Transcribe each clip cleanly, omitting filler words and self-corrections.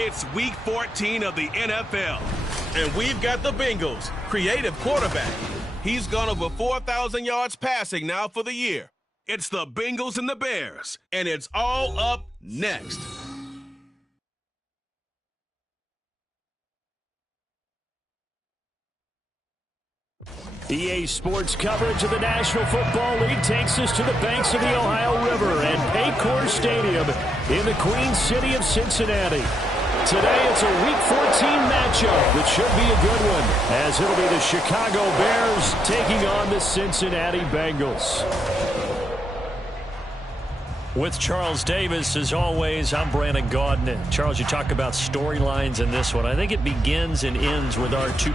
It's week 14 of the NFL, and we've got the Bengals' creative quarterback. He's gone over 4,000 yards passing now for the year. It's the Bengals and the Bears, and it's all up next. EA Sports coverage of the National Football League takes us to the banks of the Ohio River and Paycor Stadium in the Queen City of Cincinnati. Today it's a Week 14 matchup that should be a good one, as it'll be the Chicago Bears taking on the Cincinnati Bengals. With Charles Davis, as always, I'm Brandon Gaudin. Charles, you talk about storylines in this one. I think it begins and ends with our two...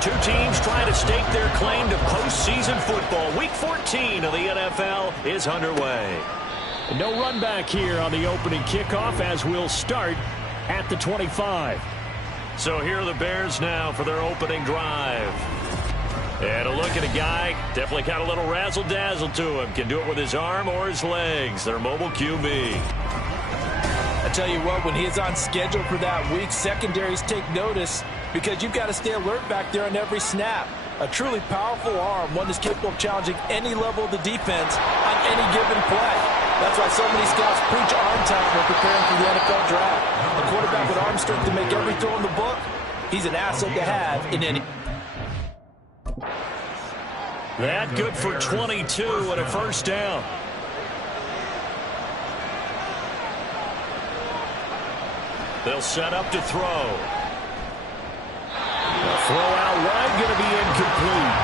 Two teams trying to stake their claim to postseason football. Week 14 of the NFL is underway. No run back here on the opening kickoff as we'll start at the 25. So here are the Bears now for their opening drive. And a look at a guy, definitely got a little razzle-dazzle to him. Can do it with his arm or his legs. Their mobile QB. I tell you what, when he's on schedule for that week, secondaries take notice because you've got to stay alert back there on every snap. A truly powerful arm, one that's capable of challenging any level of the defense on any given play. That's why so many scouts preach arm time when preparing for the NFL draft. A quarterback with arm strength to make every throw in the book, he's an asset to have in any... That good for 22 and a first down. They'll set up to throw. The throw out wide going to be incomplete.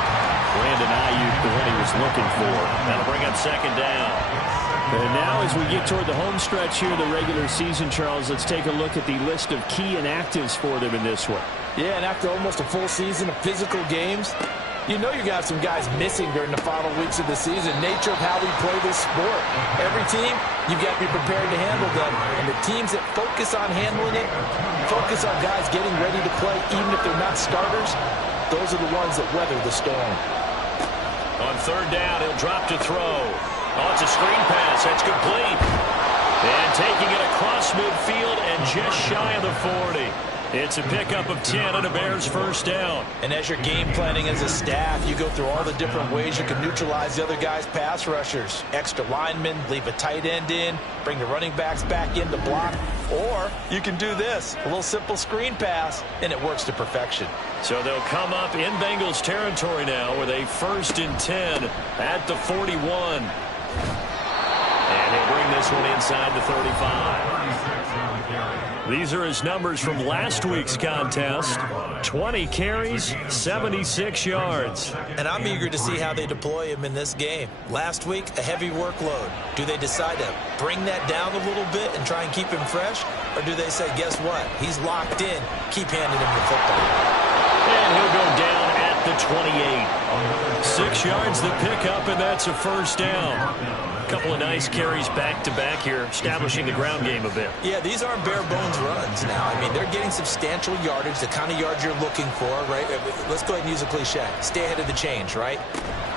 Brandon Ayuk, the one he was looking for. That'll bring up second down. And now as we get toward the home stretch here, the regular season, Charles, let's take a look at the list of key inactives for them in this one. Yeah, and after almost a full season of physical games, you know you're going to have some guys missing during the final weeks of the season. Nature of how we play this sport. Every team, you've got to be prepared to handle them. And the teams that focus on handling it, focus on guys getting ready to play, even if they're not starters, those are the ones that weather the storm. On third down, he'll drop to throw. Oh, it's a screen pass. That's complete. And taking it across midfield and just shy of the 40. It's a pickup of 10 and a Bears first down. And as you're game planning as a staff, you go through all the different ways you can neutralize the other guy's pass rushers. Extra linemen, leave a tight end in, bring the running backs back in to block. Or you can do this, a little simple screen pass, and it works to perfection. So they'll come up in Bengals territory now with a 1st and 10 at the 41. And he'll bring this one inside the 35. These are his numbers from last week's contest. 20 carries, 76 yards. And I'm eager to see how they deploy him in this game. Last week, a heavy workload. Do they decide to bring that down a little bit and try and keep him fresh? Or do they say, guess what? He's locked in. Keep handing him the football. And he'll go down at the 28. 6 yards the pickup, and that's a first down. A couple of nice carries back-to-back here, establishing the ground game a bit. Yeah, these aren't bare-bones runs now. I mean, they're getting substantial yardage, the kind of yards you're looking for, right? Let's go ahead and use a cliche. Stay ahead of the change, right?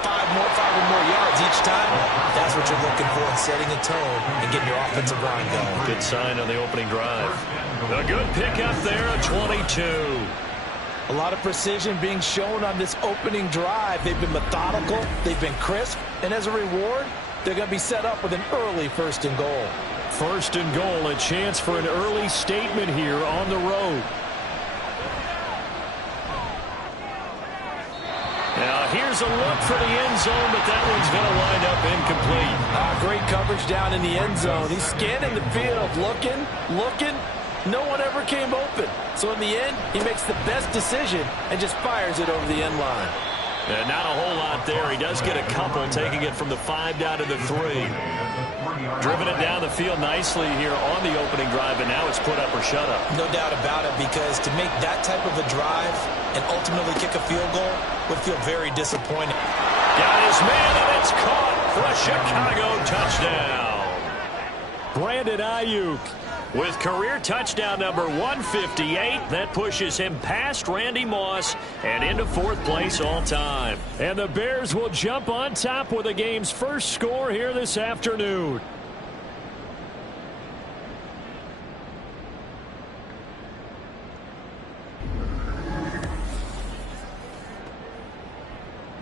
Five or more yards each time. That's what you're looking for in setting a tone and getting your offensive line going. Good sign on the opening drive. A good pickup there, a 22. A lot of precision being shown on this opening drive. They've been methodical, they've been crisp, and as a reward, they're going to be set up with an early 1st and goal. 1st and goal, a chance for an early statement here on the road. Now Here's a look for the end zone, but that one's going to wind up incomplete. Great coverage down in the end zone. He's scanning the field, looking. No one ever came open. So in the end, he makes the best decision and just fires it over the end line. Not a whole lot there. He does get a couple, taking it from the 5 down to the 3. Driven it down the field nicely here on the opening drive, and now it's put up or shut up. No doubt about it, because to make that type of a drive and ultimately kick a field goal would feel very disappointing. Got his man, and it's caught for a Chicago touchdown. Brandon Ayuk with career touchdown number 158. That pushes him past Randy Moss and into 4th place all time. And the Bears will jump on top with the game's first score here this afternoon.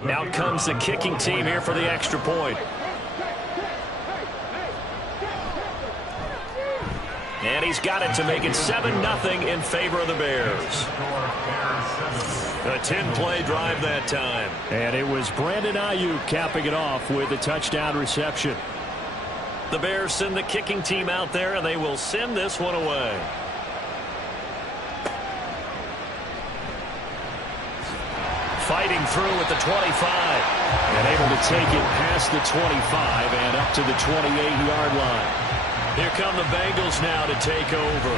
Out comes the kicking team here for the extra point. And he's got it to make it 7-0 in favor of the Bears. A 10-play drive that time. And it was Brandon Ayuk capping it off with a touchdown reception. The Bears send the kicking team out there, and they will send this one away. Fighting through at the 25. And able to take it past the 25 and up to the 28-yard line. Here come the Bengals now to take over.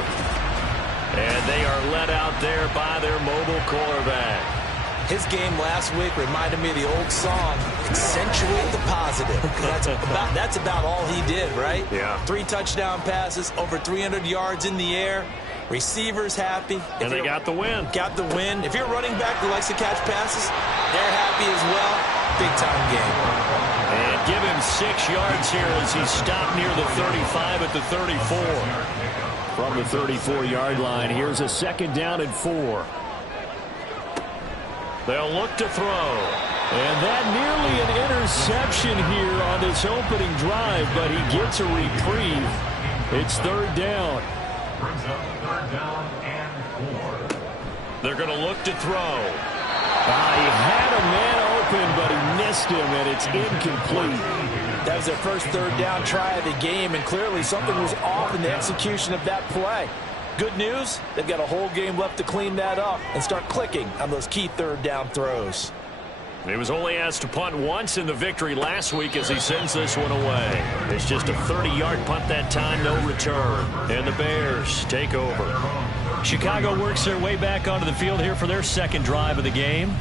And they are led out there by their mobile quarterback. His game last week reminded me of the old song, Accentuate the Positive. That's about all he did, right? Yeah. 3 touchdown passes, over 300 yards in the air. Receivers happy. And they got the win. Got the win. If you're a running back who likes to catch passes, they're happy as well. Big-time game. And give him 6 yards here as he stopped near the 35 at the 34. From the 34-yard line, here's a 2nd down and 4. They'll look to throw. And that nearly an interception here on this opening drive, but he gets a reprieve. It's 3rd down. They're going to look to throw. He had a man open, but he missed him, and it's incomplete. That was their first 3rd down try of the game, and clearly something was off in the execution of that play. Good news, they've got a whole game left to clean that up and start clicking on those key 3rd down throws. He was only asked to punt once in the victory last week as he sends this one away. It's just a 30-yard punt that time, no return. And the Bears take over. Chicago works their way back onto the field here for their 2nd drive of the game.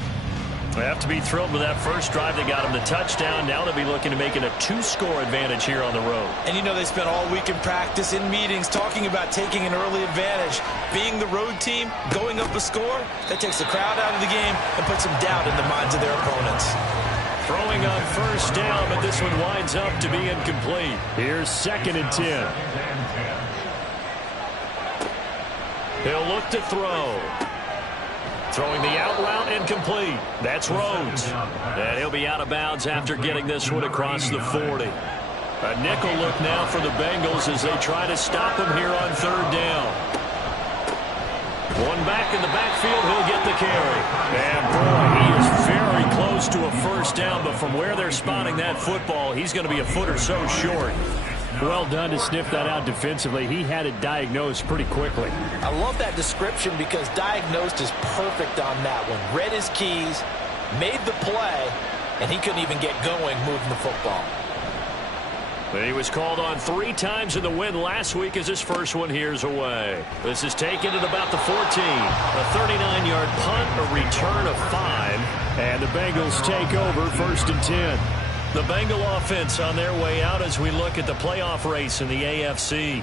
They have to be thrilled with that first drive. They got him the touchdown. Now they'll be looking to make it a 2-score advantage here on the road. And you know they spent all week in practice, in meetings, talking about taking an early advantage. Being the road team, going up a score, that takes the crowd out of the game and puts some doubt in the minds of their opponents. Throwing on 1st down, but this one winds up to be incomplete. Here's 2nd and 10. He'll look to throw. Throwing the out route, incomplete. That's Rhodes. And he'll be out of bounds after getting this one across the 40. A nickel look now for the Bengals as they try to stop him here on 3rd down. One back in the backfield, he'll get the carry. And boy, he is very close to a 1st down, but from where they're spotting that football, he's going to be a foot or so short. Well done to sniff that out defensively. He had it diagnosed pretty quickly. I love that description because diagnosed is perfect on that one. Read his keys, made the play, and he couldn't even get going moving the football. But he was called on 3 times in the win last week as his first one here's away. This is taken at about the 14. A 39-yard punt, a return of 5. And the Bengals take over 1st and 10. The Bengal offense on their way out as we look at the playoff race in the AFC.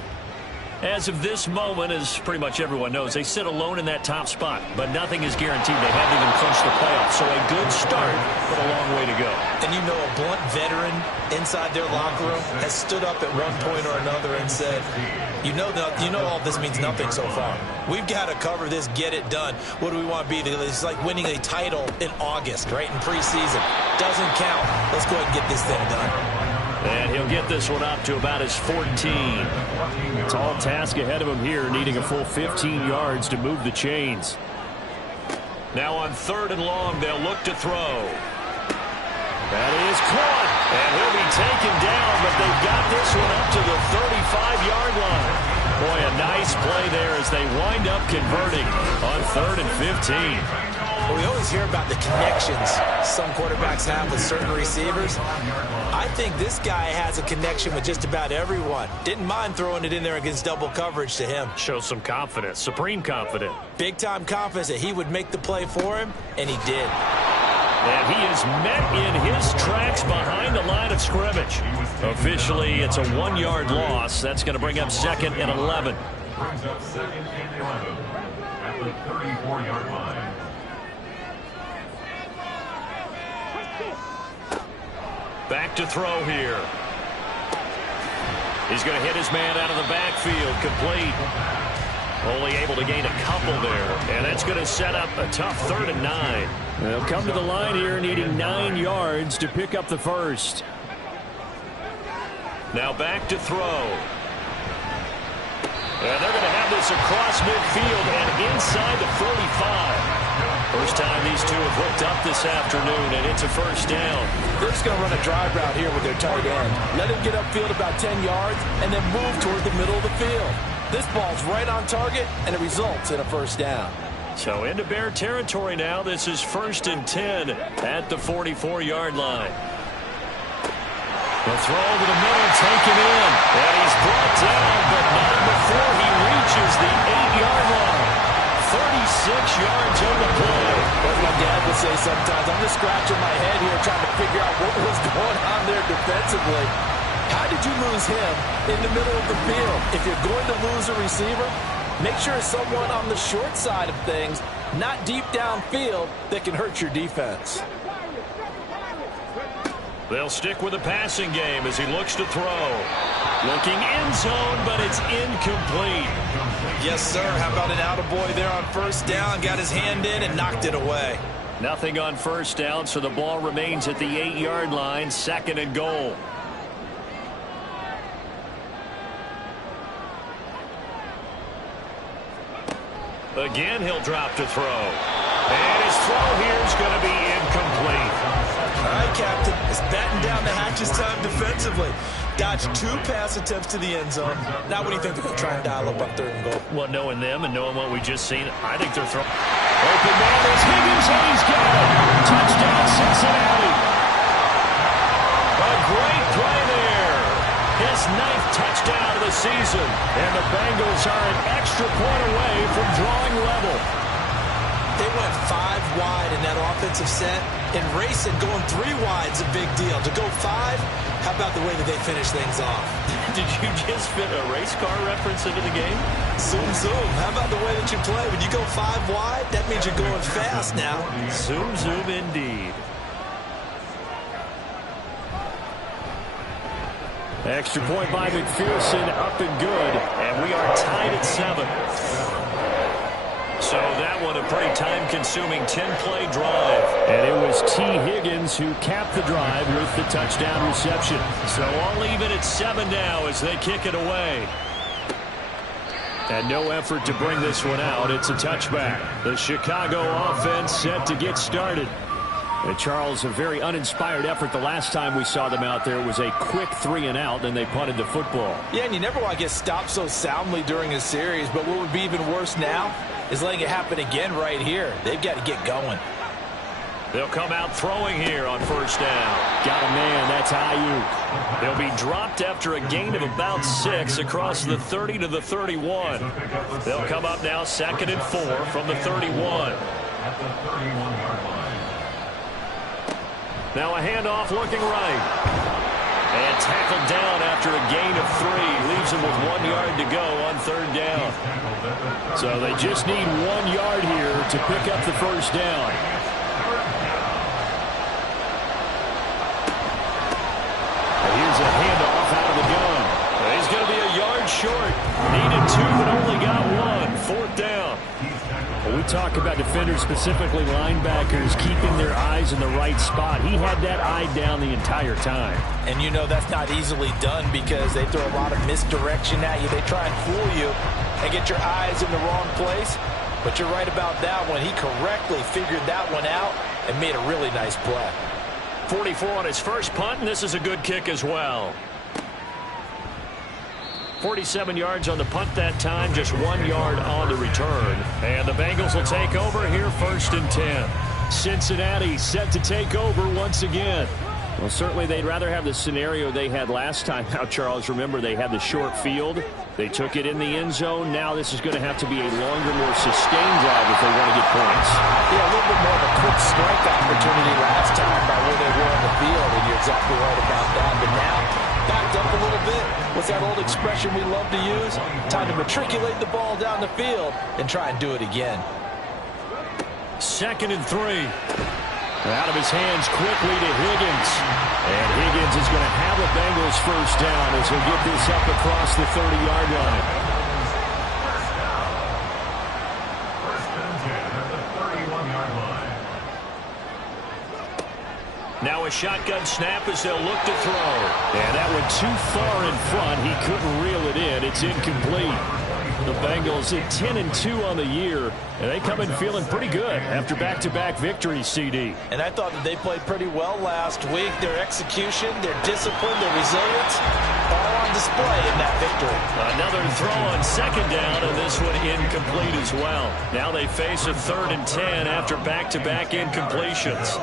As of this moment, as pretty much everyone knows, they sit alone in that top spot, but nothing is guaranteed. They haven't even clinched the playoffs, so a good start, but a long way to go. And you know, a blunt veteran inside their locker room has stood up at one point or another and said, you know all this means nothing so far. We've got to cover this, get it done. What do we want to be? It's like winning a title in August, right, in preseason. Doesn't count. Let's go ahead and get this thing done. And he'll get this one up to about his 14. Tall task ahead of him here, needing a full 15 yards to move the chains. Now on 3rd and long, they'll look to throw. That is caught, and he'll be taken down, but they've got this one up to the 35-yard line. Boy, a nice play there as they wind up converting on 3rd and 15. Well, we always hear about the connections some quarterbacks have with certain receivers. I think this guy has a connection with just about everyone. Didn't mind throwing it in there against double coverage to him. Shows some confidence, supreme confidence. Big-time confidence that he would make the play for him, and he did. And he is met in his tracks behind the line of scrimmage. Officially, it's a 1-yard loss. That's going to bring up 2nd and 11. Brings up 2nd and 11 at the 34-yard line. Back to throw here. He's going to hit his man out of the backfield. Complete. Only able to gain a couple there. And that's going to set up a tough 3rd and 9. They'll come to the line here needing 9 yards to pick up the first. Now back to throw. And they're going to have this across midfield and inside the 45. First time these two have hooked up this afternoon, and it's a first down. They're just going to run a drive route here with their tight end. Let him get upfield about 10 yards and then move toward the middle of the field. This ball's right on target, and it results in a first down. So into Bear territory now. This is 1st and 10 at the 44-yard line. The throw over the middle, taken in. And he's brought down, but not before he reaches the 8-yard line. 36 yards on the play. As my dad would say sometimes, I'm just scratching my head here trying to figure out what was going on there defensively. How did you lose him in the middle of the field? If you're going to lose a receiver, make sure it's someone on the short side of things, not deep downfield, that can hurt your defense. They'll stick with the passing game as he looks to throw. Looking end zone, but it's incomplete. Yes, sir. How about an attaboy there on first down? Got his hand in and knocked it away. Nothing on first down, so the ball remains at the 8-yard line, 2nd and goal. Again, he'll drop to throw. And his throw here is going to be incomplete. All right, Captain. It's batting down the hatches time defensively. Dodged 2 pass attempts to the end zone. Now what do you think they're going to try and dial up on 3rd and goal? Well, knowing them and knowing what we just seen, I think they're throwing. Open man is Higgins, and he's got it. Touchdown, Cincinnati. A great play there. His 9th touchdown of the season. And the Bengals are an extra point away from drawing level. They went 5 wide in that offensive set. And racing, going 3 wide's a big deal. To go 5, how about the way that they finish things off? Did you just fit a race car reference into the game? Zoom, zoom. How about the way that you play? When you go 5 wide, that means you're going fast now. Zoom, zoom indeed. Extra point by McPherson, up and good. And we are tied at 7. So that one a pretty time-consuming 10-play drive. And it was T. Higgins who capped the drive with the touchdown reception. So all even at 7 now as they kick it away. And no effort to bring this one out. It's a touchback. The Chicago offense set to get started. And Charles, a very uninspired effort. The last time we saw them out there was a quick 3-and-out, then they punted the football. Yeah, and you never want to get stopped so soundly during a series, but what would be even worse now is letting it happen again right here. They've got to get going. They'll come out throwing here on first down. Got a man, that's Ayuk. They'll be dropped after a gain of about 6 across the 30 to the 31. They'll come up now 2nd and 4 from the 31. At the 31-yard line. Now a handoff looking right. And tackled down after a gain of 3. Leaves him with 1 yard to go on 3rd down. So they just need 1 yard here to pick up the first down. And here's a handoff out of the gun. He's going to be a yard short. Needed 2 but only got 1. 4th down. We talk about defenders, specifically linebackers, keeping their eyes in the right spot. He had that eye down the entire time. And you know that's not easily done because they throw a lot of misdirection at you. They try and fool you and get your eyes in the wrong place. But you're right about that one. He correctly figured that one out and made a really nice play. 44 on his first punt, and this is a good kick as well. 47 yards on the punt that time, just 1 yard on the return. And the Bengals will take over here, 1st and 10. Cincinnati set to take over once again. Well, certainly they'd rather have the scenario they had last time out, Charles. Remember, they had the short field. They took it in the end zone. Now this is going to have to be a longer, more sustained drive if they want to get points. Yeah, a little bit more of a quick strike opportunity last time by where they were on the field, and you're exactly right about that. But now, backed up a little bit. What's that old expression we love to use? Time to matriculate the ball down the field and try and do it again. 2nd and 3. Out of his hands quickly to Higgins. And Higgins is going to have a Bengals first down as he'll get this up across the 30-yard line. First and 10 at the 31-yard line. Now a shotgun snap as they'll look to throw. And that went too far in front. He couldn't reel it in. It's incomplete. The Bengals at 10-2 on the year, and they come in feeling pretty good after back-to-back victories, CD. And I thought that they played pretty well last week. Their execution, their discipline, their resilience, all on display in that victory. Another throw on 2nd down, and this one incomplete as well. Now they face a 3rd and 10 after back-to-back incompletions.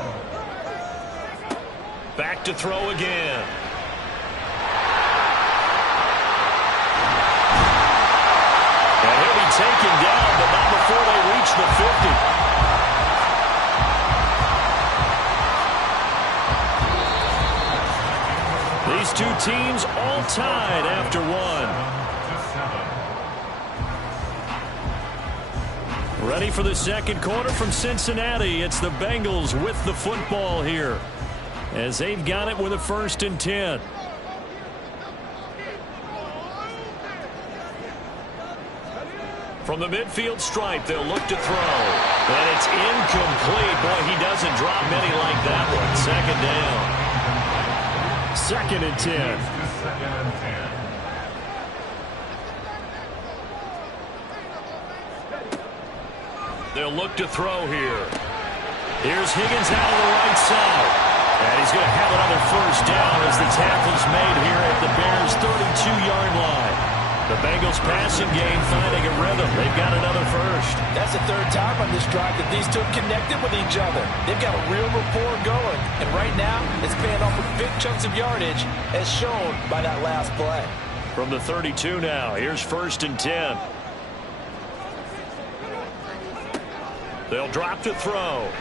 Back to throw again. Taken down, but not before they reach the 50. These two teams all tied after one. Ready for the 2nd quarter from Cincinnati. It's the Bengals with the football here as they've got it with a 1st and 10. From the midfield stripe, they'll look to throw. And it's incomplete. Boy, he doesn't drop many like that one. 2nd and 10. 2nd and 10. They'll look to throw here. Here's Higgins out of the right side. And he's going to have another first down as the tackle's made here at the Bears' 32-yard line. The Bengals passing game finding a rhythm. They've got another first. That's the 3rd time on this drive that these two have connected with each other. They've got a real rapport going. And right now, it's paying off with big chunks of yardage as shown by that last play. From the 32 now, here's 1st and 10. They'll drop to throw.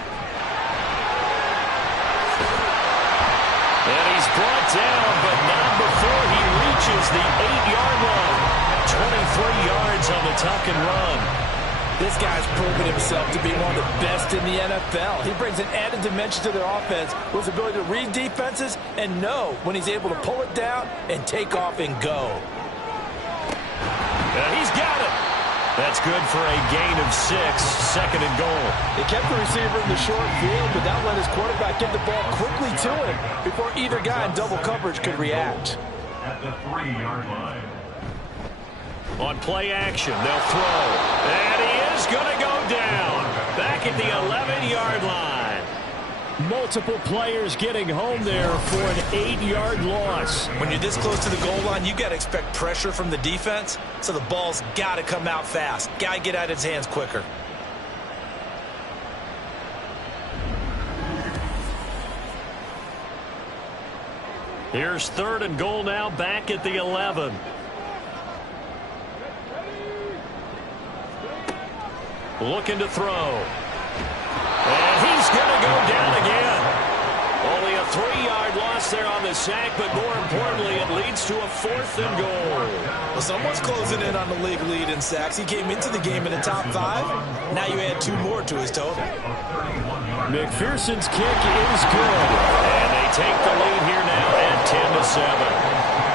And he's brought down, but not before he reaches the 8-yard line. 23 yards on the tuck and run. This guy's proven himself to be one of the best in the NFL. He brings an added dimension to their offense with his ability to read defenses and know when he's able to pull it down and take off and go. He's got it. That's good for a gain of 6, 2nd and goal. They kept the receiver in the short field, but that let his quarterback get the ball quickly to him before either guy in double coverage could react. At the 3-yard line. On play action, they'll throw. And he is going to go down. Back at the 11-yard line. Multiple players getting home there for an 8-yard loss. When you're this close to the goal line, you got to expect pressure from the defense, so the ball's got to come out fast. Got to get out of his hands quicker. Here's 3rd and goal now, back at the 11. Looking to throw. And he's going to go down again. Only a 3-yard loss there on the sack, but more importantly, it leads to a 4th and goal. Well, someone's closing in on the league lead in sacks. He came into the game in the top 5. Now you add 2 more to his total. McPherson's kick is good. And they take the lead here now at 10-7.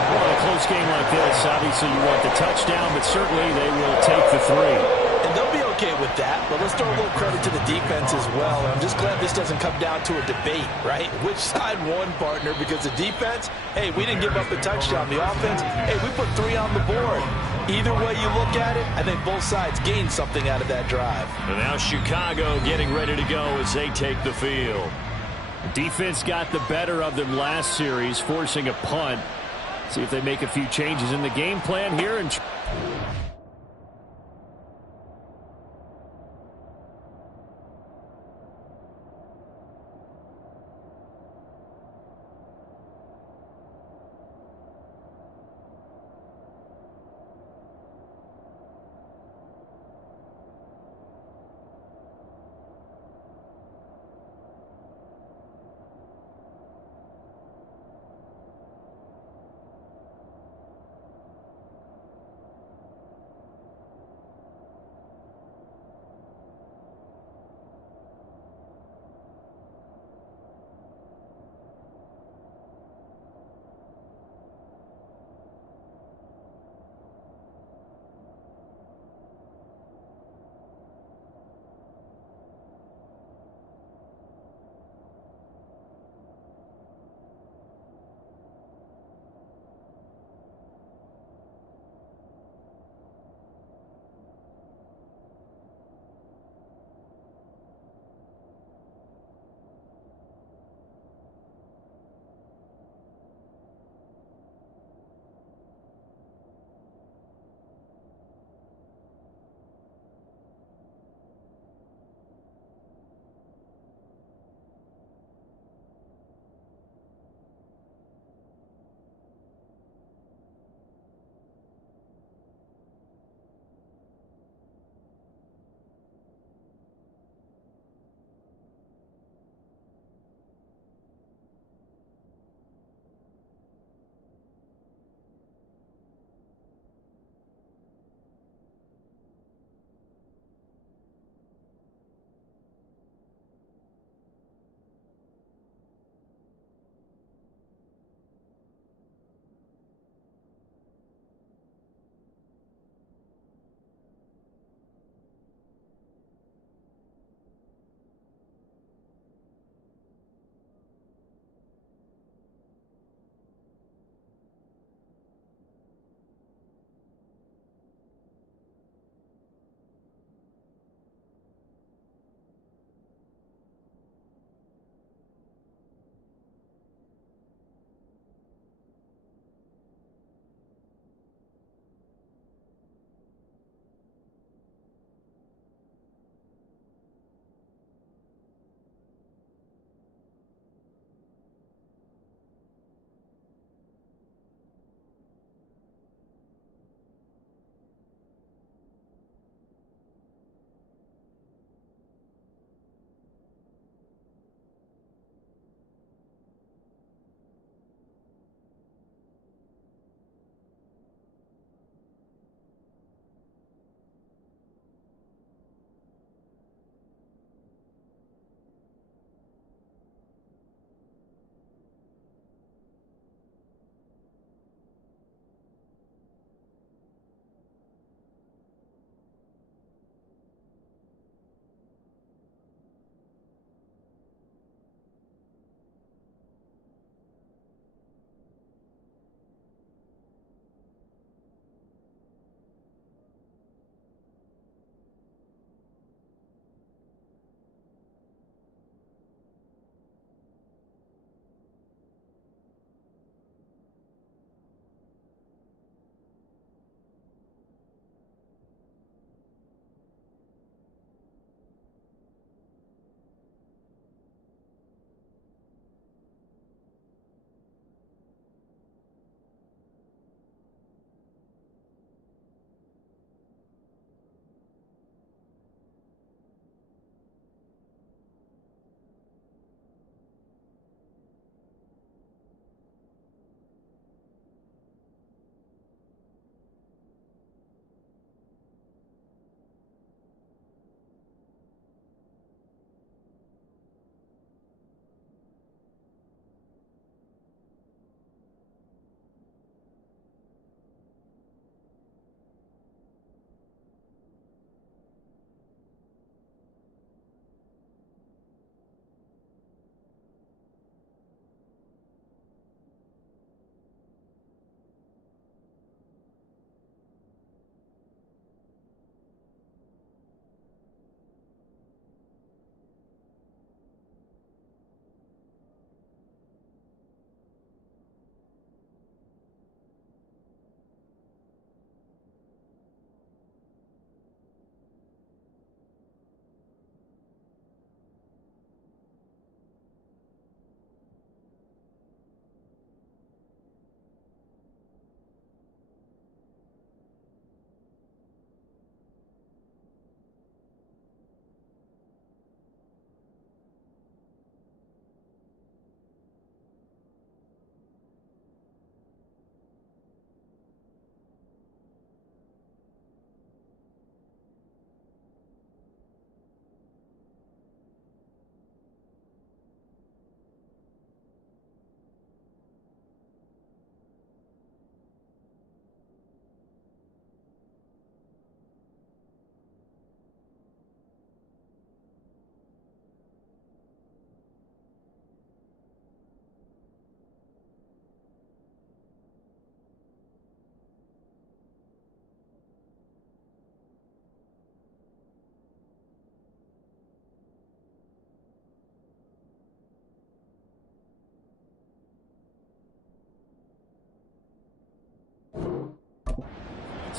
Well, in a close game like this, obviously you want the touchdown, but certainly they will take the 3. And they'll be okay with that, but let's throw a little credit to the defense as well. And I'm just glad this doesn't come down to a debate, right? Which side won, partner? Because the defense, hey, we didn't give up a touchdown. The offense, hey, we put 3 on the board. Either way you look at it, I think both sides gained something out of that drive. And now Chicago getting ready to go as they take the field. Defense got the better of them last series, forcing a punt. See if they make a few changes in the game plan here. And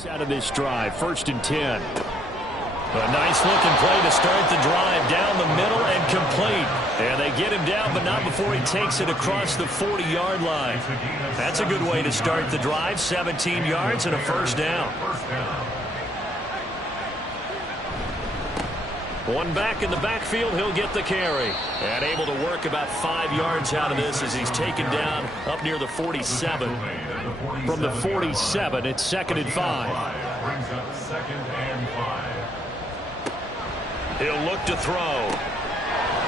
Out of this drive, 1st and 10. A nice looking play to start the drive down the middle and complete. And they get him down, but not before he takes it across the 40-yard line. That's a good way to start the drive. 17 yards and a 1st down. One back in the backfield, he'll get the carry. And able to work about 5 yards out of this as he's taken down up near the 47. From the 47, it's 2nd and 5. Brings up 2nd and 5. He'll look to throw.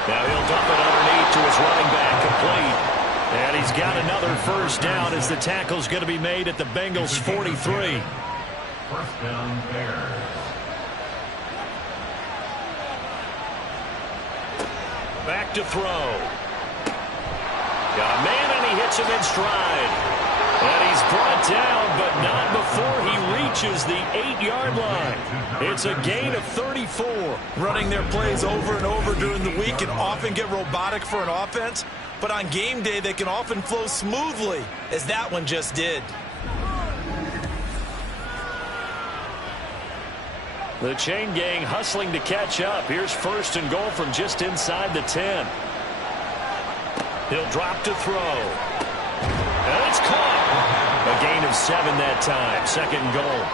Now he'll dump it underneath to his running back, complete. And he's got another 1st down as the tackle's going to be made at the Bengals' 43. 1st down Bears. Back to throw. Got a man, and he hits him in stride. And he's brought down, but not before he reaches the 8-yard line. It's a gain of 34. Running their plays over and over during the week can often get robotic for an offense, but on game day they can often flow smoothly, as that one just did. The chain gang hustling to catch up. Here's 1st and goal from just inside the 10. He'll drop to throw. And it's caught. A gain of 7 that time. 2nd and goal.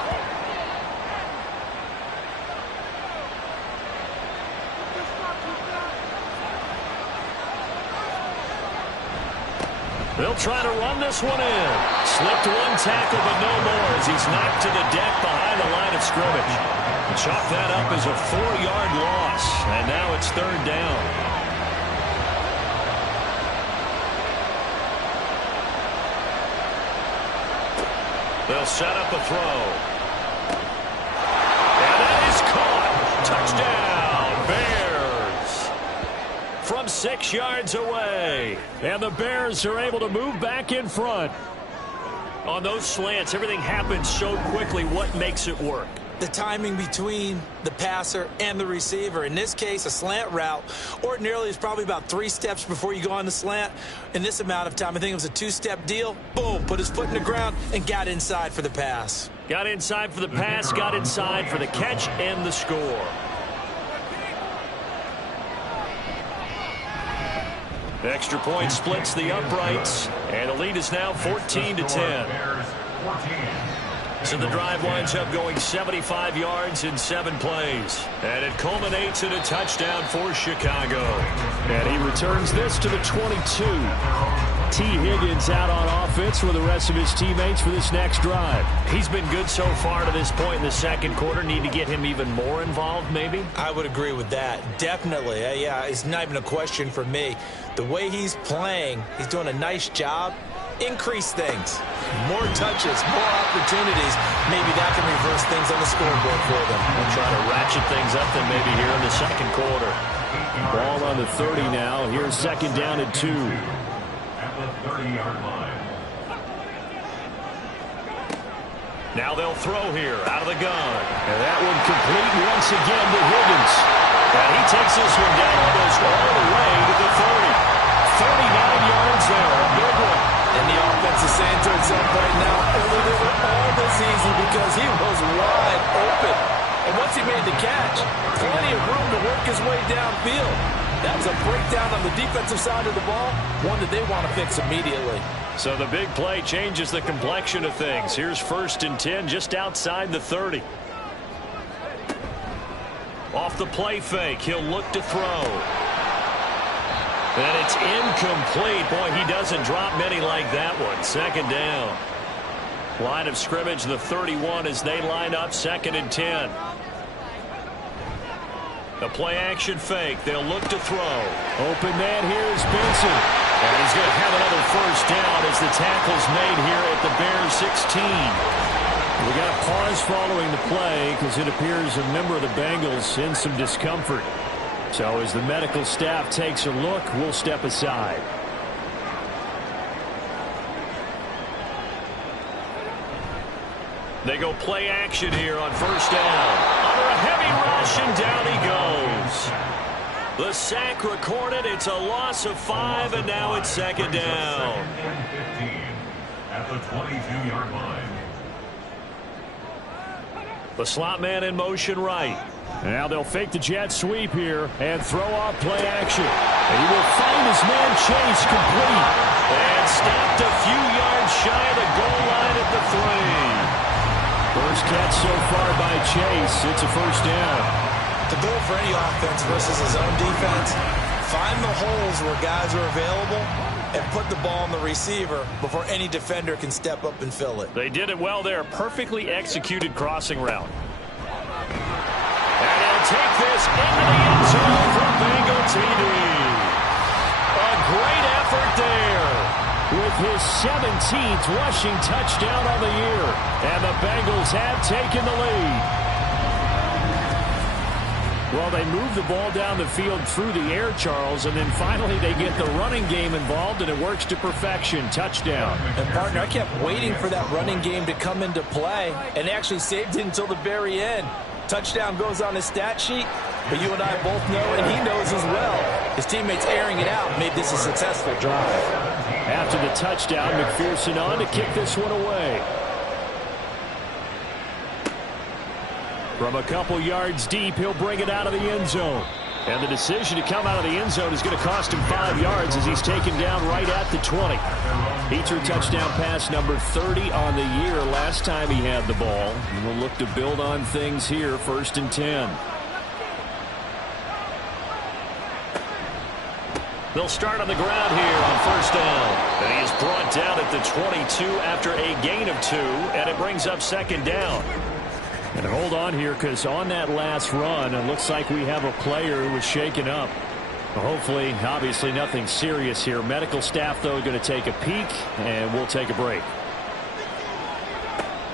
They'll try to run this one in. Slipped one tackle, but no more as he's knocked to the deck behind the line of scrimmage. Chalk that up as a 4-yard loss, and now it's 3rd down. They'll set up a throw. And that is caught. Touchdown, Bears. From 6 yards away. And the Bears are able to move back in front. On those slants, everything happens so quickly. What makes it work? The timing between the passer and the receiver. In this case, a slant route ordinarily is probably about 3 steps before you go on the slant. In this amount of time, I think it was a 2-step deal. Boom, put his foot in the ground and got inside for the pass. Got inside for the pass, got inside for the catch and the score. Extra point splits the uprights, and the lead is now 14-10. So the drive winds up going 75 yards in 7 plays. And it culminates in a touchdown for Chicago. And he returns this to the 22. T. Higgins out on offense with the rest of his teammates for this next drive. He's been good so far to this point in the 2nd quarter. Need to get him even more involved, maybe? I would agree with that. Definitely. Yeah, it's not even a question for me. The way he's playing, he's doing a nice job. Increase things. More touches, more opportunities. Maybe that can reverse things on the scoreboard for them. We'll try to ratchet things up then maybe here in the 2nd quarter. Ball on the 30 now. Here's 2nd down and 2. At the 30-yard line. Now they'll throw here out of the gun. And that one complete once again to Higgins. And he takes this one down almost all the way to the 30. 39 yards there. A big one. And the offense is saying to itself right now, only they were all this easy because he was wide open. And once he made the catch, plenty of room to work his way downfield. That was a breakdown on the defensive side of the ball, one that they want to fix immediately. So the big play changes the complexion of things. Here's 1st and 10 just outside the 30. Off the play fake, he'll look to throw. And it's incomplete. Boy, he doesn't drop many like that one. 2nd down. Line of scrimmage, the 31 as they line up 2nd and 10. The play action fake. They'll look to throw. Open man here is Benson. And he's going to have another 1st down as the tackle's made here at the Bears 16. We got a pause following the play because it appears a member of the Bengals in some discomfort. So as the medical staff takes a look, we'll step aside. They go play action here on 1st down. Under a heavy rush, and down he goes. The sack recorded. It's a loss of 5, and now it's 2nd down. 2nd and 15 at the 22-yard line. The slot man in motion right. Now they'll fake the jet sweep here and throw off play action. And he will find his man Chase complete. And stopped a few yards shy of the goal line at the 3. First catch so far by Chase. It's a first down. The goal for any offense versus his own defense, find the holes where guys are available and put the ball on the receiver before any defender can step up and fill it. They did it well there. Perfectly executed crossing route. And he'll take this into the end zone for Bengal TD. A great effort there with his 17th rushing touchdown on the year. And the Bengals have taken the lead. Well, they move the ball down the field through the air, Charles, and then finally they get the running game involved, and it works to perfection. Touchdown. And, partner, I kept waiting for that running game to come into play, and they actually saved it until the very end. Touchdown goes on his stat sheet, but you and I both know, and he knows as well, his teammates airing it out made this a successful drive. After the touchdown, McPherson on to kick this one away. From a couple yards deep, he'll bring it out of the end zone. And the decision to come out of the end zone is going to cost him 5 yards as he's taken down right at the 20. He threw touchdown pass number 30 on the year last time he had the ball. And we'll look to build on things here, 1st and 10. They'll start on the ground here on 1st down. And he is brought down at the 22 after a gain of 2, and it brings up 2nd down. And hold on here, because on that last run, it looks like we have a player who was shaken up. Hopefully, obviously nothing serious here. Medical staff, though, going to take a peek, and we'll take a break.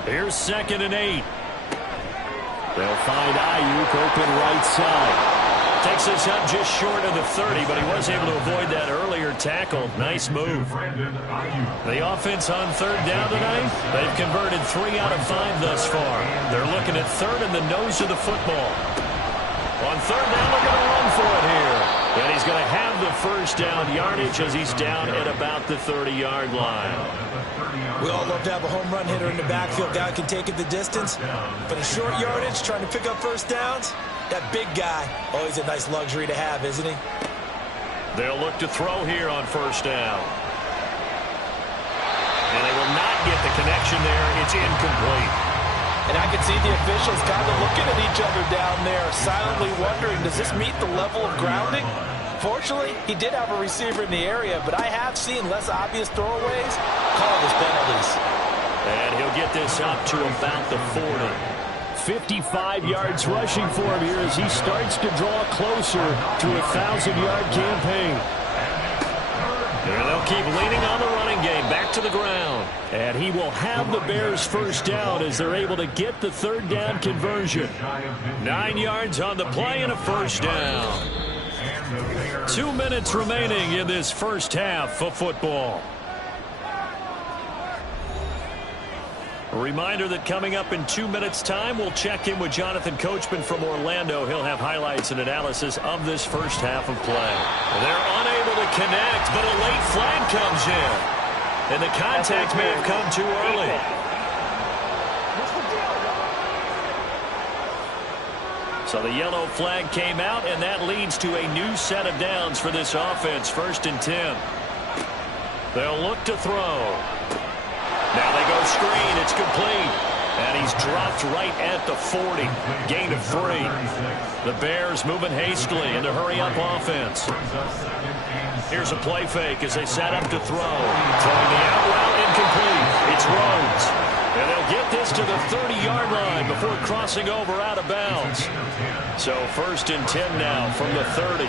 Here's 2nd and 8. They'll find Ayuk open right side. Takes this up just short of the 30, but he was able to avoid that earlier tackle. Nice move. The offense on 3rd down tonight, they've converted 3 out of 5 thus far. They're looking at 3rd in the nose of the football. On 3rd down, they're going to run for it here. And he's going to have the 1st down yardage as he's down at about the 30-yard line. We all love to have a home run hitter in the backfield. Guy can take it the distance. But in short yardage, trying to pick up 1st downs, that big guy, always a nice luxury to have, isn't he? They'll look to throw here on 1st down. And they will not get the connection there. It's incomplete. And I can see the officials kind of looking at each other down there, silently wondering, does this meet the level of grounding? Fortunately, he did have a receiver in the area, but I have seen less obvious throwaways called as penalties. And he'll get this up to about the 40. 55 yards rushing for him here as he starts to draw closer to a 1,000-yard campaign. And they'll keep leaning on the running game back to the ground. And he will have the Bears 1st down as they're able to get the 3rd down conversion. 9 yards on the play and a 1st down. 2 minutes remaining in this 1st half of football. A reminder that coming up in 2 minutes' time, we'll check in with Jonathan Coachman from Orlando. He'll have highlights and analysis of this 1st half of play. They're unable to connect, but a late flag comes in. And the contact may have come too early. So the yellow flag came out, and that leads to a new set of downs for this offense. 1st and 10. They'll look to throw. Now they go screen. It's complete. And he's dropped right at the 40. Gain of 3. The Bears moving hastily into hurry-up offense. Here's a play fake as they set up to throw. Throwing the out route, incomplete. It's Rhodes. And they'll get this to the 30-yard line before crossing over out of bounds. So 1st and 10 now from the 30.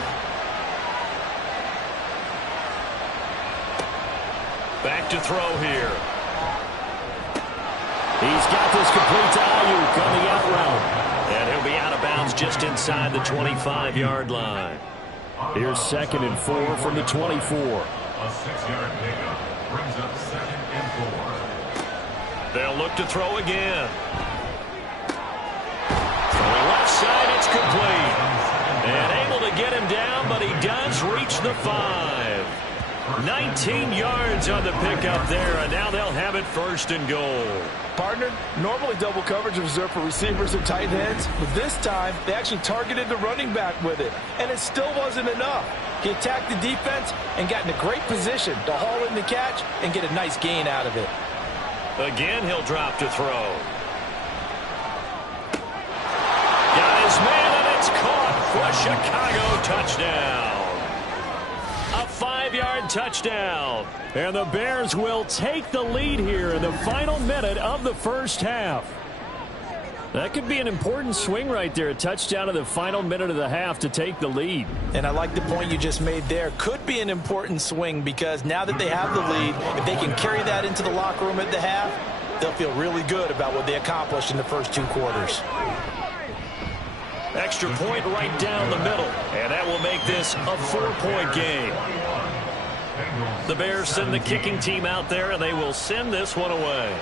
Back to throw here. He's got this complete to Ayuk on the out route. And he'll be out of bounds just inside the 25-yard line. Here's 2nd and 4 from the 24. A 6-yard pickup brings up 2nd and 4. They'll look to throw again. Throwing left side, it's complete. And able to get him down, but he does reach the 5. 19 yards on the pickup there, and now they'll have it 1st and goal. Partner, normally double coverage is reserved for receivers and tight ends, but this time they actually targeted the running back with it, and it still wasn't enough. He attacked the defense and got in a great position to haul in the catch and get a nice gain out of it. Again, he'll drop to throw. Got his man, and it's caught for a Chicago touchdown. A 5-yard touchdown. And the Bears will take the lead here in the final minute of the first half. That could be an important swing right there. A touchdown in the final minute of the half to take the lead. And I like the point you just made there. Could be an important swing because now that they have the lead, if they can carry that into the locker room at the half, they'll feel really good about what they accomplished in the first 2 quarters. Extra point right down the middle. And that will make this a 4-point game. The Bears send the kicking team out there, and they will send this one away.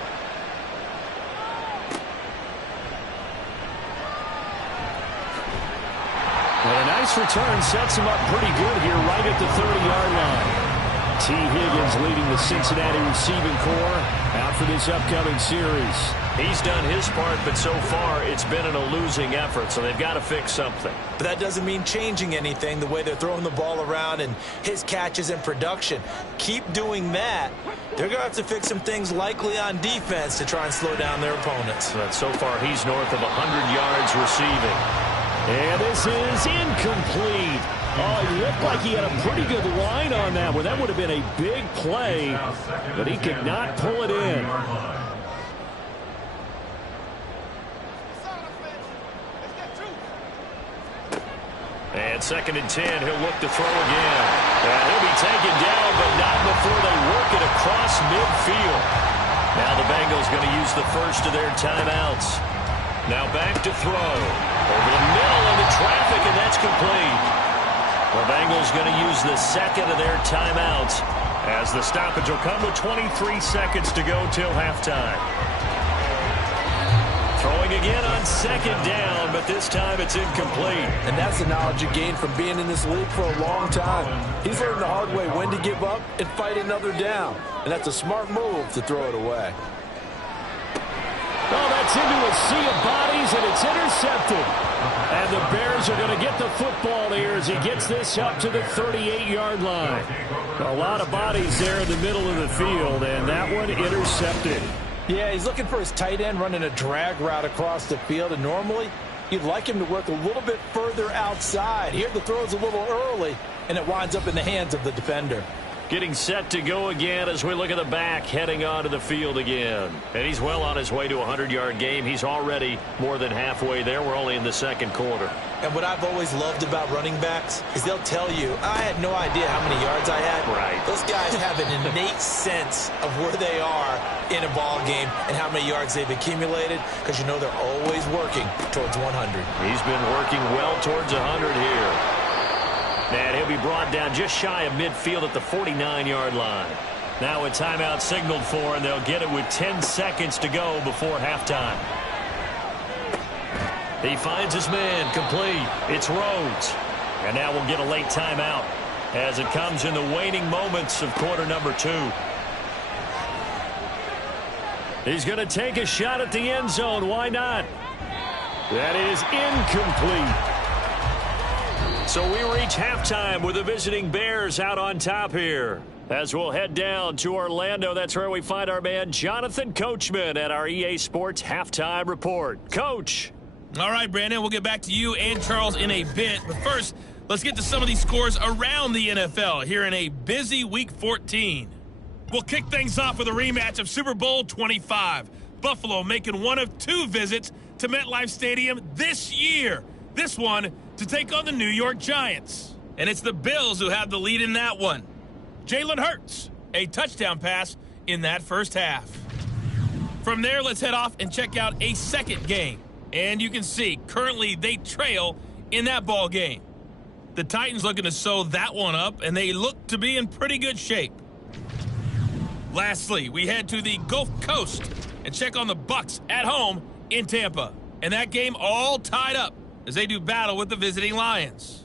And a nice return sets him up pretty good here right at the 30-yard line. T. Higgins leading the Cincinnati receiving corps out for this upcoming series. He's done his part, but so far it's been in a losing effort, so they've got to fix something. But that doesn't mean changing anything, the way they're throwing the ball around and his catches and production. Keep doing that. They're going to have to fix some things likely on defense to try and slow down their opponents. But so far he's north of 100 yards receiving. And this is incomplete. Oh, he looked like he had a pretty good line on that one. That would have been a big play, but he could not pull it in. And 2nd and 10, he'll look to throw again. And he'll be taken down, but not before they work it across midfield. Now the Bengals going to use the first of their timeouts. Now back to throw. Over the middle into traffic, and that's complete. The Bengals going to use the second of their timeouts as the stoppage will come with 23 seconds to go till halftime. Throwing again on 2nd down, but this time it's incomplete. And that's the knowledge you gain from being in this league for a long time. He's learned the hard way when to give up and fight another down. And that's a smart move to throw it away. Oh, that's into a sea of bodies, and it's intercepted. And the Bears are going to get the football here as he gets this up to the 38-yard line. A lot of bodies there in the middle of the field, and that one intercepted. Yeah, he's looking for his tight end running a drag route across the field, and normally you'd like him to work a little bit further outside. Here the throw's a little early, and it winds up in the hands of the defender. Getting set to go again as we look at the back, heading onto the field again. And he's well on his way to a 100-yard game. He's already more than halfway there. We're only in the 2nd quarter. And what I've always loved about running backs is they'll tell you, I had no idea how many yards I had. Right. Those guys have an innate sense of where they are in a ball game and how many yards they've accumulated because you know they're always working towards 100. He's been working well towards 100 here. And he'll be brought down just shy of midfield at the 49-yard line. Now a timeout signaled for, and they'll get it with 10 seconds to go before halftime. He finds his man, complete. It's Rhodes. And now we'll get a late timeout as it comes in the waning moments of quarter number 2. He's going to take a shot at the end zone. Why not? That is incomplete. So we reach halftime with the visiting Bears out on top here. As we'll head down to Orlando, that's where we find our man Jonathan Coachman at our EA Sports Halftime Report. Coach. All right, Brandon, we'll get back to you and Charles in a bit. But first, let's get to some of these scores around the NFL here in a busy Week 14. We'll kick things off with a rematch of Super Bowl 25. Buffalo making one of 2 visits to MetLife Stadium this year. This one to take on the New York Giants. And it's the Bills who have the lead in that one. Jalen Hurts, a touchdown pass in that first half. From there, let's head off and check out a second game. And you can see, currently they trail in that ball game. The Titans looking to sew that one up, and they look to be in pretty good shape. Lastly, we head to the Gulf Coast and check on the Bucs at home in Tampa. And that game all tied up as they do battle with the visiting Lions.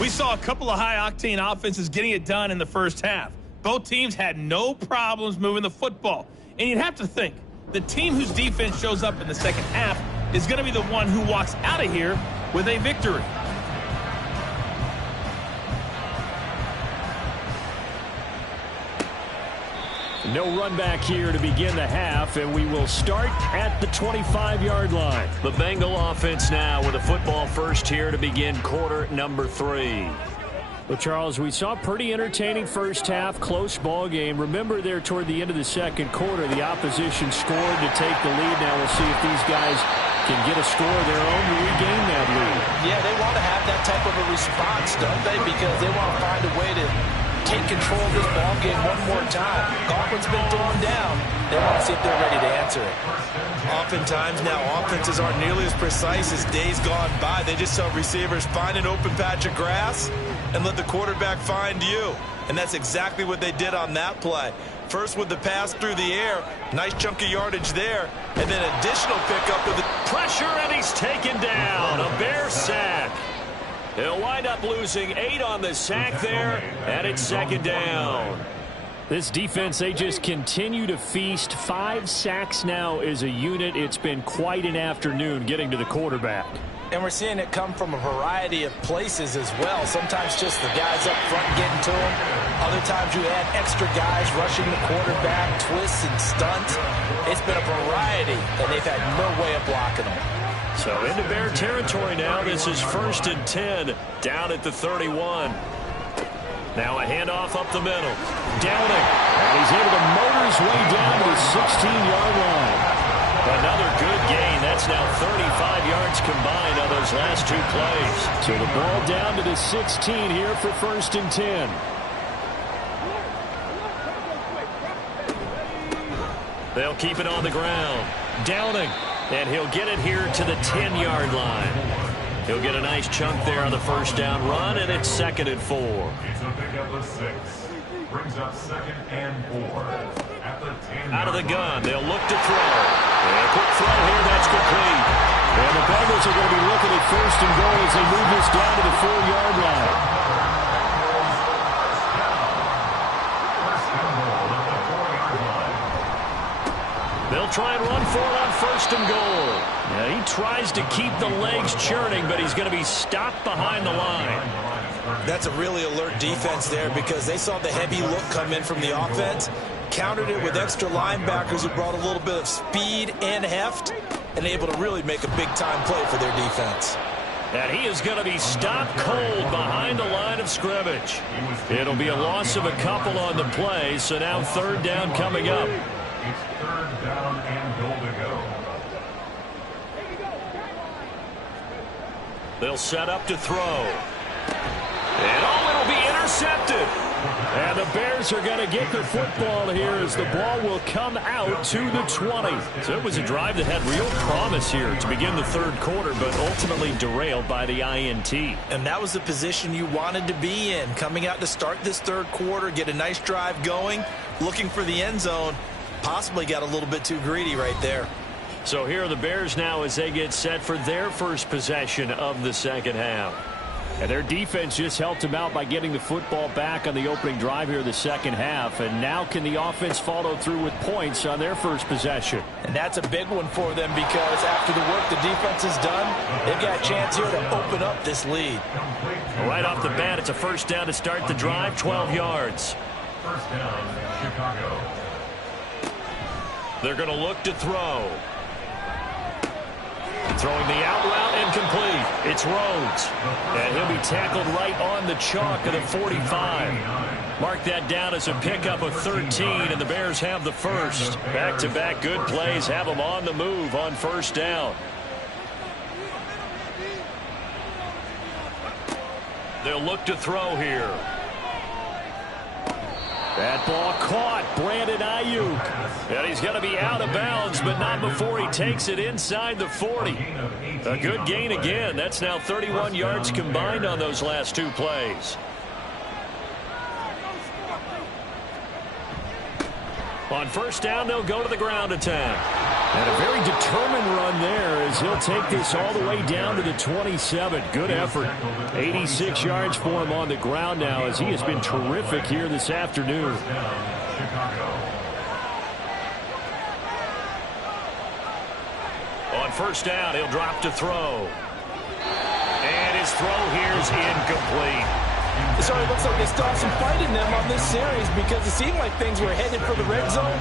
We saw a couple of high-octane offenses getting it done in the first half. Both teams had no problems moving the football. And you'd have to think, the team whose defense shows up in the second half is going to be the one who walks out of here with a victory. No run back here to begin the half, and we will start at the 25-yard line. The Bengal offense now with a football first here to begin quarter number 3. Well, Charles, we saw a pretty entertaining first half, close ball game. Remember there toward the end of the second quarter, the opposition scored to take the lead. Now we'll see if these guys can get a score of their own to regain that lead. Yeah, they want to have that type of a response, don't they? Because they want to find a way to take control of this ball game one more time. Gauntlet's been thrown down. They want to see if they're ready to answer it. Oftentimes now, offenses aren't nearly as precise as days gone by. They just tell receivers, find an open patch of grass and let the quarterback find you. And that's exactly what they did on that play. First with the pass through the air, nice chunk of yardage there, and then additional pickup with the pressure, and he's taken down. A Bear sack. He'll wind up losing 8 on the sack there, and it's second down. This defense, they just continue to feast. 5 sacks now as a unit. It's been quite an afternoon getting to the quarterback. And we're seeing it come from a variety of places as well. Sometimes just the guys up front getting to him. Other times you add extra guys rushing the quarterback, twists and stunts. It's been a variety, and they've had no way of blocking them. So into Bear territory now. This is 1st and 10 down at the 31. Now a handoff up the middle. Downing. And he's able to motor his way down to the 16-yard line. Another good gain. That's now 35 yards combined on those last 2 plays. So the ball down to the 16 here for 1st and 10. They'll keep it on the ground. Downing. And he'll get it here to the 10-yard line. He'll get a nice chunk there on the first down run, and it's 2nd and 4. It's a pickup of 6. Brings up 2nd and 4. At the 10. Out of the gun, they'll look to throw. And a quick throw here, that's complete. And the Bengals are going to be looking at 1st and goal as they move this down to the 4-yard line. They'll try and run for it on 1st and goal. Yeah, he tries to keep the legs churning, but he's going to be stopped behind the line. That's a really alert defense there because they saw the heavy look come in from the offense, countered it with extra linebackers who brought a little bit of speed and heft, and able to really make a big-time play for their defense. And he is going to be stopped cold behind the line of scrimmage. It'll be a loss of a couple on the play, so now 3rd down coming up. It's 3rd down and goal to go. They'll set up to throw. And it'll be intercepted. And the Bears are going to get the football here as the ball will come out to the 20. So it was a drive that had real promise here to begin the 3rd quarter, but ultimately derailed by the INT. And that was the position you wanted to be in, coming out to start this 3rd quarter, get a nice drive going, looking for the end zone. Possibly got a little bit too greedy right there. So here are the Bears now as they get set for their first possession of the second half. And their defense just helped them out by getting the football back on the opening drive here in the second half. And now can the offense follow through with points on their first possession? And that's a big one for them because after the work the defense has done, they've got a chance here to open up this lead. Right off the bat, it's a 1st down to start the drive, 12 yards. 1st down, Chicago. They're going to look to throw. Throwing the out route incomplete. It's Rhodes. And he'll be tackled right on the chalk of the 45. Mark that down as a pickup of 13, and the Bears have the first. Back-to-back good plays have them on the move on 1st down. They'll look to throw here. That ball caught. Brandon Ayuk. And he's going to be out of bounds, but not before he takes it inside the 40. A good gain again. That's now 31 yards combined on those last 2 plays. On 1st down, they'll go to the ground attack. And a very determined run there as he'll take this all the way down to the 27. Good effort. 86 yards for him on the ground now as he has been terrific here this afternoon. On first down, he'll drop to throw. And his throw here is incomplete. So it looks like they still have some fight in them on this series because it seemed like things were headed for the red zone.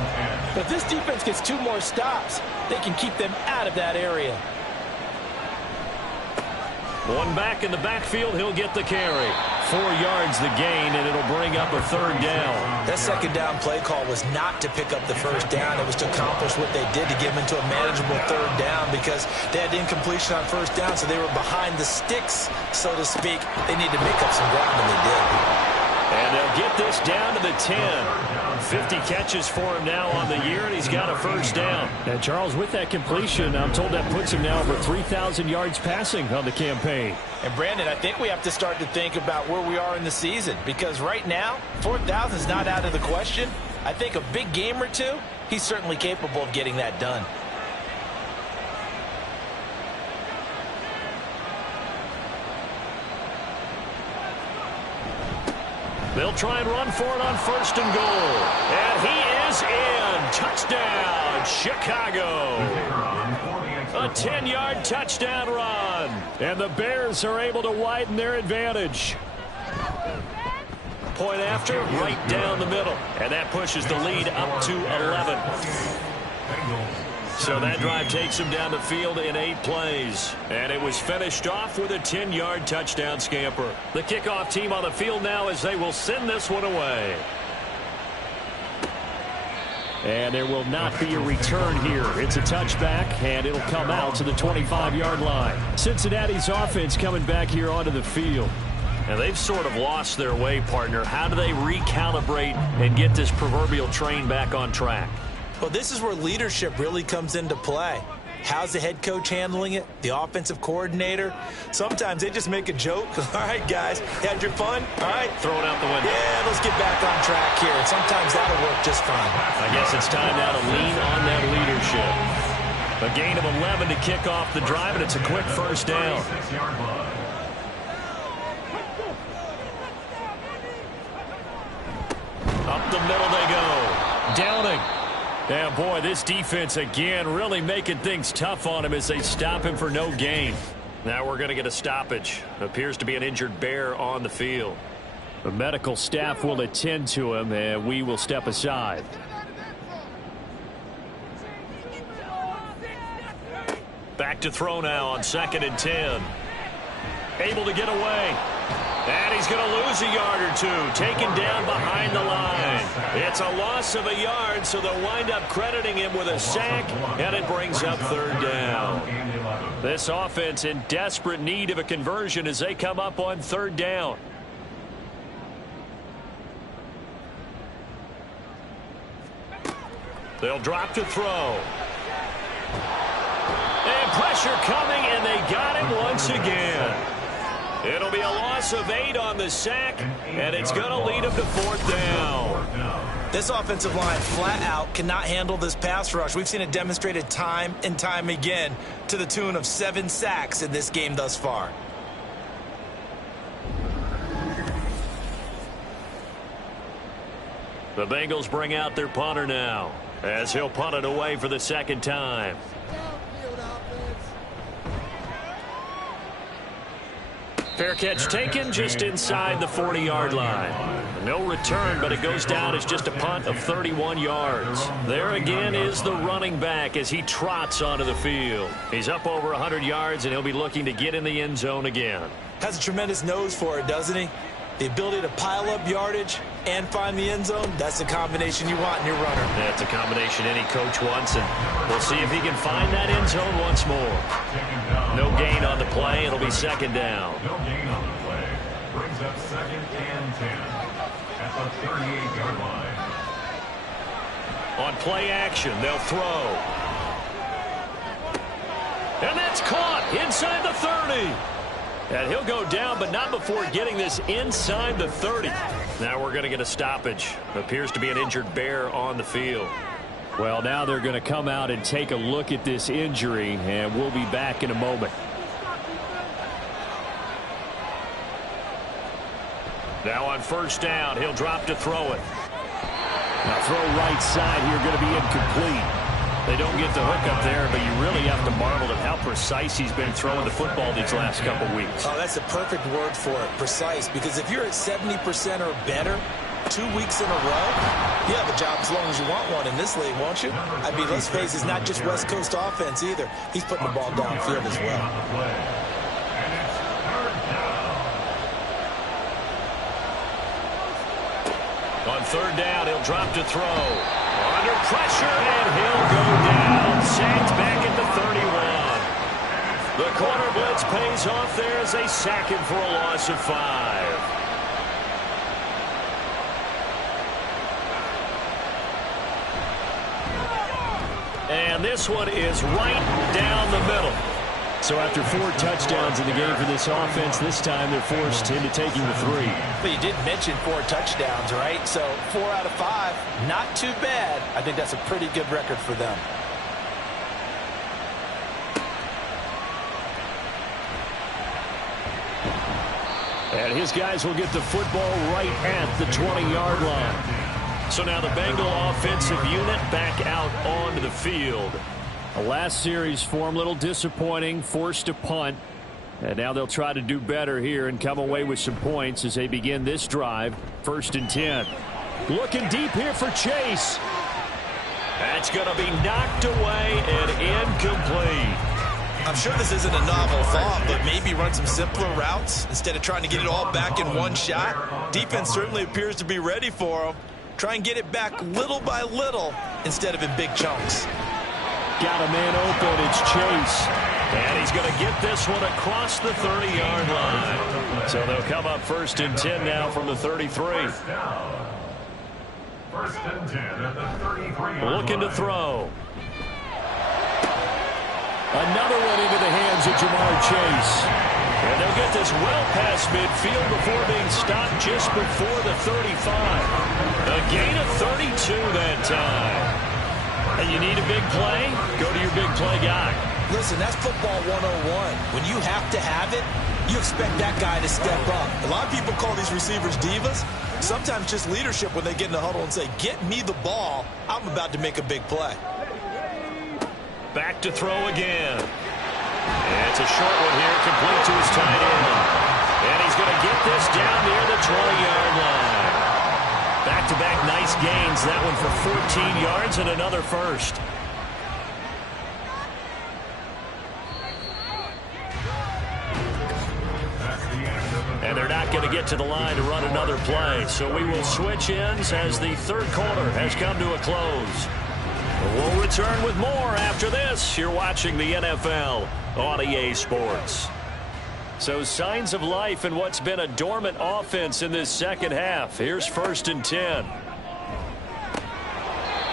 But if this defense gets 2 more stops, they can keep them out of that area. One back in the backfield, he'll get the carry. 4 yards the gain, and it'll bring up a third down. That second down play call was not to pick up the first down. It was to accomplish what they did to get them into a manageable third down because they had incompletion on first down, so they were behind the sticks, so to speak. They need to make up some ground, and they did. And they'll get this down to the 10. 50 catches for him now on the year, and he's got a first down. And Charles, with that completion, I'm told that puts him now over 3,000 yards passing on the campaign. And Brandon, I think we have to start to think about where we are in the season because right now, 4,000 is not out of the question. I think a big game or two, he's certainly capable of getting that done. They'll try and run for it on first and goal. And he is in. Touchdown, Chicago. A 10-yard touchdown run. And the Bears are able to widen their advantage. Point after, right down the middle. And that pushes the lead up to 11. So that drive takes him down the field in 8 plays. And it was finished off with a 10-yard touchdown scamper. The kickoff team on the field now as they will send this one away. And there will not be a return here. It's a touchback, and it'll come out to the 25-yard line. Cincinnati's offense coming back here onto the field. And they've sort of lost their way, partner. How do they recalibrate and get this proverbial train back on track? Well, this is where leadership really comes into play. How's the head coach handling it? The offensive coordinator? Sometimes they just make a joke. All right, guys, had your fun? All right. Throw it out the window. Yeah, let's get back on track here. And sometimes that'll work just fine. I guess it's time now to lean on that leadership. A gain of 11 to kick off the drive, and it's a quick first down. Up the middle they go. Downing. Yeah, boy, this defense again really making things tough on him as they stop him for no gain. Now we're going to get a stoppage. Appears to be an injured Bear on the field. The medical staff will attend to him, and we will step aside. Back to throw now on 2nd and 10. Able to get away. And he's going to lose a yard or two, taken down behind the line. It's a loss of a yard, so they'll wind up crediting him with a sack, and it brings up third down. This offense in desperate need of a conversion as they come up on third down. They'll drop to throw. And pressure coming, and they got him once again. It'll be a loss of 8 on the sack, and it's going to lead him to 4th down. This offensive line flat out cannot handle this pass rush. We've seen it demonstrated time and time again to the tune of 7 sacks in this game thus far. The Bengals bring out their punter now as he'll punt it away for the second time. Fair catch taken just inside the 40-yard line. No return, but it goes down as just a punt of 31 yards. There again is the running back as he trots onto the field. He's up over 100 yards, and he'll be looking to get in the end zone again. Has a tremendous nose for it, doesn't he? The ability to pile up yardage and find the end zone, that's the combination you want in your runner. That's a combination any coach wants, and we'll see if he can find that end zone once more. No gain on the play. It'll be second down. No gain on the play. Brings up 2nd and 10 at the 38-yard line. On play action, they'll throw. And that's caught inside the 30. And he'll go down, but not before getting this inside the 30. Now we're going to get a stoppage. Appears to be an injured Bear on the field. Well, now they're going to come out and take a look at this injury, and we'll be back in a moment. Now on first down, he'll drop to throw it. Now throw right side here, going to be incomplete. They don't get the hook up there, but you really have to marvel at how precise he's been throwing the football these last couple weeks. Oh, that's a perfect word for it, precise, because if you're at 70% or better 2 weeks in a row, you have a job as long as you want one in this league, won't you? I mean, let's face it, it's not just West Coast offense either. He's putting the ball downfield as well. On third down, he'll drop to throw. Under pressure, and he'll go down. Sacked back at the 31. The corner blitz pays off there as they sack him for a loss of 5. And this one is right down the middle. So after 4 touchdowns in the game for this offense, this time they're forced into taking the 3. But you did mention 4 touchdowns, right? So 4 out of 5, not too bad. I think that's a pretty good record for them. And his guys will get the football right at the 20-yard line. So now the Bengal offensive unit back out onto the field. The last series form, a little disappointing, forced to punt. And now they'll try to do better here and come away with some points as they begin this drive. 1st and 10. Looking deep here for Chase. That's going to be knocked away and incomplete. I'm sure this isn't a novel thought, but maybe run some simpler routes instead of trying to get it all back in one shot. Defense certainly appears to be ready for him. Try and get it back little by little instead of in big chunks. Got a man open. It's Chase. And he's going to get this one across the 30-yard line. So they'll come up 1st and 10 now from the 33. 1st and 10 at the 33. Looking to throw. Another one into the hands of Jamar Chase. And they'll get this well past midfield before being stopped just before the 35. A gain of 32 that time. And you need a big play? Go to your big play guy. Listen, that's football 101. When you have to have it, you expect that guy to step up. A lot of people call these receivers divas. Sometimes just leadership when they get in the huddle and say, get me the ball. I'm about to make a big play. Back to throw again. And it's a short one here, complete to his tight end. And he's going to get this down near the 20-yard line. Back-to-back nice gains. That one for 14 yards and another first. And they're not going to get to the line to run another play. So we will switch ends as the 3rd quarter has come to a close. We'll return with more after this. You're watching the NFL on EA Sports. So signs of life in what's been a dormant offense in this second half. Here's 1st and 10.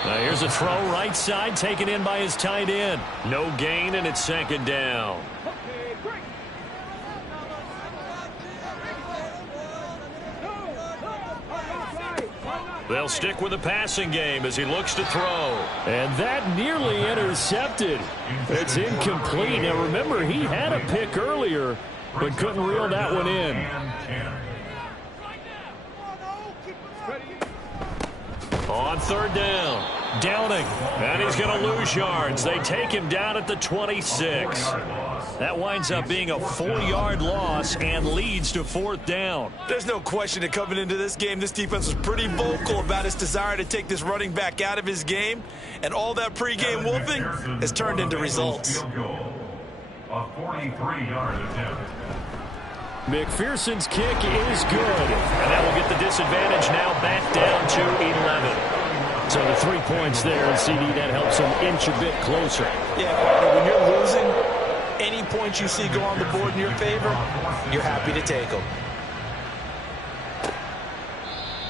Now here's a throw right side taken in by his tight end. No gain, and it's 2nd down. They'll stick with the passing game as he looks to throw. And that nearly intercepted. It's incomplete. Now remember, he had a pick earlier, but couldn't reel that one in. On 3rd down, Downing, and he's going to lose yards. They take him down at the 26. That winds up being a 4-yard loss and leads to 4th down. There's no question that coming into this game, this defense was pretty vocal about its desire to take this running back out of his game, and all that pregame wolfing has turned into results. A 43-yard attempt. McPherson's kick is good. And that will get the disadvantage now back down to 11. So the 3 points there, and CD, that helps them inch a bit closer. Yeah, but when you're losing, any points you see go on the board in your favor, you're happy to take them.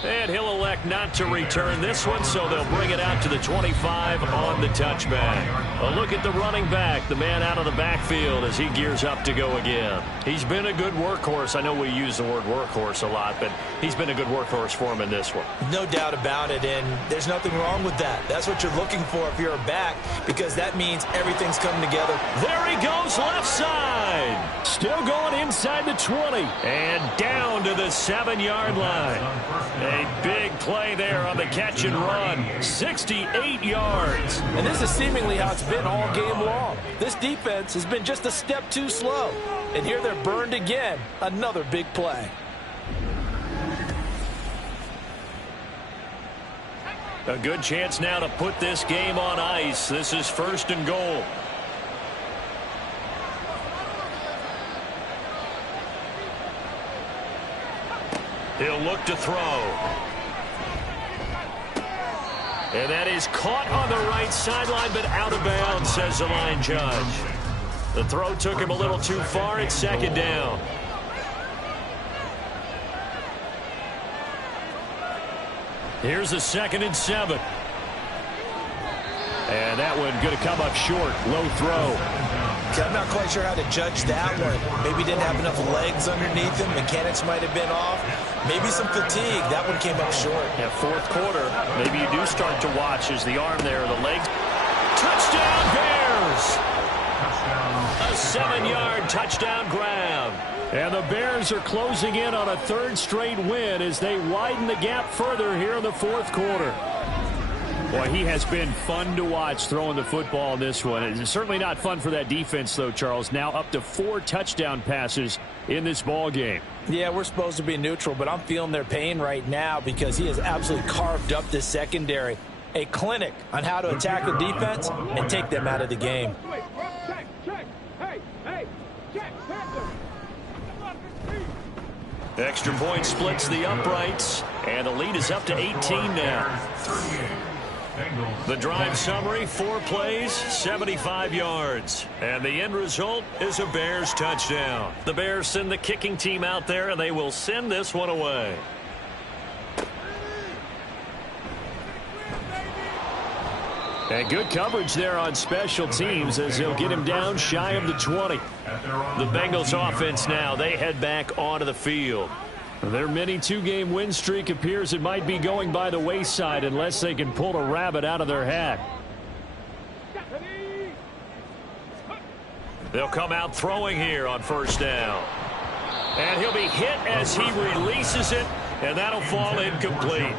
And he'll elect not to return this one, so they'll bring it out to the 25 on the touchback. A look at the running back, the man out of the backfield as he gears up to go again. He's been a good workhorse. I know we use the word workhorse a lot, but he's been a good workhorse for him in this one. No doubt about it, and there's nothing wrong with that. That's what you're looking for if you're a back, because that means everything's coming together. There he goes, left side. Still going inside the 20. And down to the 7-yard line. A big play there on the catch and run. 68 yards. And this is seemingly how it's been all game long. This defense has been just a step too slow. And here they're burned again. Another big play. A good chance now to put this game on ice. This is 1st and goal. He'll look to throw. And that is caught on the right sideline, but out of bounds, says the line judge. The throw took him a little too far. It's 2nd down. Here's the 2nd and 7. And that one going to come up short. Low throw. I'm not quite sure how to judge that one. Maybe didn't have enough legs underneath him. Mechanics might have been off. Maybe some fatigue. That one came up short. Yeah, 4th quarter. Maybe you do start to watch as the arm there, the legs. Touchdown Bears! A 7-yard touchdown grab. And the Bears are closing in on a 3rd straight win as they widen the gap further here in the 4th quarter. Boy, he has been fun to watch throwing the football in this one. It's certainly not fun for that defense, though, Charles. Now up to 4 touchdown passes in this ball game. Yeah, we're supposed to be neutral, but I'm feeling their pain right now because he has absolutely carved up this secondary. A clinic on how to attack a defense and take them out of the game. Extra point splits the uprights, and the lead is up to 18 now. The drive summary, 4 plays, 75 yards. And the end result is a Bears touchdown. The Bears send the kicking team out there, and they will send this one away. And good coverage there on special teams as they'll get him down shy of the 20. The Bengals offense now, they head back onto the field. Their mini 2-game win streak appears it might be going by the wayside unless they can pull a rabbit out of their hat. They'll come out throwing here on 1st down. And he'll be hit as he releases it, and that'll fall incomplete.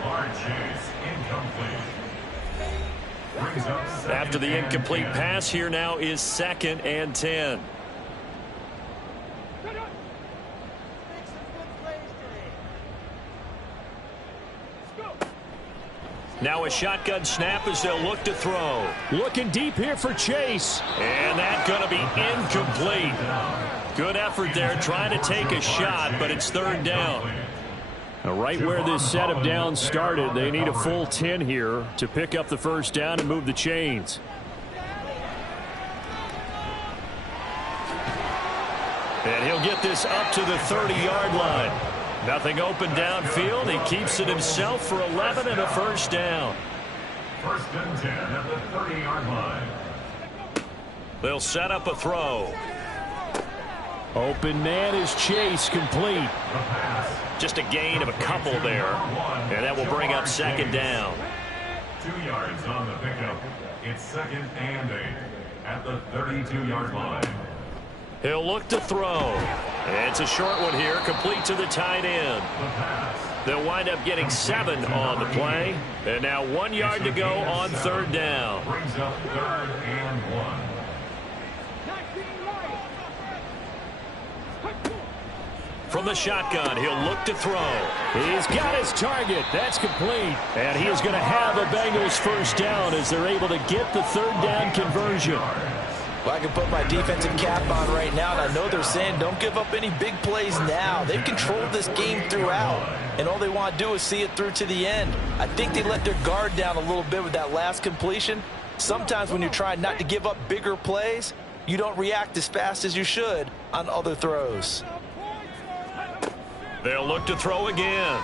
After the incomplete pass, here now is 2nd and 10. Now a shotgun snap as they'll look to throw. Looking deep here for Chase. And that's going to be incomplete. Good effort there trying to take a shot, but it's 3rd down. Now right where this set of downs started, they need a full 10 here to pick up the 1st down and move the chains. And he'll get this up to the 30-yard line. Nothing open downfield. He keeps it himself for 11 and a 1st down. 1st and 10 at the 30-yard line. They'll set up a throw. Open man is Chase, complete. Just a gain of a couple there. And that will bring up 2nd down. 2 yards on the pickup. It's 2nd and 8 at the 32-yard line. He'll look to throw. It's a short one here, complete to the tight end. They'll wind up getting 7 on the play. And now 1 yard to go on 3rd down. Brings up 3rd and 1. From the shotgun, he'll look to throw. He's got his target. That's complete. And he is going to have a Bengals 1st down as they're able to get the 3rd down conversion. Well, I can put my defensive cap on right now, and I know they're saying don't give up any big plays now. They've controlled this game throughout, and all they want to do is see it through to the end. I think they let their guard down a little bit with that last completion. Sometimes when you're trying not to give up bigger plays, you don't react as fast as you should on other throws. They'll look to throw again.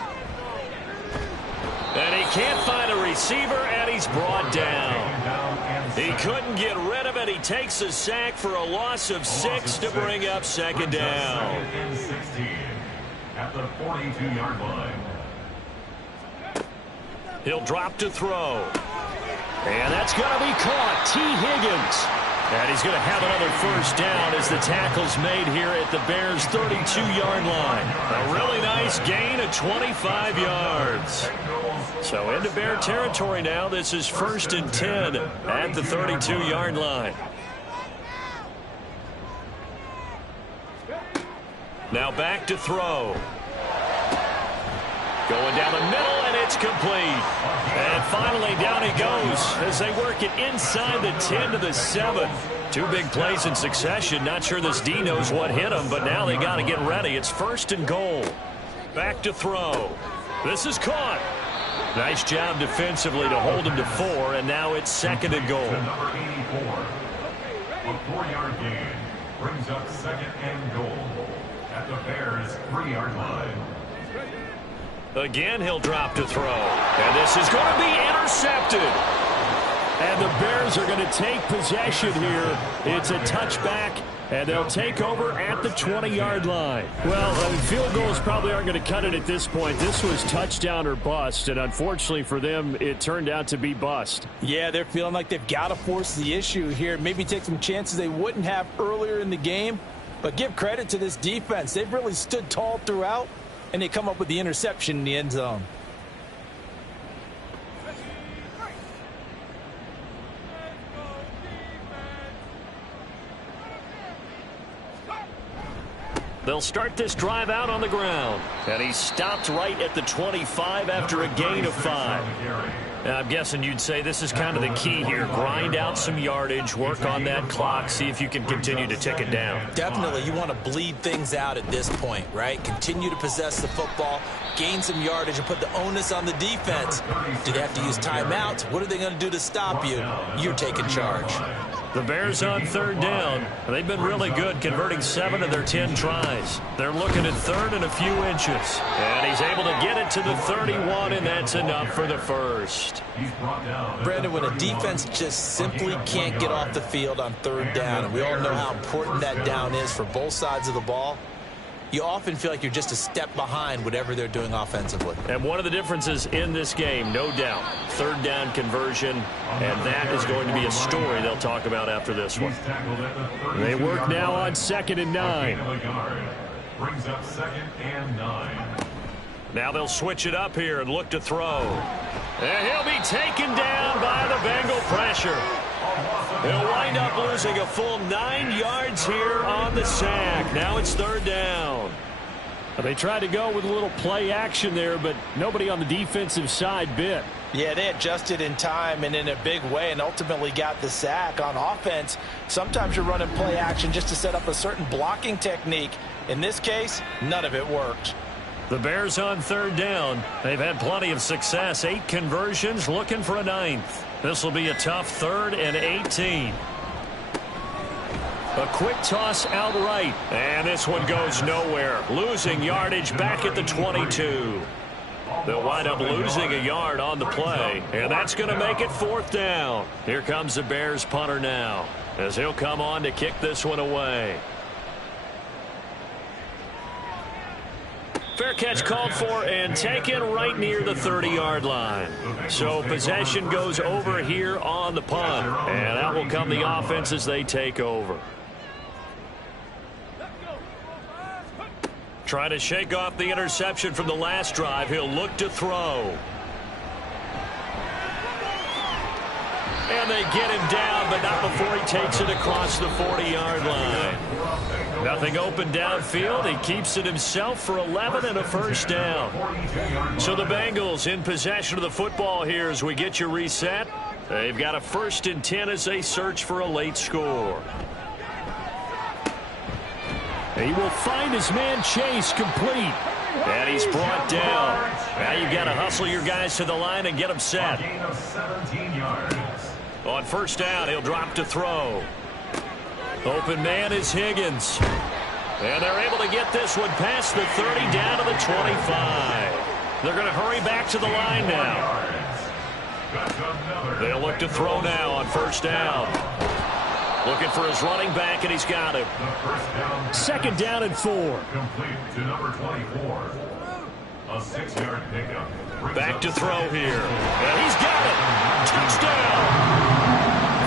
And he can't find a receiver, and he's brought down. He couldn't get rid of it. He takes a sack for a loss of 6 to bring up second down. At the 42-yard line. He'll drop to throw. And that's going to be caught. T. Higgins. And he's going to have another first down as the tackle's made here at the Bears' 32-yard line. A really nice gain of 25 yards. So into Bear territory now. This is 1st and 10 at the 32-yard line. Now back to throw. Going down the middle, and it's complete. And finally, down he goes as they work it inside the 10 to the 7. 2 big plays in succession. Not sure this D knows what hit him, but now they got to get ready. It's 1st and goal. Back to throw. This is caught. Nice job defensively to hold him to 4, and now it's 2nd and goal. Number 84. A 4-yard gain brings up 2nd and goal at the Bears' 3-yard line. Again, he'll drop to throw. And this is going to be intercepted. And the Bears are going to take possession here. It's a touchback, and they'll take over at the 20-yard line. Well, field goals probably aren't going to cut it at this point. This was touchdown or bust, and unfortunately for them, it turned out to be bust. Yeah, they're feeling like they've got to force the issue here. Maybe take some chances they wouldn't have earlier in the game. But give credit to this defense. They've really stood tall throughout, and they come up with the interception in the end zone. They'll start this drive out on the ground. And he stopped right at the 25 after a gain of 5. Now, I'm guessing you'd say this is kind of the key here. Grind out some yardage, work on that clock, see if you can continue to tick it down. Definitely, you want to bleed things out at this point, right? Continue to possess the football, gain some yardage, and put the onus on the defense. Do they have to use timeouts? What are they going to do to stop you? You're taking charge. The Bears on 3rd down. They've been really good, converting 7 of their 10 tries. They're looking at 3rd and a few inches. And he's able to get it to the 31, and that's enough for the first. Brandon, when a defense just simply can't get off the field on 3rd down, and we all know how important that down is for both sides of the ball, you often feel like you're just a step behind whatever they're doing offensively. And one of the differences in this game, no doubt, 3rd down conversion, and that is going to be a story they'll talk about after this one. They work now on 2nd and 9. Brings up 2nd and 9. Now they'll switch it up here and look to throw. And he'll be taken down by the Bengal pressure. He'll wind up losing a full 9 yards here on the sack. Now it's 3rd down. They tried to go with a little play action there, but nobody on the defensive side bit. Yeah, they adjusted in time and in a big way and ultimately got the sack. On offense, sometimes you're running play action just to set up a certain blocking technique. In this case, none of it worked. The Bears on 3rd down. They've had plenty of success. 8 conversions, looking for a 9th. This will be a tough 3rd and 18. A quick toss out right. And this one goes nowhere. Losing yardage back at the 22. They'll wind up losing a yard on the play. And that's going to make it 4th down. Here comes the Bears punter now, as he'll come on to kick this one away. Fair catch called for and taken right near the 30-yard line. So possession goes over here on the punt. And out will come the offense as they take over. Trying to shake off the interception from the last drive. He'll look to throw. And they get him down, but not before he takes it across the 40-yard line. Nothing open downfield. He keeps it himself for 11 and a first down. So the Bengals in possession of the football here as we get you reset. They've got a 1st and 10 as they search for a late score. He will find his man Chase complete. And he's brought down. Now you've got to hustle your guys to the line and get them set. On 1st down, he'll drop to throw. Open man is Higgins. And they're able to get this one past the 30 down to the 25. They're going to hurry back to the line now. They'll look to throw now on first down. Looking for his running back, and he's got him. Second down and 4. Complete to number 24. A 6-yard pickup. Back to throw here. And he's got it. Touchdown.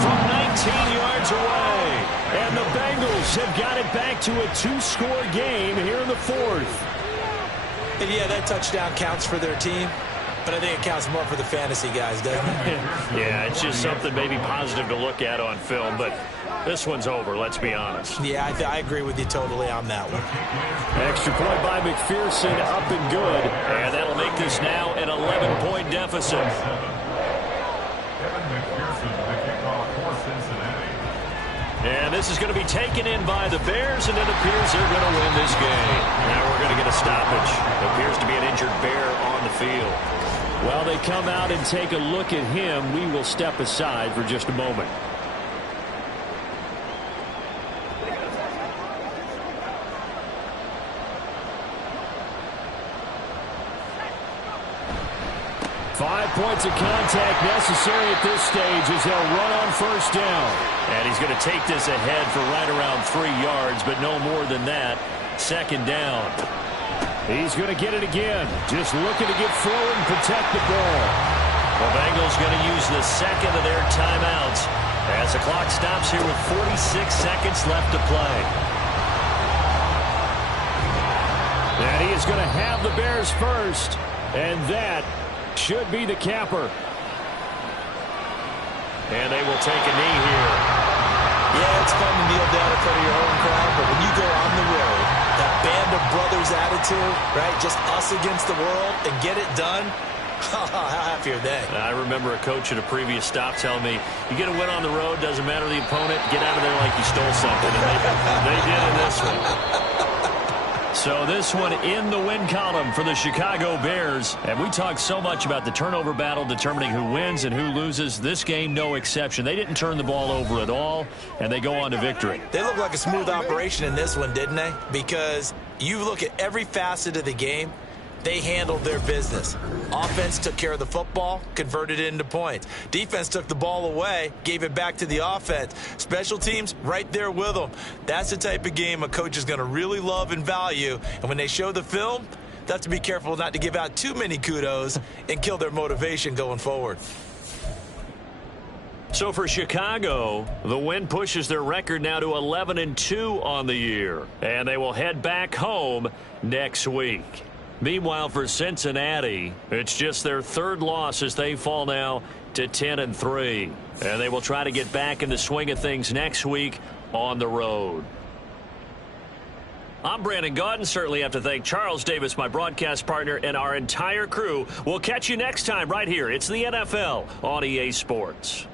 From 19 yards away. And the Bengals have got it back to a 2-score game here in the 4th. And yeah, that touchdown counts for their team, but I think it counts more for the fantasy guys, doesn't it? Yeah, it's just something maybe positive to look at on film, but this one's over, let's be honest. Yeah, I agree with you totally on that one. Extra point by McPherson, up and good. And that'll make this now an 11-point deficit. And this is going to be taken in by the Bears, and it appears they're going to win this game. Now we're going to get a stoppage. It appears to be an injured Bear on the field. While they come out and take a look at him, we will step aside for just a moment. Five points of contact necessary at this stage as they'll run on first down. And he's going to take this ahead for right around 3 yards, but no more than that. Second down. He's going to get it again. Just looking to get forward and protect the ball. The Bengals going to use the second of their timeouts as the clock stops here with 46 seconds left to play. And he is going to have the Bears first, and that should be the capper. And they will take a knee here. Yeah, it's fun to kneel down in front of your home crowd, but when you go on the road, that band of brothers attitude, right? Just us against the world and get it done. How happy are they? I remember a coach at a previous stop telling me, you get a win on the road, doesn't matter the opponent, get out of there like you stole something. And they did in this one. So this one in the win column for the Chicago Bears. And we talked so much about the turnover battle determining who wins and who loses. This game, no exception. They didn't turn the ball over at all, and they go on to victory. They look like a smooth operation in this one, didn't they? Because you look at every facet of the game, they handled their business. Offense took care of the football, converted it into points. Defense took the ball away, gave it back to the offense. Special teams, right there with them. That's the type of game a coach is going to really love and value. And when they show the film, they have to be careful not to give out too many kudos and kill their motivation going forward. So for Chicago, the win pushes their record now to 11-2 on the year. And they will head back home next week. Meanwhile, for Cincinnati, it's just their third loss as they fall now to 10-3. And they will try to get back in the swing of things next week on the road. I'm Brandon Gaudin. Certainly have to thank Charles Davis, my broadcast partner, and our entire crew. We'll catch you next time right here. It's the NFL on EA Sports.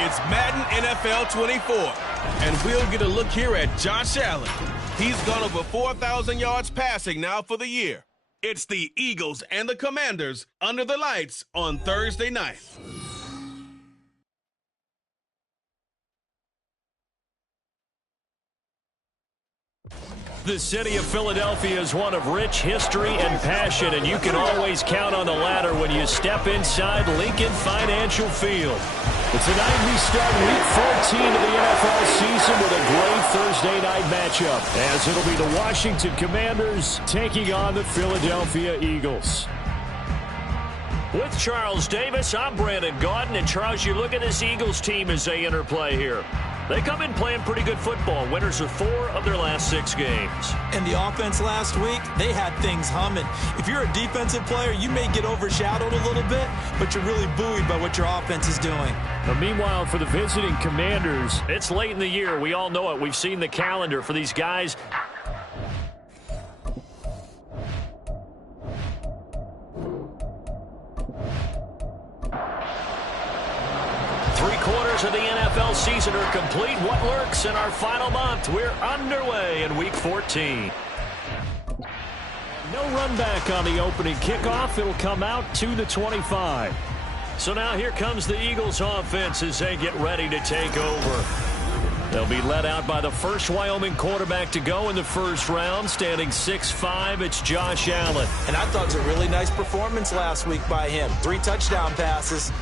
It's Madden NFL 24, and we'll get a look here at Josh Allen. He's gone over 4,000 yards passing now for the year. It's the Eagles and the Commanders under the lights on Thursday night. The city of Philadelphia is one of rich history and passion, and you can always count on the latter when you step inside Lincoln Financial Field. But tonight we start Week 14 of the NFL season with a great Thursday night matchup, as it'll be the Washington Commanders taking on the Philadelphia Eagles. With Charles Davis, I'm Brandon Gaudin, and Charles, you look at this Eagles team as they interplay here. They come in playing pretty good football. Winners of 4 of their last 6 games. And the offense last week, they had things humming. If you're a defensive player, you may get overshadowed a little bit, but you're really buoyed by what your offense is doing. But meanwhile, for the visiting Commanders, it's late in the year. We all know it. We've seen the calendar for these guys. Three-quarters of the NFL season are complete. What lurks in our final month? We're underway in Week 14. No run back on the opening kickoff. It'll come out to the 25. So now here comes the Eagles offense as they get ready to take over. They'll be led out by the first Wyoming quarterback to go in the first round, standing 6'5". It's Josh Allen. And I thought it was a really nice performance last week by him. 3 touchdown passes.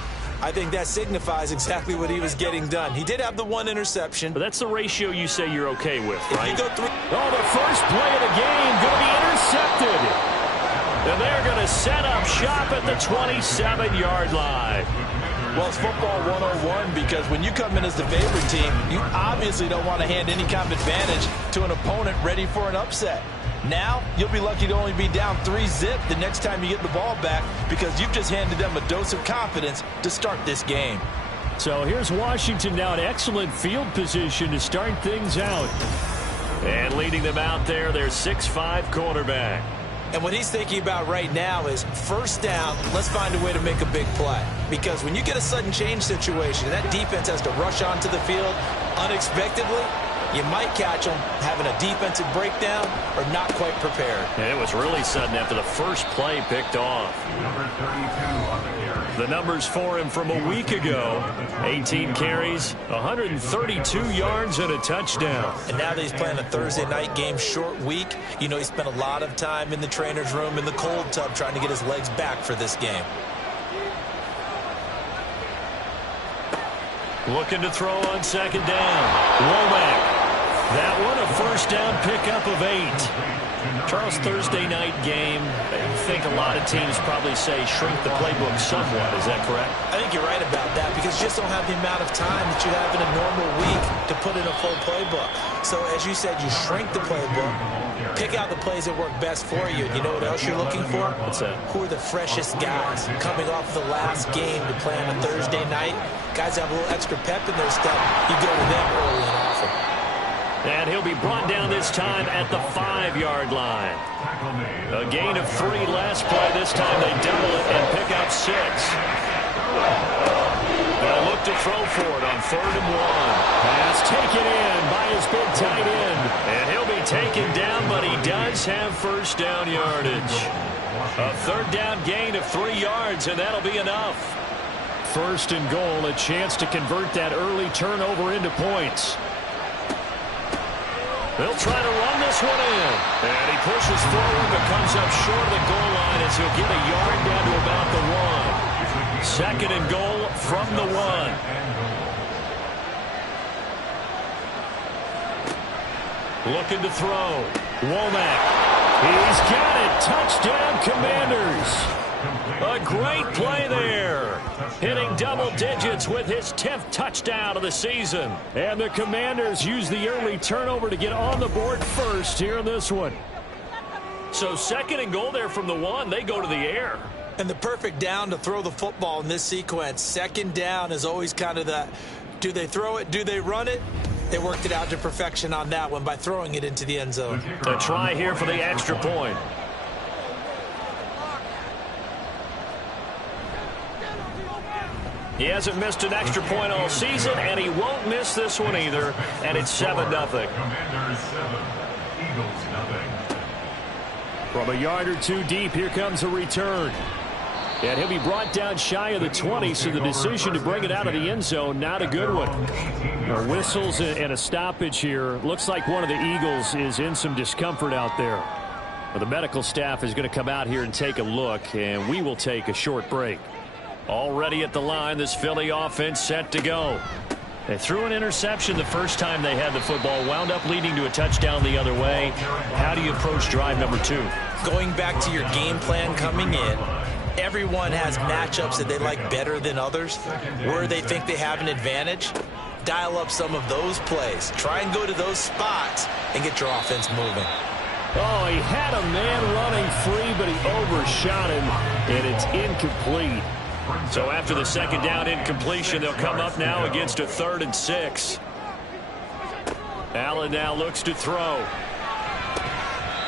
I think that signifies exactly what he was getting done. He did have the 1 interception. But that's the ratio you say you're okay with, right? If you go 3. Oh, the first play of the game going to be intercepted. And they're going to set up shop at the 27-yard line. Well, it's football 101 because when you come in as the favorite team, you obviously don't want to hand any kind of advantage to an opponent ready for an upset. Now, you'll be lucky to only be down 3-zip the next time you get the ball back because you've just handed them a dose of confidence to start this game. So here's Washington now in excellent field position to start things out. And leading them out there, their 6'5" quarterback. And what he's thinking about right now is first down, let's find a way to make a big play. Because when you get a sudden change situation, that defense has to rush onto the field unexpectedly. You might catch them having a defensive breakdown or not quite prepared. And it was really sudden after the first play picked off. The numbers for him from a week ago: 18 carries, 132 yards, and a touchdown. And now that he's playing a Thursday night game, short week, you know he spent a lot of time in the trainer's room in the cold tub trying to get his legs back for this game. Looking to throw on second down. Womack. That one a first down pickup of 8. Charles, Thursday night game, I think a lot of teams probably say shrink the playbook somewhat. Is that correct? I think you're right about that because you just don't have the amount of time that you have in a normal week to put in a full playbook. So as you said, you shrink the playbook, pick out the plays that work best for you. You know what else you're looking for? What's that? Who are the freshest guys coming off the last game to play on a Thursday night? Guys have a little extra pep in their step. You go to them early and often. And he'll be brought down this time at the 5-yard line. A gain of 3 last play. This time they double it and pick up 6. They'll look to throw for it on 3rd and 1. Pass taken in by his big tight end. And he'll be taken down, but he does have first down yardage. A 3rd down gain of 3 yards, and that'll be enough. 1st and goal, a chance to convert that early turnover into points. They'll try to run this one in. And he pushes forward but comes up short of the goal line as he'll get a yard down to about the 1. 2nd and goal from the 1. Looking to throw. Womack. He's got it. Touchdown, Commanders. A great play there. Hitting double digits with his 10th touchdown of the season. And the Commanders use the early turnover to get on the board first here in this one. So 2nd and goal there from the 1. They go to the air. And the perfect down to throw the football in this sequence. 2nd down is always kind of the, do they throw it, do they run it? They worked it out to perfection on that one by throwing it into the end zone. A try here for the extra point. He hasn't missed an extra point all season, and he won't miss this one either, and it's 7-0. Commanders 7, Eagles nothing. From a yard or two deep, here comes a return. And he'll be brought down shy of the 20, so the decision to bring it out of the end zone, not a good one. Whistles and a stoppage here. Looks like one of the Eagles is in some discomfort out there. Well, the medical staff is going to come out here and take a look, and we will take a short break. Already at the line, this Philly offense set to go. They threw an interception the first time they had the football, wound up leading to a touchdown the other way. How do you approach drive number 2? Going back to your game plan coming in, everyone has matchups that they like better than others. Where they think they have an advantage, dial up some of those plays. Try and go to those spots and get your offense moving. Oh, he had a man running free, but he overshot him, and it's incomplete. So after the second down incompletion, they'll come up now against a 3rd and 6. Allen now looks to throw.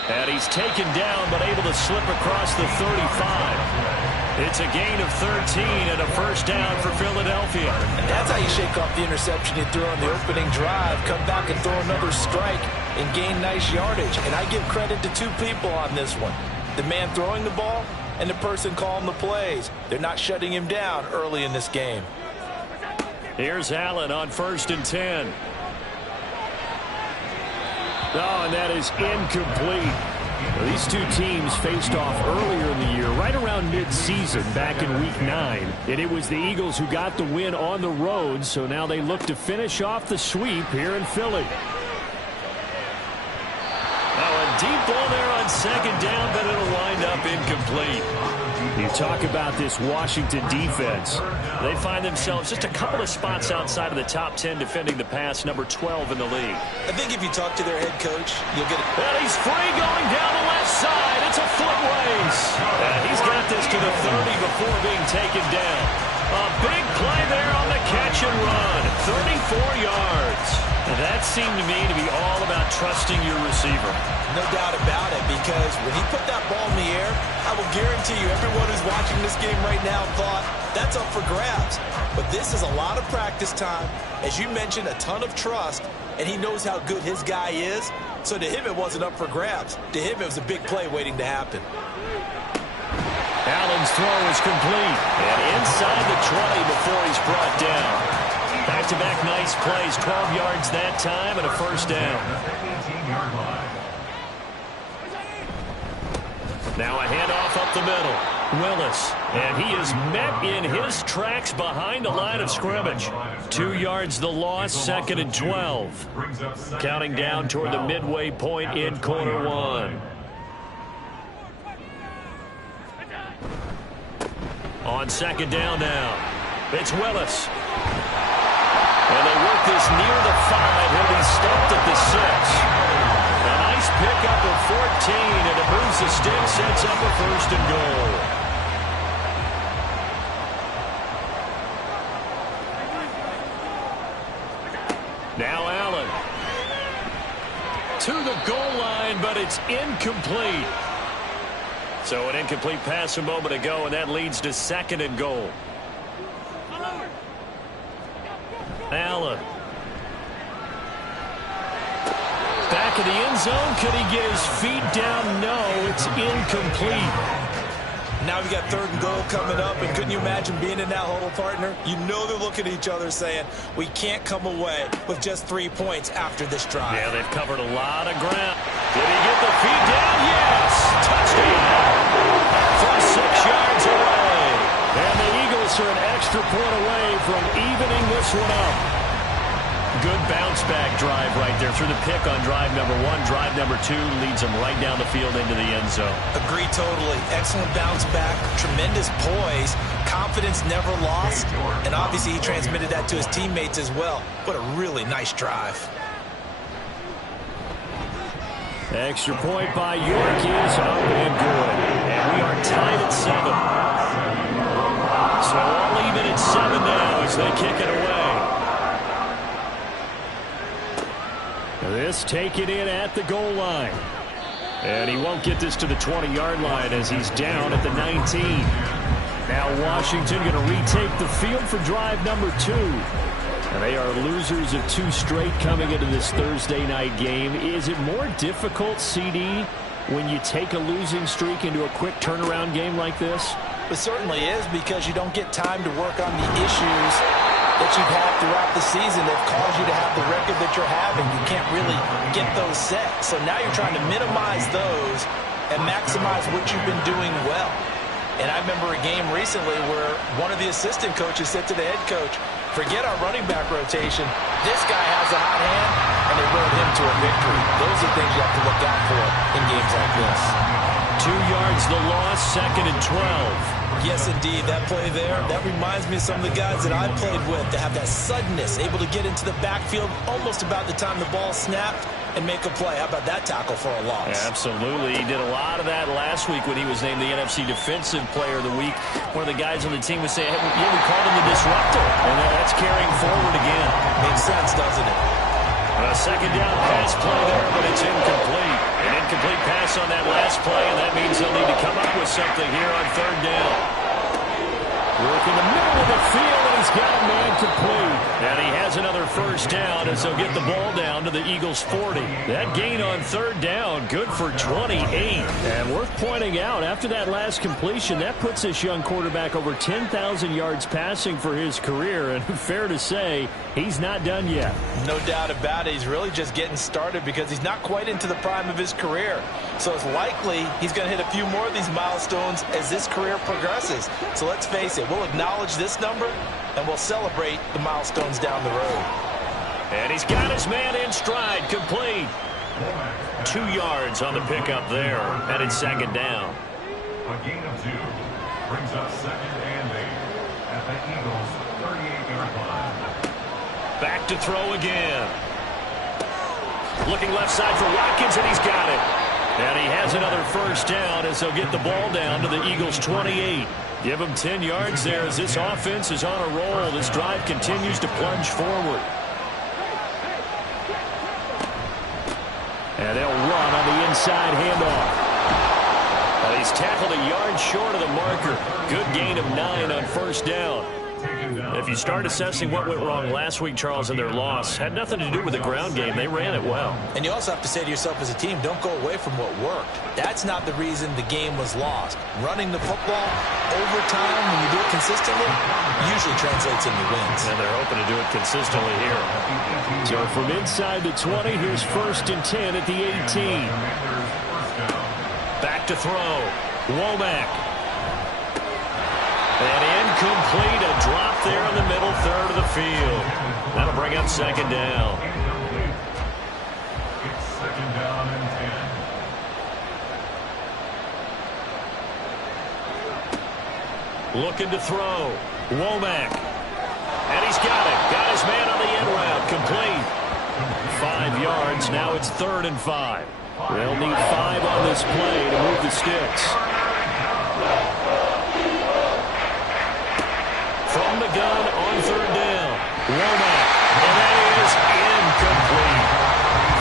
And he's taken down, but able to slip across the 35. It's a gain of 13 and a first down for Philadelphia. And that's how you shake off the interception you threw on the opening drive. Come back and throw another strike and gain nice yardage. And I give credit to 2 people on this one. The man throwing the ball and the person calling the plays. They're not shutting him down early in this game. Here's Allen on 1st and 10. Oh, and that is incomplete. Well, these 2 teams faced off earlier in the year, right around mid-season, back in Week 9. And it was the Eagles who got the win on the road, so now they look to finish off the sweep here in Philly. Now a deep ball there on 2nd down, but it'll wind up incomplete. You talk about this Washington defense. They find themselves just a couple of spots outside of the top 10 defending the pass, number 12 in the league. I think if you talk to their head coach, you'll get it. And he's free going down the left side. It's a foot race. And he's got this to the 30 before being taken down. A big play there on the catch and run. 34 yards. And that seemed to me to be all about trusting your receiver. No doubt about it, because when he put that ball in the air, I will guarantee you everyone who's watching this game right now thought that's up for grabs. But this is a lot of practice time. As you mentioned, a ton of trust, and he knows how good his guy is. So to him, it wasn't up for grabs. To him, it was a big play waiting to happen. Allen's throw is complete. And inside the 20 before he's brought down. Back-to-back nice plays, 12 yards that time and a first down. Now a handoff up the middle. Willis, and he is met in his tracks behind the line of scrimmage. 2 yards the loss, 2nd and 12. Counting down toward the midway point in quarter 1. On 2nd down now, it's Willis. And they work this near the 5. He'll be stopped at the 6. A nice pickup of 14, and it moves the stick, sets up a 1st and goal. Now Allen. To the goal line, but it's incomplete. So an incomplete pass a moment ago, and that leads to 2nd and goal. Allen. Back of the end zone. Could he get his feet down? No, it's incomplete. Now we got 3rd and goal coming up, and couldn't you imagine being in that huddle, partner? You know they're looking at each other saying, we can't come away with just 3 points after this drive. Yeah, they've covered a lot of ground. Did he get the feet down? Yes! Touchdown! From 6 yards away. And the Eagles are an extra point away from evening this one up. Good bounce-back drive right there through the pick on drive number 1. Drive number 2 leads them right down the field into the end zone. Agree totally. Excellent bounce-back, tremendous poise, confidence never lost, and obviously he transmitted that to his teammates as well. What a really nice drive. Extra point by York is up and good. And we are tied at 7. So all even at 7 now as they kick it away. This taken in at the goal line. And he won't get this to the 20-yard line as he's down at the 19. Now Washington going to retake the field for drive number 2. And they are losers of 2 straight coming into this Thursday night game. Is it more difficult, CD, when you take a losing streak into a quick turnaround game like this? It certainly is, because you don't get time to work on the issues that you've had throughout the season that caused you to have the record that you're having. You can't really get those set. So now you're trying to minimize those and maximize what you've been doing well. And I remember a game recently where one of the assistant coaches said to the head coach, forget our running back rotation. This guy has a hot hand, and they rode him to a victory. Those are things you have to look out for in games like this. 2 yards the loss, 2nd and 12. Yes, indeed. That play there, that reminds me of some of the guys that I played with that have that suddenness, able to get into the backfield almost about the time the ball snapped and make a play. How about that tackle for a loss? Yeah, absolutely. He did a lot of that last week when he was named the NFC Defensive Player of the Week. One of the guys on the team was saying, hey, yeah, we called him the disruptor. And that's carrying forward again. Makes sense, doesn't it? A 2nd down pass play there, but it's incomplete. An incomplete pass on that last play, and that means they'll need to come up with something here on 3rd down. Work in the middle of the field, and he's got a man complete. And he has another 1st down as they'll get the ball down to the Eagles' 40. That gain on 3rd down, good for 28. And worth pointing out, after that last completion, that puts this young quarterback over 10,000 yards passing for his career. And fair to say, he's not done yet. No doubt about it. He's really just getting started because he's not quite into the prime of his career. So it's likely he's going to hit a few more of these milestones as this career progresses. So let's face it, we'll acknowledge this number and we'll celebrate the milestones down the road. And he's got his man in stride, complete. 2 yards on the pickup there, and it's 2nd down. A gain of 2 brings up 2nd and 8 at the Eagles' 38-yard line. Back to throw again. Looking left side for Watkins, and he's got it. And he has another 1st down as they'll get the ball down to the Eagles' 28. Give him 10 yards there as this offense is on a roll. This drive continues to plunge forward. And they'll run on the inside handoff. And he's tackled a yard short of the marker. Good gain of 9 on 1st down. If you start assessing what went wrong last week, Charles, in their loss, had nothing to do with the ground game. They ran it well. And you also have to say to yourself as a team, don't go away from what worked. That's not the reason the game was lost. Running the football over time, when you do it consistently, usually translates into wins. And they're hoping to do it consistently here. So from inside the 20, here's 1st and 10 at the 18. Back to throw. Womack. And incomplete, a drop there in the middle third of the field. That'll bring up 2nd down. It's 2nd down and 10. Looking to throw. Womack. And he's got it. Got his man on the end route. Complete. 5 yards. Now it's 3rd and 5. They'll need 5 on this play to move the sticks. From the gun on 3rd down. Womack. And that is incomplete.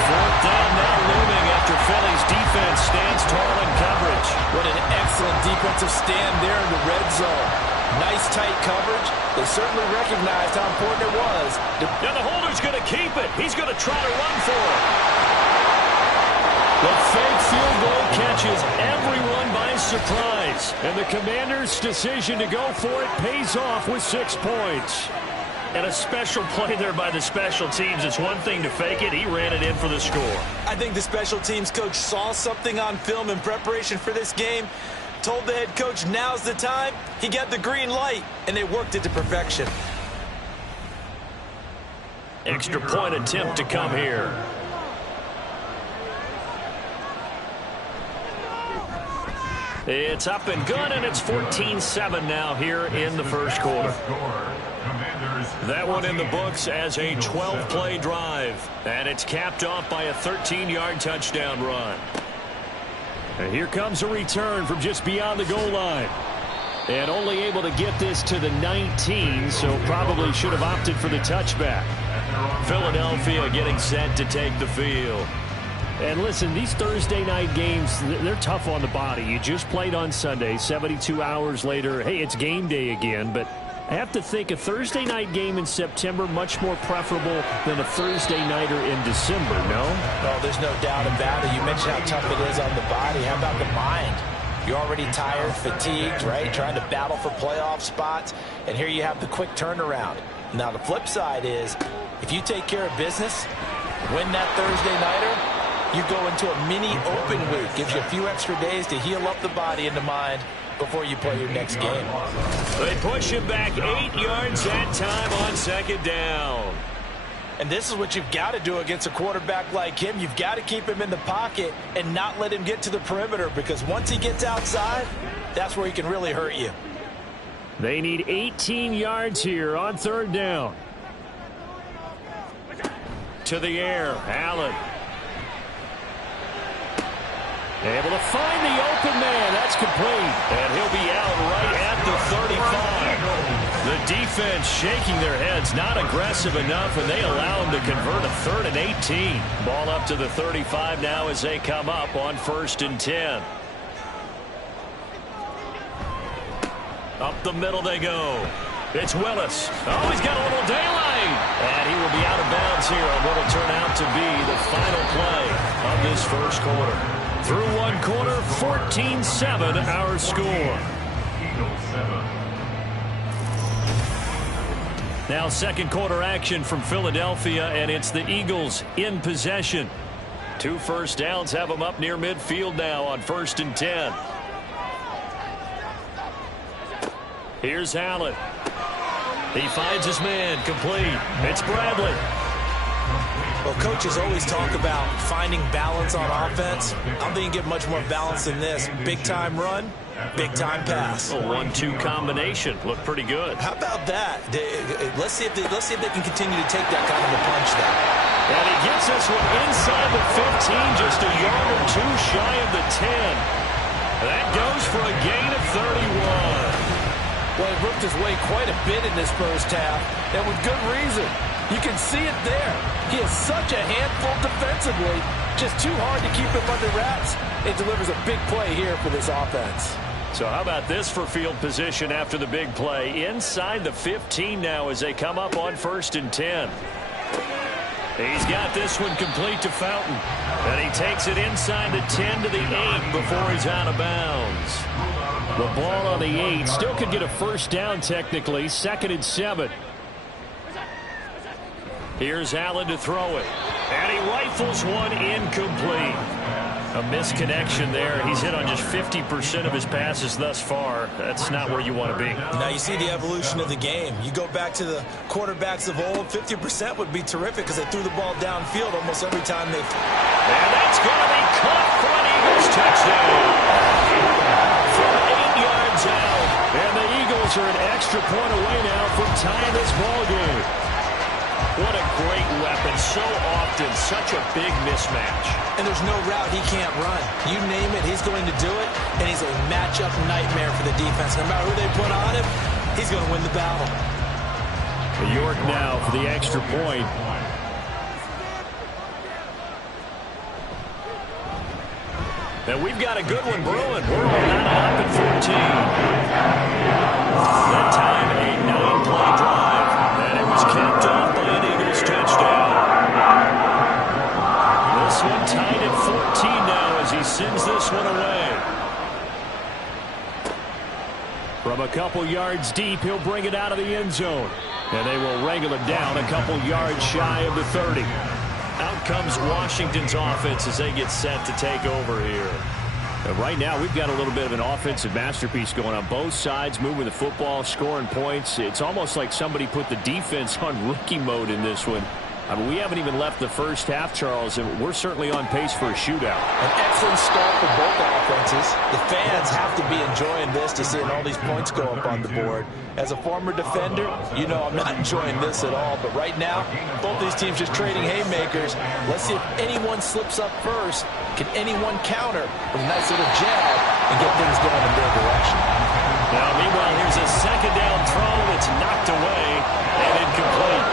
4th down now looming after Philly's defense stands tall in coverage. What an excellent defensive stand there in the red zone. Nice tight coverage. They certainly recognized how important it was. Now the holder's going to keep it. He's going to try to run for it. The fake field goal catches everyone by surprise. And the Commanders' decision to go for it pays off with 6 points. And a special play there by the special teams. It's one thing to fake it. He ran it in for the score. I think the special teams coach saw something on film in preparation for this game, told the head coach now's the time. He got the green light, and they worked it to perfection. Extra point attempt to come here. It's up and good, and it's 14-7 now here in the 1st quarter. That one in the books as a 12-play drive. And it's capped off by a 13-yard touchdown run. And here comes a return from just beyond the goal line. And only able to get this to the 19, so probably should have opted for the touchback. Philadelphia getting set to take the field. And listen, these Thursday night games, they're tough on the body. You just played on Sunday, 72 hours later, hey, it's game day again. But I have to think a Thursday night game in September much more preferable than a Thursday nighter in December, no? Oh, there's no doubt about it. You mentioned how tough it is on the body. How about the mind? You're already tired, fatigued, right? Trying to battle for playoff spots. And here you have the quick turnaround. Now, the flip side is, if you take care of business, win that Thursday nighter, you go into a mini open week. Gives you a few extra days to heal up the body and the mind before you play your next game. They push him back 8 yards that time on second down. And this is what you've got to do against a quarterback like him. You've got to keep him in the pocket and not let him get to the perimeter, because once he gets outside, that's where he can really hurt you. They need 18 yards here on third down. To the air, Allen. Able to find the open man. That's complete. And he'll be out right at the 35. The defense shaking their heads, not aggressive enough, and they allow him to convert a 3rd and 18. Ball up to the 35 now as they come up on 1st and 10. Up the middle they go. It's Willis. Oh, he's got a little daylight. And he will be out of bounds here on what will turn out to be the final play of this first quarter. Through one quarter, 14-7 our score. Now second quarter action from Philadelphia, and it's the Eagles in possession. 2 first downs have them up near midfield now on 1st and 10. Here's Allen. He finds his man, complete. It's Bradley. Well, coaches always talk about finding balance on offense. I'm thinking get much more balance than this. Big-time run, big-time pass. A 1-2 combination. Looked pretty good. How about that? Let's see if they can continue to take that kind of a punch there. And he gets this one inside the 15, just a yard or 2 shy of the 10. That goes for a gain of 31. Well, he worked his way quite a bit in this first half, and with good reason. You can see it there. He is such a handful defensively. Just too hard to keep him under wraps. It delivers a big play here for this offense. So how about this for field position after the big play? Inside the 15 now as they come up on 1st and 10. He's got this one complete to Fountain. And he takes it inside the 10 to the 8 before he's out of bounds. The ball on the 8 still could get a first down technically. 2nd and 7. Here's Allen to throw it. And he rifles one incomplete. A misconnection there. He's hit on just 50% of his passes thus far. That's not where you want to be. Now you see the evolution of the game. You go back to the quarterbacks of old, 50% would be terrific because they threw the ball downfield almost every time they... And that's going to be caught for an Eagles touchdown. From 8 yards out. And the Eagles are an extra point away now from tying this ball game. What a great weapon. So often, such a big mismatch. And there's no route he can't run. You name it, he's going to do it. And he's a matchup nightmare for the defense. No matter who they put on him, he's going to win the battle. York now for the extra point. And we've got a good one brewing. We're on up at 14. That time, a 9-play drive. And it was capped off by an Eagles touchdown. This one tied at 14 now as he sends this one away. From a couple yards deep, he'll bring it out of the end zone. And they will wrangle it down a couple yards shy of the 30. Out comes Washington's offense as they get set to take over here. And right now, we've got a little bit of an offensive masterpiece going on both sides, moving the football, scoring points. It's almost like somebody put the defense on rookie mode in this one. I mean, we haven't even left the first half, Charles, and we're certainly on pace for a shootout. An excellent start for both offenses. The fans have to be enjoying this to seeing all these points go up on the board. As a former defender, you know I'm not enjoying this at all. But right now, both these teams just trading haymakers. Let's see if anyone slips up first. Can anyone counter with a nice little jab and get things going in their direction? Now, meanwhile, here's a second down throw that's knocked away and incomplete.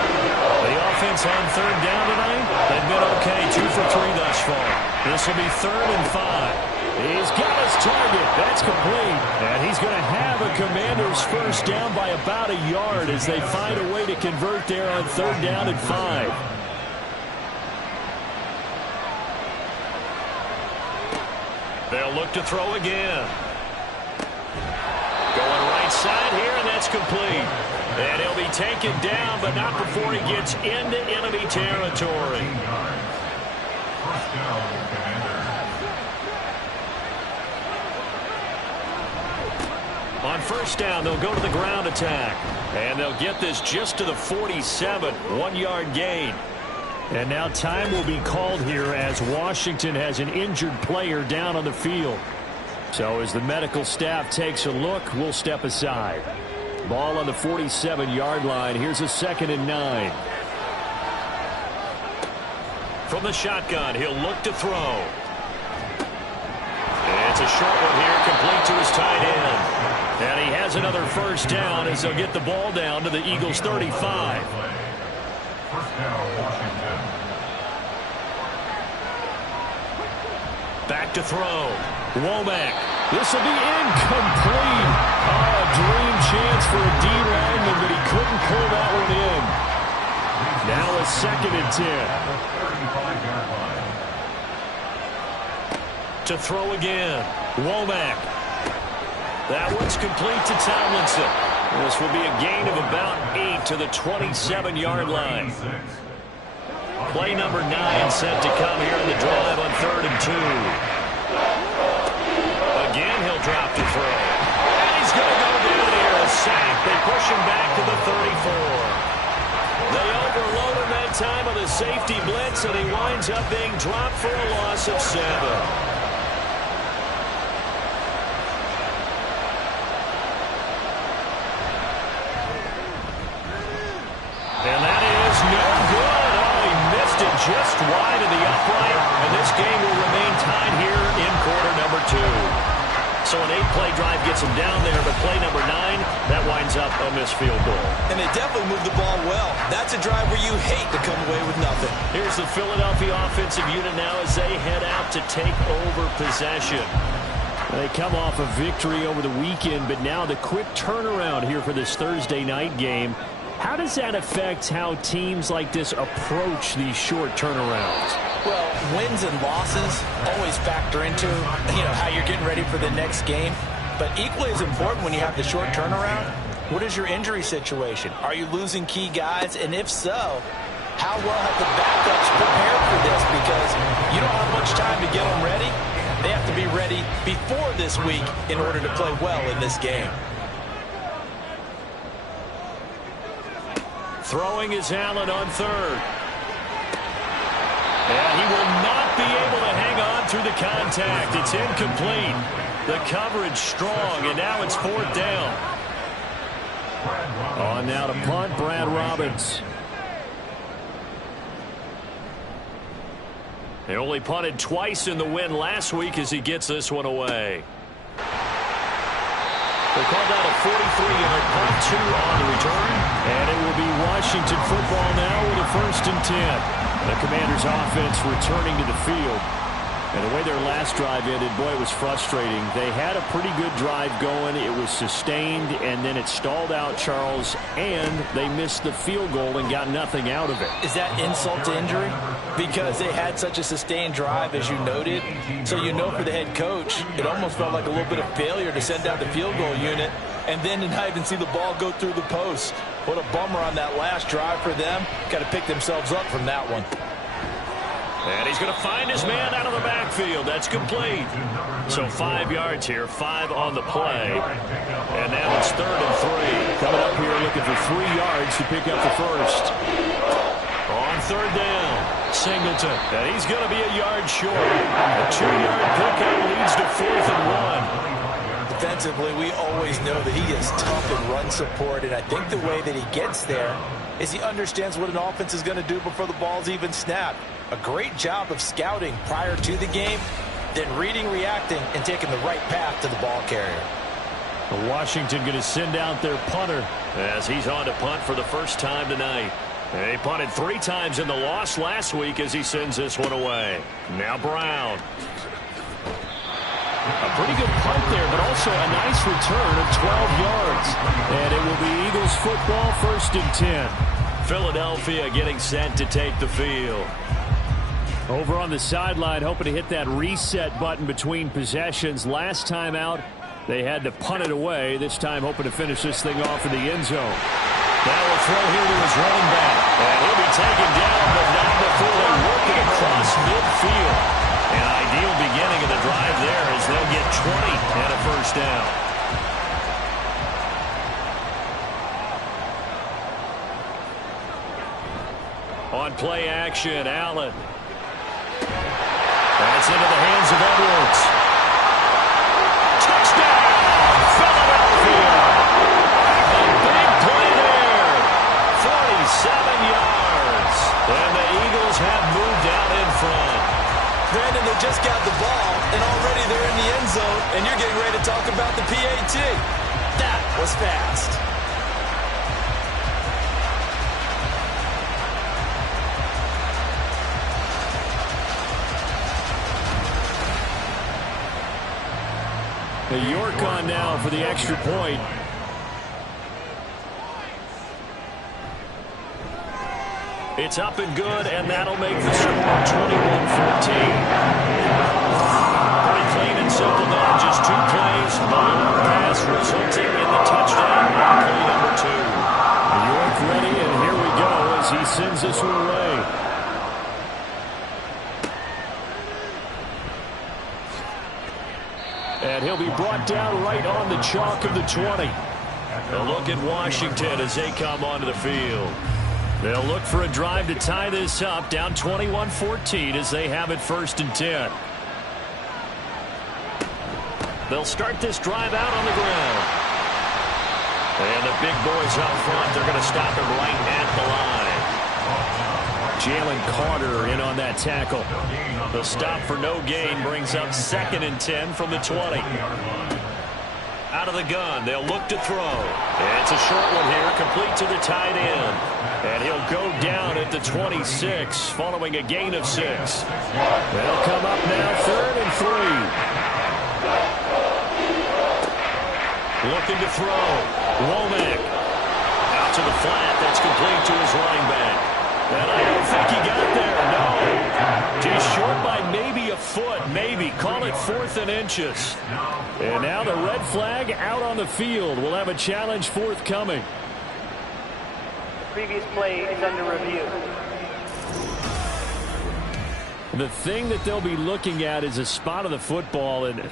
The offense on third down tonight, they've been okay, 2 for 3 thus far. This will be 3rd and 5. He's got his target. That's complete. And he's going to have a Commander's first down by about a yard as they find a way to convert there on 3rd down and 5. They'll look to throw again. Going right side here, and that's complete. And he'll be taken down, but not before he gets into enemy territory. First down, Commander. On first down, they'll go to the ground attack. And they'll get this just to the 47, 1-yard gain. And now time will be called here as Washington has an injured player down on the field. So as the medical staff takes a look, we'll step aside. Ball on the 47-yard line. Here's a 2nd and 9. From the shotgun, he'll look to throw. It's a short one here, complete to his tight end. And he has another first down as they'll get the ball down to the Eagles' 35. First down, Washington. Back to throw. Womack. This will be incomplete. Oh, a dream chance for a D lineman, but he couldn't pull that one in. Now a 2nd and 10. To throw again. Womack. That one's complete to Tomlinson. This will be a gain of about 8 to the 27-yard line. Play number 9 set to come here in the drive on 3rd and 2. Again, he'll drop to throw. And he's going to go down here. A sack. They push him back to the 34. They overload him that time on the safety blitz, and he winds up being dropped for a loss of 7. And that is no good. Oh, he missed it just wide of the upright. And this game will remain tied here in quarter number 2. So an 8-play drive gets him down there, but play number 9, that winds up a missed field goal. And they definitely moved the ball well. That's a drive where you hate to come away with nothing. Here's the Philadelphia offensive unit now as they head out to take over possession. They come off a victory over the weekend, but now the quick turnaround here for this Thursday night game. How does that affect how teams like this approach these short turnarounds? Well, wins and losses always factor into, how you're getting ready for the next game. But equally as important when you have the short turnaround, what is your injury situation? Are you losing key guys? And if so, how well have the backups prepared for this? Because you don't have much time to get them ready. They have to be ready before this week in order to play well in this game. Throwing is Allen on 3rd. And he will not be able to hang on through the contact. It's incomplete. The coverage strong, and now it's 4th down. On now to punt, Brad Robbins. He only punted twice in the win last week as he gets this one away. They called out a 43-yard punt, 2 on the return. And it will be Washington football now with a 1st and 10. The Commanders' offense returning to the field. And the way their last drive ended, boy, it was frustrating. They had a pretty good drive going. It was sustained, and then it stalled out, Charles, and they missed the field goal and got nothing out of it. Is that insult to injury? Because they had such a sustained drive, as you noted. So for the head coach, it almost felt like a little bit of failure to send out the field goal unit and then to not even see the ball go through the post. What a bummer on that last drive for them. Got to pick themselves up from that one. And he's going to find his man out of the backfield. That's complete. So 5 yards here, 5 on the play. And now it's 3rd and 3. Coming up here looking for 3 yards to pick up the first. On 3rd down, Singleton. And he's going to be a yard short. A 2-yard pickup leads to 4th and 1. Defensively, we always know that he is tough in run support, and I think the way that he gets there is he understands what an offense is going to do before the ball's even snapped. A great job of scouting prior to the game, then reading, reacting, and taking the right path to the ball carrier. Washington going to send out their punter as he's on to punt for the first time tonight. He punted 3 times in the loss last week as he sends this one away. Now Brown. A pretty good punt there, but also a nice return of 12 yards. And it will be Eagles football, 1st and 10. Philadelphia getting set to take the field. Over on the sideline, hoping to hit that reset button between possessions. Last time out, they had to punt it away. This time hoping to finish this thing off in the end zone. Now a throw here to his running back. And he'll be taken down, but not before they work it across midfield. An ideal beginning of the drive there as they'll get 20 and a first down. On play action, Allen. That's into the hands of Edwards. Touchdown, Philadelphia. A big play there. 47 yards. And the Eagles have moved out in front. Brandon, they just got the ball, and already they're in the end zone, and you're getting ready to talk about the PAT. That was fast. York on now for the extra point. It's up and good, and that'll make the score 21-14. Pretty clean and simple now. Just 2 plays. The long pass resulting in the touchdown on play number 2. York ready, and here we go as he sends this one away. And he'll be brought down right on the chalk of the 20. A look at Washington as they come onto the field. They'll look for a drive to tie this up, down 21-14 as they have it 1st and 10. They'll start this drive out on the ground. And the big boys up front, they're going to stop him right at the line. Jalen Carter in on that tackle. The stop for no gain brings up 2nd and 10 from the 20. Out of the gun, they'll look to throw. And it's a short one here, complete to the tight end. And he'll go down at the 26, following a gain of 6. They'll come up now 3rd and 3. Looking to throw. Womack. Out to the flat, that's complete to his running back. And I don't think he got there, no. Just short by maybe a foot, maybe. Call it 4th and inches. And now the red flag out on the field. We'll have a challenge forthcoming. Previous play is under review. The thing that they'll be looking at is a spot of the football, and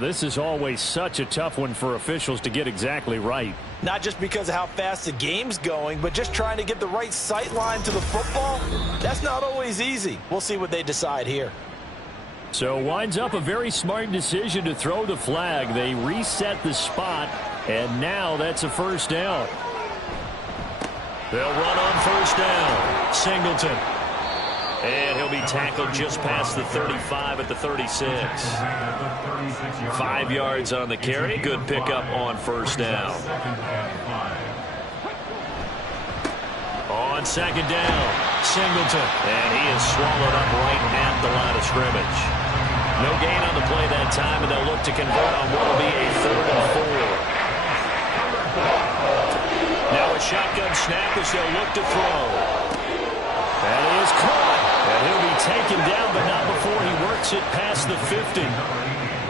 this is always such a tough one for officials to get exactly right. Not just because of how fast the game's going, but just trying to get the right sight line to the football. That's not always easy. We'll see what they decide here. So winds up a very smart decision to throw the flag. They reset the spot, and now that's a first down. They'll run on first down. Singleton. And he'll be tackled just past the 35 at the 36. 5 yards on the carry. Good pickup on first down. On 2nd down, Singleton. And he is swallowed up right at the line of scrimmage. No gain on the play that time, and they'll look to convert on what will be a 3rd and 4. Now a shotgun snap as they'll look to throw. And he is caught. And he'll be taken down, but not before he works it past the 50.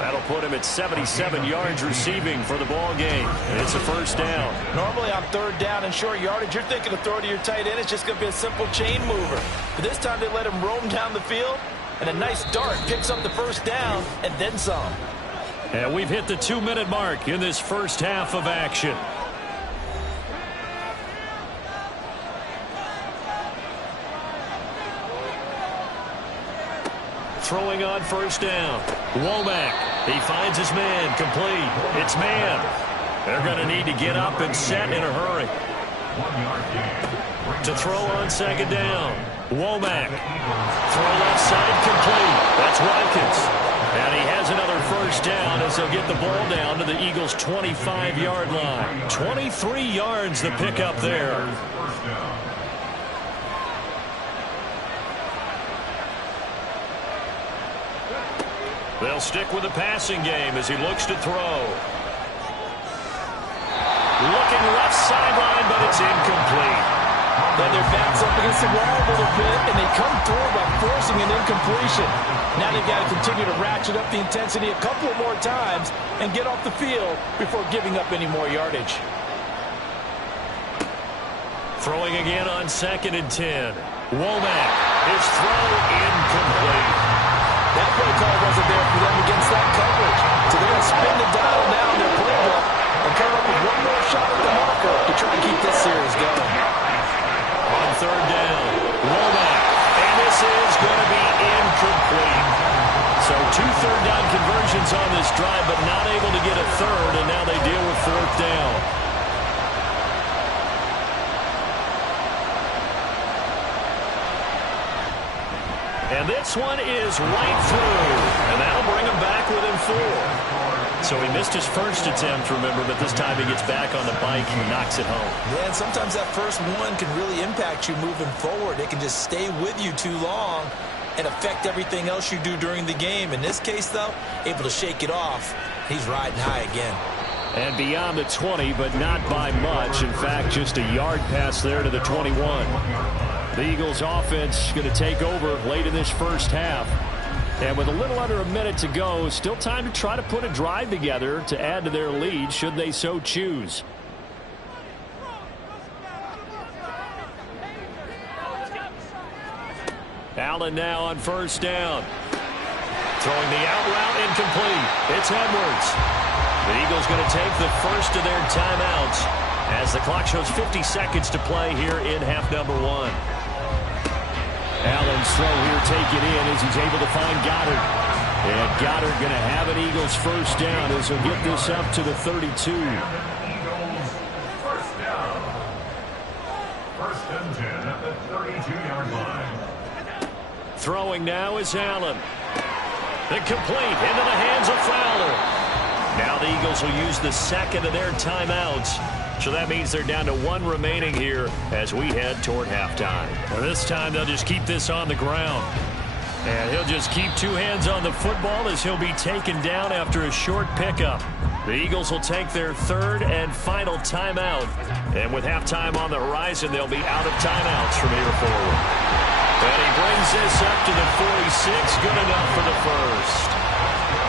That'll put him at 77 yards receiving for the ball game. And it's a first down. Normally on 3rd down and short yardage, you're thinking of throwing to your tight end. It's just going to be a simple chain mover. But this time they let him roam down the field, and a nice dart picks up the first down and then some. And we've hit the 2-minute mark in this first half of action. Throwing on first down. Womack. He finds his man. Complete. It's man. They're going to need to get up and set in a hurry. To throw on 2nd down. Womack. Throw left side complete. That's Watkins. And he has another first down as they'll get the ball down to the Eagles' 25-yard line. 23 yards the pickup there. They'll stick with the passing game as he looks to throw. Looking left sideline, but it's incomplete. Then their backs up against the wall a little bit, and they come through by forcing an incompletion. Now they've got to continue to ratchet up the intensity a couple of more times and get off the field before giving up any more yardage. Throwing again on 2nd and 10. Womack, his throw incomplete. That play call wasn't there for them against that coverage. So they're going to spin the dial now in their playbook and come up with one more shot at the marker to try and keep this series going. On 3rd down, Womack, and this is going to be incomplete. So 2 third-down conversions on this drive, but not able to get a third, and now they deal with 4th down. And this one is right through, and that'll bring him back within 4. So he missed his first attempt, remember, but this time he gets back on the bike and knocks it home. Yeah, and sometimes that first one can really impact you moving forward. It can just stay with you too long and affect everything else you do during the game. In this case, though, able to shake it off. He's riding high again. And beyond the 20, but not by much. In fact, just a yard pass there to the 21. The Eagles offense going to take over late in this first half. And with a little under a minute to go, still time to try to put a drive together to add to their lead should they so choose. Allen now on 1st down. Throwing the out route incomplete. It's Edwards. The Eagles going to take the first of their timeouts as the clock shows 50 seconds to play here in half number 1. Allen's throw here taken in as he's able to find Goddard. And Goddard going to have an Eagles first down as he'll get this up to the 32. Eagles first down. 1st and 10 at the 32-yard line. Throwing now is Allen. Incomplete into the hands of Fowler. Now the Eagles will use the second of their timeouts. So that means they're down to 1 remaining here as we head toward halftime. Well, this time they'll just keep this on the ground. And he'll just keep 2 hands on the football as he'll be taken down after a short pickup. The Eagles will take their 3rd and final timeout. And with halftime on the horizon, they'll be out of timeouts from here forward. And he brings this up to the 46. Good enough for the first.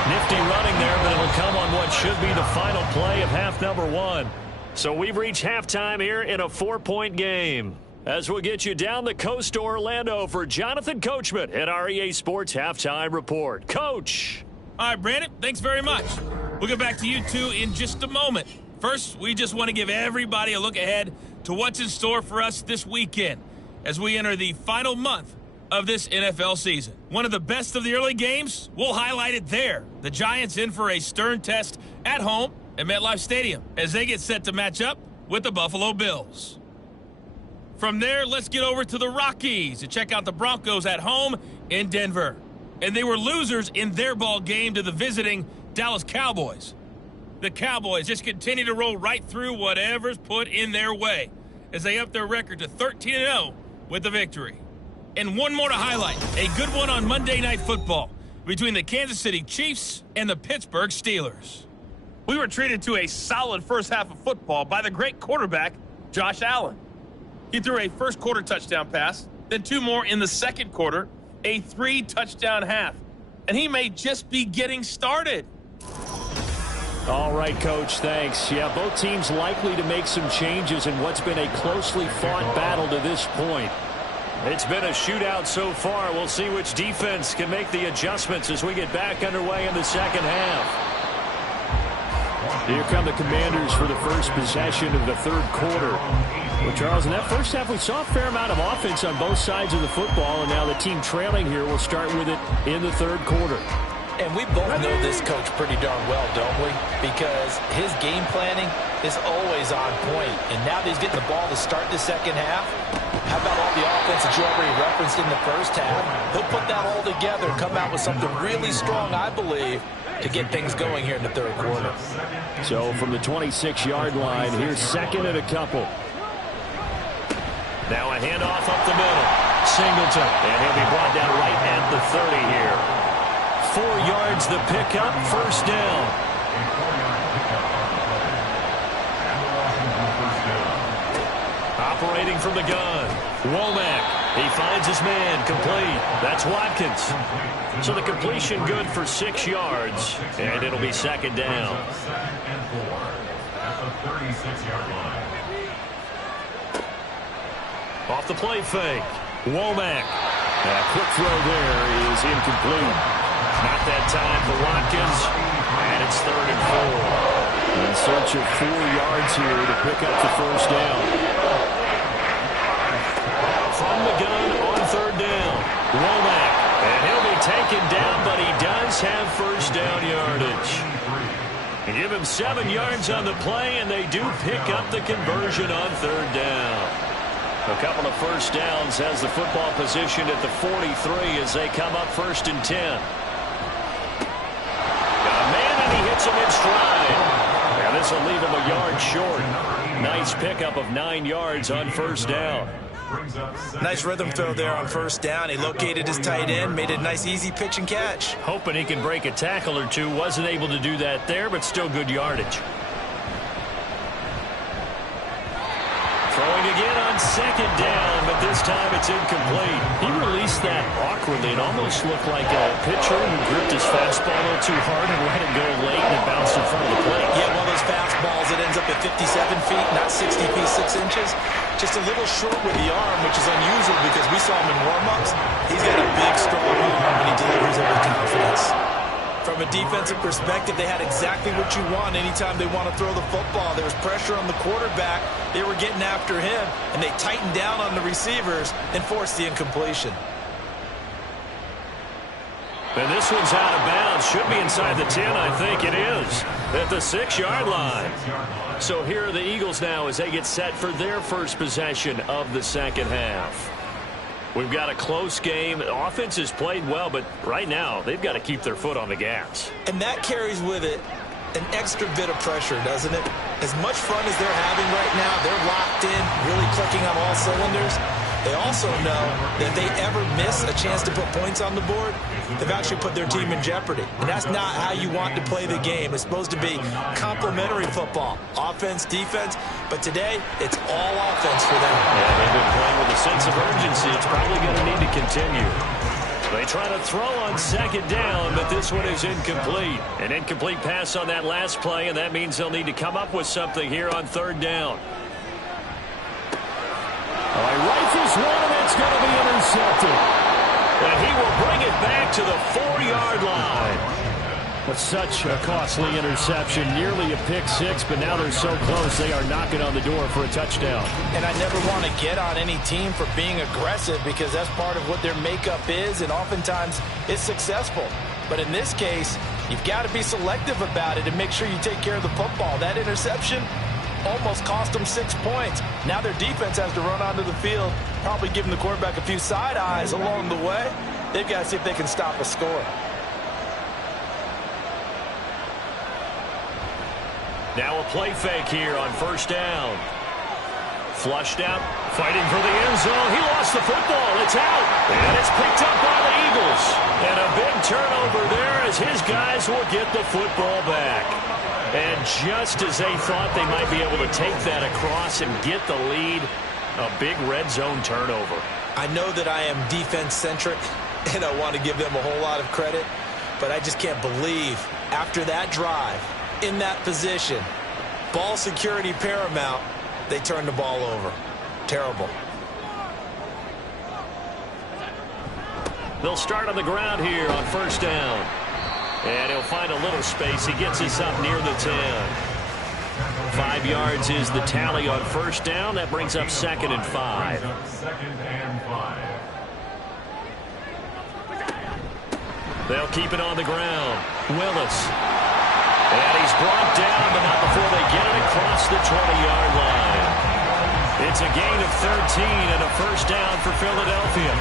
Nifty running there, but it'll come on what should be the final play of half number 1. So we've reached halftime here in a 4-point game. As we'll get you down the coast to Orlando for Jonathan Coachman at our EA Sports Halftime Report. Coach! All right, Brandon, thanks very much. We'll get back to you two in just a moment. First, we just want to give everybody a look ahead to what's in store for us this weekend as we enter the final month of this NFL season. One of the best of the early games, we'll highlight it there. The Giants in for a stern test at home at MetLife Stadium as they get set to match up with the Buffalo Bills. From there, let's get over to the Rockies to check out the Broncos at home in Denver. And they were losers in their ball game to the visiting Dallas Cowboys. The Cowboys just continue to roll right through whatever's put in their way as they up their record to 13-0 with the victory. And one more to highlight, a good one on Monday Night Football between the Kansas City Chiefs and the Pittsburgh Steelers. We were treated to a solid first half of football by the great quarterback, Josh Allen. He threw a first-quarter touchdown pass, then 2 more in the second quarter, a 3-touchdown half. And he may just be getting started. All right, Coach, thanks. Yeah, both teams likely to make some changes in what's been a closely fought battle to this point. It's been a shootout so far. We'll see which defense can make the adjustments as we get back underway in the second half. Here come the Commanders for the first possession of the third quarter. Well, Charles, in that first half, we saw a fair amount of offense on both sides of the football, and now the team trailing here will start with it in the third quarter. And we both know this coach pretty darn well, don't we? Because his game planning is always on point. And now that he's getting the ball to start the second half, how about all the offense that you already referenced in the first half. He'll put that all together and come out with something really strong, I believe, to get things going here in the third quarter. So from the 26-yard line, here's second and a couple. Now a handoff up the middle. Singleton. And he'll be brought down right at the 30 here. 4 yards the pickup, first down. Operating from the gun. Womack. He finds his man. Complete. That's Watkins. So the completion good for 6 yards. And it'll be second down. Second and 4 at the 36-yard line. Off the play fake. Womack. A quick throw there is incomplete. Not that time for Watkins. And it's third and 4. In search of 4 yards here to pick up the first down. From the gun on third down. Womack. And he'll be taken down, but he does have first down yardage. And give him 7 yards on the play, and they do pick up the conversion on third down. A couple of first downs has the football positioned at the 43 as they come up first and 10. Got a man, and he hits him in stride. And this will leave him a yard short. Nice pickup of 9 yards on first down. Nice rhythm throw there on first down. He located his tight end, made it a nice easy pitch and catch. Hoping he can break a tackle or two. Wasn't able to do that there, but still good yardage. Throwing again on second down, but this time it's incomplete. He released that awkwardly. It almost looked like a pitcher who gripped his fastball a little too hard and let it go late, and it bounced in front of the plate. Yeah, one of those fastballs that ends up at 57 feet, not 60 feet, 6 inches. Just a little short with the arm, which is unusual because we saw him in warm-ups. He's got a big, strong arm, and he delivers it with confidence. From a defensive perspective, they had exactly what you want anytime they want to throw the football. There was pressure on the quarterback. They were getting after him, and they tightened down on the receivers and forced the incompletion. And this one's out of bounds. Should be inside the 10, I think it is, at the 6-yard line. So here are the Eagles now as they get set for their first possession of the second half. We've got a close game. The offense has played well, but right now they've got to keep their foot on the gas. And that carries with it an extra bit of pressure, doesn't it? As much fun as they're having right now, they're locked in, really clicking on all cylinders. They also know that if they ever miss a chance to put points on the board, they've actually put their team in jeopardy. And that's not how you want to play the game. It's supposed to be complementary football, offense, defense. But today, it's all offense for them. Yeah, they've been playing with a sense of urgency. It's probably going to need to continue. They try to throw on second down, but this one is incomplete. An incomplete pass on that last play, and that means they'll need to come up with something here on third down. He rifles one, and it's going to be intercepted. And he will bring it back to the 4-yard line. But such a costly interception, nearly a pick six, but now they're so close they are knocking on the door for a touchdown. And I never want to get on any team for being aggressive because that's part of what their makeup is, and oftentimes it's successful. But in this case, you've got to be selective about it and make sure you take care of the football. That interception almost cost them 6 points. Now their defense has to run onto the field, probably giving the quarterback a few side eyes along the way. They've got to see if they can stop a score. Now a play fake here on first down. Flushed out, fighting for the end zone. He lost the football. It's out. And it's picked up by the Eagles. And a big turnover there as his guys will get the football back. And just as they thought they might be able to take that across and get the lead, a big red zone turnover. I know that I am defense-centric, and I want to give them a whole lot of credit, but I just can't believe after that drive, in that position, ball security paramount, they turned the ball over. Terrible. They'll start on the ground here on first down. And he'll find a little space. He gets us up near the 10. 5 yards is the tally on first down. That brings up second and 5. They'll keep it on the ground. Willis. And he's brought down, but not before they get it across the 20-yard line. It's a gain of 13 and a first down for Philadelphia.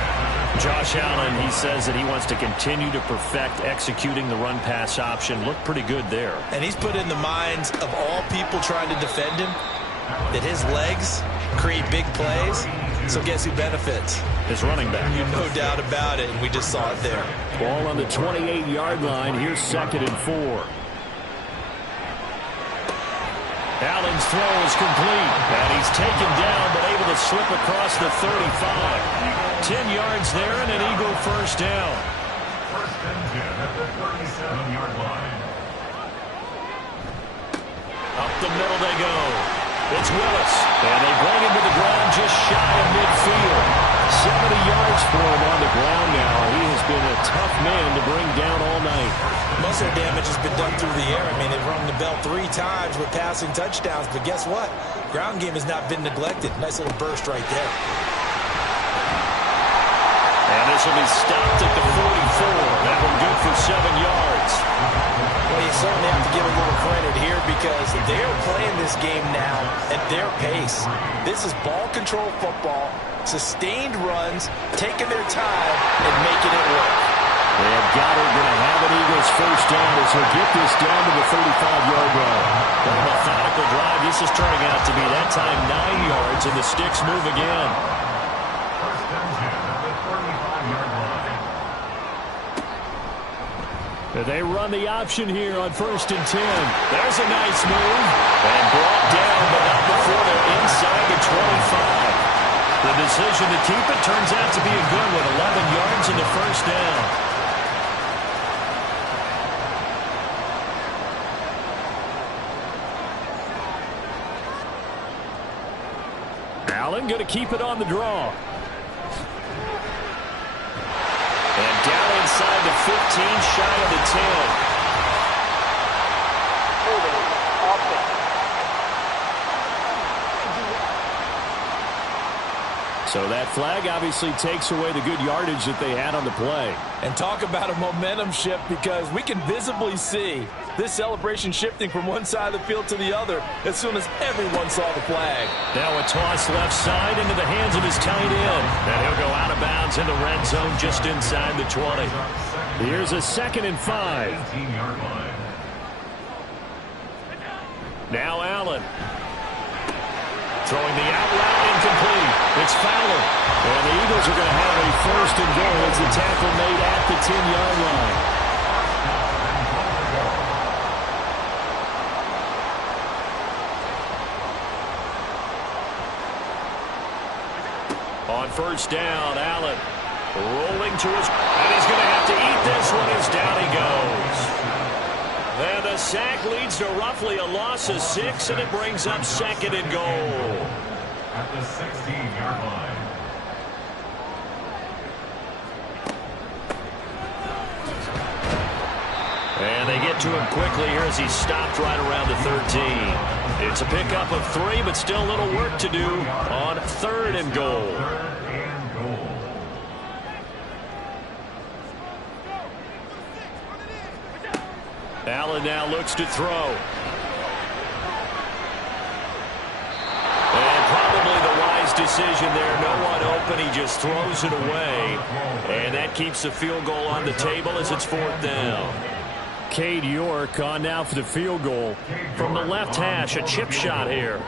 Josh Allen, he says that he wants to continue to perfect executing the run-pass option. Looked pretty good there. And he's put in the minds of all people trying to defend him that his legs create big plays. So guess who benefits? His running back. No doubt about it, and we just saw it there. Ball on the 28-yard line. Here's 2nd and 4. Allen's throw is complete, and he's taken down but able to slip across the 35. 10 yards there and an Eagle first down. First and 10 at the 37-yard line. Up the middle they go. It's Willis, and they bring him to the ground just shy of midfield. 70 yards for him on the ground now. He has been a tough man to bring down all night. Most of the damage has been done through the air. I mean, they've rung the bell 3 times with passing touchdowns, but guess what? Ground game has not been neglected. Nice little burst right there. And this will be stopped at the 44. That one good for 7 yards. Well, you certainly have to give a little credit here because they're playing this game now at their pace. This is ball control football, sustained runs, taking their time and making it work. And Goddard going to have an Eagles first down as he'll get this down to the 35-yard line. A methodical drive. This is turning out to be that time 9 yards, and the sticks move again. First and 10 at the 35-yard line. They run the option here on 1st and 10. There's a nice move. And brought down, but not before they're inside the 25. The decision to keep it turns out to be a good one. 11 yards in the first down. Allen going to keep it on the draw. And down inside the 15, shy of the 10. So that flag obviously takes away the good yardage that they had on the play. And talk about a momentum shift because we can visibly see this celebration shifting from one side of the field to the other as soon as everyone saw the flag. Now a toss left side into the hands of his tight end. And he'll go out of bounds in the red zone just inside the 20. Here's a 2nd and 5. 18-yard line. Now Allen. Throwing the out route incomplete. It's Fowler. And the Eagles are going to have a 1st and goal as the tackle made at the 10-yard line. On 1st down, Allen rolling to his... And he's going to have to eat this one as down he goes. And the sack leads to roughly a loss of 6, and it brings up 2nd and goal. At the 16-yard line. And they get to him quickly here as he's stopped right around the 13. It's a pickup of 3, but still a little work to do on 3rd and goal. 3rd and goal. Allen now looks to throw. And probably the wise decision there. No one open. He just throws it away. And that keeps the field goal on the table as it's 4th down. Cade York on now for the field goal. From the left hash, a chip shot here.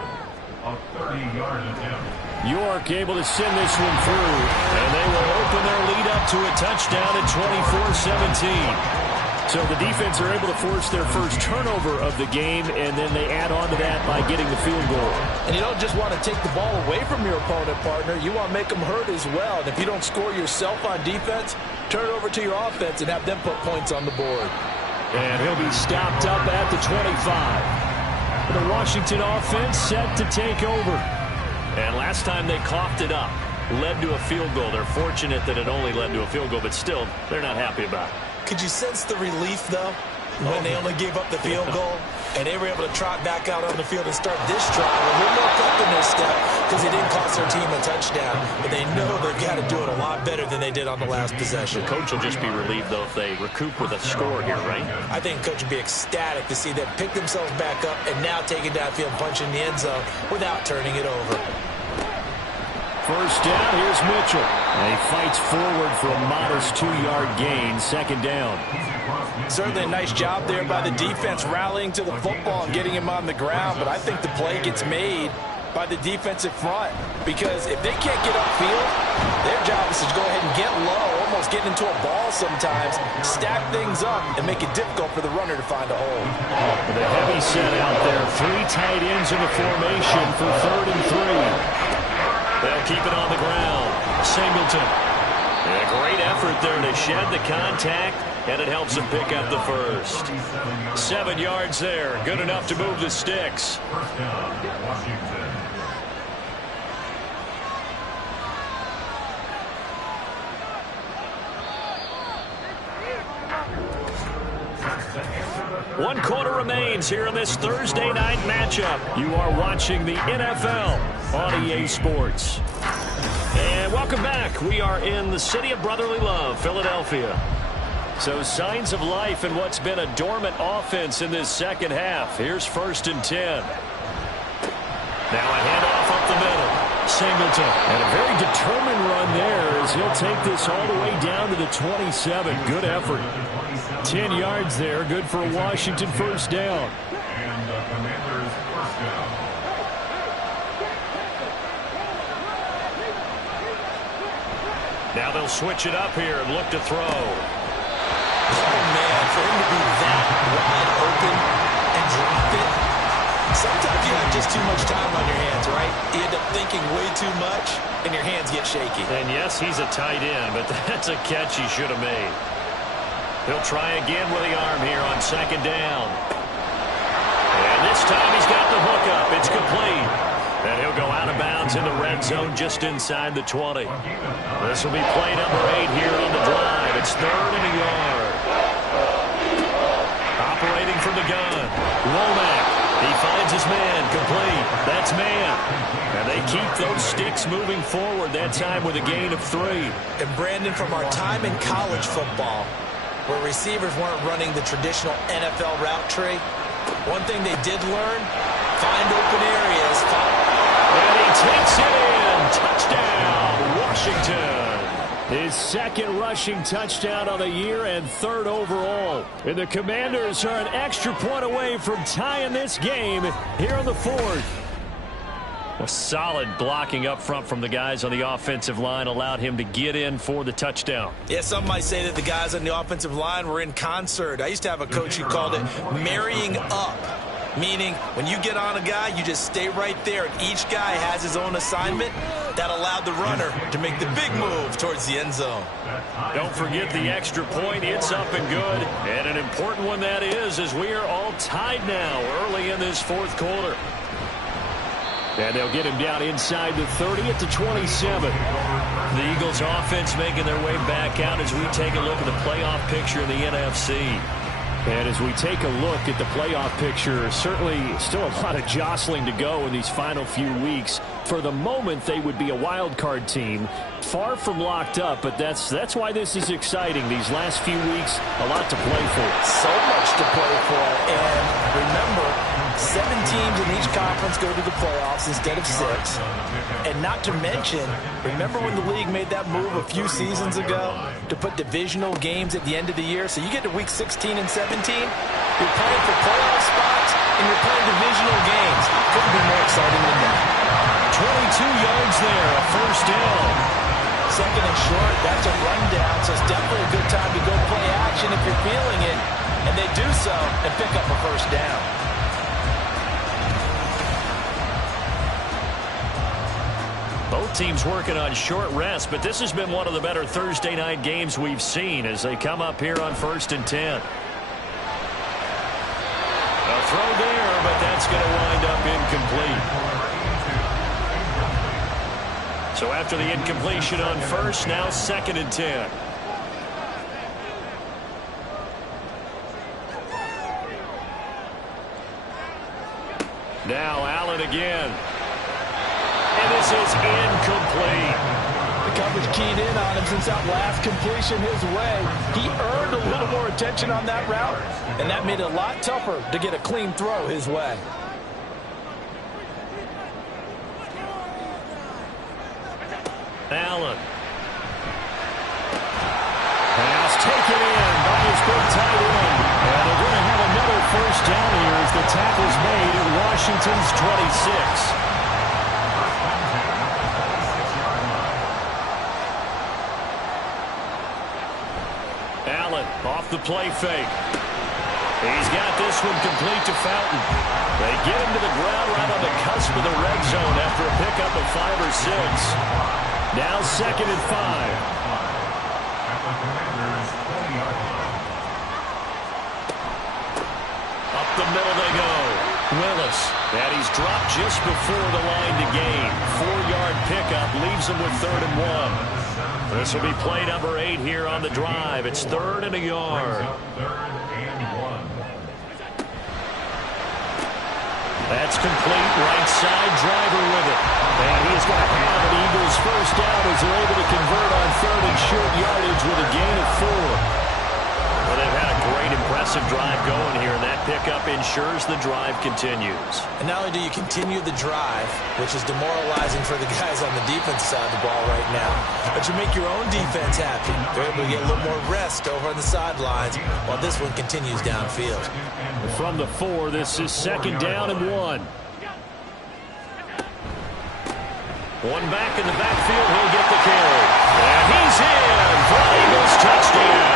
A 30-yard attempt. York able to send this one through. And they will open their lead up to a touchdown at 24-17. So the defense are able to force their first turnover of the game, and then they add on to that by getting the field goal. And you don't just want to take the ball away from your opponent, partner. You want to make them hurt as well. And if you don't score yourself on defense, turn it over to your offense and have them put points on the board. And he'll be stopped up at the 25. The Washington offense set to take over. And last time they coughed it up, led to a field goal. They're fortunate that it only led to a field goal, but still, they're not happy about it. Could you sense the relief, though, when they only gave up the field goal and they were able to trot back out on the field and start this drive a little more pep in their step because they didn't cost their team a touchdown, but they know they've got to do it a lot better than they did on the last possession. The coach will just be relieved, though, if they recoup with a score here, right? I think the coach would be ecstatic to see them pick themselves back up and now take it downfield and punch in the end zone without turning it over. First down, here's Mitchell. And he fights forward for a modest 2-yard gain, second down. Certainly a nice job there by the defense rallying to the football and getting him on the ground, but I think the play gets made by the defensive front because if they can't get upfield, their job is to go ahead and get low, almost get into a ball sometimes, stack things up, and make it difficult for the runner to find a hole. The heavy set out there, 3 tight ends in the formation for 3rd and 3. They'll keep it on the ground. Singleton. And a great effort there to shed the contact, and it helps him pick up the first. 7 yards there. Good enough to move the sticks. First down, Washington. One quarter remains here in this Thursday night matchup. You are watching the NFL on EA Sports. And welcome back. We are in the city of brotherly love, Philadelphia. So signs of life in what's been a dormant offense in this second half. Here's 1st and 10. Now a handoff up the middle. Singleton. And a very determined run there as he'll take this all the way down to the 27. Good effort. 10 yards there. Good for a Washington first down. And the Commanders' first down. Now they'll switch it up here and look to throw. Oh, man, for him to be that wide open and drop it. Sometimes you have just too much time on your hands, right? You end up thinking way too much, and your hands get shaky. And yes, he's a tight end, but that's a catch he should have made. He'll try again with the arm here on 2nd down. And this time he's got the hook up. It's complete. And he'll go out of bounds in the red zone just inside the 20. This will be play number 8 here on the drive. It's 3rd and a yard. Operating from the gun. Womack. He finds his man. Complete. That's man. And they keep those sticks moving forward, that time with a gain of 3. And Brandon, from our time in college football, where receivers weren't running the traditional NFL route tree, one thing they did learn, find open areas. And he takes it in. Touchdown, Washington. His 2nd rushing touchdown of the year and 3rd overall. And the Commanders are an extra point away from tying this game here in the 4th. A solid blocking up front from the guys on the offensive line allowed him to get in for the touchdown. Yeah, some might say that the guys on the offensive line were in concert. I used to have a coach who called it marrying up, meaning when you get on a guy, you just stay right there, and each guy has his own assignment. That allowed the runner to make the big move towards the end zone. Don't forget the extra point. It's up and good, and an important one that is, as we are all tied now early in this 4th quarter. And they'll get him down inside the 30 at the 27. The Eagles offense making their way back out as we take a look at the playoff picture in the NFC. And as we take a look at the playoff picture, certainly still a lot of jostling to go in these final few weeks. For the moment, they would be a wild card team, far from locked up, but that's why this is exciting. These last few weeks, a lot to play for. So much to play for, and remember, 7 teams in each conference go to the playoffs instead of 6. And not to mention, remember when the league made that move a few seasons ago to put divisional games at the end of the year? So you get to week 16 and 17, you're playing for playoff spots, and you're playing divisional games. Couldn't be more exciting than that. 22 yards there, a first down. 2nd and short, that's a rundown, so it's definitely a good time to go play action if you're feeling it. And they do so and pick up a first down. Both teams working on short rest, but this has been one of the better Thursday night games we've seen as they come up here on 1st and 10. A throw there, but that's going to wind up incomplete. So after the incompletion on 1st, now 2nd and 10. Now Allen again. And this is incomplete. The coverage keyed in on him since that last completion his way. He earned a little more attention on that route, and that made it a lot tougher to get a clean throw his way. Allen. Pass taken in by his big tight end. And they're going to have another first down here as the tackle's made at Washington's 26. Allen off the play fake. He's got this one complete to Fountain. They get him to the ground right on the cusp of the red zone after a pickup of 5 or 6. Now 2nd and 5. Up the middle they go. Willis. And he's dropped just before the line to gain. 4-yard pickup leaves him with 3rd and 1. This will be play number 8 here on the drive. It's 3rd and a yard. That's complete. Right side driver with it. And he's going to have an Eagles first down as they're able to convert on 3rd and short yardage with a gain of 4. Well, they've had a great, impressive drive going here, and that pickup ensures the drive continues. And not only do you continue the drive, which is demoralizing for the guys on the defensive side of the ball right now, but you make your own defense happy. They're able to get a little more rest over on the sidelines while this one continues downfield. From the 4, this is 2nd down and 1. One back in the backfield, he'll get the carry. And he's in for an Eagles touchdown.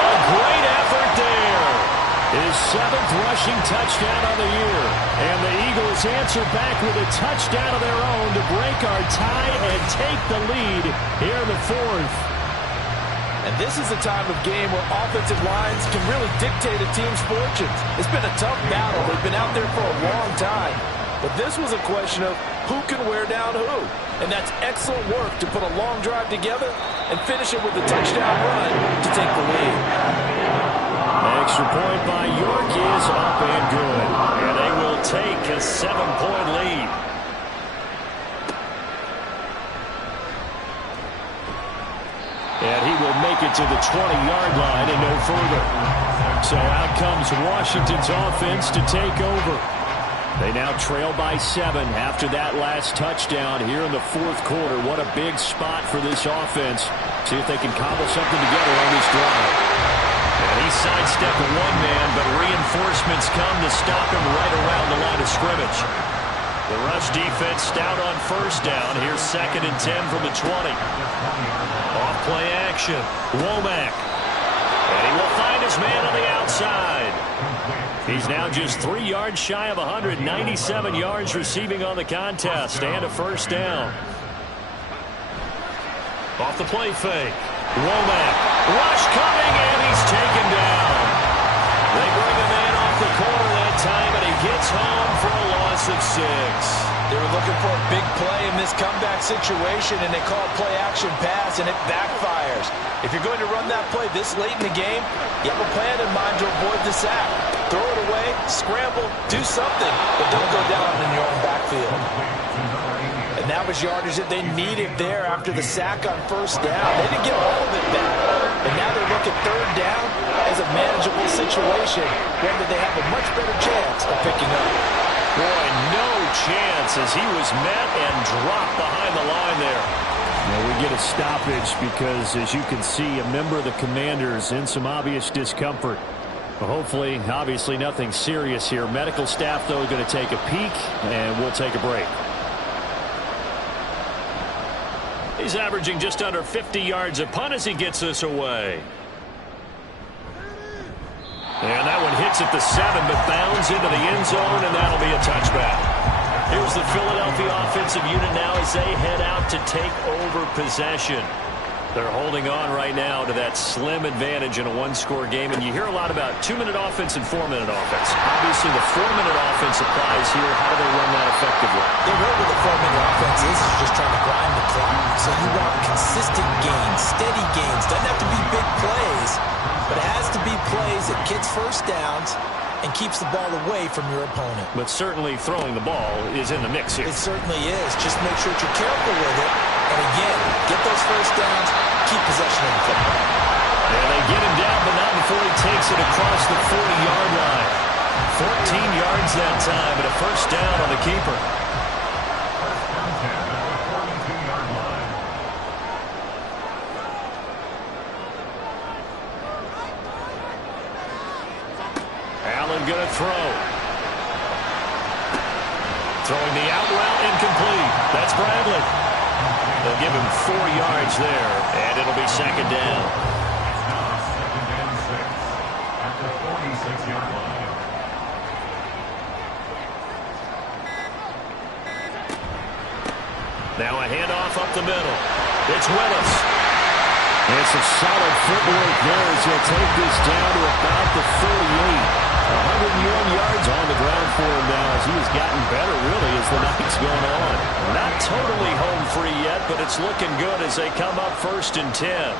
A great effort there. His 7th rushing touchdown of the year. And the Eagles answer back with a touchdown of their own to break our tie and take the lead here in the 4th. And this is a time of game where offensive lines can really dictate a team's fortunes. It's been a tough battle. They've been out there for a long time. But this was a question of who can wear down who. And that's excellent work to put a long drive together and finish it with a touchdown run to take the lead. Extra point by York is up and good. And they will take a 7-point lead. And he will make it to the 20-yard line and no further. So out comes Washington's offense to take over. They now trail by 7 after that last touchdown here in the 4th quarter. What a big spot for this offense. See if they can cobble something together on this drive. And he sidestepped a 1-man, but reinforcements come to stop him right around the line of scrimmage. The rush defense stout on 1st down. Here's 2nd and 10 from the 20. Off play action. Womack. And he will find his man on the outside. He's now just 3 yards shy of 197 yards receiving on the contest and a 1st down. Off the play fake. Womack. Rush coming, and he's taken down. They bring him in off the corner that time, and he gets home for a loss of 6. They were looking for a big play in this comeback situation, and they call a play-action pass, and it backfires. If you're going to run that play this late in the game, you have a plan in mind to avoid the sack. Throw it away, scramble, do something, but don't go down in your own backfield. And that was yardage that they needed there after the sack on 1st down. They didn't get all of it back. And now they look at 3rd down as a manageable situation, one that they have a much better chance of picking up. Boy, no chance as he was met and dropped behind the line there. Now we get a stoppage because, as you can see, a member of the Commanders in some obvious discomfort. But hopefully, obviously, nothing serious here. Medical staff, though, going to take a peek, and we'll take a break. He's averaging just under 50 yards a punt as he gets this away. And that one hits at the 7, but bounds into the end zone, and that'll be a touchback. Here's the Philadelphia offensive unit now as they head out to take over possession. They're holding on right now to that slim advantage in a 1-score game, and you hear a lot about 2-minute offense and 4-minute offense. Obviously, the 4-minute offense applies here. How do they run that effectively? They know what the 4-minute offense is just trying to grind the clock. So you want consistent gains, steady gains. Doesn't have to be big plays, but it has to be plays that gets first downs and keeps the ball away from your opponent. But certainly throwing the ball is in the mix here. It certainly is. Just make sure that you're careful with it. And again, get those first downs, keep possession of the football. And they get him down, but not before he takes it across the 40-yard line. 14 yards that time, and a 1st down on the keeper. throw. Throwing the out route incomplete. That's Bradley. They'll give him 4 yards there, and it'll be second down. Now second and 6 at the 46-yard line. Now a handoff up the middle. It's Willis. It's a solid footwork there as he'll take this down to about the 38. 101 yards on the ground for him now as he has gotten better, really, as the night's gone on. Not totally home free yet, but it's looking good as they come up 1st and 10.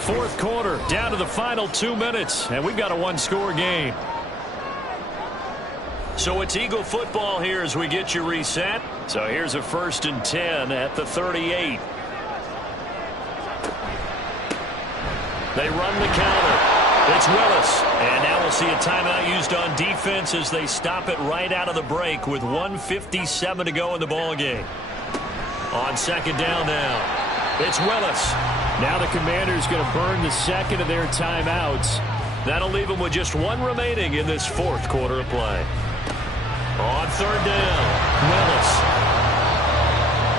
Fourth quarter, down to the final 2 minutes, and we've got a one-score game. So it's Eagle football here as we get you reset. So here's a 1st and 10 at the 38. They run the counter. It's Willis. And now we'll see a timeout used on defense as they stop it right out of the break with 1:57 to go in the ballgame. On second down now, it's Willis. Now the Commanders going to burn the second of their timeouts. That'll leave them with just 1 remaining in this fourth quarter of play. On third down, Willis.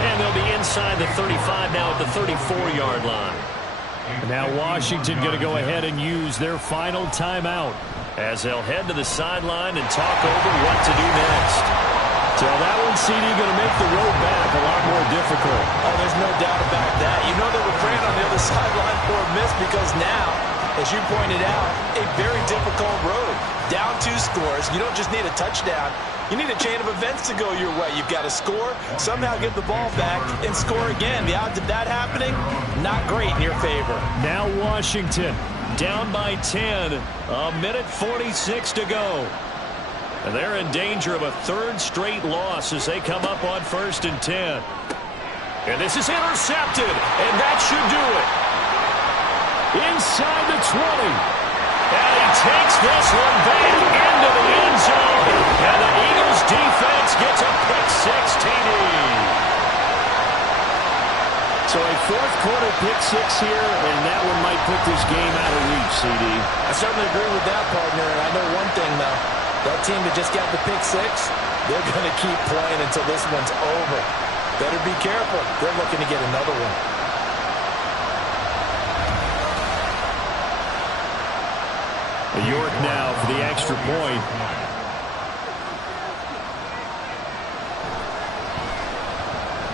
And they'll be inside the 35 now at the 34-yard line. Now Washington going to go ahead and use their final timeout as they'll head to the sideline and talk over what to do next. So that one, CD, going to make the road back a lot more difficult. Oh, there's no doubt about that. You know they were praying on the other sideline for a miss because now, as you pointed out, a very difficult road. Down 2 scores. You don't just need a touchdown. You need a chain of events to go your way. You've got to score, somehow get the ball back, and score again. The odds of that happening, not great in your favor. Now Washington down by 10. 1:46 to go. And they're in danger of a 3rd straight loss as they come up on 1st and 10. And this is intercepted, and that should do it. Inside the 20. And he takes this one back into the end zone. And the Eagles defense gets a pick-6 TD. So a fourth quarter pick-6 here, and that one might put this game out of reach, CD. I certainly agree with that, partner. And I know one thing, though. That team that just got the pick-6, they're going to keep playing until this one's over. Better be careful. They're looking to get another one. York now for the extra point.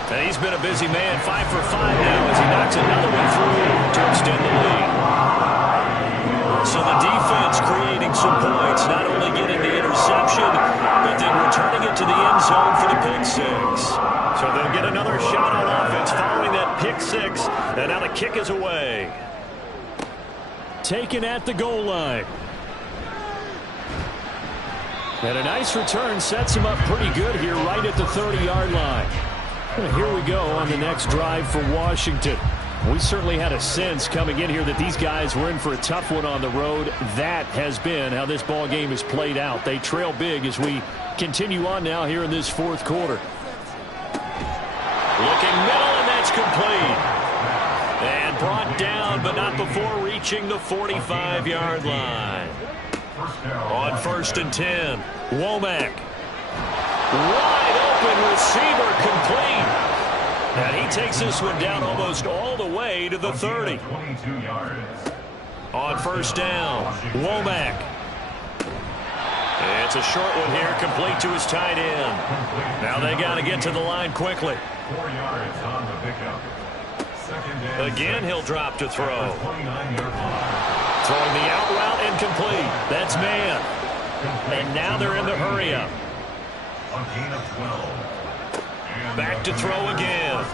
And he's been a busy man, 5 for 5 now as he knocks another one through to extend the lead. So the defense creating some points, not only getting the interception, but then returning it to the end zone for the pick-6. So they'll get another shot on offense following that pick-6, and now the kick is away. Taken at the goal line. And a nice return sets him up pretty good here right at the 30-yard line. And here we go on the next drive for Washington. We certainly had a sense coming in here that these guys were in for a tough one on the road. That has been how this ball game is played out. They trail big as we continue on now here in this fourth quarter. Looking middle, and that's complete. And brought down, but not before reaching the 45-yard line. On 1st and 10, Womack. Wide open receiver complete. And he takes this one down almost all the way to the 30. On 1st down, Womack. It's a short one here, complete to his tight end. Now they got to get to the line quickly. 4 yards on the pickup. Again, he'll drop to throw. Throwing the out route incomplete. That's man. And now they're in the hurry-up. Back to throw again.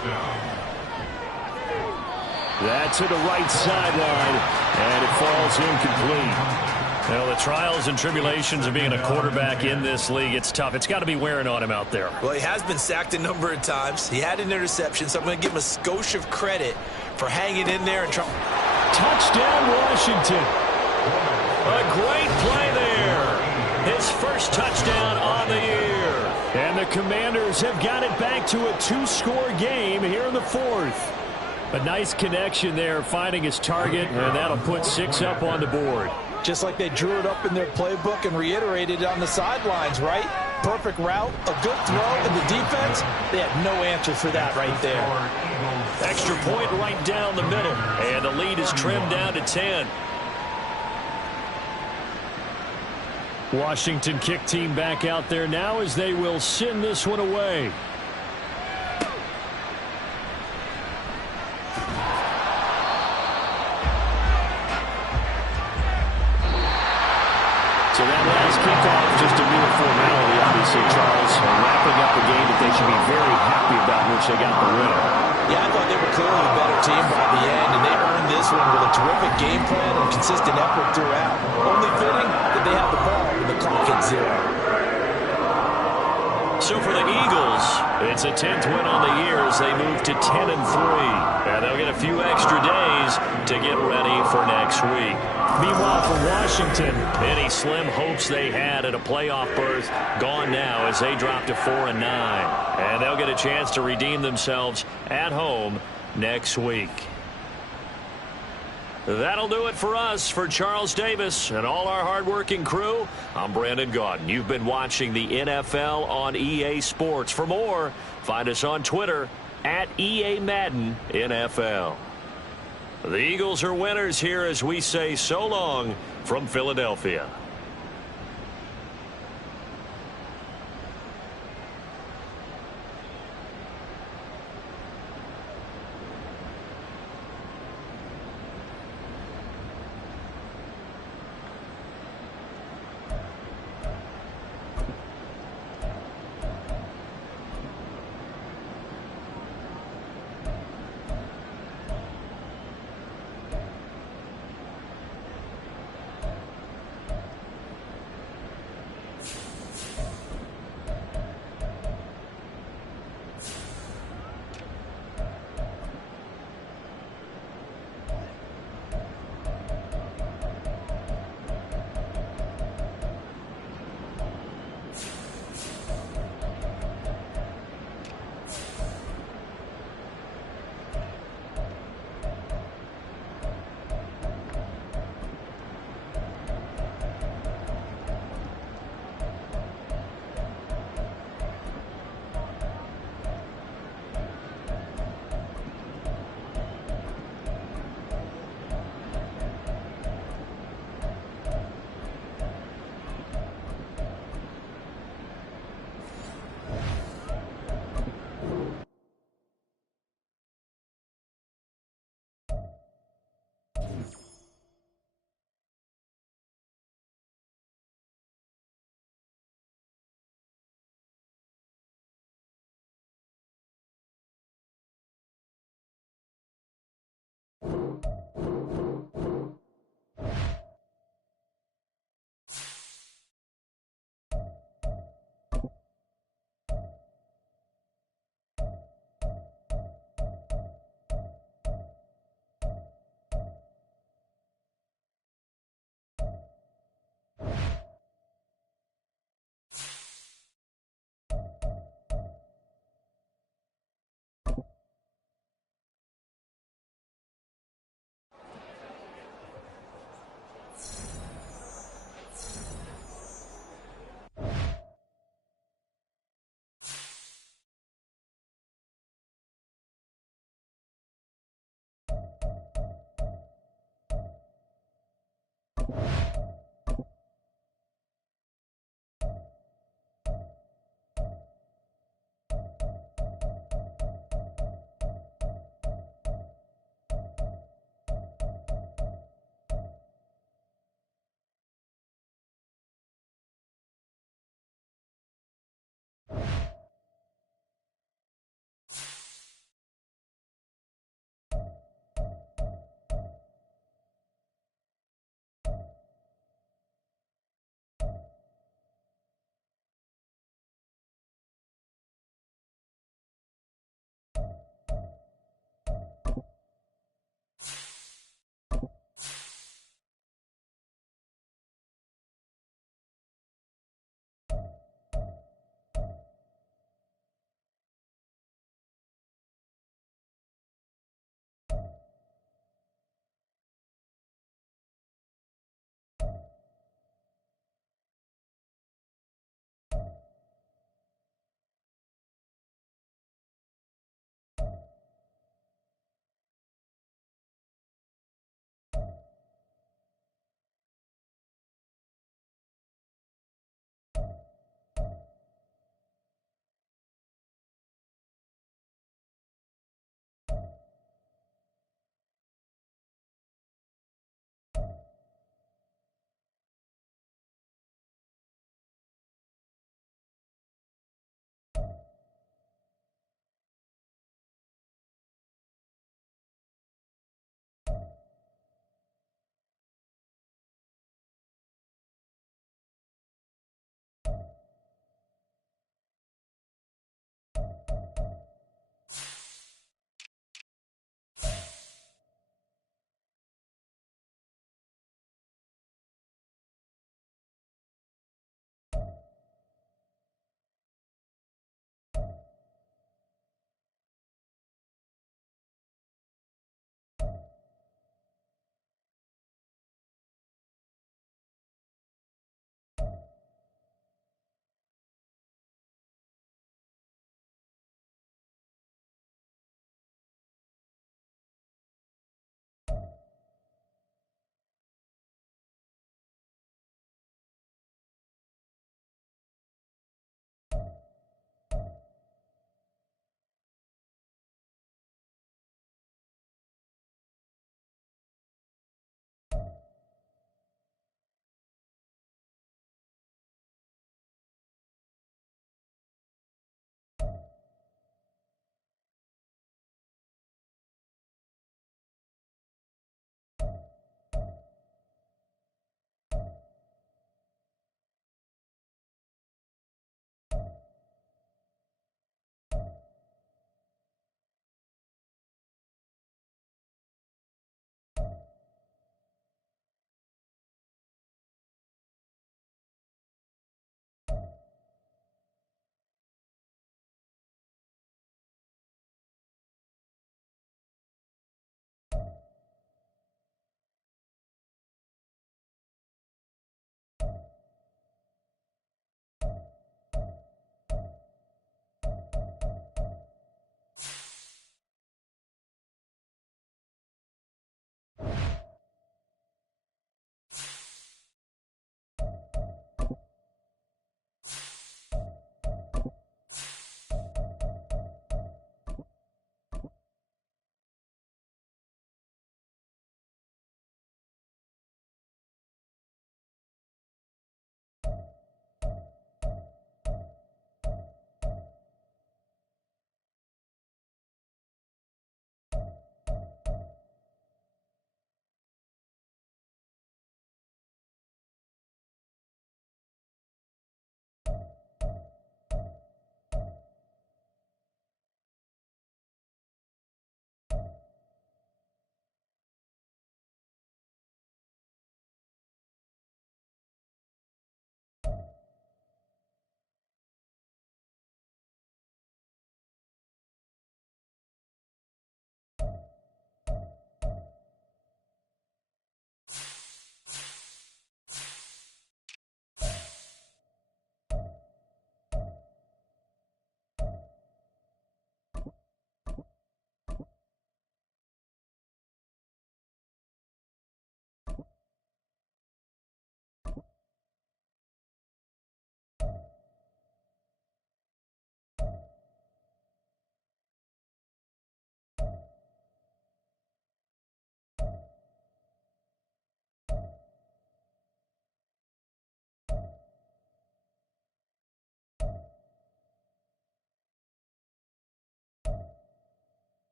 That's to the right sideline, and it falls incomplete. Well, the trials and tribulations of being a quarterback in this league, it's tough. It's got to be wearing on him out there. Well, he has been sacked a number of times. He had an interception, so I'm going to give him a skosh of credit for hanging in there and trying. Touchdown, Washington. A great play there. His first touchdown on the year. And the Commanders have got it back to a 2-score game here in the fourth. A nice connection there, finding his target, and that'll put 6 up on the board. just like they drew it up in their playbook and reiterated it on the sidelines, right? Perfect route, a good throw, and the defense, they had no answer for that right there. Extra point right down the middle, and the lead is trimmed down to 10. Washington kick team back out there now as they will send this one away. So that last kickoff, just a mere formality, obviously, Charles, wrapping up a game that they should be very happy about in which they got the win. Yeah, I thought they were clearly the better team by the end, and they earned this one with a terrific game plan and consistent effort throughout. Only fitting that they have the ball with the clock at 0. So for the Eagles, it's a 10th win on the year as they move to 10-3. And they'll get a few extra days to get ready for next week. Meanwhile, for Washington, any slim hopes they had at a playoff berth gone now as they drop to 4-9. And they'll get a chance to redeem themselves at home next week. That'll do it for us. For Charles Davis and all our hardworking crew, I'm Brandon Gaudin. You've been watching the NFL on EA Sports. For more, find us on Twitter at EA Madden NFL. The Eagles are winners here as we say so long from Philadelphia.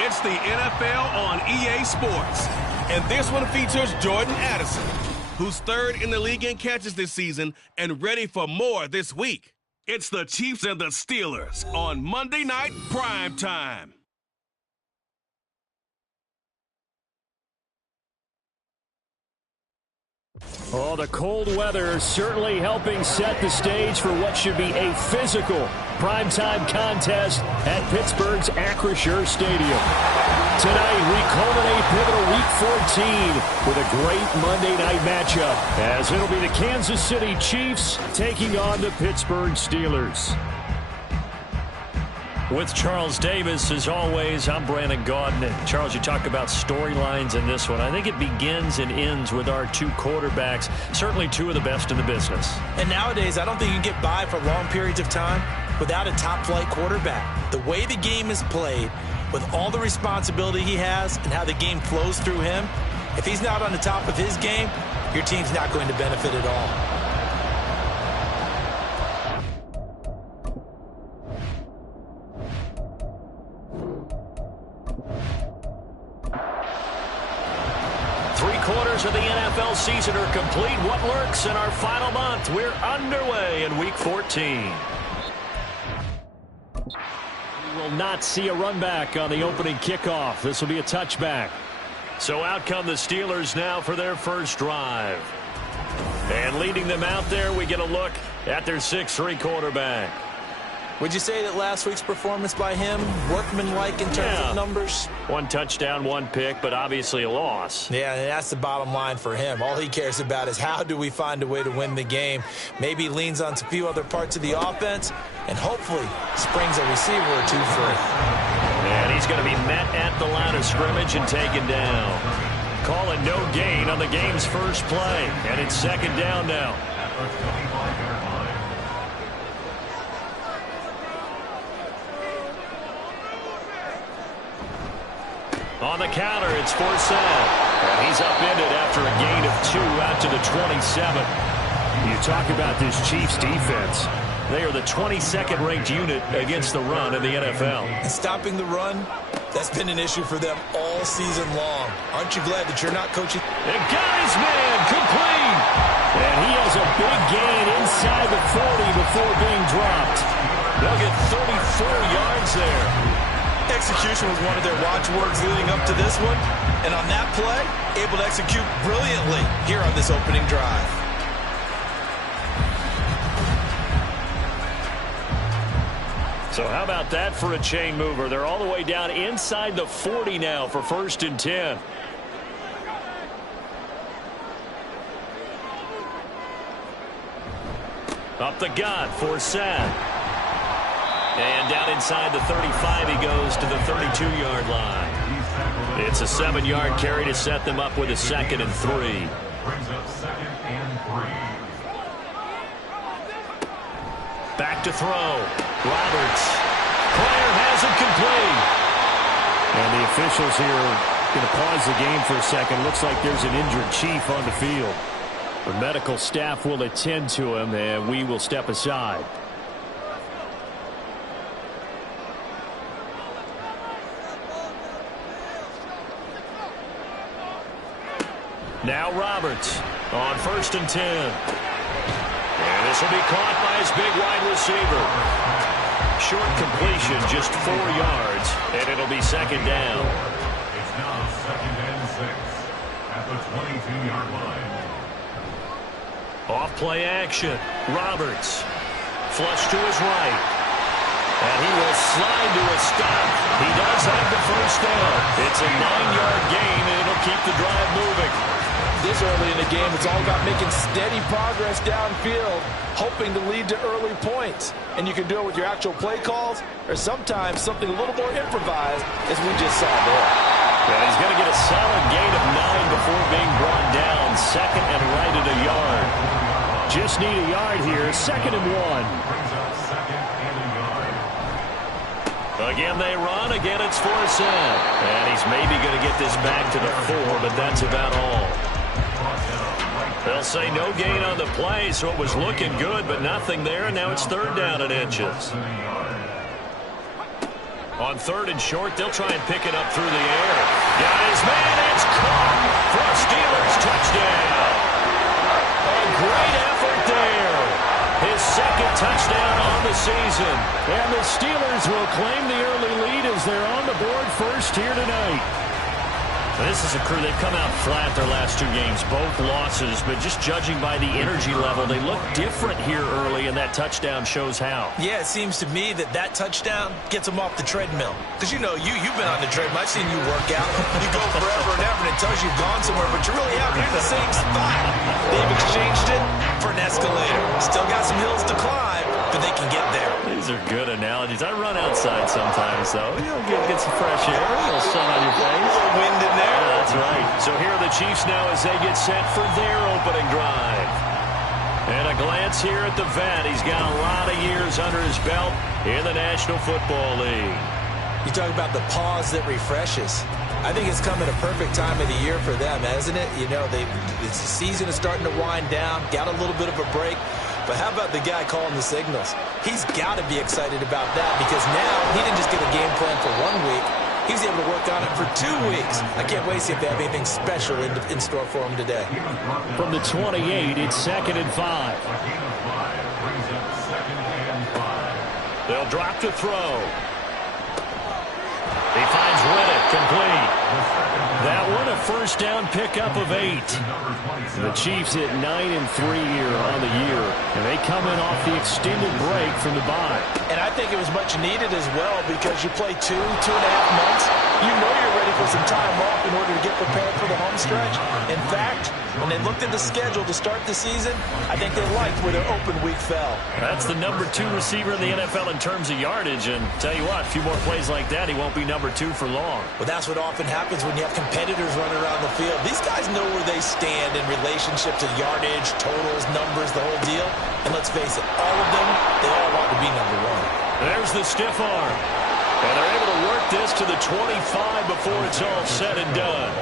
It's the NFL on EA Sports, and this one features Jordan Addison, who's third in the league in catches this season and ready for more this week. It's the Chiefs and the Steelers on Monday Night Prime Time. Oh, the cold weather certainly helping set the stage for what should be a physical primetime contest at Pittsburgh's Acrisure Stadium. Tonight, we culminate pivotal Week 14 with a great Monday night matchup, as it'll be the Kansas City Chiefs taking on the Pittsburgh Steelers. With Charles Davis, as always, I'm Brandon Gaudin. And Charles, you talk about storylines in this one. I think it begins and ends with our two quarterbacks, certainly two of the best in the business. And nowadays, I don't think you can get by for long periods of time without a top-flight quarterback. The way the game is played, with all the responsibility he has and how the game flows through him, if he's not on the top of his game, your team's not going to benefit at all. Of the NFL season are complete. What lurks in our final month? We're underway in Week 14. We will not see a run back on the opening kickoff. This will be a touchback. So out come the Steelers now for their first drive. And leading them out there, we get a look at their 6'3" quarterback. Would you say that last week's performance by him, workmanlike in terms of numbers? One touchdown, one pick, but obviously a loss. Yeah, and that's the bottom line for him. All he cares about is how do we find a way to win the game. Maybe he leans on a few other parts of the offense and hopefully springs a receiver or two free. And he's going to be met at the line of scrimmage and taken down. Calling no gain on the game's first play, and it's second down now. On the counter, it's forced out. And he's upended after a gain of 2 out to the 27. You talk about this Chiefs defense. They are the 22nd ranked unit against the run in the NFL. And stopping the run, That's been an issue for them all season long. Aren't you glad that you're not coaching? And got his man, complete. And he has a big gain inside the 40 before being dropped. They'll get 34 yards there. Execution was one of their watchwords leading up to this one. And on that play, able to execute brilliantly here on this opening drive. So how about that for a chain mover? They're all the way down inside the 40 now for 1st and 10. Up the gut for Sam. And down inside the 35 he goes to the 32-yard line. It's a 7-yard carry to set them up with a 2nd and 3. Brings up 2nd and 3. Back to throw. Roberts. Pryor has it complete. And the officials here going to pause the game for a second. Looks like there's an injured Chief on the field. The medical staff will attend to him, and we will step aside. Now Roberts on 1st and 10. And this will be caught by his big wide receiver. Short completion, just 4 yards, and it'll be 2nd down. It's now 2nd and 6 at the 22-yard line. Off play action. Roberts. Flush to his right. And he will slide to a stop. He does have the 1st down. It's a 9-yard gain, and it'll keep the drive moving. This early in the game, it's all about making steady progress downfield, hoping to lead to early points. And you can do it with your actual play calls, or sometimes something a little more improvised, as we just saw there. And he's going to get a solid gain of 9 before being brought down. 2nd and right at a yard. Just need a yard here. 2nd and 1. Brings up 2nd and a yard. Again they run. Again it's for Sam. And he's maybe going to get this back to the 4, but that's about all. They'll say no gain on the play, so it was looking good, but nothing there, and now it's 3rd down and inches. On 3rd and short, they'll try and pick it up through the air. Got his man, it's caught for a Steelers touchdown. A great effort there. His 2nd touchdown on the season. And the Steelers will claim the early lead as they're on the board first here tonight. This is a crew, they've come out flat their last 2 games, both losses, but just judging by the energy level, they look different here early, and that touchdown shows how. Yeah, it seems to me that touchdown gets them off the treadmill. Because, you know, you've been on the treadmill. I've seen you work out. You go forever and ever, and it tells you you've gone somewhere, but you really haven't. You're in the same spot. They've exchanged it for an escalator. Still got some hills to climb, but they can get there. These are good analogies. I run outside sometimes, though. You'll get some fresh air, a little sun on your face. A little wind in there. Yeah, that's right. So here are the Chiefs now as they get set for their opening drive. And a glance here at the vet. He's got a lot of years under his belt in the National Football League. You talk about the pause that refreshes. I think it's come at a perfect time of the year for them, hasn't it? You know, the season is starting to wind down, got a little bit of a break. But how about the guy calling the signals? He's got to be excited about that because now he didn't just get a game plan for 1 week. He's able to work on it for 2 weeks. I can't wait to see if they have anything special in store for him today. From the 28, it's 2nd and 5. Brings up 2nd and 5. They'll drop to throw. He finds Riddick complete. That one a 1st down pickup of 8. The Chiefs at 9-3 here on the year, and they come in off the extended break from the bye. And I think it was much needed as well because you play 2.5 months. You know you're ready for some time off in order to get prepared for the home stretch. In fact, when they looked at the schedule to start the season, I think they liked where their open week fell. That's the number 2 receiver in the NFL in terms of yardage, and tell you what, a few more plays like that, he won't be number 2 for long. Well, that's what often happens when you have competitors running around the field. These guys know where they stand in relationship to yardage, totals, numbers, the whole deal. And let's face it, all of them, they all want to be number 1. There's the stiff arm. And they're able to work this to the 25 before it's all said and done.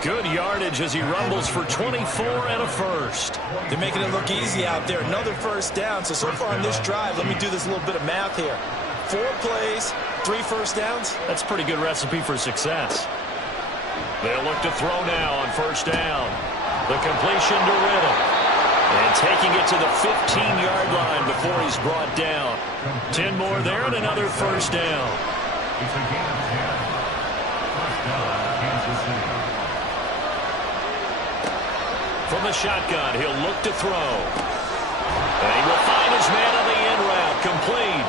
Good yardage as he rumbles for 24 and a 1st. They're making it look easy out there. Another 1st down. So far on this drive, let me do this little bit of math here. 4 plays, 3 first downs. That's a pretty good recipe for success. They'll look to throw now on first down. The completion to Riddle. And taking it to the 15-yard line before he's brought down. 10 more there and another first down. It's a gain of 10. First down, Kansas City. From the shotgun, he'll look to throw. And he will find his man on the in route, complete.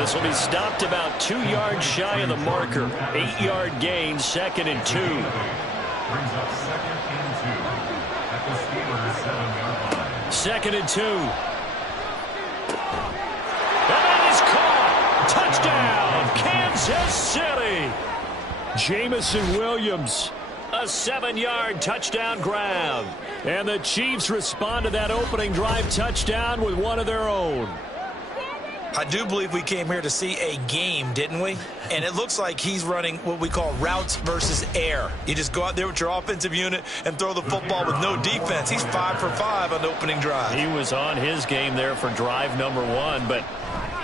This will be stopped about 2 yards shy of the marker. 8-yard gain, 2nd and 2. Brings up 2nd and 2 at the Steelers' 7-yard line. 2nd and 2. And that is caught. Touchdown, Kansas City. Jamison Williams. A 7-yard touchdown grab. And the Chiefs respond to that opening drive touchdown with one of their own. I do believe we came here to see a game, didn't we? And it looks like he's running what we call routes versus air. You just go out there with your offensive unit and throw the football with no defense. He's 5 for 5 on the opening drive. He was on his game there for drive number 1, but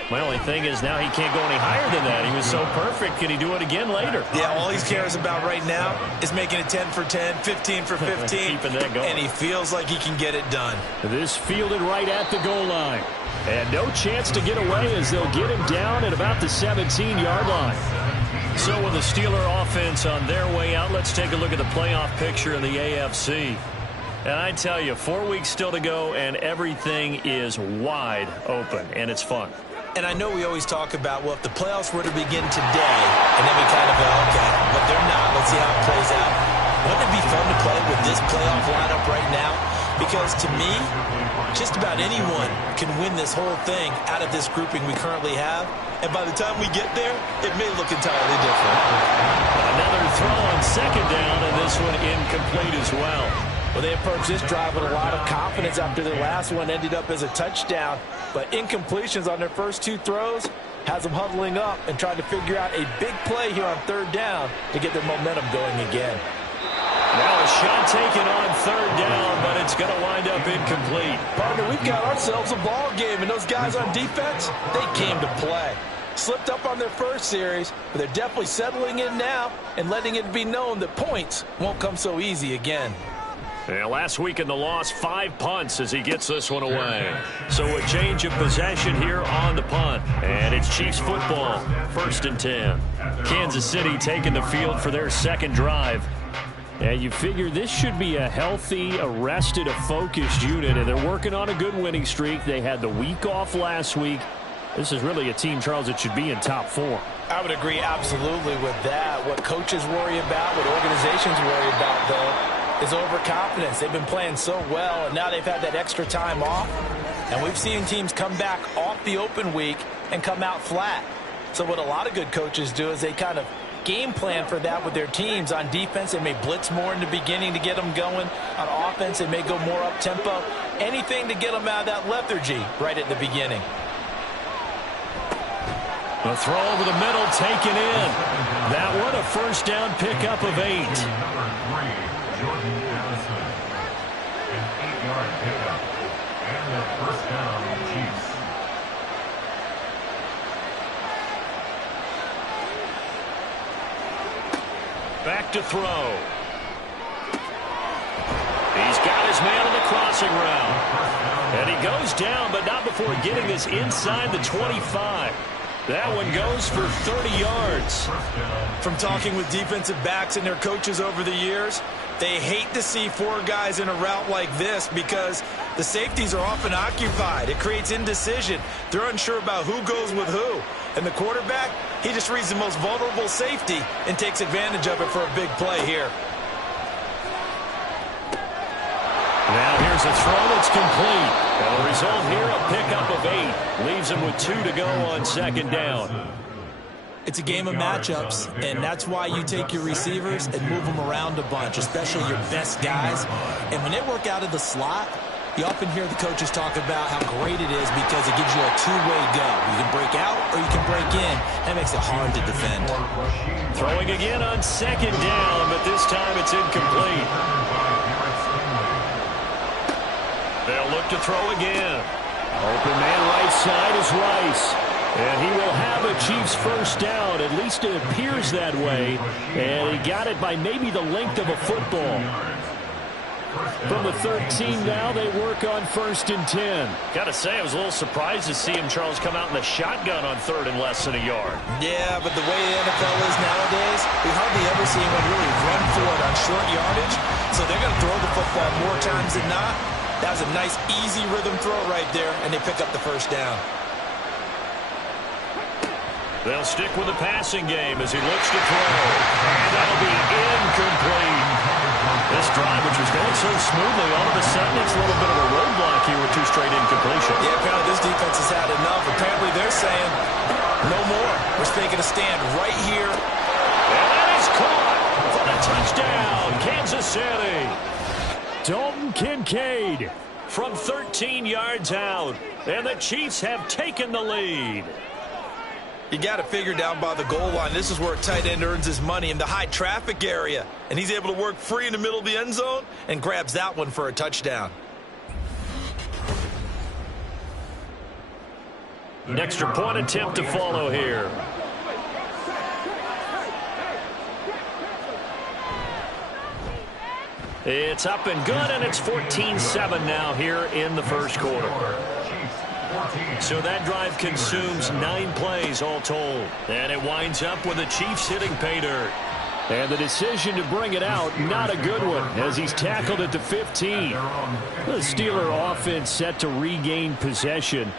my only thing is now he can't go any higher than that. He was so perfect. Can he do it again later? Yeah, all he cares about right now is making it 10 for 10, 15 for 15. Keeping that going. And he feels like he can get it done. This fielded right at the goal line. And no chance to get away as they'll get him down at about the 17-yard line. So with the Steeler offense on their way out, let's take a look at the playoff picture in the AFC. And I tell you, 4 weeks still to go, and everything is wide open, and it's fun. And I know we always talk about, well, if the playoffs were to begin today, and then we kind of go, okay, but they're not. Let's see how it plays out. Wouldn't it be fun to play with this playoff lineup right now? Because to me, just about anyone can win this whole thing out of this grouping we currently have. And by the time we get there, it may look entirely different. Another throw on 2nd down, and this one incomplete as well. Well, they approached this drive with a lot of confidence after their last one ended up as a touchdown. But incompletions on their first 2 throws has them huddling up and trying to figure out a big play here on 3rd down to get their momentum going again. Now a shot taken on 3rd down, but it's going to wind up incomplete. Partner, we've got ourselves a ball game, and those guys on defense, they came to play. Slipped up on their first series, but they're definitely settling in now and letting it be known that points won't come so easy again. Yeah, last week in the loss, 5 punts as he gets this one away. So a change of possession here on the punt. And it's Chiefs football, 1st and 10. Kansas City taking the field for their 2nd drive. Yeah, you figure this should be a healthy, a focused unit, and they're working on a good winning streak. They had the week off last week. This is really a team, Charles, that should be in top 4. I would agree absolutely with that. What coaches worry about, what organizations worry about, though, is overconfidence. They've been playing so well, and now they've had that extra time off. And we've seen teams come back off the open week and come out flat. So what a lot of good coaches do is they kind of game plan for that with their teams. On defense, they may blitz more in the beginning to get them going. On offense, they may go more up-tempo. Anything to get them out of that lethargy right at the beginning. The throw over the middle taken in. That one a first down pickup of 8. Number 3, Jordan Addison. An 8-yard pickup. And the first down, Chiefs. Back to throw. He's got his man on the crossing route. And he goes down, but not before getting this inside the 25. That one goes for 30 yards. From talking with defensive backs and their coaches over the years, they hate to see 4 guys in a route like this because the safeties are often occupied. It creates indecision. They're unsure about who goes with who. And the quarterback, he just reads the most vulnerable safety and takes advantage of it for a big play here. Now here's a throw that's complete. And the result here, a pickup of 8. Leaves him with 2 to go on 2nd down. It's a game of matchups, and that's why you take your receivers and move them around a bunch, especially your best guys. And when they work out of the slot, you often hear the coaches talk about how great it is because it gives you a 2-way go. You can break out or you can break in. That makes it hard to defend. Throwing again on 2nd down, but this time it's incomplete. They'll look to throw again. Open man right side is Rice. And he will have a Chiefs first down. At least it appears that way. And he got it by maybe the length of a football. From the 13 now, they work on 1st and 10. Got to say, I was a little surprised to see him, Charles, come out in the shotgun on 3rd and less than a yard. Yeah, but the way the NFL is nowadays, we hardly ever see anyone really run for it on short yardage. So they're going to throw the football more times than not. That was a nice, easy rhythm throw right there, and they pick up the first down. They'll stick with the passing game as he looks to throw. And that'll be incomplete. This drive, which was going so smoothly, all of a sudden it's a little bit of a roadblock here with 2 straight incompletions. Yeah, apparently this defense has had enough. Apparently they're saying, no more. We're taking a stand right here. And that is caught for the touchdown, Kansas City. Dalton Kincaid From 13 yards out, and the Chiefs have taken the lead. You got to figure down by the goal line. This is where a tight end earns his money, in the high traffic area. And he's able to work free in the middle of the end zone and grabs that one for a touchdown. An extra point attempt to follow here. It's up and good, and it's 14-7 now here in the first quarter. So that drive consumes 9 plays all told. And it winds up with the Chiefs hitting pay dirt. And the decision to bring it out, not a good one, as he's tackled at the 15. The Steeler offense set to regain possession.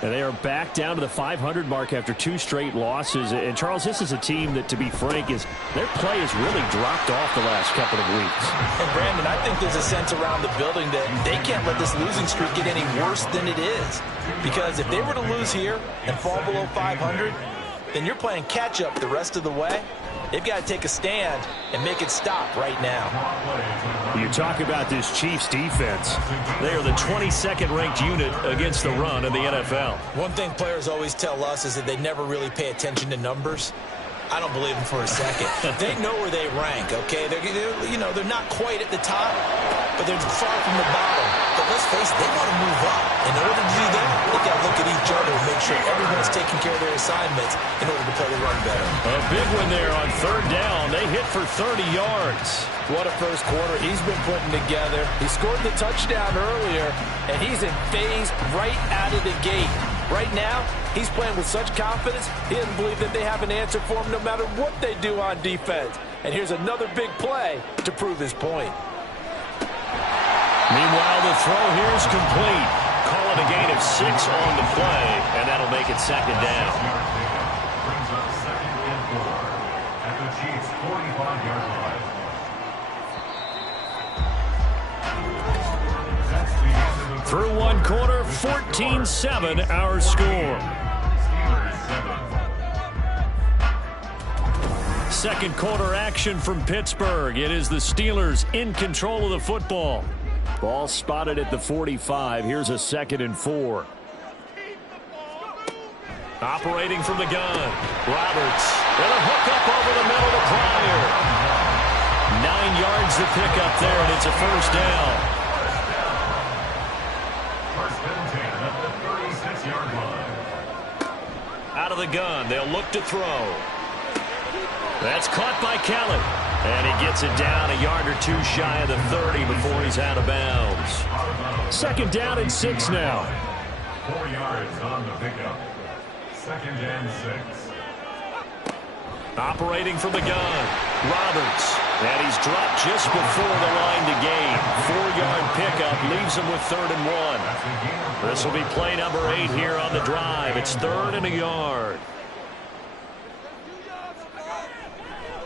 And they are back down to the 500 mark after 2 straight losses. And, Charles, this is a team that, to be frank, their play has really dropped off the last couple of weeks. And, Brandon, I think there's a sense around the building that they can't let this losing streak get any worse than it is. Because if they were to lose here and fall below 500, then you're playing catch-up the rest of the way. They've got to take a stand and make it stop right now. You talk about this Chiefs defense. They are the 22nd ranked unit against the run in the NFL. One thing players always tell us is that they never really pay attention to numbers. I don't believe them for a second. They know where they rank, okay? They're not quite at the top, but they're far from the bottom. But let's face it, they want to move up. In order to do that, they've got to look at each other and make sure everyone's taking care of their assignments in order to play the run better. A big one there on 3rd down. They hit for 30 yards. What a first quarter he's been putting together. He scored the touchdown earlier, and he's in phase right out of the gate. Right now, he's playing with such confidence, he doesn't believe that they have an answer for him no matter what they do on defense. And here's another big play to prove his point. Meanwhile, the throw here is complete. Call it a gain of 6 on the play, and that'll make it 2nd down. Brings up 2nd and 4 at the Chiefs' 45-yard line. That's the end of the Through 1 quarter, 14-7 our score. Second quarter action from Pittsburgh. It is the Steelers in control of the football. Ball spotted at the 45. Here's a 2nd and 4. Operating from the gun. Roberts. And a hook up over the middle to Pryor. 9 yards to pick up there, and it's a first down. First and 10 at the 36-yard line. Out of the gun. They'll look to throw. That's caught by Kelly. And he gets it down a yard or 2 shy of the 30 before he's out of bounds. 2nd down and 6 now. 4 yards on the pickup. 2nd and 6. Operating from the gun. Roberts. And he's dropped just before the line to gain. 4-yard pickup leaves him with 3rd and 1. This will be play number 8 here on the drive. It's 3rd and a yard.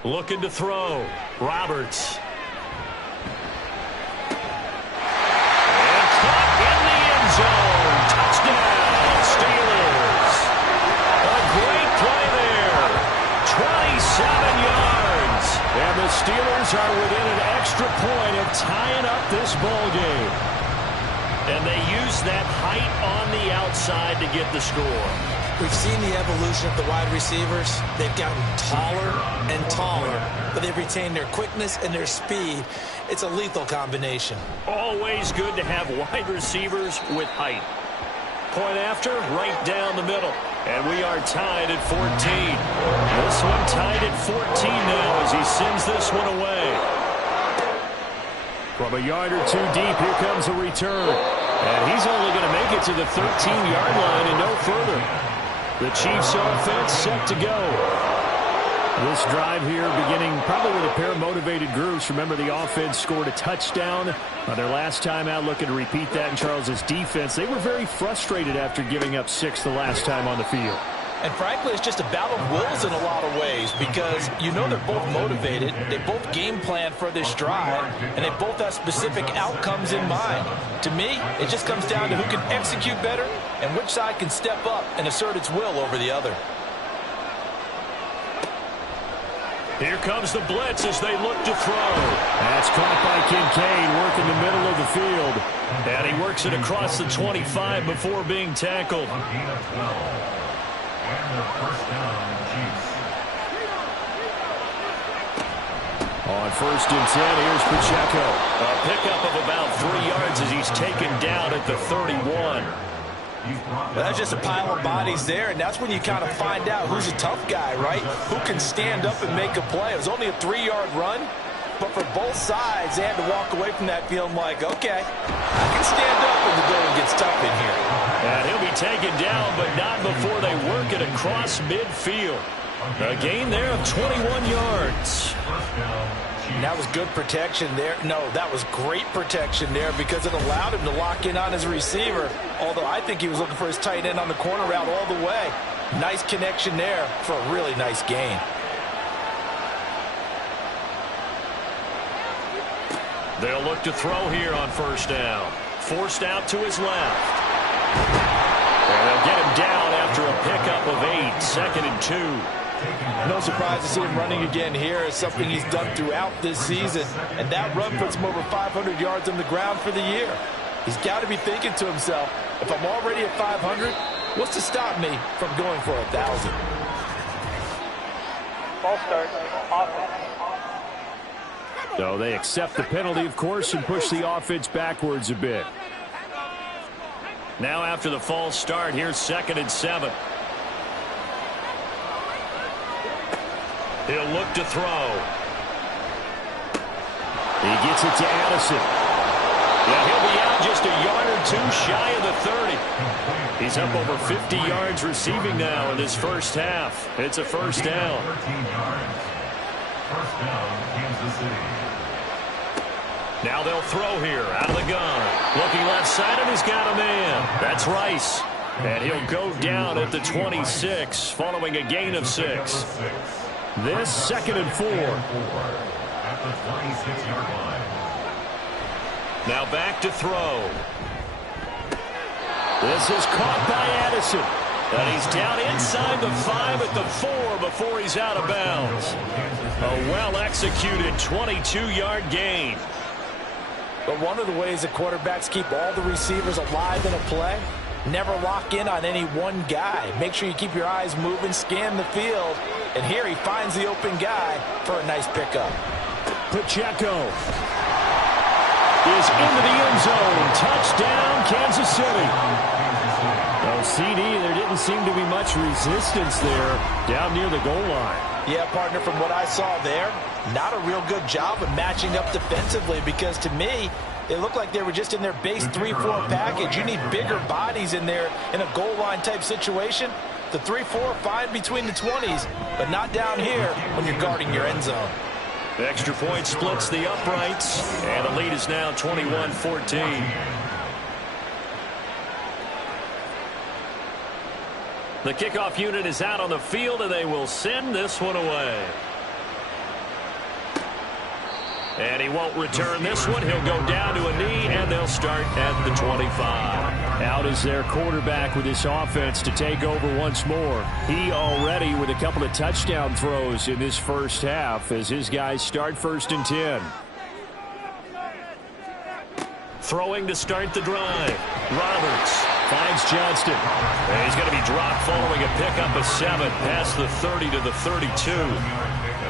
Looking to throw. Roberts. And caught in the end zone. Touchdown, Steelers. A great play there. 27 yards. And the Steelers are within an extra point of tying up this ball game. And they use that height on the outside to get the score. We've seen the evolution of the wide receivers. They've gotten taller and taller, but they've retained their quickness and their speed. It's a lethal combination. Always good to have wide receivers with height. Point after, right down the middle. And we are tied at 14. This one tied at 14 now as he sends this one away. From a yard or two deep, here comes a return. And he's only going to make it to the 13-yard line and no further. The Chiefs offense set to go. This drive here beginning probably with a pair of motivated groups. Remember, the offense scored a touchdown their last time out, looking to repeat that in Charles's defense. They were very frustrated after giving up 6 the last time on the field. And frankly, it's just a battle of wills in a lot of ways because you know they're both motivated, they both game plan for this drive, and they both have specific outcomes in mind. To me, it just comes down to who can execute better and which side can step up and assert its will over the other. Here comes the blitz as they look to throw. That's caught by Kincaid, working the middle of the field. And he works it across the 25 before being tackled. On 1st and 10, here's Pacheco. A pickup of about 3 yards as he's taken down at the 31. That's just a pile of bodies there, and that's when you kind of find out who's a tough guy, right? Who can stand up and make a play. It was only a 3-yard run, but for both sides, they had to walk away from that feeling like, okay, I can stand up when the going gets tough in here. And he'll be taken down, but not before they work it across midfield. A gain there of 21 yards. And that was good protection there. No, that was great protection there because it allowed him to lock in on his receiver. Although I think he was looking for his tight end on the corner route all the way. Nice connection there for a really nice gain. They'll look to throw here on 1st down. Forced out to his left. And they'll get him down after a pickup of 8, 2nd and 2. No surprise to see him running again here. It's something he's done throughout this season. And that run puts him over 500 yards on the ground for the year. He's got to be thinking to himself, if I'm already at 500, what's to stop me from going for 1,000? Ball start. Offense. So they accept the penalty, of course, and push the offense backwards a bit. Now after the false start, here's 2nd and 7. He'll look to throw. He gets it to Addison. Yeah, he'll be out just a yard or 2 shy of the 30. He's up over 50 yards receiving now in this first half. It's a 1st down. 13 yards. 1st down, Kansas City. Now they'll throw here out of the gun. Looking left side, and he's got a man. That's Rice. And he'll go down at the 26 following a gain of 6. This 2nd and 4. At the 26-yard line. Now back to throw. This is caught by Addison. And he's down inside the 5 at the 4 before he's out of bounds. A well-executed 22-yard gain. But one of the ways that quarterbacks keep all the receivers alive in a play, never lock in on any one guy. Make sure you keep your eyes moving, scan the field. And here he finds the open guy for a nice pickup. Pacheco is into the end zone. Touchdown, Kansas City. Oh, CD, there didn't seem to be much resistance there down near the goal line. Yeah, partner, from what I saw there, not a real good job of matching up defensively because to me, it looked like they were just in their base 3-4 package. You need bigger bodies in there in a goal line type situation. The 3-4 fine between the 20s, but not down here when you're guarding your end zone. The extra point splits the uprights, and the lead is now 21-14. The kickoff unit is out on the field, and they will send this one away. And he won't return this one. He'll go down to a knee, and they'll start at the 25. Out is their quarterback with this offense to take over once more. He already with a couple of touchdown throws in this first half as his guys start 1st and 10. Throwing to start the drive. Roberts finds Johnston. And he's going to be dropped following a pickup of 7 past the 30 to the 32.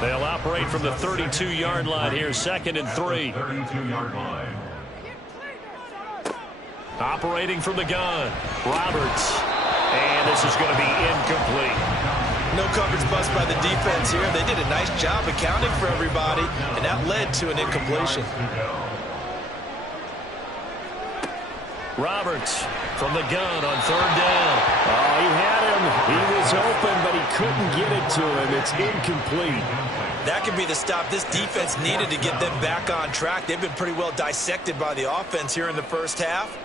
They'll operate from the 32-yard line here, 2nd and 3. 32-yard line. Operating from the gun. Roberts. And this is going to be incomplete. No coverage bust by the defense here. They did a nice job accounting for everybody, and that led to an incompletion. Roberts from the gun on third down. Oh, he had him. He was open, but he couldn't get it to him. It's incomplete. That could be the stop this defense needed to get them back on track. They've been pretty well dissected by the offense here in the first half.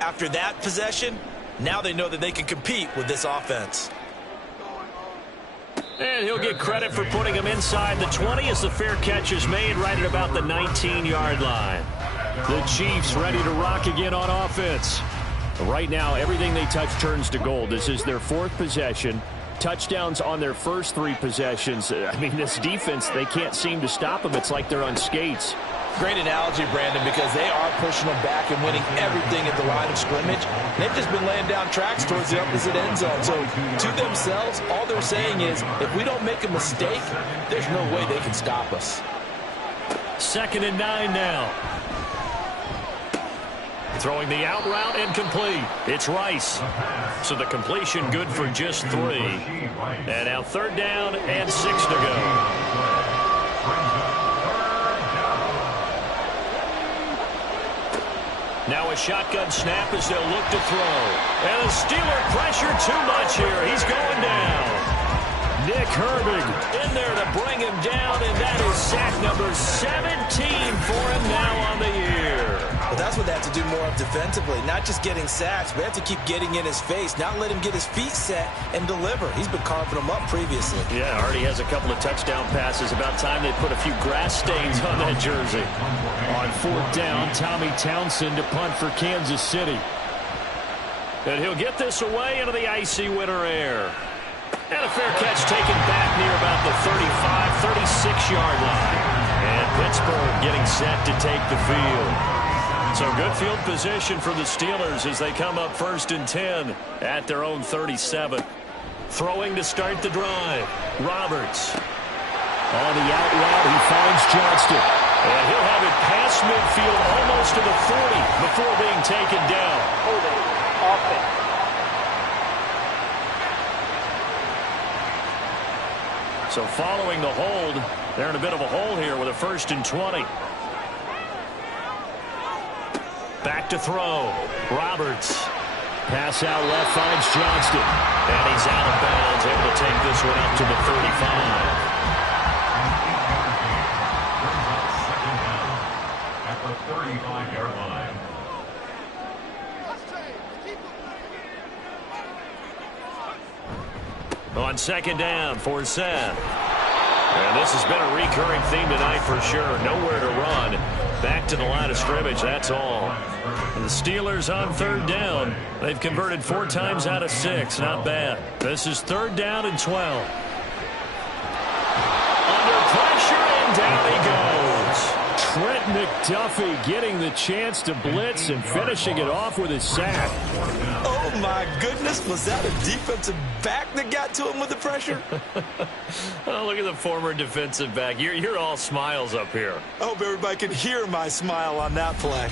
After that possession, now they know that they can compete with this offense. And he'll get credit for putting him inside the 20 as the fair catch is made right at about the 19-yard line. The Chiefs ready to rock again on offense. Right now, everything they touch turns to gold. This is their fourth possession. Touchdowns on their first three possessions. I mean, this defense, they can't seem to stop them. It's like they're on skates. Great analogy, Brandon, because they are pushing them back and winning everything at the line of scrimmage. They've just been laying down tracks towards the opposite end zone. So to themselves, all they're saying is, if we don't make a mistake, there's no way they can stop us. 2nd and 9 now. Throwing the out route incomplete. It's Rice. So the completion good for just 3. And now 3rd down and 6 to go. Now a shotgun snap as they'll look to throw. And the Steeler pressure too much here. He's going down. Nick Herbig in there to bring him down, and that is sack number 17 for him now on the year. Well, that's what they have to do more of defensively, not just getting sacks, but have to keep getting in his face, not let him get his feet set and deliver. He's been carving them up previously. Yeah, already has a couple of touchdown passes. About time they put a few grass stains on that jersey. On 4th down, Tommy Townsend to punt for Kansas City. And he'll get this away into the icy winter air. And a fair catch taken back near about the 35, 36-yard line. And Pittsburgh getting set to take the field. So good field position for the Steelers as they come up 1st and 10 at their own 37. Throwing to start the drive. Roberts. On the out route, he finds Johnston. And he'll have it past midfield almost to the 40 before being taken down. Holding. Offense. So following the hold, they're in a bit of a hole here with a 1st and 20. Back to throw. Roberts. Pass out left finds Johnston. And he's out of bounds, able to take this one up to the 35. At the 35-yard line. On 2nd down for Seth. And this has been a recurring theme tonight for sure. Nowhere to run. Back to the line of scrimmage, that's all. And the Steelers on 3rd down. They've converted 4 times out of 6. Not bad. This is 3rd down and 12. Under pressure, and down he goes. Trent McDuffie getting the chance to blitz and finishing it off with his sack. Oh, my goodness. Was that a defensive back that got to him with the pressure? Oh, look at the former defensive back. You're all smiles up here. I hope everybody can hear my smile on that play.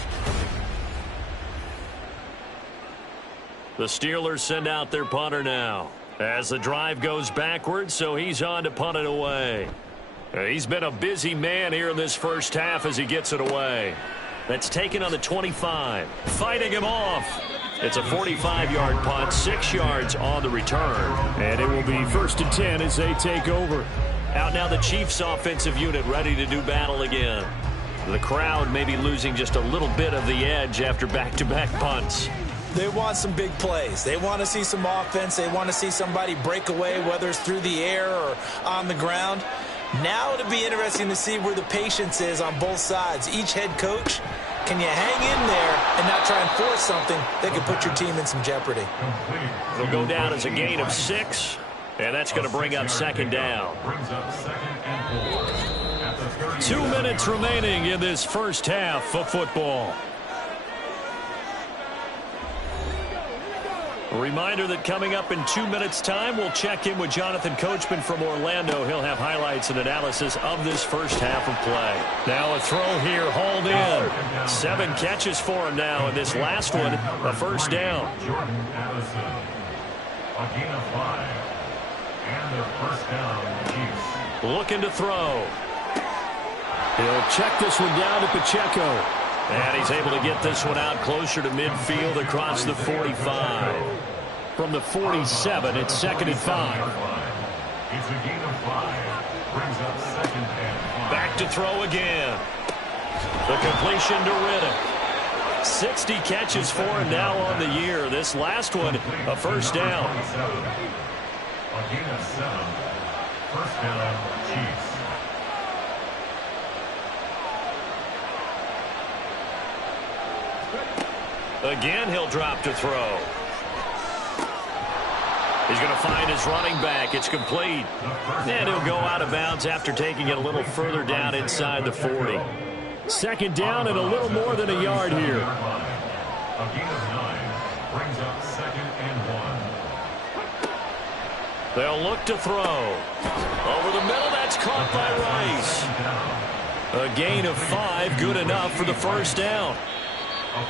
The Steelers send out their punter now as the drive goes backwards, so he's on to punt it away. He's been a busy man here in this first half as he gets it away. That's taken on the 25. Fighting him off. It's a 45-yard punt, 6 yards on the return. And it will be 1st and 10 as they take over. Out now the Chiefs offensive unit ready to do battle again. The crowd may be losing just a little bit of the edge after back-to-back punts. They want some big plays. They want to see some offense. They want to see somebody break away, whether it's through the air or on the ground. Now it'll be interesting to see where the patience is on both sides. Each head coach, can you hang in there and not try and force something that could put your team in some jeopardy? It'll go down as a gain of 6, and that's going to bring up 2nd down. 2 minutes remaining in this first half of football. A reminder that coming up in 2 minutes' time, we'll check in with Jonathan Coachman from Orlando. He'll have highlights and analysis of this first half of play. Now a throw here, hauled in. 7 catches for him now, and this last one, a 1st down. A gain of 5. And their first down, Chiefs. Looking to throw. He'll check this one down to Pacheco. And he's able to get this one out closer to midfield across the 45. From the 47, it's 2nd and 5. It's a gain of 5. Brings up 2nd and 5. Back to throw again. The completion to Riddick. 60 catches for him now on the year. This last one, a first down. A gain of 7. First down, Chiefs. Again, he'll drop to throw. He's going to find his running back. It's complete. And he'll go out of bounds after taking it a little further down inside the 40. 2nd down and a little more than a yard here. A gain of 9 brings up 2nd and 1. They'll look to throw. Over the middle, that's caught by Rice. A gain of 5, good enough for the first down.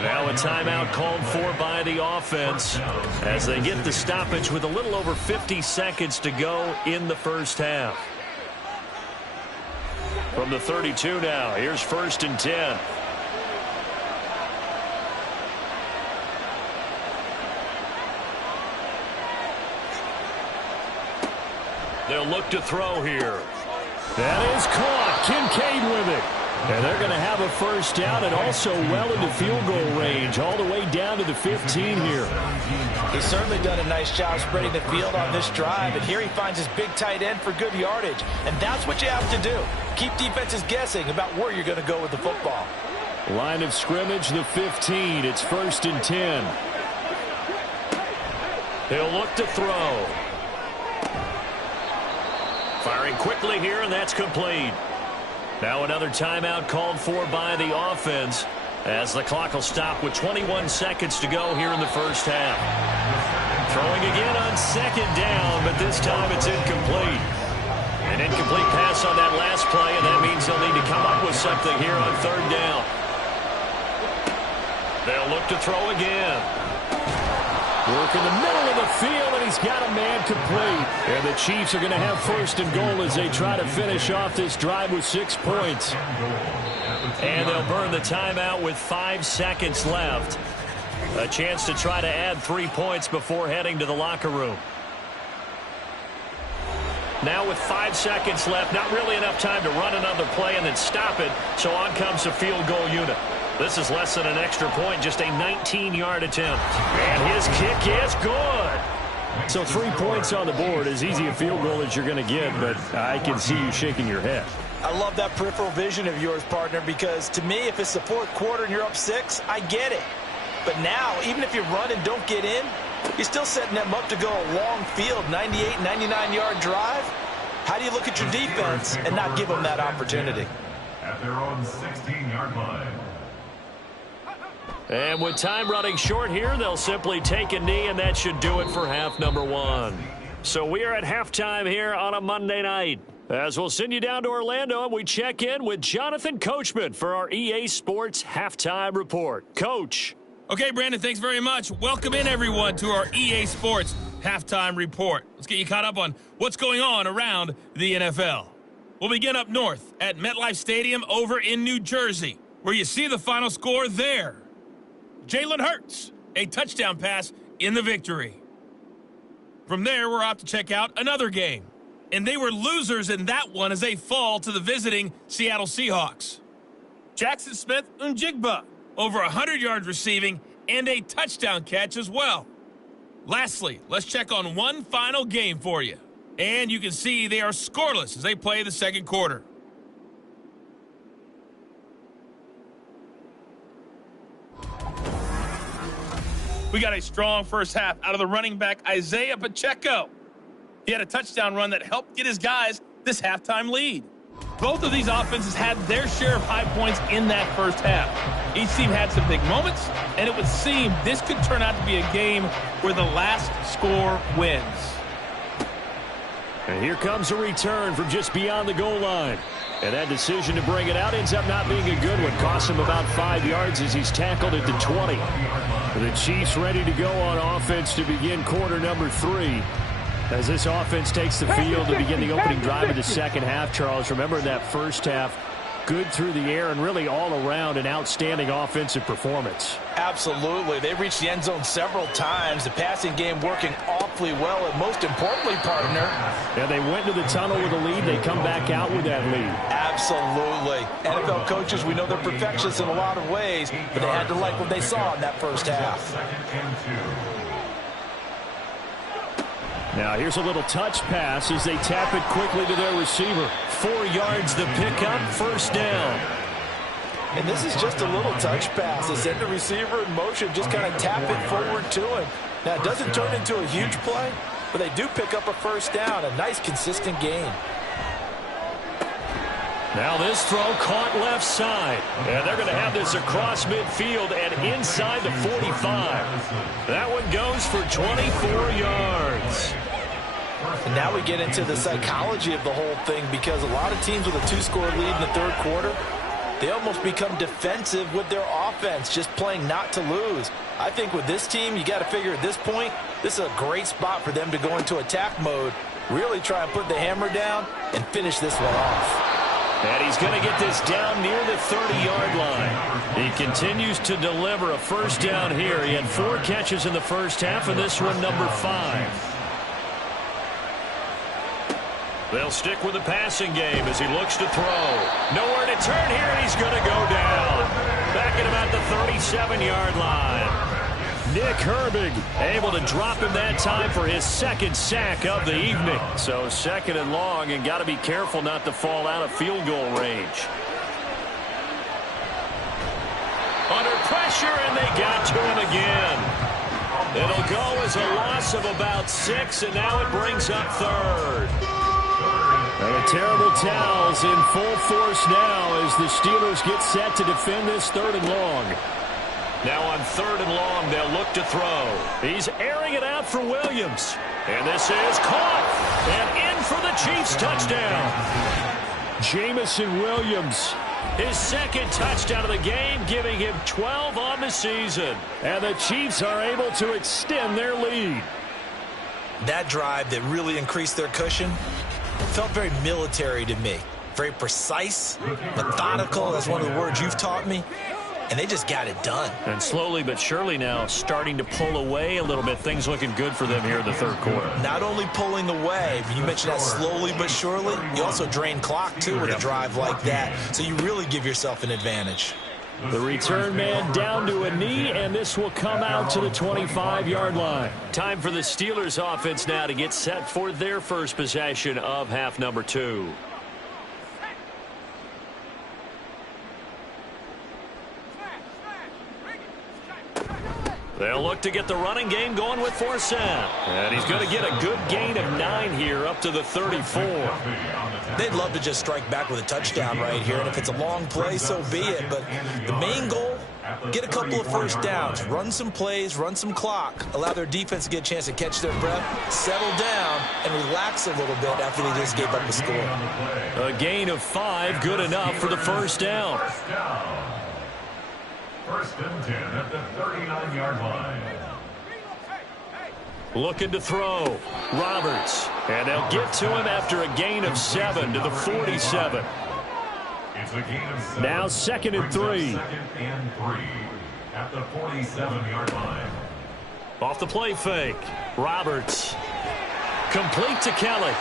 Now a timeout called for by the offense as they get the stoppage with a little over 50 seconds to go in the first half. From the 32 now, here's 1st and 10. They'll look to throw here. That is caught. Kincaid with it. And they're going to have a first down and also well into field goal range, all the way down to the 15 here. He's certainly done a nice job spreading the field on this drive, and here he finds his big tight end for good yardage. And that's what you have to do. Keep defenses guessing about where you're going to go with the football. Line of scrimmage, the 15. It's 1st and 10. He'll look to throw. Firing quickly here, and that's complete. Now another timeout called for by the offense as the clock will stop with 21 seconds to go here in the first half. Throwing again on 2nd down, but this time it's incomplete. An incomplete pass on that last play, and that means they'll need to come up with something here on 3rd down. They'll look to throw again. Work in the middle of the field, and he's got a man complete. And the Chiefs are going to have 1st and goal as they try to finish off this drive with 6 points. And they'll burn the timeout with 5 seconds left. A chance to try to add 3 points before heading to the locker room. Now with 5 seconds left, not really enough time to run another play and then stop it, so on comes the field goal unit. This is less than an extra point, just a 19-yard attempt. And his kick is good. So 3 points on the board, as easy a field goal as you're going to get, but I can see you shaking your head. I love that peripheral vision of yours, partner, because to me, if it's the 4th quarter and you're up 6, I get it. But now, even if you run and don't get in, you're still setting them up to go a long field, 98, 99-yard drive. How do you look at your defense and not give them that opportunity? At their own 16-yard line. And with time running short here, they'll simply take a knee, and that should do it for half number 1. So we are at halftime here on a Monday night. As we'll send you down to Orlando, and we check in with Jonathan Coachman for our EA Sports Halftime Report. Coach. Okay, Brandon, thanks very much. Welcome in, everyone, to our EA Sports Halftime Report. Let's get you caught up on what's going on around the NFL. We'll begin up north at MetLife Stadium over in New Jersey, where you see the final score there. Jalen Hurts, a touchdown pass in the victory. From there, we're off to check out another game. And they were losers in that one as they fall to the visiting Seattle Seahawks. Jackson Smith-Njigba, over 100 yards receiving and a touchdown catch as well. Lastly, let's check on one final game for you. And you can see they are scoreless as they play the 2nd quarter. We got a strong first half out of the running back, Isaiah Pacheco. He had a touchdown run that helped get his guys this halftime lead. Both of these offenses had their share of high points in that first half. Each team had some big moments, and it would seem this could turn out to be a game where the last score wins. And here comes a return from just beyond the goal line. And that decision to bring it out ends up not being a good one. Costs him about 5 yards as he's tackled at the 20. The Chiefs ready to go on offense to begin quarter number 3. As this offense takes the field to begin the opening drive of the second half, Charles, remember that first half, good through the air and really all around an outstanding offensive performance. Absolutely. They reached the end zone several times. The passing game working awfully well, and most importantly, partner. Yeah, they went to the tunnel with a lead. They come back out with that lead. Absolutely. NFL coaches, we know they're perfectionists in a lot of ways, but they had to like what they saw in that first half. Now here's a little touch pass as they tap it quickly to their receiver. 4 yards the pickup, first down. And this is just a little touch pass. They send the receiver in motion, just kind of tap it forward to him. Now it doesn't turn into a huge play, but they do pick up a first down. A nice consistent gain. Now this throw caught left side. And they're going to have this across midfield and inside the 45. That one goes for 24 yards. And now we get into the psychology of the whole thing, because a lot of teams with a 2-score lead in the third quarter, they almost become defensive with their offense, just playing not to lose. I think with this team, you got to figure at this point, this is a great spot for them to go into attack mode, really try and put the hammer down and finish this one off. And he's going to get this down near the 30-yard line. He continues to deliver a first down here. He had 4 catches in the first half, and this one number 5. They'll stick with the passing game as he looks to throw. Nowhere to turn here, and he's going to go down. Back at about the 37-yard line. Nick Herbig able to drop him that time for his second sack of the evening. So second and long, and got to be careful not to fall out of field goal range. Under pressure, and they got to him again. It'll go as a loss of about 6, and now it brings up third. And the terrible towels in full force now as the Steelers get set to defend this third and long. Now on third and long, they'll look to throw. He's airing it out for Williams. And this is caught. And in for the Chiefs touchdown. Jamison Williams, his second touchdown of the game, giving him 12 on the season. And the Chiefs are able to extend their lead. That drive that really increased their cushion felt very military to me. Very precise, methodical. That's one of the words you've taught me. And they just got it done. And slowly but surely now starting to pull away a little bit. Things looking good for them here in the third quarter. Not only pulling away, but you mentioned that slowly but surely. You also drain clock, too, with a drive like that. So you really give yourself an advantage. The return man down to a knee, and this will come out to the 25-yard line. Time for the Steelers offense now to get set for their first possession of half number 2. They'll look to get the running game going with Forsett. And he's going to get a good gain of 9 here up to the 34. They'd love to just strike back with a touchdown right here. And if it's a long play, so be it. But the main goal, get a couple of first downs. Run some plays, run some clock. Allow their defense to get a chance to catch their breath, settle down, and relax a little bit after they just gave up a score. A gain of 5, good enough for the first down. First and 10 at the 39-yard line. Looking to throw. Roberts. And they'll get to him after a gain of 7 to the 47. It's a gain of 7. Now second and 3. Second and 3 at the 47-yard line. Off the play fake. Roberts. Complete to Kelly.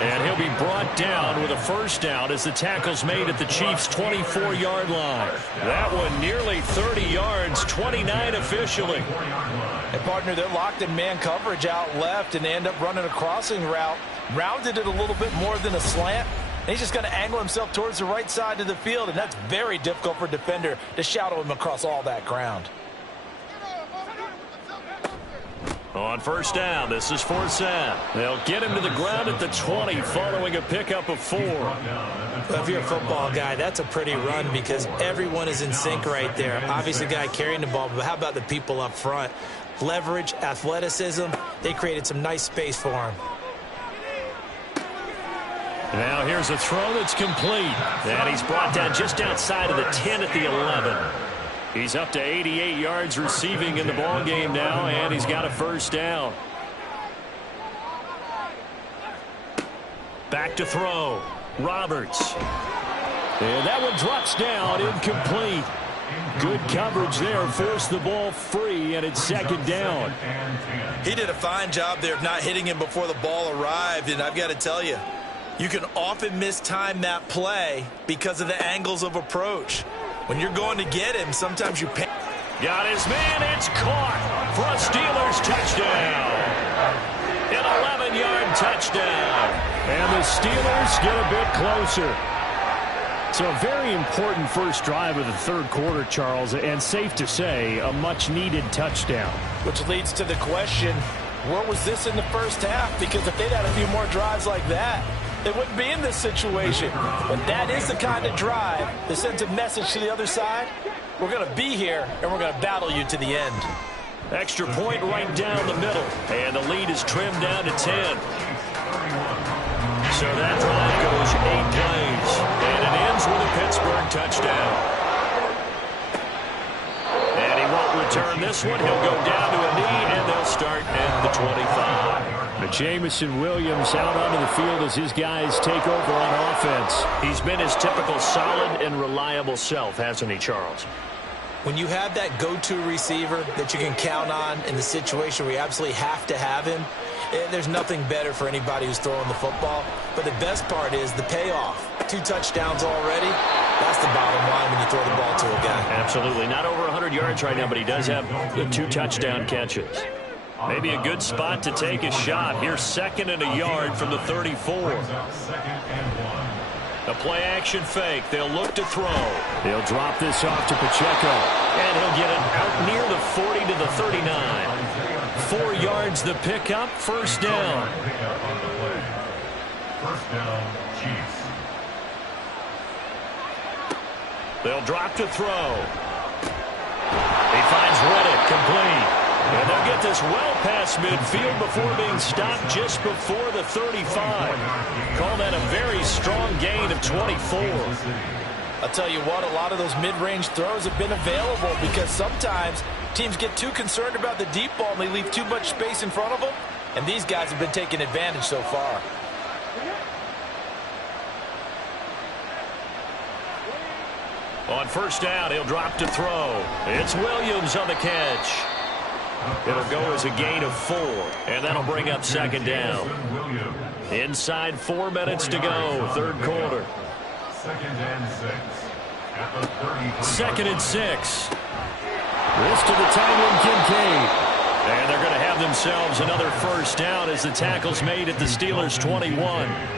And he'll be brought down with a first down as the tackle's made at the Chiefs' 24-yard line. That one nearly 30 yards, 29 officially. And, partner, they're locked in man coverage out left, and they end up running a crossing route. Rounded it a little bit more than a slant. And he's just going to angle himself towards the right side of the field, and that's very difficult for a defender to shadow him across all that ground. On first down, this is Forsett. They'll get him to the ground at the 20 following a pickup of 4. Well, if you're a football guy, that's a pretty run because everyone is in sync right there. Obviously, the guy carrying the ball, but how about the people up front? Leverage, athleticism, they created some nice space for him. Now here's a throw that's complete. And he's brought down just outside of the 10 at the 11. He's up to 88 yards receiving in the ballgame now, and he's got a first down. Back to throw. Roberts. And that one drops down, incomplete. Good coverage there, forced the ball free, and it's second down. He did a fine job there of not hitting him before the ball arrived, and I've got to tell you, you can often mistime that play because of the angles of approach. When you're going to get him, sometimes you pay. Got his man, it's caught for a Steelers touchdown. An 11-yard touchdown. And the Steelers get a bit closer. So a very important first drive of the third quarter, Charles, and safe to say, a much-needed touchdown. Which leads to the question, where was this in the first half? Because if they'd had a few more drives like that, they wouldn't be in this situation. But that is the kind of drive that sends a message to the other side. We're going to be here, and we're going to battle you to the end. Extra point right down the middle. And the lead is trimmed down to 10. So that drive goes 8 plays. And it ends with a Pittsburgh touchdown. And he won't return this one. He'll go down to a knee, and they'll start at the 25. But Jamison Williams out onto the field as his guys take over on offense. He's been his typical solid and reliable self, hasn't he, Charles? When you have that go-to receiver that you can count on in the situation where you absolutely have to have him, there's nothing better for anybody who's throwing the football. But the best part is the payoff. 2 touchdowns already. That's the bottom line when you throw the ball to a guy. Absolutely. Not over 100 yards right now, but he does have 2 touchdown catches. Maybe a good spot to take a shot. Here's 2nd and a yard from the 34. A play-action fake. They'll look to throw. They'll drop this off to Pacheco. And he'll get it out near the 40 to the 39. 4 yards the pickup. First down. First down, Chiefs. They'll drop to throw. He finds Reddick complete. And they'll get this well past midfield before being stopped just before the 35. Call that a very strong gain of 24. I'll tell you what, a lot of those mid-range throws have been available because sometimes teams get too concerned about the deep ball and they leave too much space in front of them. And these guys have been taking advantage so far. On first down, he'll drop to throw. It's Williams on the catch. It'll go as a gain of 4, and that'll bring up second down. Inside 4 minutes to go, third quarter. 2nd and 6. Wrist to the tight end, Kincaid. And they're going to have themselves another first down as the tackle's made at the Steelers' 21. And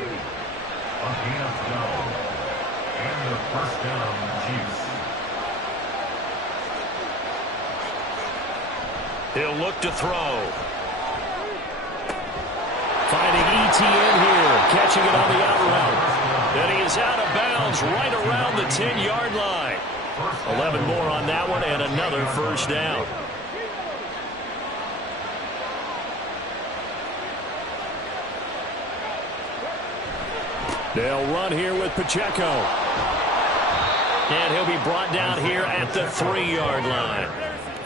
the first down, Chiefs. He'll look to throw. Finding ETN here, catching it on the out route. And he is out of bounds right around the 10-yard line. 11 more on that one and another first down. They'll run here with Pacheco. And he'll be brought down here at the 3-yard line.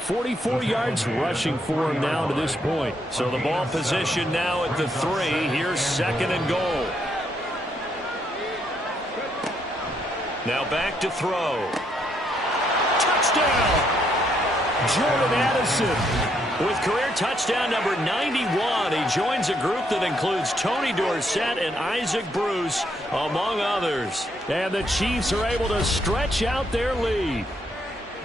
44 yards rushing for him now to this point. So the ball position now at the 3. Here's 2nd and goal. Now back to throw. Touchdown! Jordan Addison. With career touchdown number 91, he joins a group that includes Tony Dorsett and Isaac Bruce, among others. And the Chiefs are able to stretch out their lead.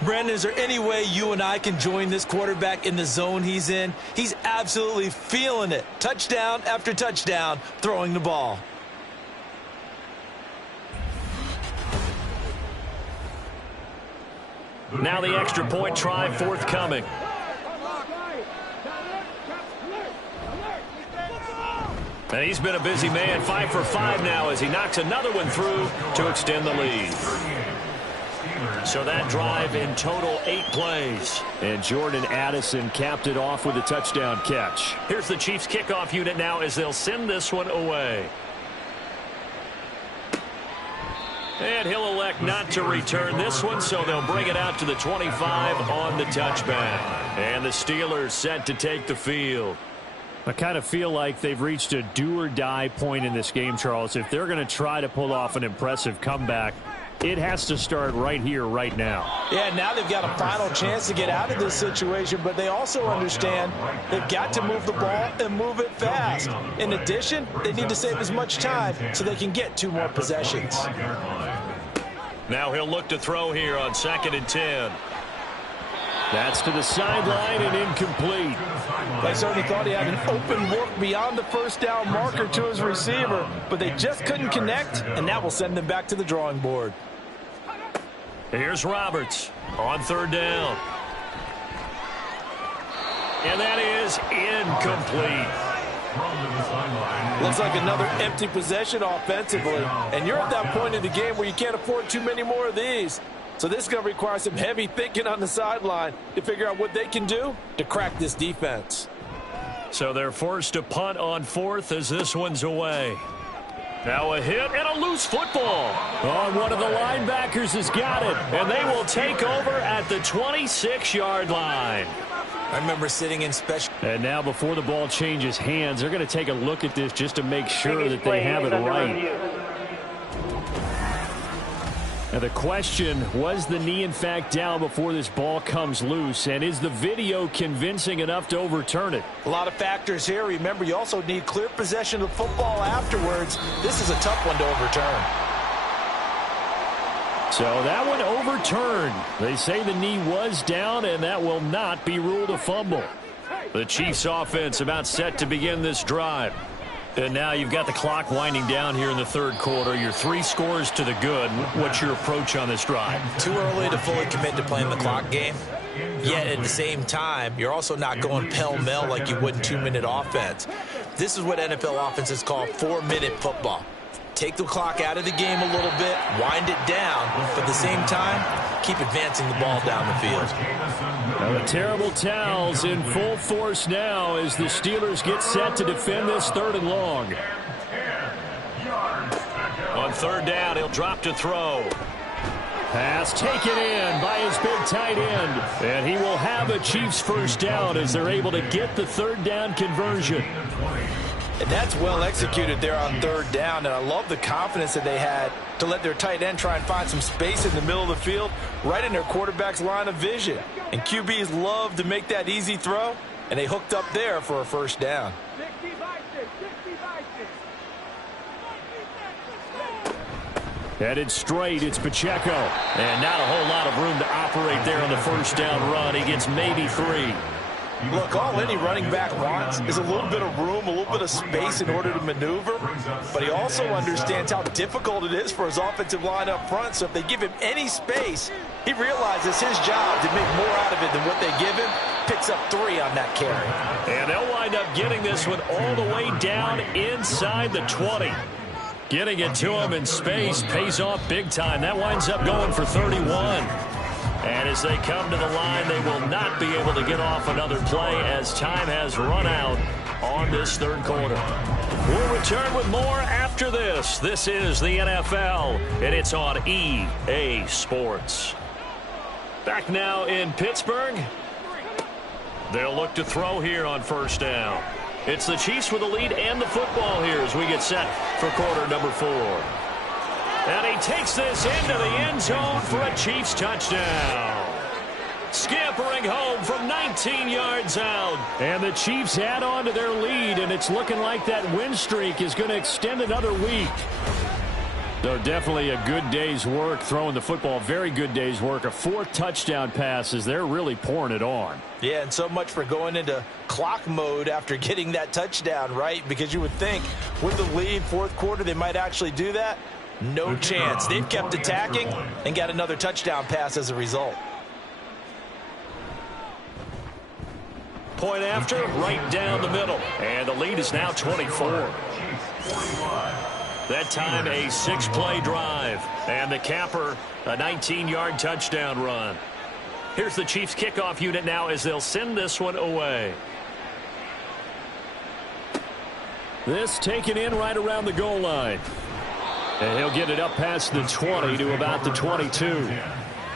Brandon, is there any way you and I can join this quarterback in the zone he's in? He's absolutely feeling it. Touchdown after touchdown, throwing the ball. Now the extra point try forthcoming. And he's been a busy man, 5 for 5 now as he knocks another one through to extend the lead. So that drive in total 8 plays. And Jordan Addison capped it off with a touchdown catch. Here's the Chiefs kickoff unit now as they'll send this one away. And he'll elect not to return this one, so they'll bring it out to the 25 on the touchback. And the Steelers set to take the field. I kind of feel like they've reached a do-or-die point in this game, Charles. If they're going to try to pull off an impressive comeback, it has to start right here, right now. Yeah, now they've got a final chance to get out of this situation, but they also understand they've got to move the ball and move it fast. In addition, they need to save as much time so they can get 2 more possessions. Now he'll look to throw here on 2nd and 10. That's to the sideline and incomplete. They certainly thought he had an open look beyond the first down marker to his receiver, but they just couldn't connect, and that will send them back to the drawing board. Here's Roberts on 3rd down. And that is incomplete. Looks like another empty possession offensively, and you're at that point in the game where you can't afford too many more of these. So this is going to require some heavy thinking on the sideline to figure out what they can do to crack this defense. So they're forced to punt on 4th as this one's away. Now a hit and a loose football. Oh, one of the linebackers has got it. And they will take over at the 26-yard line. I remember sitting in special. And now before the ball changes hands, they're going to take a look at this just to make sure that they have it right. Now the question, was the knee in fact down before this ball comes loose? And is the video convincing enough to overturn it? A lot of factors here. Remember, you also need clear possession of the football afterwards. This is a tough one to overturn. So that one overturned. They say the knee was down, and that will not be ruled a fumble. The Chiefs offense about set to begin this drive. And now you've got the clock winding down here in the 3rd quarter. You're 3 scores to the good. What's your approach on this drive? Too early to fully commit to playing the clock game. Yet at the same time, you're also not going pell-mell like you would in 2-minute offense. This is what NFL offenses call 4-minute football. Take the clock out of the game a little bit, wind it down, but at the same time, keep advancing the ball down the field. Now the terrible towels in full force now as the Steelers get set to defend this 3rd and long. On 3rd down, he'll drop to throw. Pass taken in by his big tight end. And he will have a Chiefs 1st down as they're able to get the 3rd down conversion. And that's well executed there on 3rd down, and I love the confidence that they had to let their tight end try and find some space in the middle of the field, right in their quarterback's line of vision. And QBs love to make that easy throw, and they hooked up there for a 1st down. Headed straight, it's Pacheco. And not a whole lot of room to operate there on the 1st down run. He gets maybe 3. Look, all any running back wants is a little bit of room, a little bit of space in order to maneuver. But he also understands how difficult it is for his offensive line up front. So if they give him any space, he realizes his job to make more out of it than what they give him. Picks up 3 on that carry. And they'll wind up getting this one all the way down inside the 20. Getting it to him in space pays off big time. That winds up going for 31. And as they come to the line, they will not be able to get off another play as time has run out on this 3rd quarter. We'll return with more after this. This is the NFL, and it's on EA Sports. Back now in Pittsburgh. They'll look to throw here on 1st down. It's the Chiefs with the lead and the football here as we get set for quarter number 4. And he takes this into the end zone for a Chiefs touchdown. Scampering home from 19 yards out. And the Chiefs add on to their lead, and it's looking like that win streak is going to extend another week. So definitely a good day's work throwing the football. Very good day's work. A 4th touchdown pass as they're really pouring it on. Yeah, and so much for going into clock mode after getting that touchdown, right? Because you would think with the lead, 4th quarter, they might actually do that. No chance. They've kept attacking and got another touchdown pass as a result. Point after, right down the middle. And the lead is now 24. That time a 6-play drive. And the capper, a 19-yard touchdown run. Here's the Chiefs kickoff unit now as they'll send this one away. This taken in right around the goal line. And he'll get it up past the 20 to about the 22.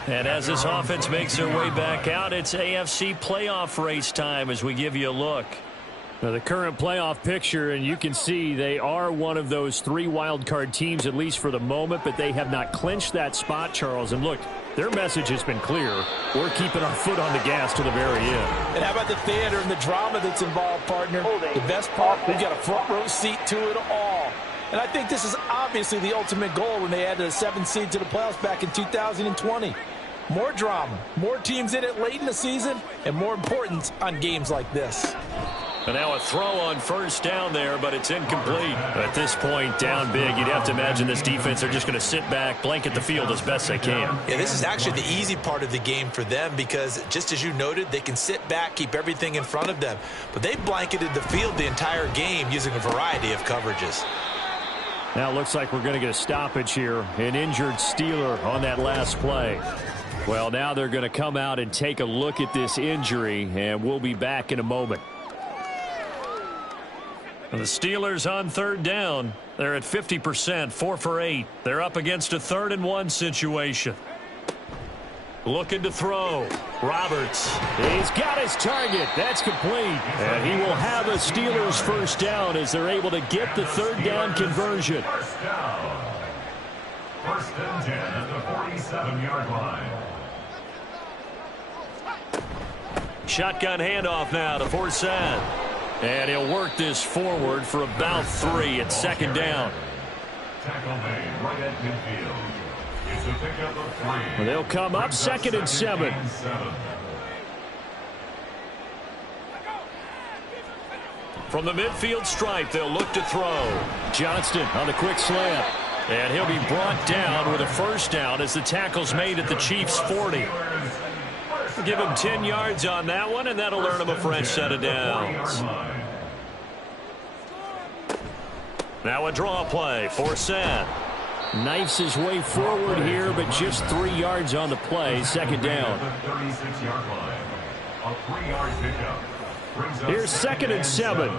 And as this offense makes their way back out, it's AFC playoff race time as we give you a look. Now the current playoff picture, and you can see they are one of those 3 wild card teams, at least for the moment, but they have not clinched that spot, Charles. And look, their message has been clear. We're keeping our foot on the gas to the very end. And how about the theater and the drama that's involved, partner? The best part, we've got a front row seat to it all. And I think this is obviously the ultimate goal when they added a 7th seed to the playoffs back in 2020. More drama, more teams in it late in the season, and more importance on games like this. And now a throw on first down there, but it's incomplete. At this point, down big, you'd have to imagine this defense are just going to sit back, blanket the field as best they can. Yeah, this is actually the easy part of the game for them because, just as you noted, they can sit back, keep everything in front of them. But they blanketed the field the entire game using a variety of coverages. Now it looks like we're going to get a stoppage here. An injured Steeler on that last play. Well, now they're going to come out and take a look at this injury, and we'll be back in a moment. And the Steelers on third down. They're at 50%, 4 for 8. They're up against a 3rd and 1 situation. Looking to throw. Roberts. He's got his target. That's complete. And he will have a Steelers first down as they're able to get the 3rd down conversion. First down. 1st and 10 at the 47-yard line. Shotgun handoff now to Forsett. And he'll work this forward for about 3 at 2nd down. Tackle made right at midfield. It's a pickup of 3. Well, they'll come up 2nd and 7. From the midfield stripe, they'll look to throw. Johnston on the quick slant. And he'll be brought down with a first down as the tackle's made at the Chiefs' 40. Give him 10 yards on that one, and that'll earn him a fresh set of downs. Now a draw play. Forsett. Knifes his way forward here, but just 3 yards on the play. 2nd down. Here's 2nd and 7.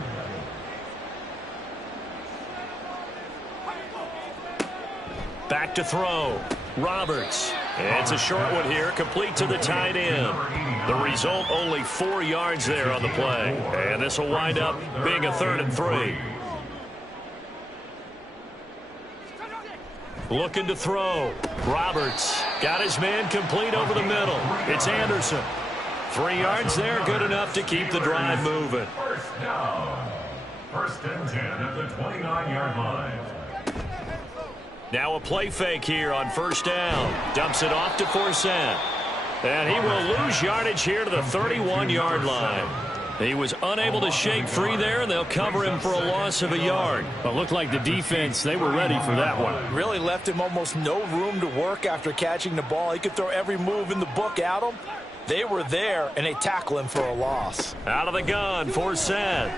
Back to throw. Roberts. It's a short one here, complete to the tight end. The result, only 4 yards there on the play. And this will wind up being a 3rd and 3. Looking to throw. Roberts got his man complete over the middle. It's Anderson. 3 yards there, good enough to keep the drive moving. First down. 1st and 10 at the 29-yard line. Now a play fake here on first down. Dumps it off to Forsett. And he will lose yardage here to the 31-yard line. He was unable to shake free there, and they'll cover him for a loss of a yard. But looked like the defense, they were ready for that one. Really left him almost no room to work after catching the ball. He could throw every move in the book at him. They were there, and they tackle him for a loss. Out of the gun, Forsett.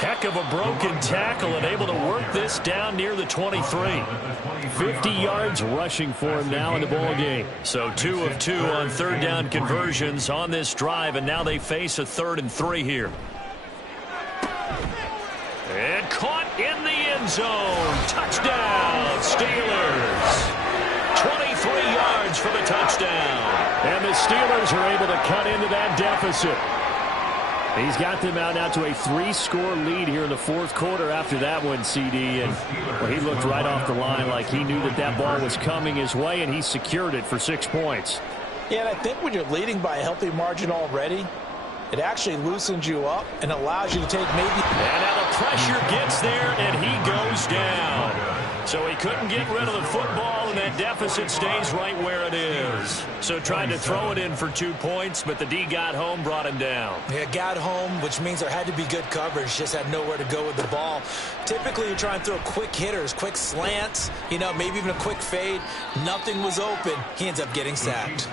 Heck of a broken tackle and able to work this down near the 23. 50 yards rushing for him now in the ball game. So 2 of 2 on 3rd down conversions on this drive, and now they face a 3rd and 3 here. And caught in the end zone. Touchdown, Steelers. 23 yards for the touchdown. And the Steelers are able to cut into that deficit. He's got them out now to a 3-score lead here in the 4th quarter after that one, CD. And well, he looked right off the line like he knew that that ball was coming his way, and he secured it for 6 points. Yeah, and I think when you're leading by a healthy margin already, it actually loosens you up and allows you to take maybe... And now the pressure gets there, and he goes down. So he couldn't get rid of the football, and that deficit stays right where it is. So tried to throw it in for 2 points, but the D got home, brought him down. Yeah, got home, which means there had to be good coverage. Just had nowhere to go with the ball. Typically, you try and throw quick hitters, quick slants, maybe even a quick fade. Nothing was open. He ends up getting sacked.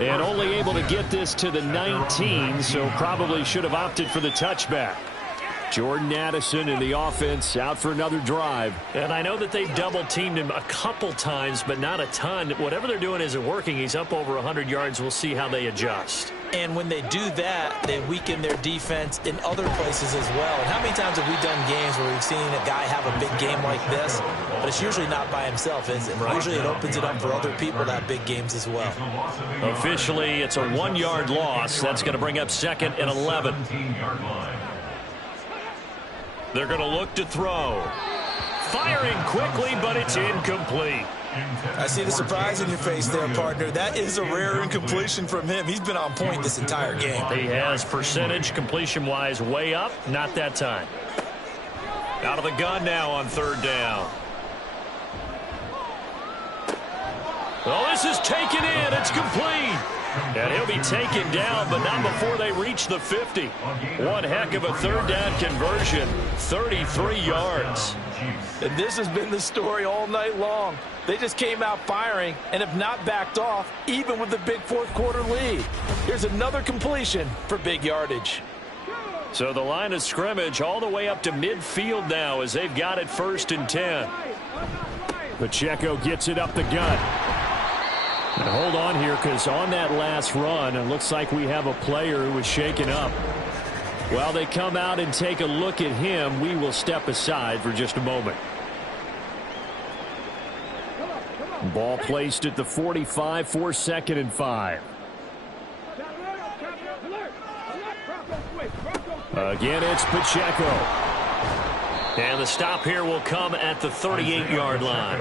And only able to get this to the 19, so probably should have opted for the touchback. Jordan Addison in the offense out for another drive. And I know that they've double-teamed him a couple times, but not a ton. Whatever they're doing isn't working. He's up over 100 yards. We'll see how they adjust. And when they do that, they weaken their defense in other places as well. And how many times have we done games where we've seen a guy have a big game like this? but it's usually not by himself, is it? Usually it opens it up for other people to have big games as well. Officially, it's a 1-yard loss. That's going to bring up 2nd and 11. They're going to look to throw. Firing quickly, but it's incomplete. I see the surprise in your face there, partner. That is a rare incompletion from him. He's been on point this entire game. He has percentage completion-wise way up. Not that time. Out of the gun now on 3rd down. Well, this is taken in. It's complete. And he'll be taken down, but not before they reach the 50. One heck of a 3rd down conversion. 33 yards. And this has been the story all night long. They just came out firing and have not backed off, even with the big 4th quarter lead. Here's another completion for big yardage. So the line of scrimmage all the way up to midfield now as they've got it 1st and 10. Pacheco gets it up the gut. And hold on here, because on that last run, it looks like we have a player who was shaken up. While they come out and take a look at him, we will step aside for just a moment. Ball placed at the 45 for 2nd and 5. Again, it's Pacheco. And the stop here will come at the 38-yard line.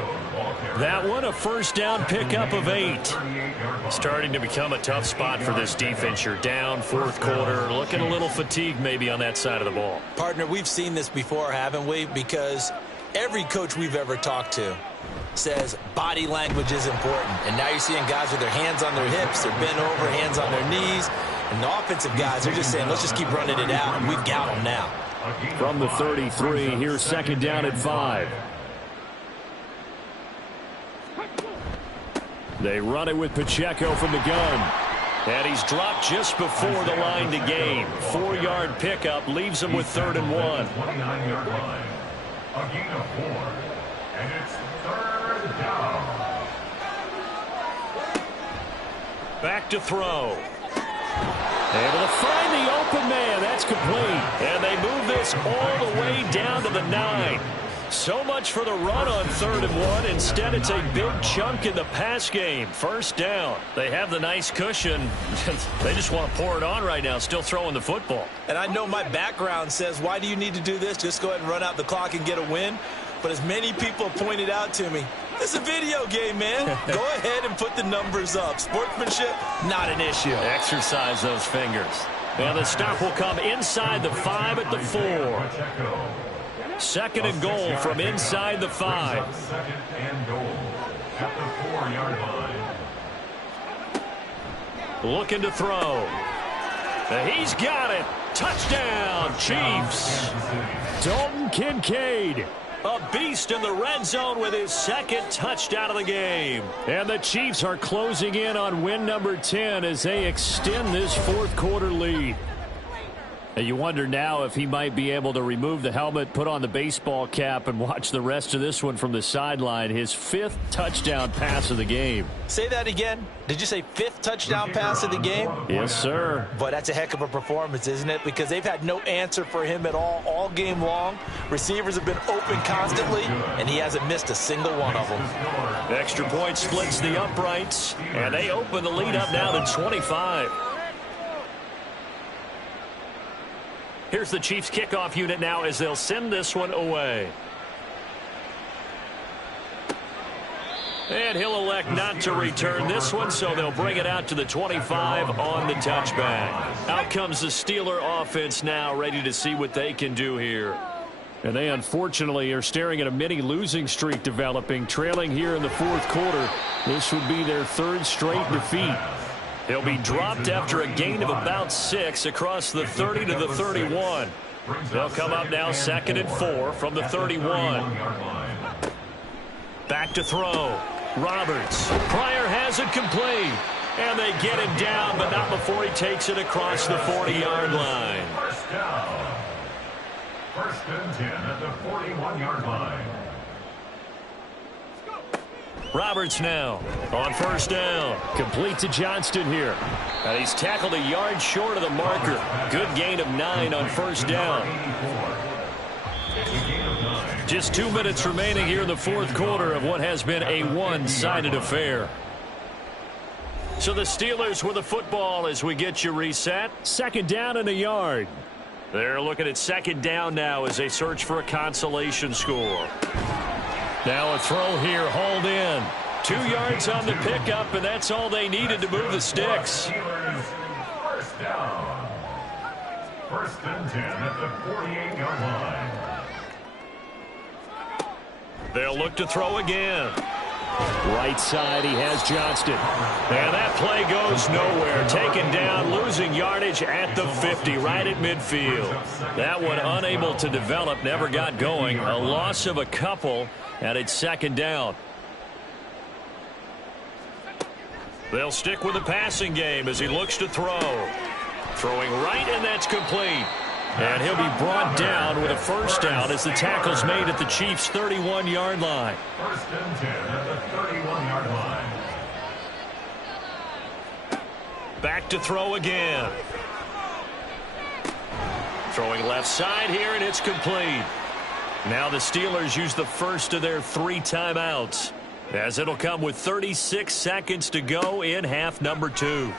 That one, a 1st down pickup of 8. Starting to become a tough spot for this defense. You're down 4th quarter, looking a little fatigued maybe on that side of the ball. Partner, we've seen this before, haven't we? Because every coach we've ever talked to says body language is important. And now you're seeing guys with their hands on their hips, they're bent over, hands on their knees. And the offensive guys are just saying, let's just keep running it out, and we've got them now. From the 33, here's 2nd down at 5. They run it with Pacheco from the gun. And he's dropped just before the line to gain. 4-yard pickup leaves him with 3rd and 1. 29-yard line. A gain of 4. And it's 3rd down. Back to throw. Able to find the open man. That's complete. And they move this all the way down to the 9. So much for the run on 3rd and 1. Instead, it's a big chunk in the pass game. 1st down. They have the nice cushion. They just want to pour it on right now, still throwing the football. And I know my background says, why do you need to do this? Just go ahead and run out the clock and get a win. But as many people have pointed out to me, it's a video game, man. Go ahead and put the numbers up. Sportsmanship, not an issue. Exercise those fingers. And the stop will come inside the 5 at the 4. 2nd and goal from inside the 5. 2nd and goal at the 4-yard line. Looking to throw. He's got it. Touchdown, Chiefs. Dalton Kincaid. A beast in the red zone with his 2nd touchdown of the game. And the Chiefs are closing in on win number 10 as they extend this 4th quarter lead. And you wonder now if he might be able to remove the helmet, put on the baseball cap, and watch the rest of this one from the sideline. His 5th touchdown pass of the game. Say that again. Did you say 5th touchdown pass of the game? Yes, sir. But that's a heck of a performance, isn't it? Because they've had no answer for him at all game long. Receivers have been open constantly, and he hasn't missed a single one of them. Extra point splits the uprights, and they open the lead up now to 25. Here's the Chiefs kickoff unit now as they'll send this one away. And he'll elect not to return this one, so they'll bring it out to the 25 on the touchback. Out comes the Steeler offense now, ready to see what they can do here. And they unfortunately are staring at a mini losing streak developing, trailing here in the 4th quarter. This would be their 3rd straight defeat. He'll be dropped after a gain of about 6 across the 30 to the 31. They'll come up now 2nd and 4 from the 31. Back to throw. Roberts. Pryor has it complete. And they get him down, but not before he takes it across the 40-yard line. 1st down. 1st and 10 at the 41-yard line. Roberts now on 1st down. Complete to Johnston here. And he's tackled a yard short of the marker. Good gain of 9 on 1st down. Just 2 minutes remaining here in the fourth quarter of what has been a one-sided affair. So the Steelers with the football as we get you reset. Second down and a yard. They're looking at second down now as they search for a consolation score. Now a throw here, hauled in. 2 yards on the pickup, and that's all they needed to move the sticks. First down. First and 10 at the 48-yard line. They'll look to throw again. Right side, he has Johnston. And that play goes nowhere. Taken down, losing yardage at the 50, right at midfield. That one unable to develop, never got going. A loss of a couple, and it's second down. They'll stick with the passing game as he looks to throw. Throwing right, and that's complete. And he'll be brought down with a first down as the tackle's made at the Chiefs' 31-yard line. First and 10 at the 31-yard line. Back to throw again. Throwing left side here, and it's complete. Now the Steelers use the first of their 3 timeouts, as it'll come with 36 seconds to go in half number 2.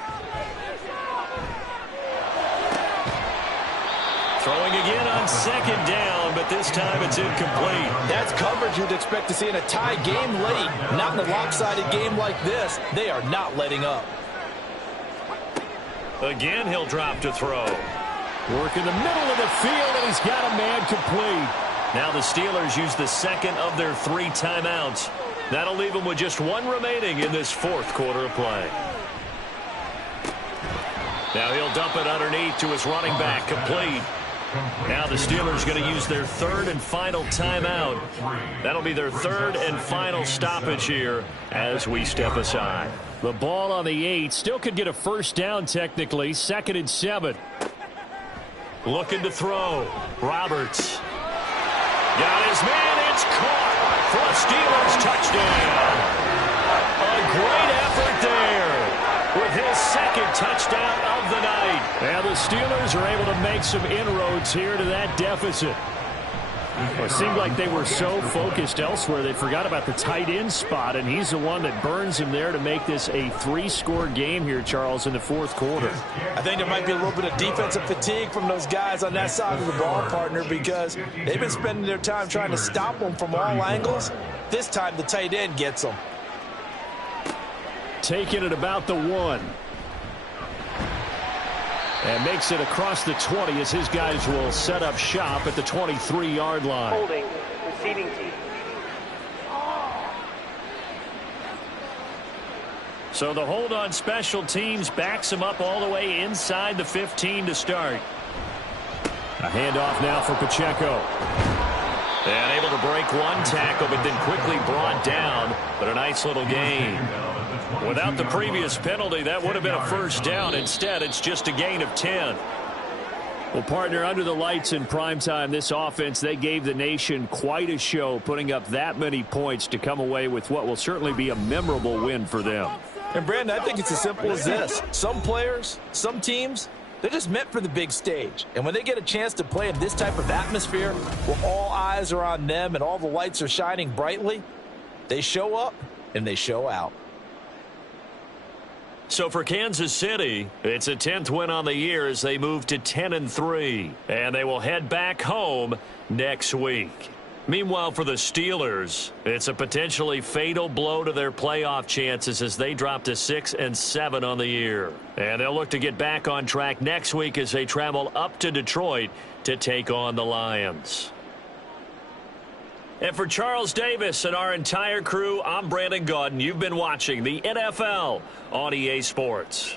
Throwing again on second down, but this time it's incomplete. That's coverage you'd expect to see in a tie game late. Not in a lopsided game like this. They are not letting up. Again, he'll drop to throw. Work in the middle of the field, and he's got a man complete. Now the Steelers use the second of their 3 timeouts. That'll leave them with just 1 remaining in this fourth quarter of play. Now he'll dump it underneath to his running back, complete. Now the Steelers going to use their 3rd and final timeout. That'll be their 3rd and final stoppage here as we step aside. The ball on the 8, still could get a first down technically, 2nd and 7. Looking to throw. Roberts. Got his man, it's caught for a Steelers touchdown. A great effort there with his 2nd touchdown of the night. And the Steelers are able to make some inroads here to that deficit. Well, it seemed like they were so focused elsewhere they forgot about the tight end spot, and he's the one that burns him there to make this a 3-score game here, Charles, in the fourth quarter. I think there might be a little bit of defensive fatigue from those guys on that side of the ball, partner, because they've been spending their time trying to stop them from all angles. This time the tight end gets them. Taking it about the 1. And makes it across the 20 as his guys will set up shop at the 23-yard line. Holding, receiving team. So the hold on special teams backs him up all the way inside the 15 to start. A handoff now for Pacheco. And able to break 1 tackle, but then quickly brought down. But a nice little gain. Without the previous penalty, that would have been a first down. Instead, it's just a gain of 10. Well, partner, under the lights in primetime, this offense, they gave the nation quite a show, putting up that many points to come away with what will certainly be a memorable win for them. And, Brandon, I think it's as simple as this. Some players, some teams, they're just meant for the big stage. And when they get a chance to play in this type of atmosphere where all eyes are on them and all the lights are shining brightly, they show up and they show out. So for Kansas City, it's a 10th win on the year as they move to 10-3. And they will head back home next week. Meanwhile, for the Steelers, it's a potentially fatal blow to their playoff chances as they drop to 6-7 on the year. And they'll look to get back on track next week as they travel up to Detroit to take on the Lions. And for Charles Davis and our entire crew, I'm Brandon Gaudin. You've been watching the NFL on EA Sports.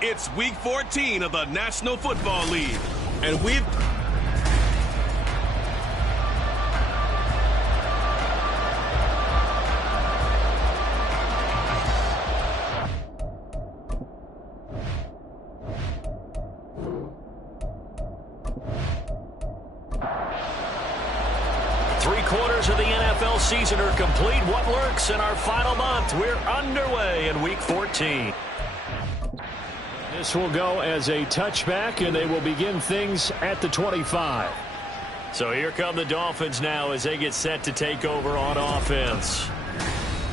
It's week 14 of the National Football League, and we've... Three-quarters of the NFL season are complete. What lurks in our final month? We're underway in week 14. This will go as a touchback, and they will begin things at the 25. So here come the Dolphins now as they get set to take over on offense.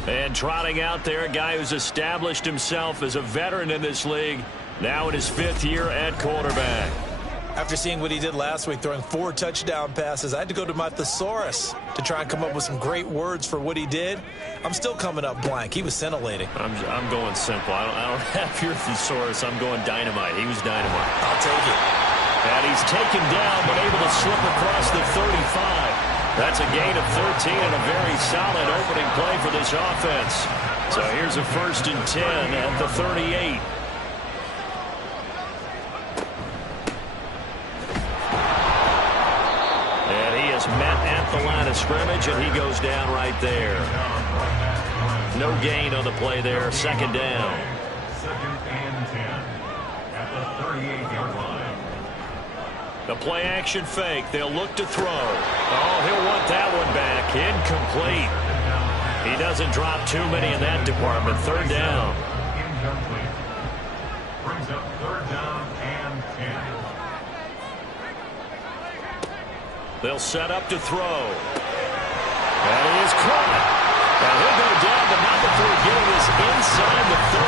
And trotting out there, a guy who's established himself as a veteran in this league, now in his 5th year at quarterback. After seeing what he did last week, throwing 4 touchdown passes, I had to go to my thesaurus to try and come up with some great words for what he did. I'm still coming up blank. He was scintillating. I'm going simple. I don't have your thesaurus. I'm going dynamite. He was dynamite. I'll take it. And he's taken down, but able to slip across the 35. That's a gain of 13 and a very solid opening play for this offense. So here's a 1st and 10 at the 38. Met at the line of scrimmage, and he goes down right there. No gain on the play there. 2nd down. 2nd and 10 at the 38-yard line. The play action fake. They'll look to throw. Oh, he'll want that one back. Incomplete. He doesn't drop too many in that department. 3rd down. Incomplete. Brings up 3rd down and 10. They'll set up to throw. And he is caught. And he'll go down, but not before getting this inside the 30.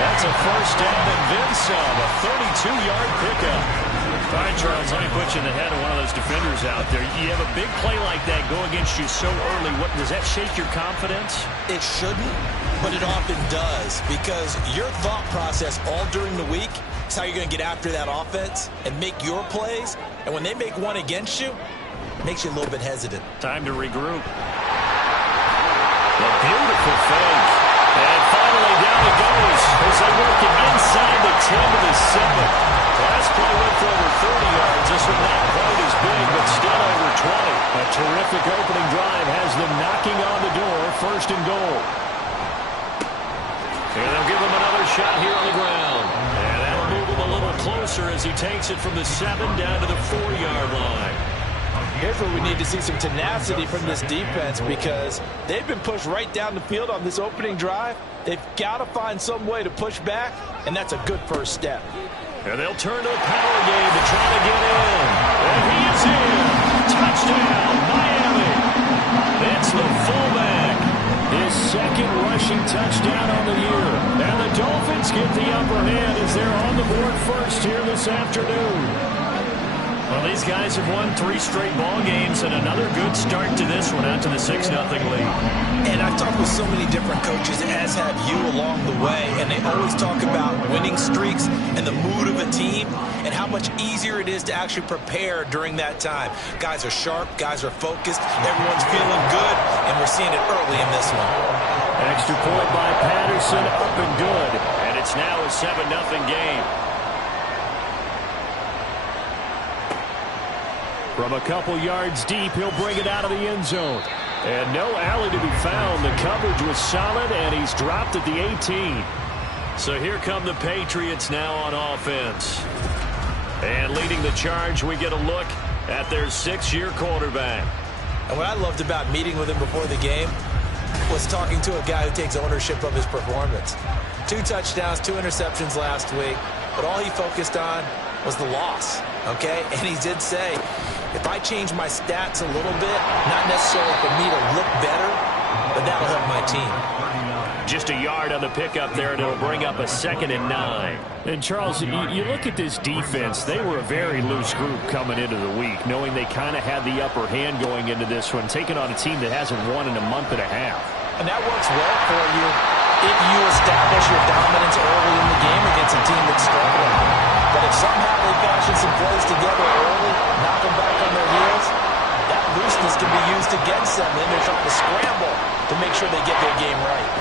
That's a 1st down and then some. A 32-yard pickup. All right, Charles, let me put you in the head of one of those defenders out there. You have a big play like that go against you so early. Does that shake your confidence? It shouldn't, but it often does, because your thought process all during the week is how you're going to get after that offense and make your plays. And when they make one against you, it makes you a little bit hesitant. Time to regroup. A beautiful fake. And finally down it goes as they work it inside the 10 to the 7. Last play went for over 30 yards. This one not quite as big, but still over 20. A terrific opening drive has them knocking on the door. 1st and goal. And they'll give him another shot here on the ground. And that'll move him a little closer as he takes it from the 7 down to the 4-yard line. Here's where we need to see some tenacity from this defense, because they've been pushed right down the field on this opening drive. They've got to find some way to push back, and that's a good first step. And they'll turn to a power game to try to get in. And he is in. Touchdown, Miami. It's the fullback. His 2nd rushing touchdown on the year. And the Dolphins get the upper hand as they're on on the board first here this afternoon. Well, these guys have won 3 straight ball games and another good start to this one out to the 6-0 lead. And I've talked with so many different coaches, as have you along the way, and they always talk about winning streaks and the mood of a team and how much easier it is to actually prepare during that time. Guys are sharp, guys are focused, everyone's feeling good, and we're seeing it early in this one. Extra point by Patterson, up and good. And it's now a 7-0 game. From a couple yards deep, he'll bring it out of the end zone. And no alley to be found. The coverage was solid, and he's dropped at the 18. So here come the Patriots now on offense. And leading the charge, we get a look at their 6-year quarterback. And what I loved about meeting with him before the game was talking to a guy who takes ownership of his performance. 2 touchdowns, 2 interceptions last week, but all he focused on was the loss, okay? And he did say, if I change my stats a little bit, not necessarily for me to look better, but that'll help my team. Just a yard on the pickup there, and it'll bring up a 2nd and 9. And, Charles, you look at this defense, they were a very loose group coming into the week, knowing they kind of had the upper hand going into this one, taking on a team that hasn't won in a month and a half. And that works well for you if you establish your dominance early in the game against a team that's struggling. But if somehow they fashion some plays together early, knock them back on their heels, that looseness can be used against them. Then they're trying to scramble to make sure they get their game right.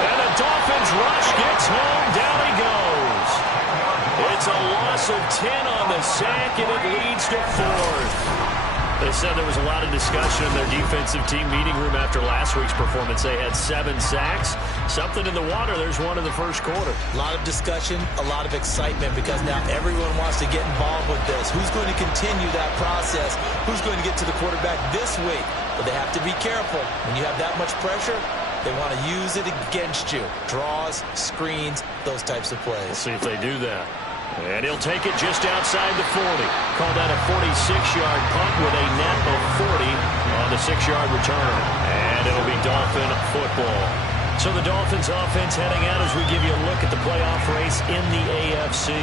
And the Dolphins rush gets home. Down he goes. It's a loss of 10 on the sack, and it leads to 4th. They said there was a lot of discussion in their defensive team meeting room after last week's performance. They had 7 sacks. Something in the water. There's one in the first quarter. A lot of discussion, a lot of excitement, because now everyone wants to get involved with this. Who's going to continue that process? Who's going to get to the quarterback this week? But they have to be careful. When you have that much pressure, they want to use it against you. Draws, screens, those types of plays. We'll see if they do that. And he'll take it just outside the 40. Call that a 46-yard punt with a net of 40 on the 6-yard return. And it'll be Dolphin football. So the Dolphins offense heading out as we give you a look at the playoff race in the AFC.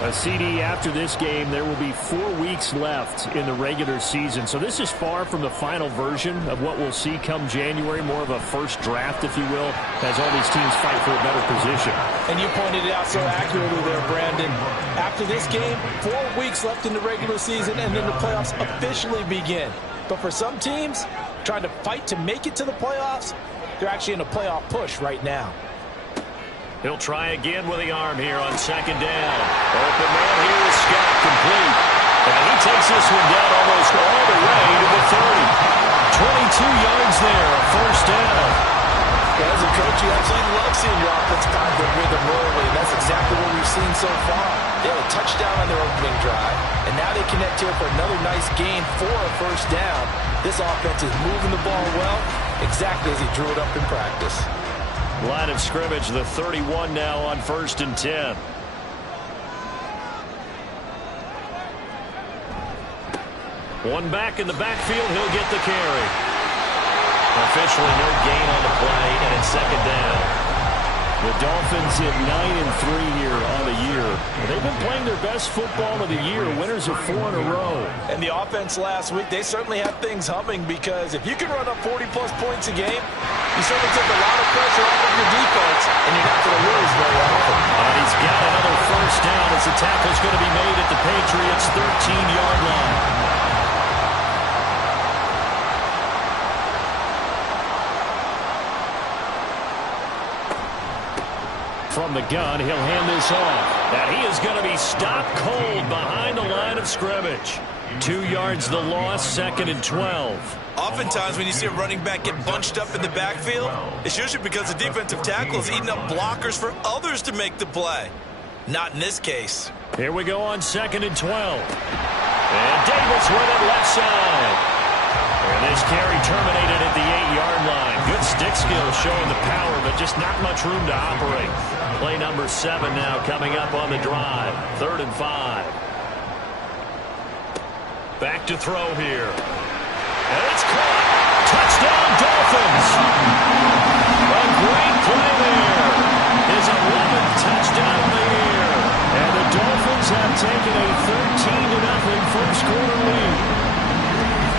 A CD after this game, there will be 4 weeks left in the regular season. So this is far from the final version of what we'll see come January, more of a first draft, if you will, as all these teams fight for a better position. And you pointed it out so accurately there, Brandon. After this game, 4 weeks left in the regular season, and then the playoffs officially begin. But for some teams, trying to fight to make it to the playoffs, they're actually in a playoff push right now. He'll try again with the arm here on 2nd down. Open man here is Scott, complete. And he takes this one down almost all the way to the 30. 22 yards there, a first down. Well, as a coach, you absolutely love seeing your offense find their rhythm early, and that's exactly what we've seen so far. They had a touchdown on their opening drive, and now they connect here for another nice gain for a first down. This offense is moving the ball well, exactly as he drew it up in practice. Line of scrimmage, the 31 now on 1st and 10. One back in the backfield, he'll get the carry. Officially no gain on the play, and it's 2nd down. The Dolphins in 9-3 here on the year. They've been playing their best football of the year, winners of 4 in a row. And the offense last week, they certainly have things humming, because if you can run up 40-plus points a game, you certainly take a lot of pressure off of your defense, and you're not going to lose very often. And he's got another first down as the tackle's going to be made at the Patriots' 13-yard line. From the gun, he'll hand this off. And he is going to be stopped cold behind the line of scrimmage. 2 yards the loss, 2nd and 12. Oftentimes when you see a running back get bunched up in the backfield, it's usually because the defensive tackle is eating up blockers for others to make the play. Not in this case. Here we go on 2nd and 12. And Davis with it left side. And this carry terminated at the 8-yard line. Good stick skill showing the power, but just not much room to operate. Play number 7 now coming up on the drive. 3rd and 5. Back to throw here. And it's caught. Touchdown, Dolphins. A great play there. His 11th touchdown of the year. taken a 13-0 first quarter lead.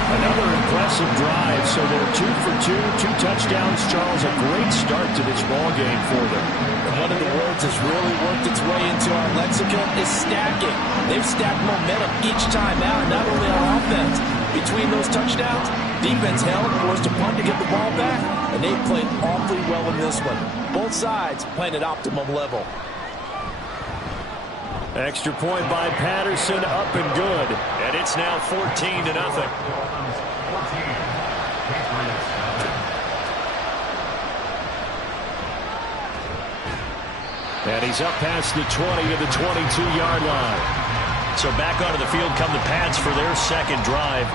Another impressive drive, so they're 2 for 2, 2 touchdowns. Charles, a great start to this ball game for them. And one of the words that's really worked its way into our lexicon is stacking. They've stacked momentum each time out, not only on offense. Between those touchdowns, defense held, forced a punt to get the ball back, and they played awfully well in this one. Both sides playing at optimum level. Extra point by Patterson, up and good. And it's now 14-0. And he's up past the 20 to the 22-yard line. So back onto the field come the Pats for their second drive.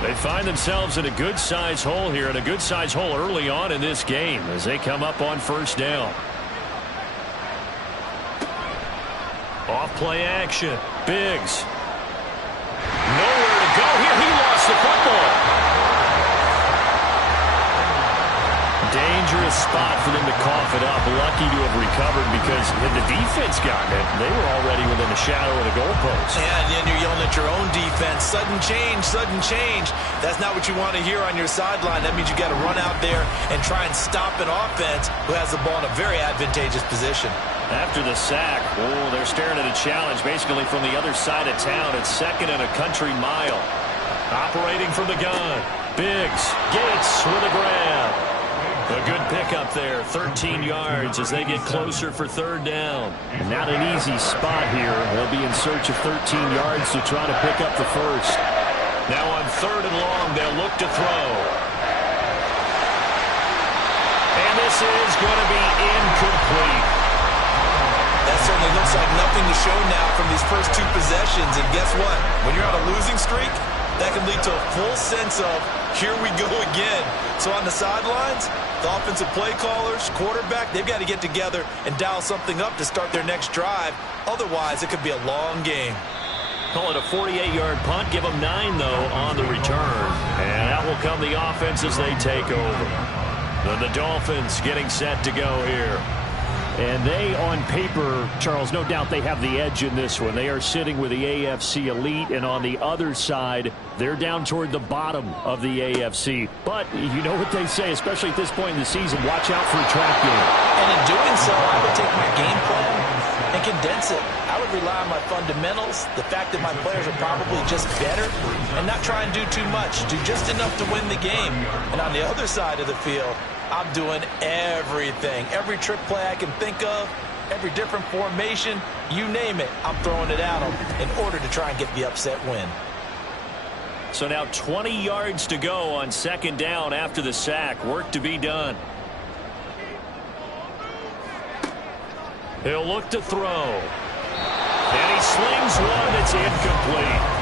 They find themselves in a good-sized hole here, and a good-sized hole early on in this game as they come up on first down. Off-play action. Biggs. Nowhere to go here. He lost the football. Dangerous spot for them to cough it up. Lucky to have recovered because had the defense gotten it, they were already within the shadow of the goalpost. Yeah, and then you're yelling at your own defense. Sudden change, sudden change. That's not what you want to hear on your sideline. That means you got to run out there and try and stop an offense who has the ball in a very advantageous position. After the sack, they're staring at a challenge basically from the other side of town. It's second and a country mile. Operating from the gun. Biggs, Gates with a grab. A good pickup there, 13 yards as they get closer for third down. Not an easy spot here. They'll be in search of 13 yards to try to pick up the first. Now on third and long, they'll look to throw. And this is going to be incomplete. That certainly looks like nothing to show now from these first two possessions. And guess what? When you're on a losing streak, that can lead to a full sense of, here we go again. So on the sidelines, the offensive play callers, quarterback, they've got to get together and dial something up to start their next drive. Otherwise, it could be a long game. Call it a 48-yard punt. Give them 9, though, on the return. And out will come the offense as they take over. The Dolphins getting set to go here. And they, on paper, Charles, no doubt they have the edge in this one. They are sitting with the AFC elite, and on the other side, they're down toward the bottom of the AFC. But you know what they say, especially at this point in the season, watch out for a trap game. And in doing so, I would take my game plan and condense it. I would rely on my fundamentals, the fact that my players are probably just better, and not try and do too much. Do just enough to win the game. And on the other side of the field, I'm doing everything. Every trick play I can think of, every different formation, you name it, I'm throwing it at them in order to try and get the upset win. So now 20 yards to go on second down after the sack. Work to be done. He'll look to throw. And he slings one that's incomplete.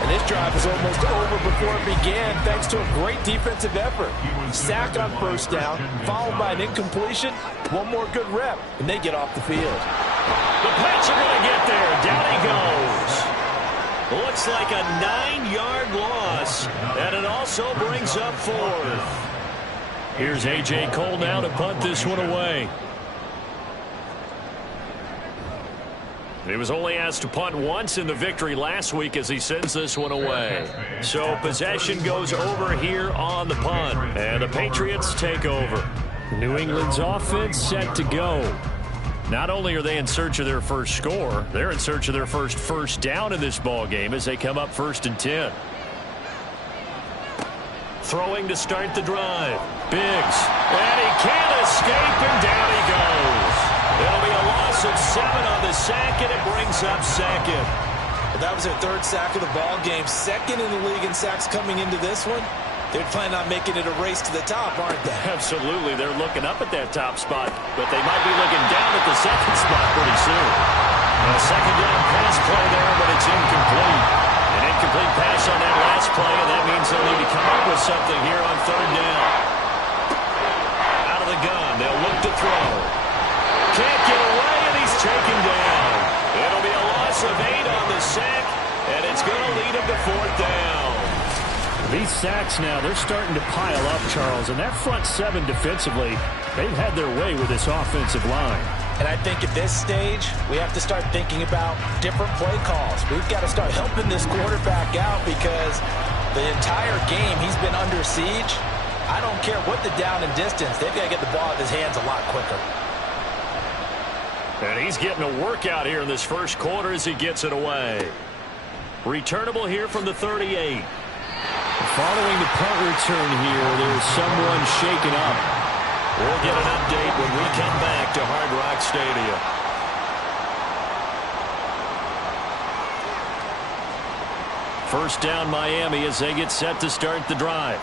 And this drive is almost over before it began thanks to a great defensive effort. Sack on first down, followed by an incompletion. One more good rep, and they get off the field. The Pats are going to get there. Down he goes. Looks like a 9-yard loss, and it also brings up fourth. Here's A.J. Cole now to punt this one away. He was only asked to punt once in the victory last week as he sends this one away. So possession goes over here on the punt, and the Patriots take over. New England's offense set to go. Not only are they in search of their first score, they're in search of their first down in this ball game as they come up 1st and 10. Throwing to start the drive. Biggs. And he can't escape, and down he goes. It'll be a loss of 7 on the sack, and it brings up second. Well, that was their third sack of the ball game. Second in the league in sacks coming into this one. They're planning on making it a race to the top, aren't they? Absolutely. They're looking up at that top spot, but they might be looking down at the second spot pretty soon. A second down pass play there, but it's incomplete. An incomplete pass on that last play, and that means they'll need to come up with something here on third down. Out of the gun, they'll look to throw. Can't get away, and he's taken down. It'll be a loss of 8 on the sack, and it's going to lead him to fourth down. These sacks now, they're starting to pile up, Charles, and that front seven defensively, they've had their way with this offensive line. And I think at this stage, we have to start thinking about different play calls. We've got to start helping this quarterback out because the entire game he's been under siege. I don't care what the down and distance. They've got to get the ball out of his hands a lot quicker. And he's getting a workout here in this first quarter as he gets it away. Returnable here from the 38. Following the punt return here, there's someone shaken up. We'll get an update when we come back to Hard Rock Stadium. First down Miami as they get set to start the drive.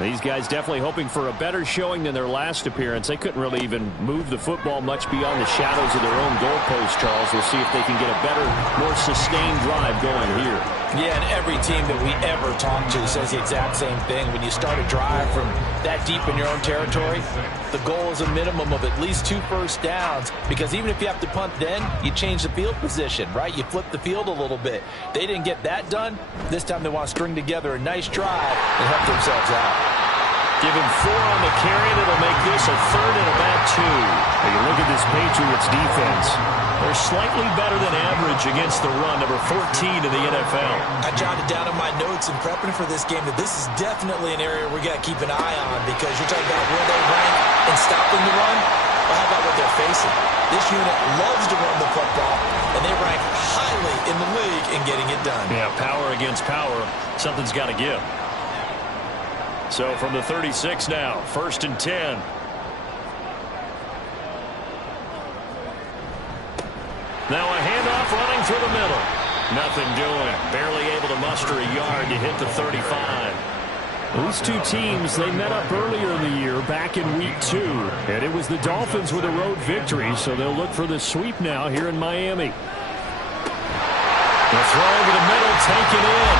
These guys definitely hoping for a better showing than their last appearance. They couldn't really even move the football much beyond the shadows of their own goalpost, Charles. We'll see if they can get a better, more sustained drive going here. Yeah, and every team that we ever talk to says the exact same thing. When you start a drive from that deep in your own territory, the goal is a minimum of at least 2 first downs, because even if you have to punt then, you change the field position, right? You flip the field a little bit. They didn't get that done. This time they want to string together a nice drive and help themselves out. Give him 4 on the carry, and it'll make this a 3rd and about 2. Now you look at this Patriots defense. They're slightly better than average against the run, number 14 in the NFL. I jotted down in my notes in prepping for this game that this is definitely an area we got to keep an eye on, because you're talking about where they rank in stopping the run. Well, how about what they're facing? This unit loves to run the football, and they rank highly in the league in getting it done. Yeah, power against power. Something's got to give. So from the 36 now, 1st and 10. Now a handoff running through the middle. Nothing doing. Barely able to muster a yard to hit the 35. These two teams, they met up earlier in the year, back in week 2. And it was the Dolphins with a road victory, so they'll look for the sweep now here in Miami. The throw over the middle, taken in.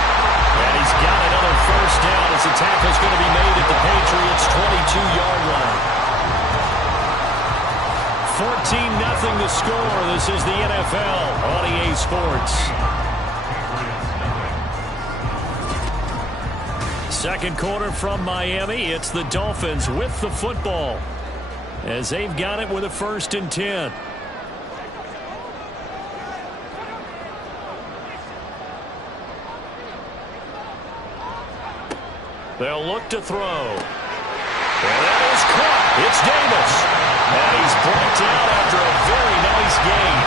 And he's got another first down as the tackle's going to be made at the Patriots' 22-yard line. 14-0 the score. This is the NFL on EA Sports. Second quarter from Miami. It's the Dolphins with the football as they've got it with a 1st and 10. They'll look to throw. And that is caught. It's Davis. And he's brought down after a very nice gain.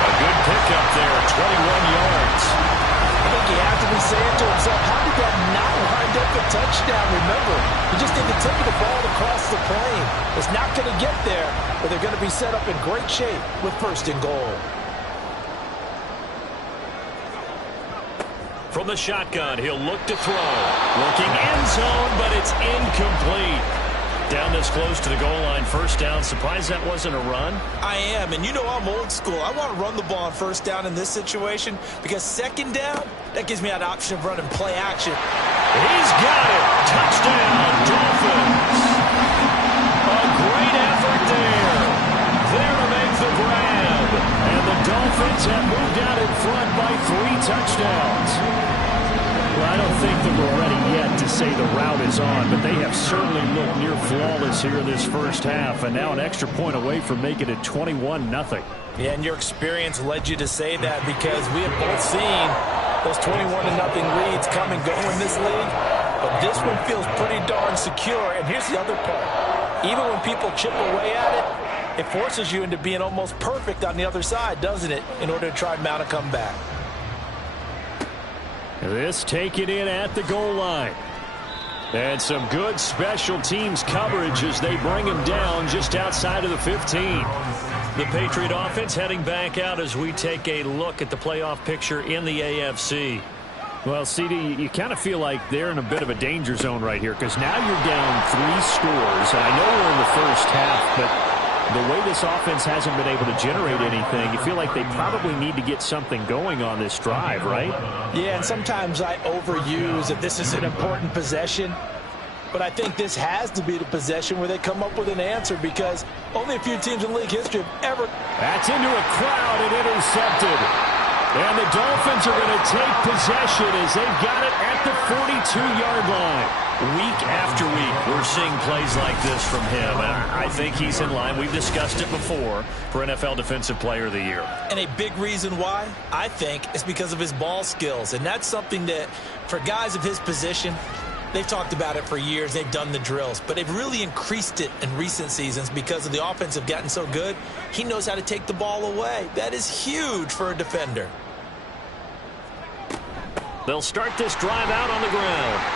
A good pickup there, 21 yards. I think he has to be saying to himself, how did that not wind up a touchdown? Remember, he just did the tip of the ball across the plane. It's not going to get there, but they're going to be set up in great shape with 1st and goal. From the shotgun, he'll look to throw. Looking end zone, but it's incomplete. Down this close to the goal line, 1st down. Surprised that wasn't a run? I am, and you know I'm old school. I want to run the ball on 1st down in this situation, because 2nd down, that gives me that option of running play action. He's got it. Touchdown, Dolphins. A great effort there. There to make the grab. And the Dolphins have moved out in front by 3 touchdowns. Well, I don't think that we're ready yet to say the route is on, but they have certainly looked near flawless here in this first half, and now an extra point away from making it 21-0. Yeah, and your experience led you to say that, because we have both seen those 21-0 leads come and go in this league, but this one feels pretty darn secure. And here's the other part. Even when people chip away at it, it forces you into being almost perfect on the other side, doesn't it, in order to try and mount a comeback. This taken in at the goal line. And some good special teams coverage as they bring him down just outside of the 15. The Patriot offense heading back out as we take a look at the playoff picture in the AFC. Well, CD, you kind of feel like they're in a bit of a danger zone right here, because now you're down 3 scores. And I know we're in the first half, but the way this offense hasn't been able to generate anything, you feel like they probably need to get something going on this drive, right? Yeah, and sometimes I overuse that this is an important possession, but I think this has to be the possession where they come up with an answer, because only a few teams in league history have ever... That's into a crowd and intercepted. And the Dolphins are going to take possession as they've got it at the 42-yard line. Week after week, we're seeing plays like this from him. And I think he's in line. We've discussed it before for NFL Defensive Player of the Year. And a big reason why, I think, is because of his ball skills. And that's something that, for guys of his position, they've talked about it for years. They've done the drills. But they've really increased it in recent seasons because of the offense have gotten so good. He knows how to take the ball away. That is huge for a defender. They'll start this drive out on the ground.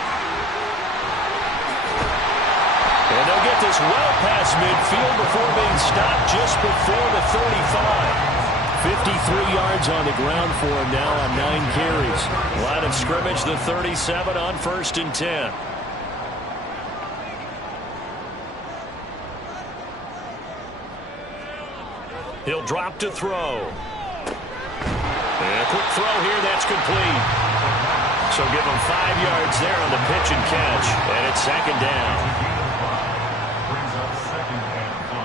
And they'll get this well past midfield before being stopped just before the 35. 53 yards on the ground for him now on 9 carries. Line of scrimmage, the 37 on 1st and 10. He'll drop to throw. And a quick throw here, that's complete. So give him 5 yards there on the pitch and catch. And it's 2nd down. Brings up 2nd and 5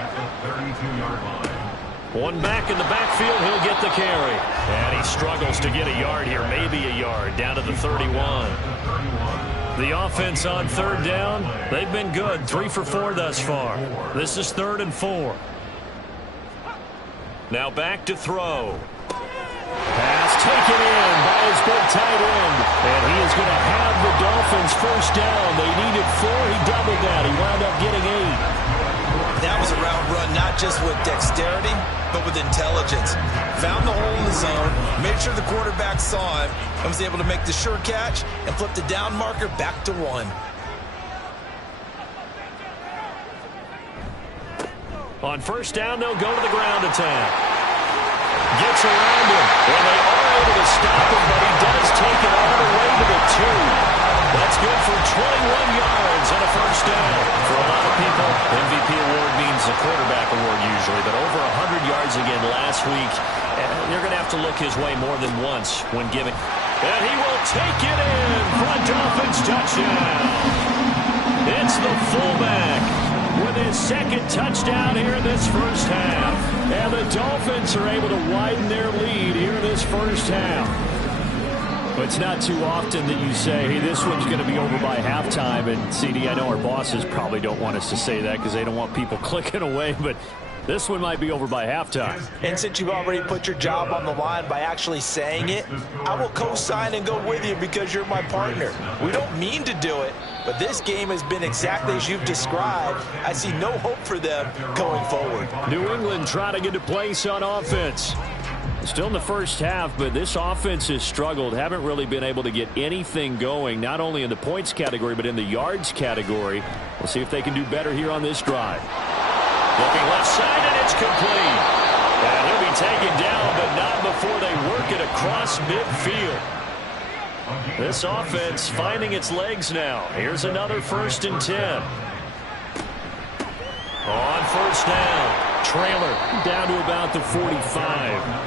at the 32-yard line. One back in the backfield, he'll get the carry. And he struggles to get a yard here, maybe a yard, down to the 31. The offense on 3rd down, they've been good, 3 for 4 thus far. This is 3rd and 4. Now back to throw. Pass taken in by his big tight end. And he is going to have the Dolphins 1st down. They needed 4. He doubled that. He wound up getting 8. That was a route run not just with dexterity, but with intelligence. Found the hole in the zone, made sure the quarterback saw him, and was able to make the sure catch and flip the down marker back to 1. On 1st down, they'll go to the ground attack. Gets around him, and they are able to stop him, but he does take it all the way to the 2. That's good for 21 yards and a 1st down. For a lot of people, MVP award means a quarterback award usually, but over 100 yards again last week. They're going to have to look his way more than once when giving. And he will take it in for a Dolphins touchdown. It's the fullback with his 2nd touchdown here in this 1st half. And the Dolphins are able to widen their lead here in this 1st half. But it's not too often that you say, hey, this one's going to be over by halftime. And, CD, I know our bosses probably don't want us to say that because they don't want people clicking away. But this one might be over by halftime. And since you've already put your job on the line by actually saying it, I will co-sign and go with you because you're my partner. We don't mean to do it, but this game has been exactly as you've described. I see no hope for them going forward. New England trying to get a place on offense. Still in the 1st half, but this offense has struggled. Haven't really been able to get anything going, not only in the points category, but in the yards category. We'll see if they can do better here on this drive. Looking left side, and it's complete. And he'll be taken down, but not before they work it across midfield. This offense finding its legs now. Here's another 1st and 10. On 1st down. Trailer down to about the 45.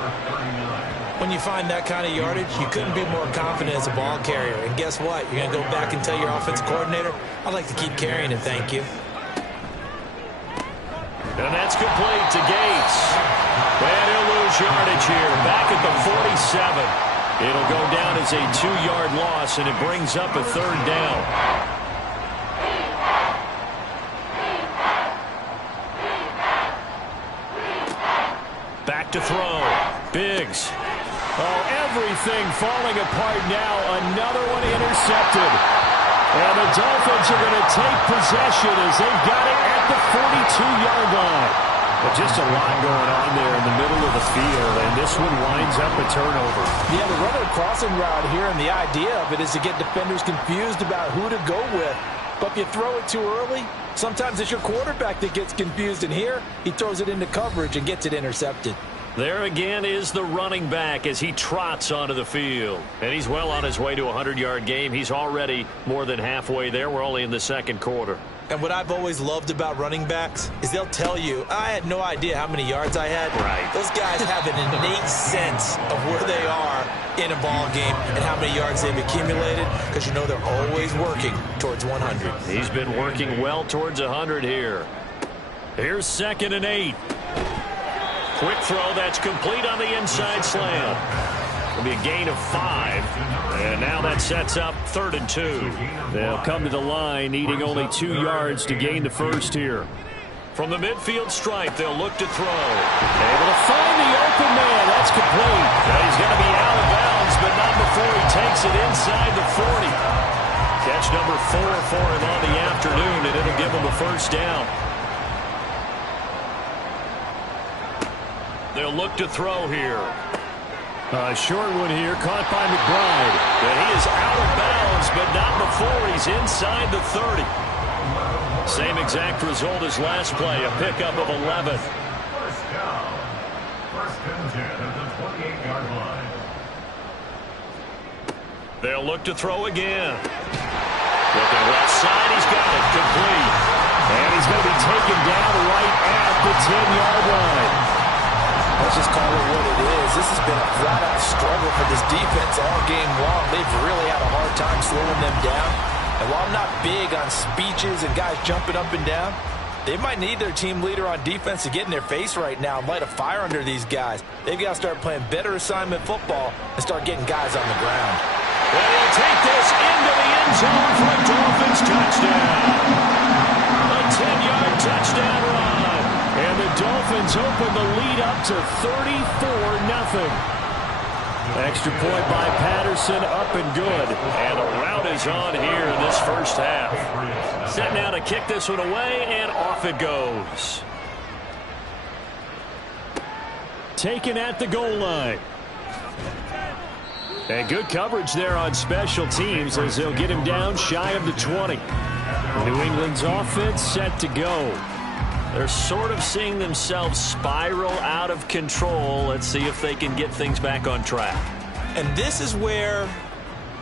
When you find that kind of yardage, you couldn't be more confident as a ball carrier. And guess what? You're going to go back and tell your offensive coordinator, I'd like to keep carrying it, thank you. And that's complete to Gates. And he'll lose yardage here. Back at the 47. It'll go down as a 2-yard loss, and it brings up a 3rd down. Back to throw. Biggs. Oh, everything falling apart now. Another one intercepted. And the Dolphins are going to take possession as they've got it at the 42-yard line. But just a lot going on there in the middle of the field, and this one winds up a turnover. Yeah, the runner crossing route here, and the idea of it is to get defenders confused about who to go with. But if you throw it too early, sometimes it's your quarterback that gets confused, and here he throws it into coverage and gets it intercepted. There again is the running back as he trots onto the field. And he's well on his way to a 100-yard game. He's already more than halfway there. We're only in the 2nd quarter. And what I've always loved about running backs is they'll tell you, I had no idea how many yards I had. Right. Those guys have an innate sense of where they are in a ball game and how many yards they've accumulated because you know they're always working towards 100. He's been working well towards 100 here. Here's 2nd and 8. Quick throw that's complete on the inside slant. It'll be a gain of 5. And now that sets up 3rd and 2. They'll come to the line needing only 2 yards to gain the first here. From the midfield stripe, they'll look to throw. Able to find the open man. That's complete. Now he's going to be out of bounds, but not before he takes it inside the 40. Catch number 4 for him on the afternoon, and it'll give him a first down. They'll look to throw here. A short one here, caught by McBride. And he is out of bounds, but not before he's inside the 30. Same exact result as last play, a pickup of 11. First down. First and 10 at the 28-yard line. They'll look to throw again. Looking left side, he's got it, complete. And he's going to be taken down right at the 10-yard line. Let's just call it what it is. This has been a flat-out struggle for this defense all game long. They've really had a hard time slowing them down. And while I'm not big on speeches and guys jumping up and down, they might need their team leader on defense to get in their face right now and light a fire under these guys. They've got to start playing better assignment football and start getting guys on the ground. And he'll take this into the end zone for a Dolphins touchdown. A 10-yard touchdown run. And the Dolphins open the lead up to 34-0. Extra point by Patterson, up and good. And the route is on here in this first half. Set now to kick this one away, and off it goes. Taken at the goal line. And good coverage there on special teams as they'll get him down shy of the 20. New England's offense set to go. They're sort of seeing themselves spiral out of control. Let's see if they can get things back on track. And this is where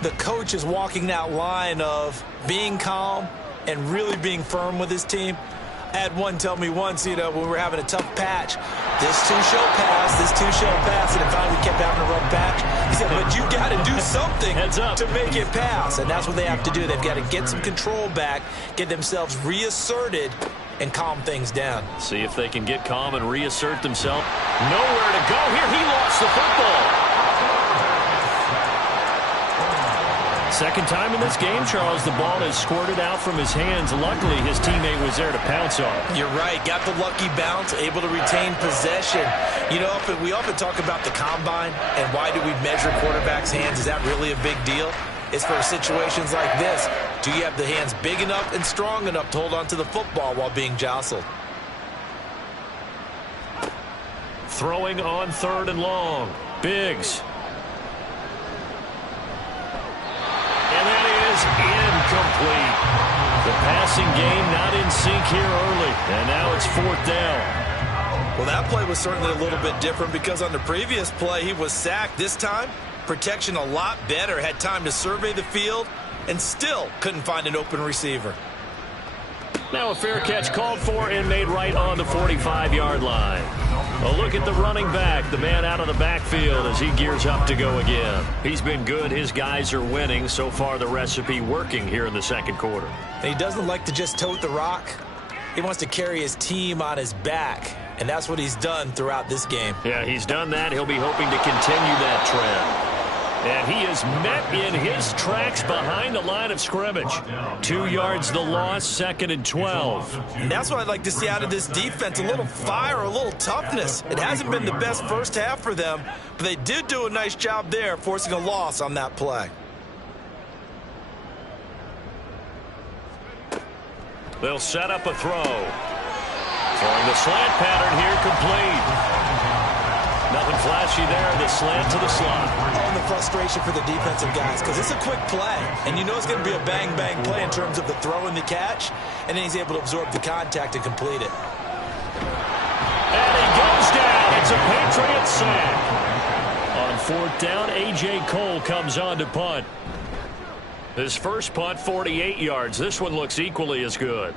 the coach is walking that line of being calm and really being firm with his team. I had one tell me once, when we were having a tough patch, this too shall pass, and it finally kept having a rough patch. He said, but you got to do something to make it pass, and that's what they have to do. They've got to get some control back, get themselves reasserted, and calm things down. See if they can get calm and reassert themselves. Nowhere to go here. He lost the football. Second time in this game, Charles, the ball has squirted out from his hands. Luckily, his teammate was there to pounce on it. You're right. Got the lucky bounce, able to retain possession. We often talk about the combine and why do we measure quarterbacks' hands. Is that really a big deal? It's for situations like this. Do you have the hands big enough and strong enough to hold on to the football while being jostled? Throwing on 3rd and long. Biggs. And that is incomplete. The passing game not in sync here early. And now it's 4th down. Well, that play was certainly a little bit different because on the previous play, he was sacked. This time, protection a lot better. Had time to survey the field and still couldn't find an open receiver. Now a fair catch called for and made right on the 45-yard line. A look at the running back, the man out of the backfield as he gears up to go again. He's been good. His guys are winning. So far, the recipe working here in the second quarter. And he doesn't like to just tote the rock. He wants to carry his team on his back, and that's what he's done throughout this game. Yeah, he's done that. He'll be hoping to continue that trend. And he is met in his tracks behind the line of scrimmage. 2 yards the loss, 2nd and 12. And that's what I'd like to see out of this defense, a little fire, a little toughness. It hasn't been the best first half for them, but they did do a nice job there, forcing a loss on that play. They'll set up a throw. Throwing the slant pattern here, complete. Nothing flashy there, the slant to the slot. And the frustration for the defensive guys, because it's a quick play. And you know it's going to be a bang-bang play in terms of the throw and the catch. And then he's able to absorb the contact and complete it. And he goes down. It's a Patriot sack. On 4th down, A.J. Cole comes on to punt. His first punt, 48 yards. This one looks equally as good.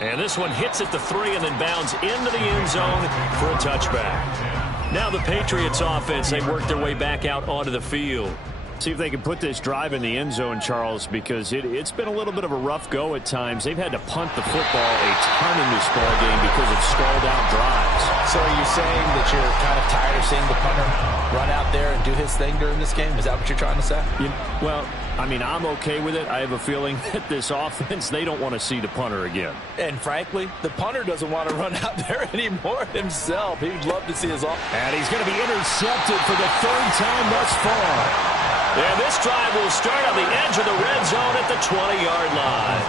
And this one hits at the 3 and then bounds into the end zone for a touchback. Now the Patriots offense, they work their way back out onto the field. See if they can put this drive in the end zone, Charles, because it's been a little bit of a rough go at times. They've had to punt the football a ton in this ball game because of stalled-out drives. So are you saying that you're kind of tired of seeing the punter run out there and do his thing during this game? Is that what you're trying to say? Well, I mean, I'm okay with it. I have a feeling that this offense, they don't want to see the punter again. And frankly, the punter doesn't want to run out there anymore himself. He'd love to see his offense. And he's going to be intercepted for the third time thus far. And this drive will start on the edge of the red zone at the 20-yard line.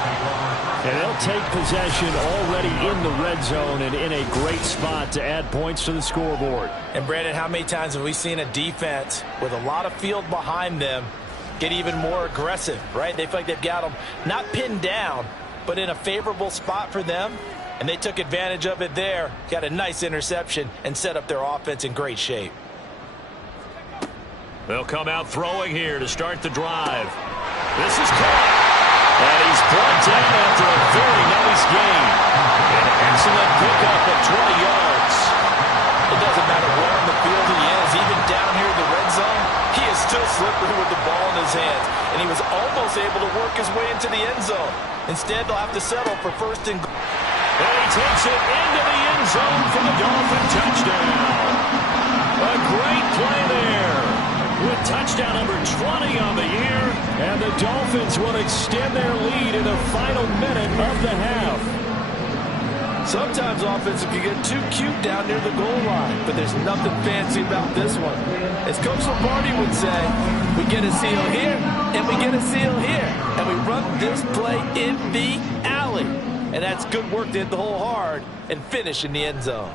And they'll take possession already in the red zone and in a great spot to add points to the scoreboard. And Brandon, how many times have we seen a defense with a lot of field behind them get even more aggressive, right? They feel like they've got them not pinned down, but in a favorable spot for them. And they took advantage of it there, got a nice interception, and set up their offense in great shape. They'll come out throwing here to start the drive. This is caught. And he's brought down after a very nice gain. An excellent pickup at 20 yards. It doesn't matter where on the field he is, even down here in the red zone, he is still slippery with the ball in his hands. And he was almost able to work his way into the end zone. Instead, they'll have to settle for first and goal. And he takes it into the end zone for the Dolphin touchdown. A great play there. With touchdown number 20 on the year, and the Dolphins will extend their lead in the final minute of the half. Sometimes offenses can get too cute down near the goal line, but there's nothing fancy about this one. As Coach Lombardi would say, we get a seal here, and we get a seal here, and we run this play in the alley. And that's good work to hit the hole hard and finish in the end zone.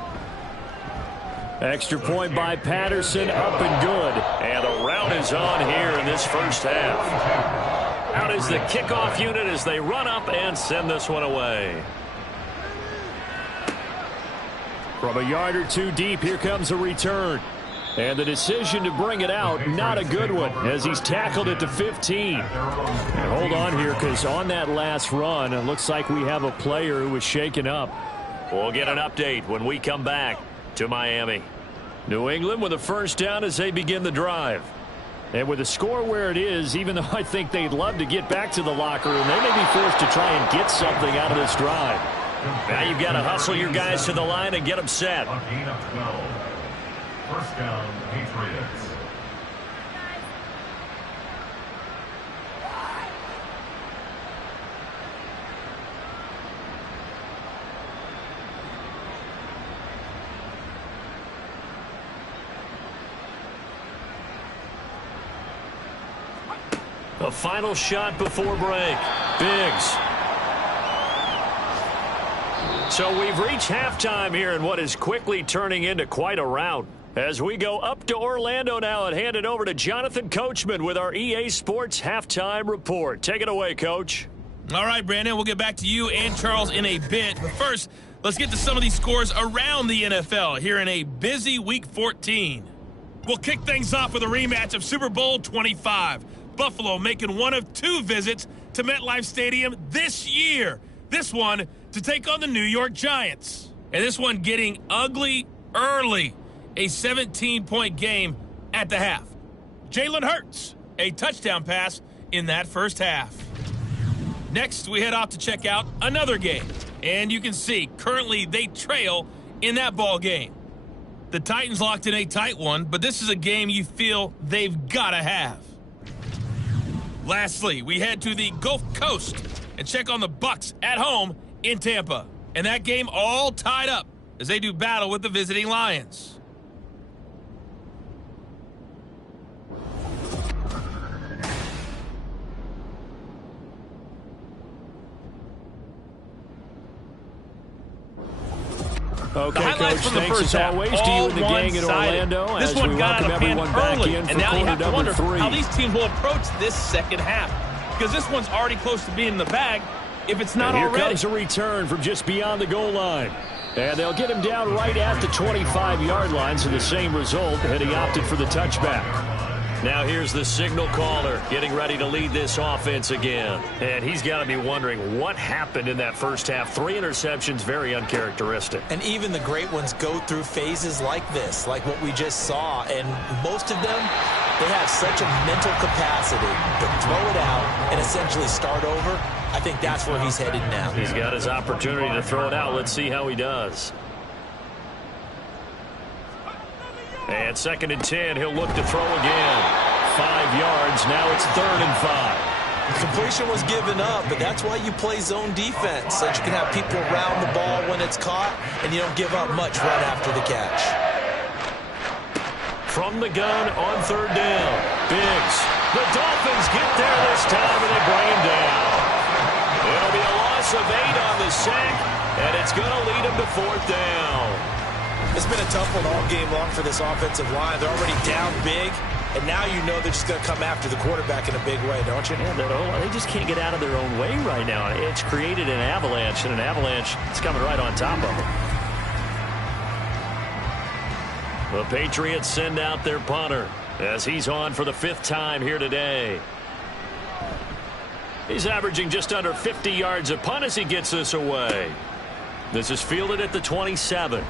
Extra point by Patterson, up and good. And the rout is on here in this first half. Out is the kickoff unit as they run up and send this one away. From a yard or two deep, here comes a return. And the decision to bring it out, not a good one, as he's tackled at the 15. And hold on here, because on that last run, it looks like we have a player who was shaken up. We'll get an update when we come back to Miami. New England with a first down as they begin the drive. And with the score where it is, even though I think they'd love to get back to the locker room, they may be forced to try and get something out of this drive. Now you've got to hustle your guys to the line and get them set. A gain of 12. First down, Patriots. A final shot before break. Biggs. So we've reached halftime here in what is quickly turning into quite a rout. As we go up to Orlando now and hand it over to Jonathan Coachman with our EA Sports Halftime Report. Take it away, Coach. All right, Brandon, we'll get back to you and Charles in a bit. But first, let's get to some of these scores around the NFL here in a busy Week 14. We'll kick things off with a rematch of Super Bowl 25. Buffalo making one of two visits to MetLife Stadium this year. This one to take on the New York Giants. And this one getting ugly early. A 17-point game at the half. Jalen Hurts, a touchdown pass in that first half. Next, we head off to check out another game. And you can see, currently they trail in that ball game. The Titans locked in a tight one, but this is a game you feel they've got to have. Lastly, we head to the Gulf Coast and check on the Bucs at home in Tampa. And that game all tied up as they do battle with the visiting Lions. Okay, Coach, thanks as always to you and the gang in Orlando. This one got out of hand early, and now you have to wonder how these teams will approach this second half. Because this one's already close to being in the bag, if it's not already. Here comes a return from just beyond the goal line. And they'll get him down right at the 25-yard line, so the same result, and he opted for the touchback. Now here's the signal caller getting ready to lead this offense again. And he's got to be wondering what happened in that first half. 3 interceptions, very uncharacteristic. And even the great ones go through phases like this, like what we just saw. And most of them, they have such a mental capacity to throw it out and essentially start over. I think that's where he's headed now. He's got his opportunity to throw it out. Let's see how he does. And 2nd and 10, he'll look to throw again. 5 yards, now it's 3rd and 5. Completion was given up, but that's why you play zone defense, so that you can have people around the ball when it's caught, and you don't give up much right after the catch. From the gun on 3rd down, Biggs. The Dolphins get there this time, and they bring him down. It'll be a loss of 8 on the sack, and it's going to lead him to 4th down. It's been a tough one all game long for this offensive line. They're already down big, and now you know they're just going to come after the quarterback in a big way, don't you? Yeah, they just can't get out of their own way right now. It's created an avalanche, and an avalanche is coming right on top of them. The Patriots send out their punter as he's on for the 5th time here today. He's averaging just under 50 yards a punt as he gets this away. This is fielded at the 27.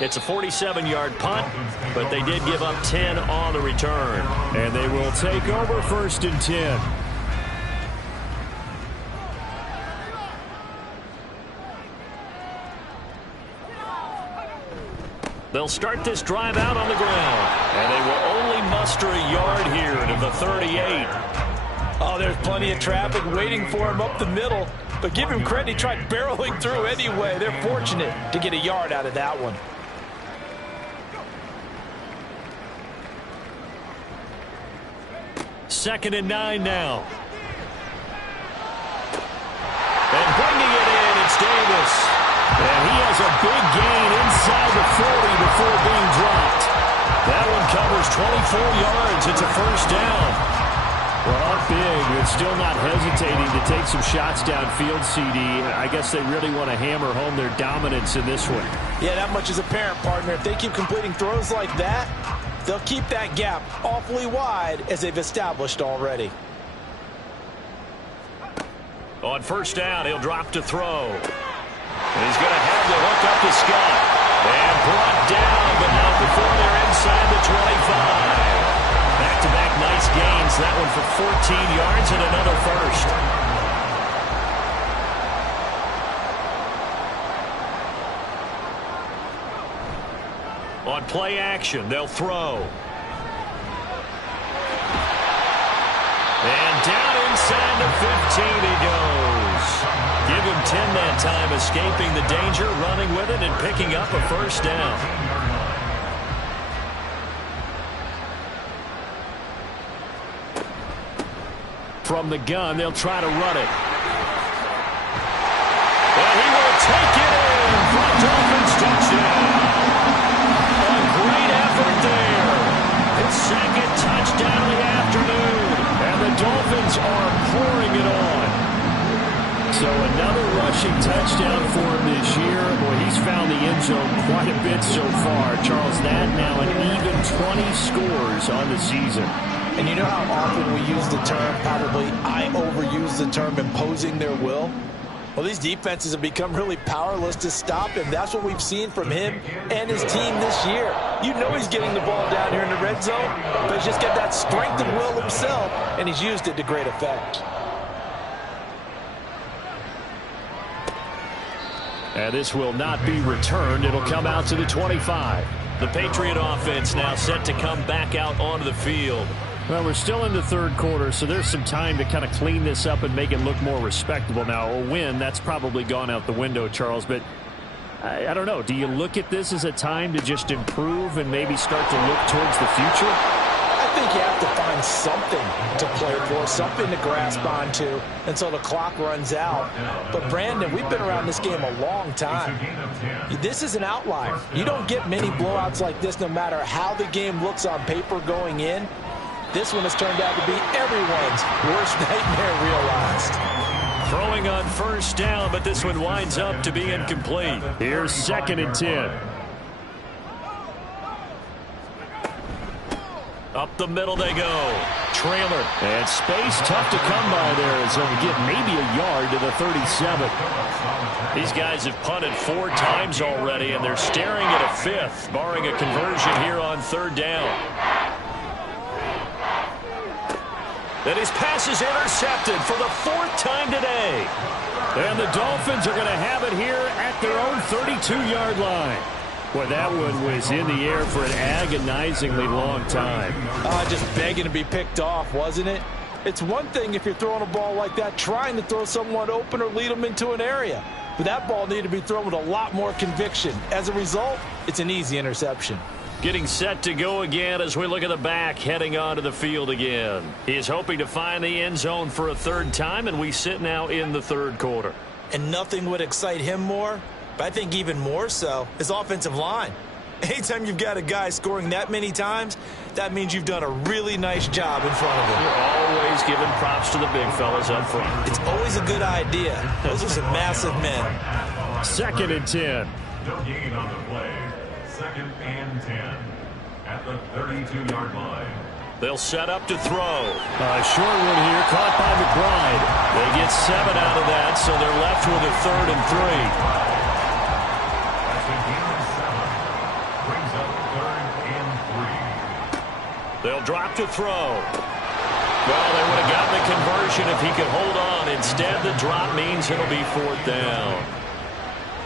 It's a 47-yard punt, but they did give up 10 on the return. And they will take over 1st and 10. They'll start this drive out on the ground, and they will only muster a yard here to the 38. Oh, there's plenty of traffic waiting for him up the middle, but give him credit, he tried barreling through anyway. They're fortunate to get a yard out of that one. 2nd and 9 now. And bringing it in, it's Davis. And he has a big gain inside the 40 before being dropped. That one covers 24 yards. It's a 1st down. Well, up big, but still not hesitating to take some shots downfield, CD. I guess they really want to hammer home their dominance in this one. Yeah, that much is apparent, partner. If they keep completing throws like that, they'll keep that gap awfully wide as they've established already. On 1st down, he'll drop to throw. And he's going to have to hook up to Scott. And brought down, but not before they're inside the 25. Back-to-back nice gains. That one for 14 yards and another 1st. On play action, they'll throw. And down inside the 15 he goes. Give him 10 that time, escaping the danger, running with it, and picking up a 1st down. From the gun, they'll try to run it. And he will take it in for a Dolphins touchdown. A great effort there. His 2nd touchdown of the afternoon. And the Dolphins are pouring it on. So another rushing touchdown for him this year. Boy, he's found the end zone quite a bit so far. Charles, that now an even 20 scores on the season. And you know how often we use the term, probably I overuse the term imposing their will? Well, these defenses have become really powerless to stop him. That's what we've seen from him and his team this year. You know he's getting the ball down here in the red zone, but he's just got that strength of will himself, and he's used it to great effect. And this will not be returned. It'll come out to the 25. The Patriot offense now set to come back out onto the field. Well, we're still in the 3rd quarter, so there's some time to kind of clean this up and make it look more respectable. Now, a win, that's probably gone out the window, Charles, but I don't know. Do you look at this as a time to just improve and maybe start to look towards the future? I think you have to find something to play for, something to grasp onto until the clock runs out. But, Brandon, we've been around this game a long time. This is an outlier. You don't get many blowouts like this no matter how the game looks on paper going in. This one has turned out to be everyone's worst nightmare realized. Throwing on 1st down, but this one winds up to be incomplete. Here's 2nd and 10. Up the middle they go. Trailer. And space tough to come by there as they'll get maybe a yard to the 37. These guys have punted 4 times already, and they're staring at a 5th, barring a conversion here on 3rd down. And his pass is intercepted for the 4th time today. And the Dolphins are going to have it here at their own 32-yard line. Boy, that one was in the air for an agonizingly long time. Just begging to be picked off, wasn't it? It's one thing if you're throwing a ball like that, trying to throw someone open or lead them into an area. But that ball needed to be thrown with a lot more conviction. As a result, it's an easy interception. Getting set to go again as we look at the back, heading onto the field again. He is hoping to find the end zone for a 3rd time, and we sit now in the 3rd quarter. And nothing would excite him more, but I think even more so, his offensive line. Anytime you've got a guy scoring that many times, that means you've done a really nice job in front of him. You're always giving props to the big fellas up front. It's always a good idea. Those are some massive men. 2nd and 10. No gain on the play. 2nd and 10 at the 32-yard line. They'll set up to throw. A short one here, caught by McBride. They get 7 out of that, so they're left with a 3rd and 3. That's a gain of 7. Brings up 3rd and 3. They'll drop to throw. Well, they would have gotten the conversion if he could hold on. Instead, the drop means it'll be 4th down.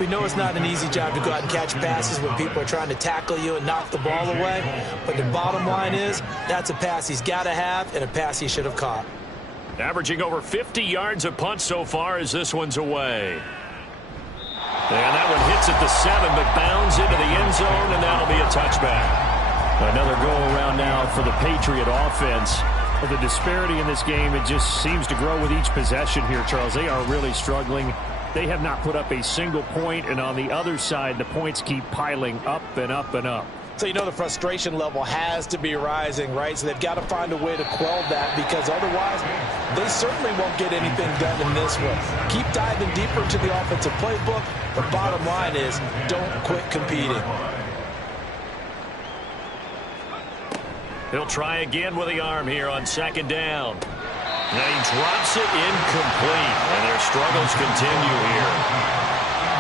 We know it's not an easy job to go out and catch passes when people are trying to tackle you and knock the ball away. But the bottom line is, that's a pass he's got to have and a pass he should have caught. Averaging over 50 yards a punt so far as this one's away. And that one hits at the 7, but bounds into the end zone, and that'll be a touchback. Another go around now for the Patriot offense. The disparity in this game, it just seems to grow with each possession here, Charles. They are really struggling. They have not put up a single point, and on the other side, the points keep piling up and up and up. So you know the frustration level has to be rising, right? So they've got to find a way to quell that, because otherwise they certainly won't get anything done in this one. Keep diving deeper into the offensive playbook. The bottom line is, don't quit competing. He'll try again with the arm here on 2nd down. Now he drops it incomplete, and their struggles continue here.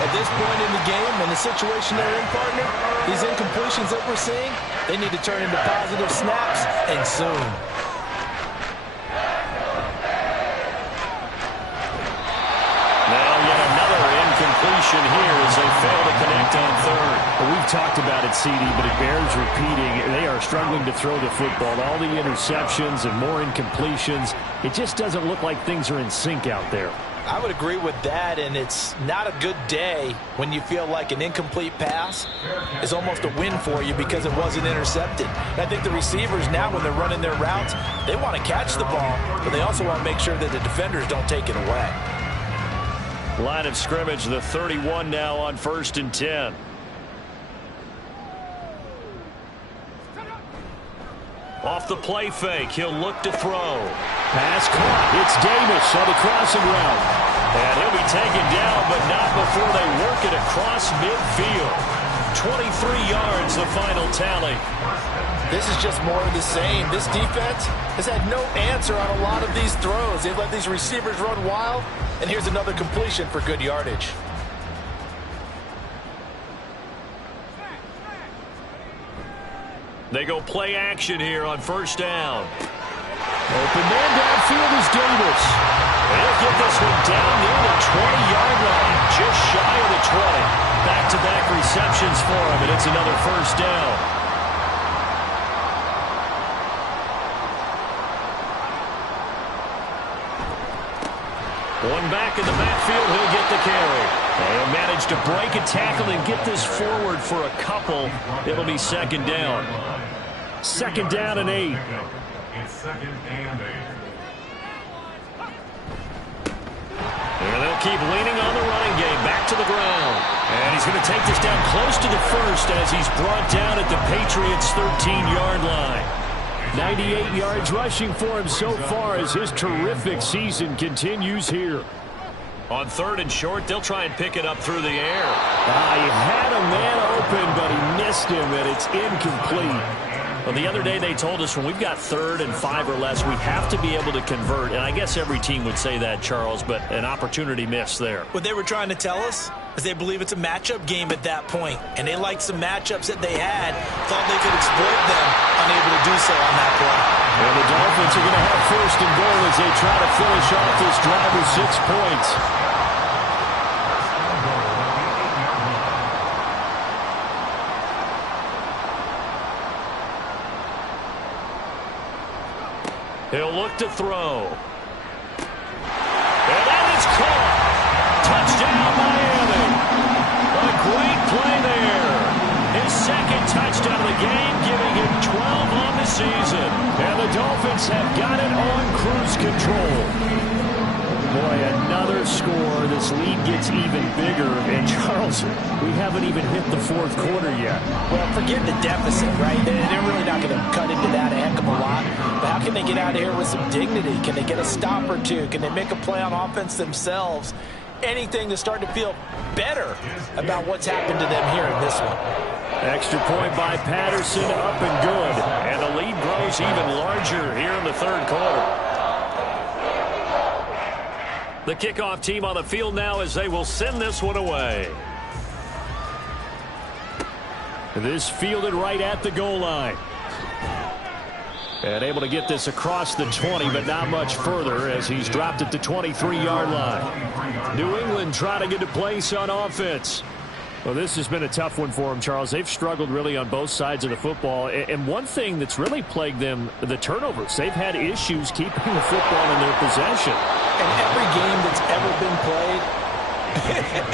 At this point in the game, in the situation they're in, partner, these incompletions that we're seeing, they need to turn into positive snaps, and soon. Now yet another incompletion here as they fail to connect on 3rd. Well, we've talked about it, CD, but it bears repeating. They are struggling to throw the football. All the interceptions and more incompletions. It just doesn't look like things are in sync out there. I would agree with that, and it's not a good day when you feel like an incomplete pass is almost a win for you because it wasn't intercepted. And I think the receivers now, when they're running their routes, they want to catch the ball, but they also want to make sure that the defenders don't take it away. Line of scrimmage, the 31 now on 1st and 10. Off the play fake, he'll look to throw. Pass caught. It's Davis on the crossing route. And he'll be taken down, but not before they work it across midfield. 23 yards, the final tally. This is just more of the same. This defense has had no answer on a lot of these throws. They've let these receivers run wild, and here's another completion for good yardage. They go play action here on 1st down. Open man downfield is Davis. They'll get this one down near the 20-yard line, just shy of the 20. Back-to-back receptions for him, and it's another 1st down. One back in the backfield, he'll get the carry. They'll manage to break a tackle and get this forward for a couple. It'll be 2nd down. 2nd down and 8. It's 2nd and 8. And they'll keep leaning on the running game. Back to the ground. And he's going to take this down close to the 1st as he's brought down at the Patriots' 13-yard line. 98 yards rushing for him so far as his terrific season continues here. On 3rd and short, they'll try and pick it up through the air. He had a man open, but he missed him, and it's incomplete. Well, the other day they told us when we've got 3rd and 5 or less, we have to be able to convert. And I guess every team would say that, Charles, but an opportunity missed there. What they were trying to tell us is they believe it's a matchup game at that point, and they liked some matchups that they had, thought they could exploit them, unable to do so on that play. And the Dolphins are going to have 1st and goal as they try to finish off this drive with 6 points. He'll look to throw. And that is caught. Touchdown, Miami. A great play there. His 2nd touchdown of the game, giving him 12 on the season. And the Dolphins have got it on cruise control. Boy, another score. This lead gets even bigger. And, Charles, we haven't even hit the 4th quarter yet. Well, forget the deficit, right? They're really not going to cut into that a heck of a lot. But how can they get out of here with some dignity? Can they get a stop or two? Can they make a play on offense themselves? Anything to start to feel better about what's happened to them here in this one. Extra point by Patterson, up and good. And the lead grows even larger here in the 3rd quarter. The kickoff team on the field now as they will send this one away. This fielded right at the goal line. And able to get this across the 20, but not much further as he's dropped at the 23-yard line. New England trying to get a place on offense. Well, this has been a tough one for them, Charles. They've struggled really on both sides of the football. And one thing that's really plagued them, the turnovers. They've had issues keeping the football in their possession. And every game that's ever been played,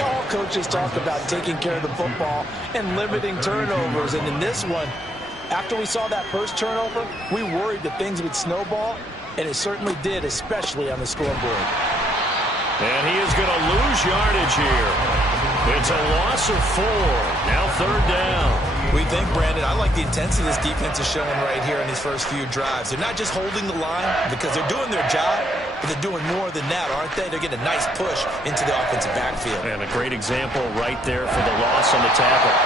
all coaches talk about taking care of the football and limiting turnovers. And in this one, after we saw that first turnover, we worried that things would snowball, and it certainly did, especially on the scoreboard. And he is going to lose yardage here. It's a loss of 4. Now 3rd down. We think, Brandon, I like the intensity this defense is showing right here in these first few drives. They're not just holding the line because they're doing their job, but they're doing more than that, aren't they? They're getting a nice push into the offensive backfield. And a great example right there for the loss on the tackle.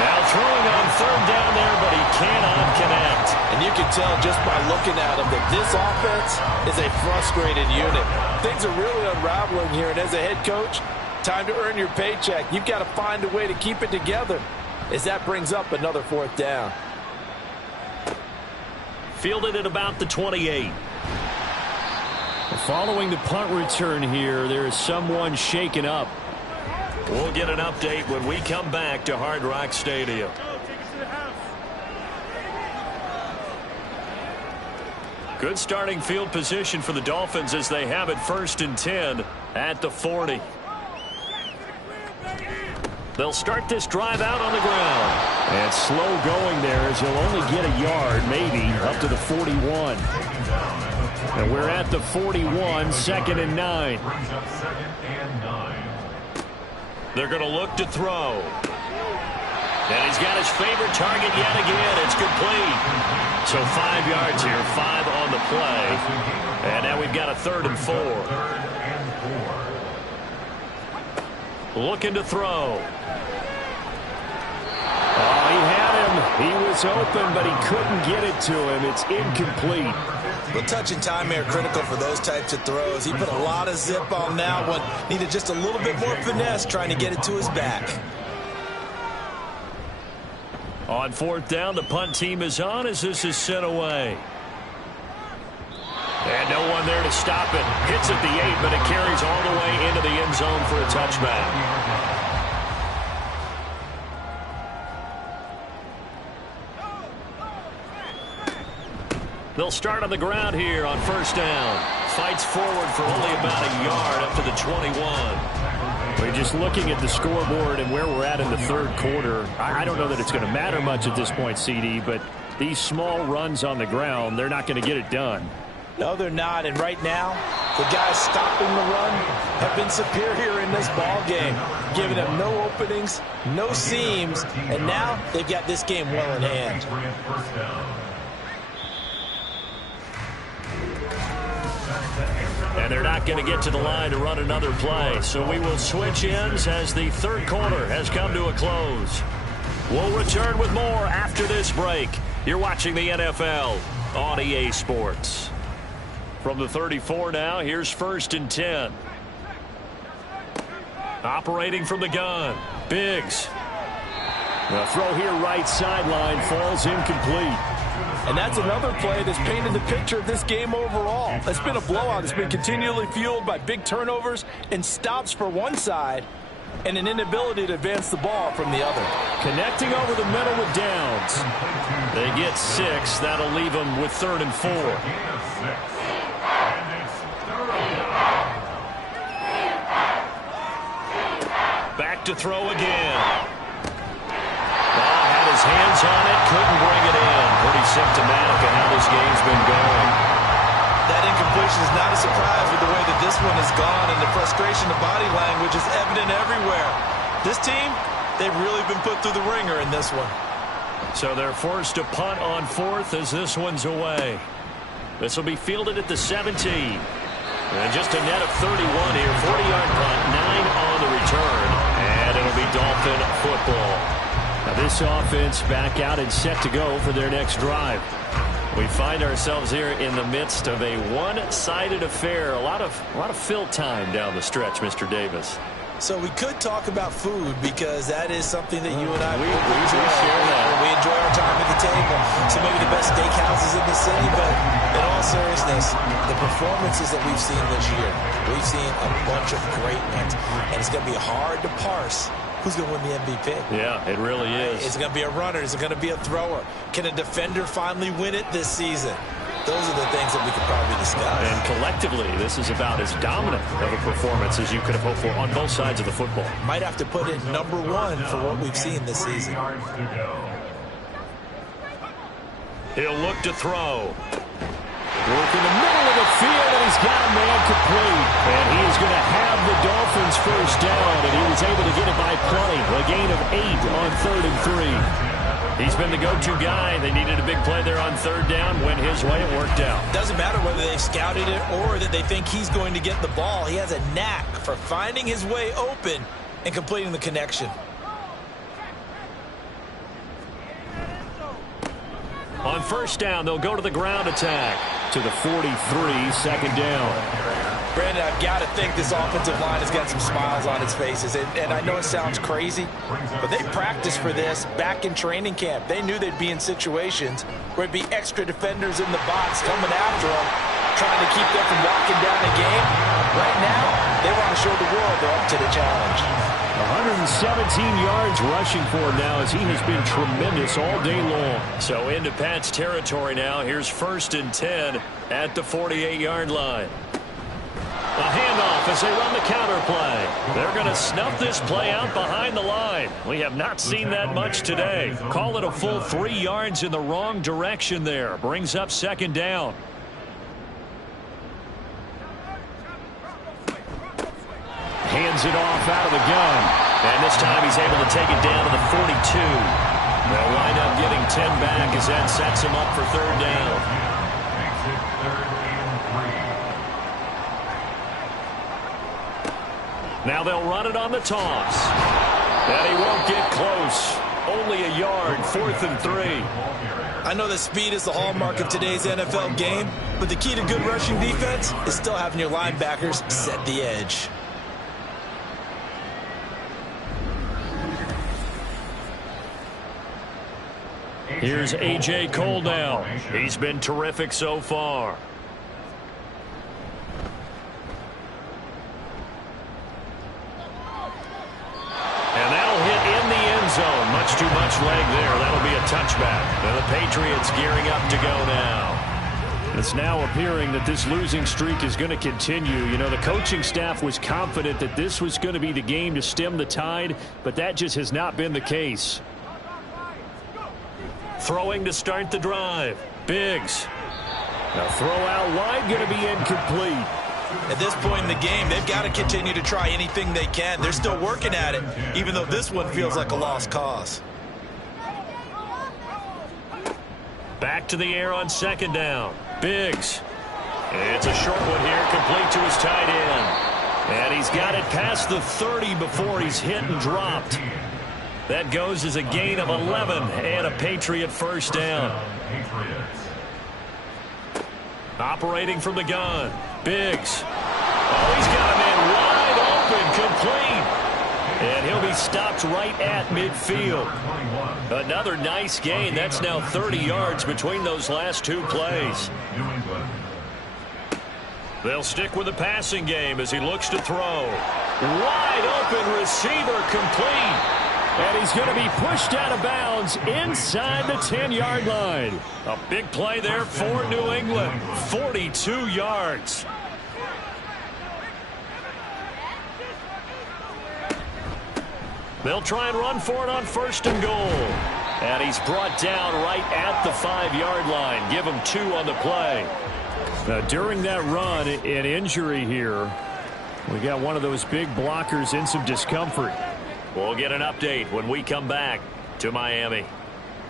Now throwing on 3rd down there, but he cannot connect. And you can tell just by looking at him that this offense is a frustrated unit. Things are really unraveling here, and as a head coach, time to earn your paycheck. You've got to find a way to keep it together as that brings up another 4th down. Fielded at about the 28. Following the punt return here, there is someone shaken up. We'll get an update when we come back to Hard Rock Stadium. Good starting field position for the Dolphins as they have it 1st and 10 at the 40. They'll start this drive out on the ground. And slow going there as he'll only get a yard, maybe, up to the 41. And we're at the 41, 2nd and 9. They're going to look to throw. And he's got his favorite target yet again. It's complete. So 5 yards here, 5 on the play. And now we've got a 3rd and 4. Looking to throw. Oh, he had him. He was open, but he couldn't get it to him. It's incomplete. Well, touch and time are critical for those types of throws. He put a lot of zip on that one. Needed just a little bit more finesse trying to get it to his back. On 4th down, the punt team is on as this is sent away. And no one there to stop it. Hits at the 8, but it carries all the way into the end zone for a touchback. They'll start on the ground here on 1st down. Fights forward for only about a yard up to the 21. We're just looking at the scoreboard and where we're at in the 3rd quarter. I don't know that it's going to matter much at this point, CD, but these small runs on the ground, they're not going to get it done. No, they're not. And right now, the guys stopping the run have been superior in this ball game, giving them no openings, no seams, and now they've got this game well in hand. And they're not going to get to the line to run another play. So we will switch ends as the 3rd quarter has come to a close. We'll return with more after this break. You're watching the NFL on EA Sports. From the 34 now, here's 1st and 10. Operating from the gun, Biggs. The throw here right sideline falls incomplete. And that's another play that's painted the picture of this game overall. It's been a blowout. It's been continually fueled by big turnovers and stops for one side and an inability to advance the ball from the other. Connecting over the middle with Downs. They get 6. That'll leave them with 3rd and 4. Back to throw again. Had his hands on it, couldn't bring it in. Pretty symptomatic of how this game's been going. That incompletion is not a surprise with the way that this one has gone, and the frustration of body language is evident everywhere. This team, they've really been put through the ringer in this one. So they're forced to punt on 4th as this one's away. This will be fielded at the 17. And just a net of 31 here. 40-yard punt, 9 on the return. And it'll be Dolphin football. Now this offense back out and set to go for their next drive. We find ourselves here in the midst of a one-sided affair. A lot of fill time down the stretch, Mr. Davis. So we could talk about food because that is something that you and I we share that. We enjoy our time at the table. So maybe the best steakhouses in the city, but in all seriousness, the performances that we've seen this year, we've seen a bunch of great ones, and it's going to be hard to parse who's going to win the MVP. Yeah, it really is. Is it going to be a runner? Is it going to be a thrower? Can a defender finally win it this season? Those are the things that we could probably discuss. And collectively, this is about as dominant of a performance as you could have hoped for on both sides of the football. Might have to put it number 1 for what we've seen this season. He'll look to throw. Work in the middle of the field, and he's got a man complete. And he is going to have the Dolphins first down, and he was able to get it by plenty. A gain of 8 on 3rd and 3. He's been the go-to guy. They needed a big play there on 3rd down. Went his way. It worked out. Doesn't matter whether they've scouted it or that they think he's going to get the ball. He has a knack for finding his way open and completing the connection. On 1st down, they'll go to the ground attack. To the 43, 2nd down. Brandon, I've got to think this offensive line has got some smiles on its faces. And I know it sounds crazy, but they practiced for this back in training camp. They knew they'd be in situations where it'd be extra defenders in the box coming after them, trying to keep them from locking down the game. Right now, they want to show the world they're up to the challenge. 117 yards rushing for him now as he has been tremendous all day long. So into Pat's territory now. Here's 1st and 10 at the 48-yard line. A handoff as they run the counter play. They're going to snuff this play out behind the line. We have not seen that much today. Call it a full 3 yards in the wrong direction there. Brings up 2nd down. Hands it off out of the gun. And this time he's able to take it down to the 42. They'll wind up getting 10 back as that sets him up for 3rd down. Now they'll run it on the toss. And he won't get close. Only a yard, 4th and 3. I know that speed is the hallmark of today's NFL game, but the key to good rushing defense is still having your linebackers set the edge. Here's A.J. Cole now. He's been terrific so far. And that'll hit in the end zone. Much too much leg there. That'll be a touchback. And the Patriots gearing up to go now. It's now appearing that this losing streak is going to continue. You know, the coaching staff was confident that this was going to be the game to stem the tide, but that just has not been the case. Throwing to start the drive. Biggs. Now throw out wide, going to be incomplete. At this point in the game, they've got to continue to try anything they can. They're still working at it, even though this one feels like a lost cause. Back to the air on 2nd down. Biggs. It's a short one here, complete to his tight end. And he's got it past the 30 before he's hit and dropped. That goes as a gain of 11 and a Patriot first down. Operating from the gun. Biggs. Oh, he's got a man wide open, complete. And he'll be stopped right at midfield. Another nice gain. That's now 30 yards between those last two plays. They'll stick with the passing game as he looks to throw. Wide open receiver, complete. And he's going to be pushed out of bounds inside the 10-yard line. A big play there for New England. 42 yards. They'll try and run for it on 1st and goal. And he's brought down right at the 5-yard line. Give him 2 on the play. Now, during that run, an injury here. We got one of those big blockers in some discomfort. We'll get an update when we come back to Miami.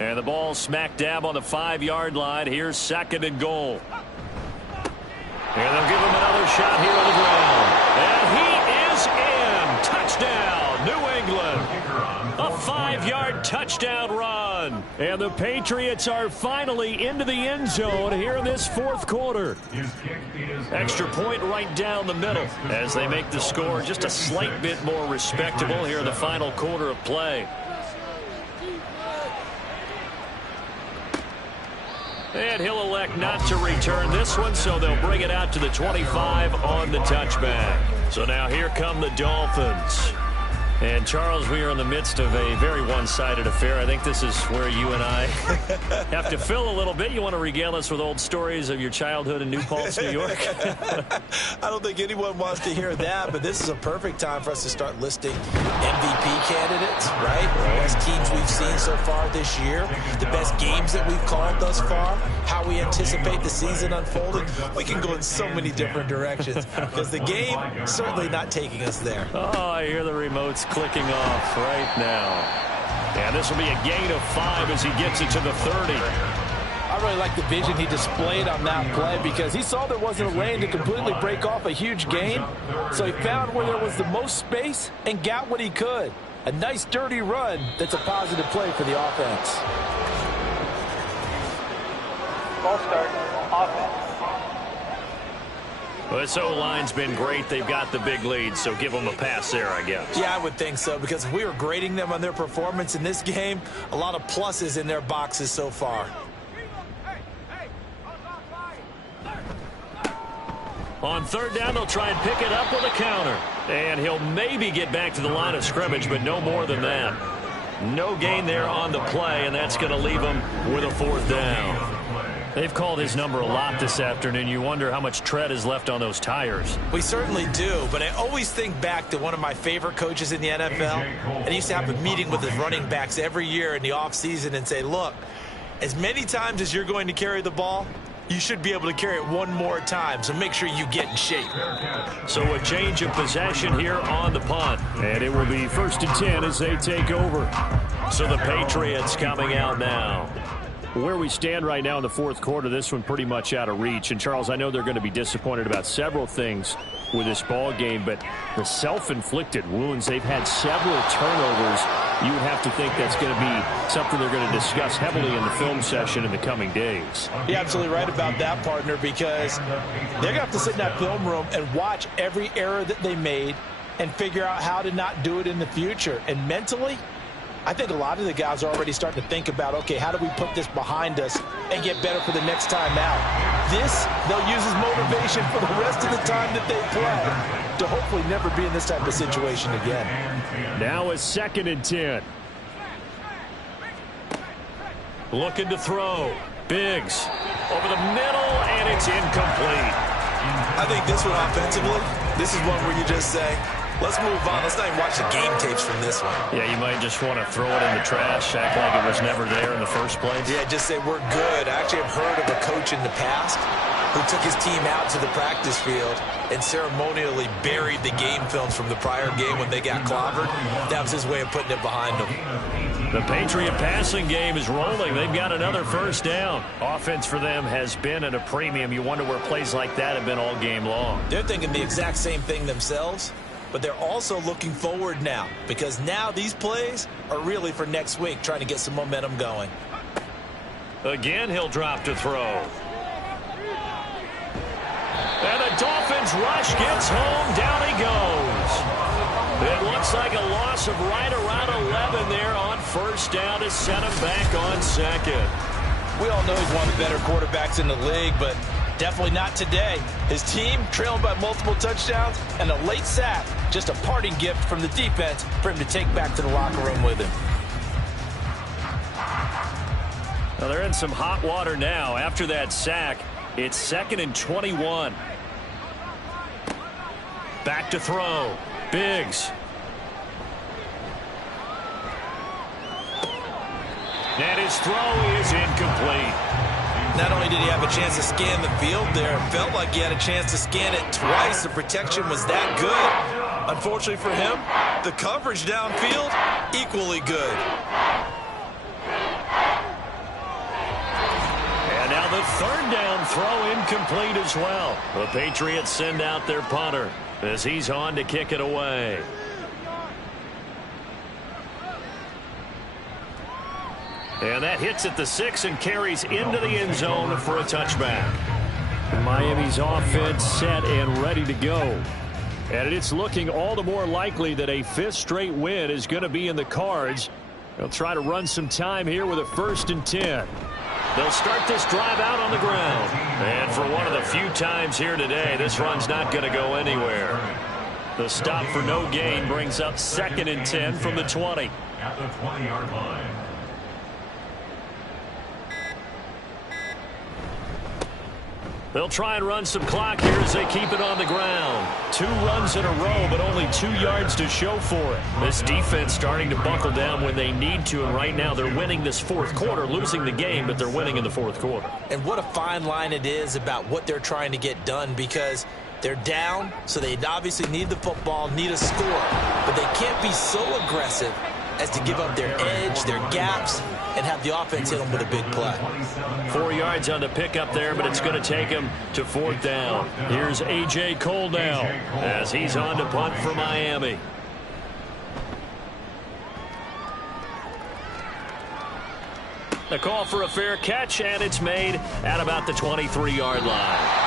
And the ball smack dab on the 5-yard line. Here's 2nd and goal. And they'll give him another shot here on the ground. And he is in. Touchdown, New England. A 5-yard touchdown run. And the Patriots are finally into the end zone here in this 4th quarter. Extra point right down the middle as they make the score just a slight bit more respectable here in the final quarter of play. And he'll elect not to return this one, so they'll bring it out to the 25 on the touchback. So now here come the Dolphins. And, Charles, we are in the midst of a very one-sided affair. I think this is where you and I have to fill a little bit. You want to regale us with old stories of your childhood in New Paltz, New York? I don't think anyone wants to hear that, but this is a perfect time for us to start listing MVP candidates, right? The best teams we've seen so far this year, the best games that we've called thus far, how we anticipate the season unfolding. We can go in so many different directions because the game certainly not taking us there. Oh, I hear the remotes clicking off right now. And this will be a gain of 5 as he gets it to the 30. I really like the vision he displayed on that play because he saw there wasn't a lane to completely break off a huge gain. So he found where there was the most space and got what he could. A nice dirty run that's a positive play for the offense. Ball start, offense. Well, this O-line's been great. They've got the big lead, so give them a pass there, I guess. Yeah, I would think so, because if we were grading them on their performance in this game, a lot of pluses in their boxes so far. On 3rd down, they'll try and pick it up with a counter. And he'll maybe get back to the line of scrimmage, but no more than that. No gain there on the play, and that's going to leave him with a 4th down. They've called his number a lot this afternoon. You wonder how much tread is left on those tires. We certainly do, but I always think back to one of my favorite coaches in the NFL, and he used to have a meeting with his running backs every year in the offseason and say, look, as many times as you're going to carry the ball, you should be able to carry it one more time, so make sure you get in shape. So a change of possession here on the punt. And it will be 1st and 10 as they take over. So the Patriots coming out now. Where we stand right now in the 4th quarter, this one pretty much out of reach. And, Charles, I know they're going to be disappointed about several things with this ball game, but the self-inflicted wounds, they've had several turnovers. You would have to think that's going to be something they're going to discuss heavily in the film session in the coming days. You're absolutely right about that, partner, because they're going to have to sit in that film room and watch every error that they made and figure out how to not do it in the future. And mentally, I think a lot of the guys are already starting to think about, okay, how do we put this behind us and get better for the next time out? This, they'll use as motivation for the rest of the time that they play to hopefully never be in this type of situation again. Now it's 2nd and 10. Looking to throw. Biggs over the middle, and it's incomplete. I think this one offensively, this is one where you just say, let's move on. Let's not even watch the game tapes from this one. Yeah, you might just want to throw it in the trash, act like it was never there in the first place. Yeah, just say we're good. I actually have heard of a coach in the past who took his team out to the practice field and ceremonially buried the game films from the prior game when they got clobbered. That was his way of putting it behind them. The Patriot passing game is rolling. They've got another 1st down. Offense for them has been at a premium. You wonder where plays like that have been all game long. They're thinking the exact same thing themselves. but they're also looking forward now because now these plays are really for next week, trying to get some momentum going. Again, he'll drop to throw. And the Dolphins rush gets home. Down he goes. It looks like a loss of right around 11 there on first down to set him back on second. We all know he's one of the better quarterbacks in the league, but definitely not today. His team trailing by multiple touchdowns and a late sack, just a parting gift from the defense for him to take back to the locker room with him. Well, they're in some hot water now. After that sack, it's 2nd and 21. Back to throw. Biggs. And his throw is incomplete. Not only did he have a chance to scan the field there, it felt like he had a chance to scan it twice. The protection was that good. Unfortunately for him, the coverage downfield, equally good. And now the 3rd down throw incomplete as well. The Patriots send out their punter as he's on to kick it away. And that hits at the 6 and carries into the end zone for a touchback. Miami's offense set and ready to go. And it's looking all the more likely that a 5th straight win is going to be in the cards. They'll try to run some time here with a 1st and 10. They'll start this drive out on the ground. And for one of the few times here today, this run's not going to go anywhere. The stop for no gain brings up 2nd and 10 from the 20. At the 20-yard line. They'll try and run some clock here as they keep it on the ground. 2 runs in a row, but only 2 yards to show for it. This defense starting to buckle down when they need to, and right now they're winning this 4th quarter, losing the game, but they're winning in the 4th quarter. And what a fine line it is about what they're trying to get done, because they're down, so they obviously need the football, need a score, but they can't be so aggressive as to give up their edge, their gaps, and have the offense hit them with a big play. 4 yards on the pickup there, but it's going to take him to 4th down. Here's A.J. Cole now as he's on to punt for Miami. The call for a fair catch, and it's made at about the 23-yard line.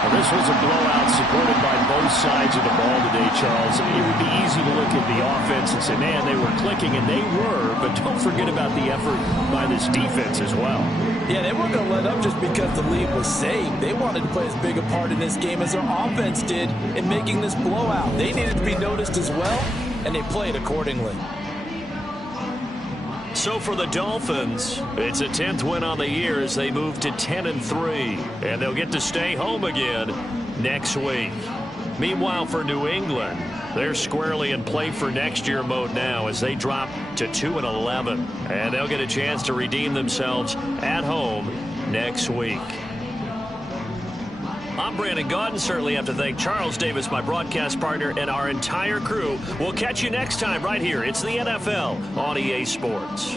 Well, this was a blowout supported by both sides of the ball today, Charles. It would be easy to look at the offense and say, man, they were clicking, and they were, but don't forget about the effort by this defense as well. Yeah, they weren't going to let up just because the lead was saved. They wanted to play as big a part in this game as their offense did in making this blowout. They needed to be noticed as well, and they played accordingly. So for the Dolphins, it's a 10th win on the year as they move to 10-3, and they'll get to stay home again next week. Meanwhile, for New England, they're squarely in play for next year mode now as they drop to 2-11, and they'll get a chance to redeem themselves at home next week. I'm Brandon Gaudin. Certainly have to thank Charles Davis, my broadcast partner, and our entire crew. We'll catch you next time right here. It's the NFL on EA Sports.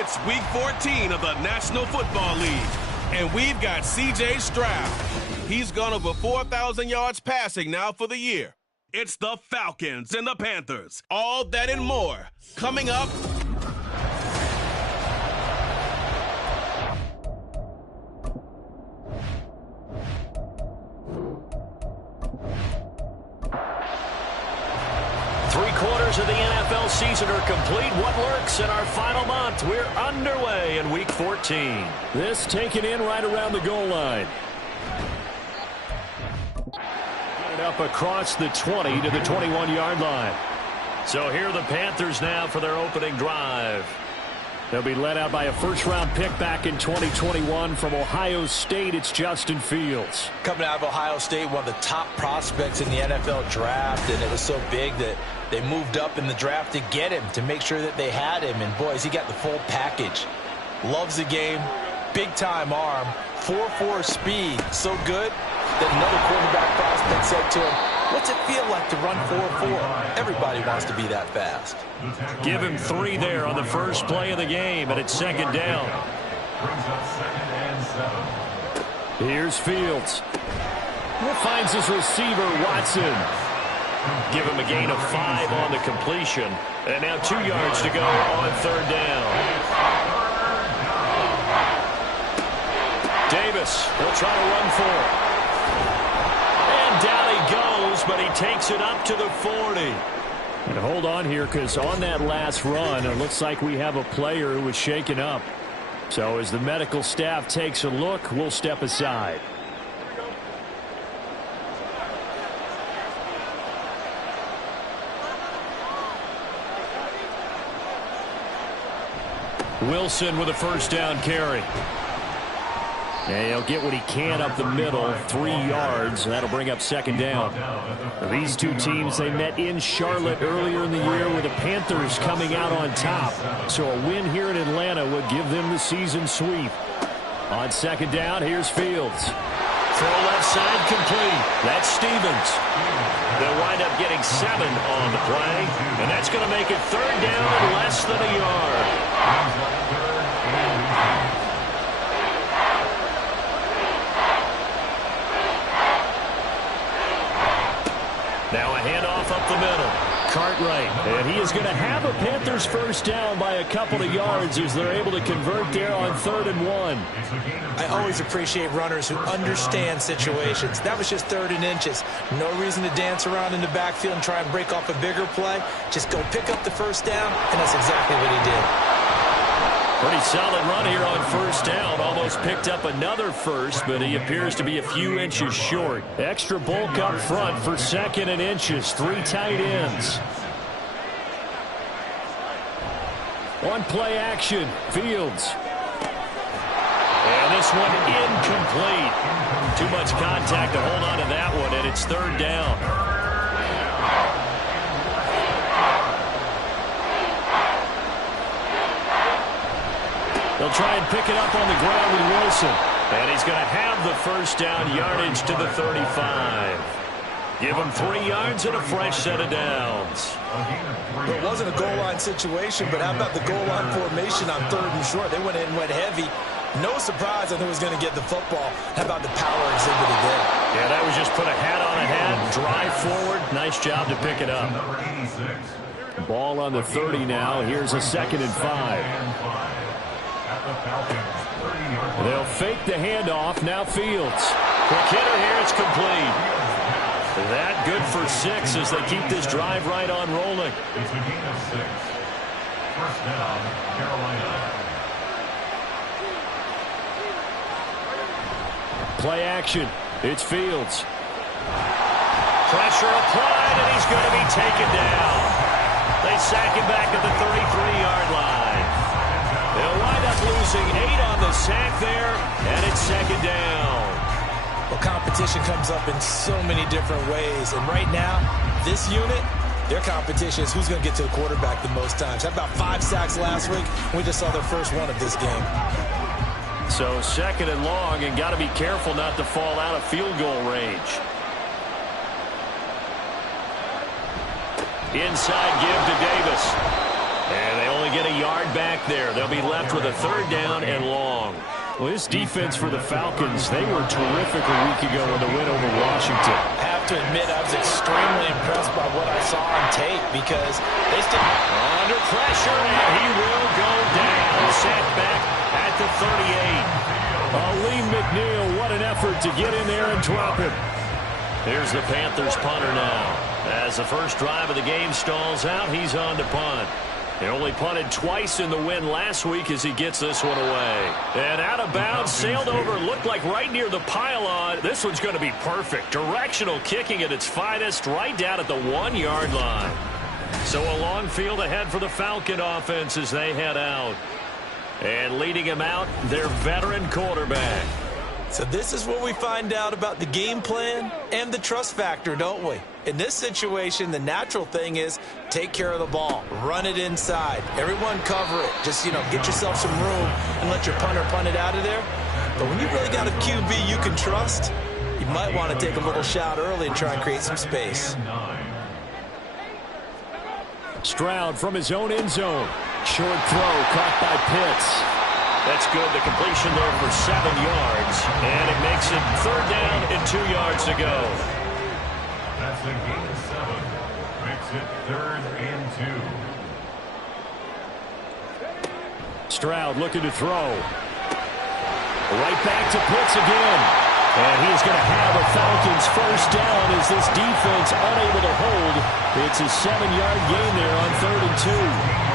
It's Week 14 of the National Football League, and we've got C.J. Stroud. He's gone over 4,000 yards passing now for the year. It's the Falcons and the Panthers. All that and more coming up. Three-quarters of the NFL season are complete. What lurks in our final month? We're underway in Week 14. This taken in right around the goal line. Get it up across the 20 to the 21-yard line. So here are the Panthers now for their opening drive. They'll be led out by a first-round pick back in 2021 from Ohio State. It's Justin Fields. Coming out of Ohio State, one of the top prospects in the NFL draft, and it was so big that they moved up in the draft to get him, to make sure that they had him. And, boys, he got the full package. Loves the game, big-time arm, 4.4 speed, so good that another quarterback prospect said to him, "What's it feel like to run 4.4? Everybody wants to be that fast." Give him 3 there on the first play of the game, and it's second down. Brings up 2nd and 7. Here's Fields. Finds his receiver, Watson. Give him a gain of 5 on the completion. And now 2 yards to go on third down. Davis will try to run for it. And down he goes, but he takes it up to the 40. And hold on here, because on that last run, it looks like we have a player who was shaken up. So as the medical staff takes a look, we'll step aside. Wilson with a first down carry. And he'll get what he can up the middle, 3 yards. That'll bring up second down. These two teams, they met in Charlotte earlier in the year with the Panthers coming out on top. So a win here in Atlanta would give them the season sweep. On second down, here's Fields. Throw left side complete. That's Stevens. They'll wind up getting 7 on the play. And that's going to make it third down and less than a yard. Now a handoff up the middle. Cartwright, and he is going to have a Panthers first down by a couple of yards as they're able to convert there on 3rd and 1. I always appreciate runners who understand situations. That was just 3rd and inches. No reason to dance around in the backfield and try and break off a bigger play. Just go pick up the first down, and that's exactly what he did. Pretty solid run here on first down. Almost picked up another first, but he appears to be a few inches short. Extra bulk up front for 2nd and inches. 3 tight ends. One play action. Fields. And this one incomplete. Too much contact to hold on to that one, and it's 3rd down. They'll try and pick it up on the ground with Wilson. And he's going to have the first down, yardage to the 35. Give him 3 yards and a fresh set of downs. It wasn't a goal line situation, but how about the goal line formation on 3rd and short? They went in and went heavy. No surprise on who was going to get the football. How about the power exhibited there? Yeah, that was just put a hat on a hat, drive forward. Nice job to pick it up. Ball on the 30 now. Here's a 2nd and 5. They'll fake the handoff. Now Fields. Quick hitter here. It's complete. That good for 6 as they keep this drive right on rolling. It's a gain of 6. First down, Carolina. Play action. It's Fields. Pressure applied, and he's going to be taken down. They sack him back at the 33-yard line. They'll wind up losing 8 on the sack there, and it's 2nd down. Well, competition comes up in so many different ways. And right now, this unit, their competition is who's going to get to the quarterback the most times. How about 5 sacks last week? We just saw their first one of this game. So 2nd and long, and got to be careful not to fall out of field goal range. Inside give to Davis. And they only get a yard back there. They'll be left with a 3rd down and long. Well, this defense for the Falcons, they were terrific a week ago in the win over Washington. I have to admit, I was extremely impressed by what I saw on tape because they still under pressure, and he will go down. Set back at the 38. Lee McNeil, what an effort to get in there and drop him. Here's the Panthers punter now. As the first drive of the game stalls out, he's on to punt. He only punted twice in the win last week as he gets this one away. And out of bounds, sailed over, looked like right near the pylon. This one's going to be perfect. Directional kicking at its finest, right down at the 1-yard line. So a long field ahead for the Falcon offense as they head out. And leading him out, their veteran quarterback. So this is what we find out about the game plan and the trust factor, don't we? In this situation, the natural thing is take care of the ball. Run it inside. Everyone cover it. Just, get yourself some room and let your punter punt it out of there. But when you've really got a QB you can trust, you might want to take a little shot early and try and create some space. Stroud from his own end zone. Short throw caught by Pitts. That's good. The completion there for 7 yards. And it makes it 3rd down and 2 yards to go. That's a gain of 7. Makes it 3rd and 2. Stroud looking to throw. Right back to Pitts again. And he's going to have a Falcons 1st down as this defense unable to hold. It's a 7-yard gain there on 3rd and 2.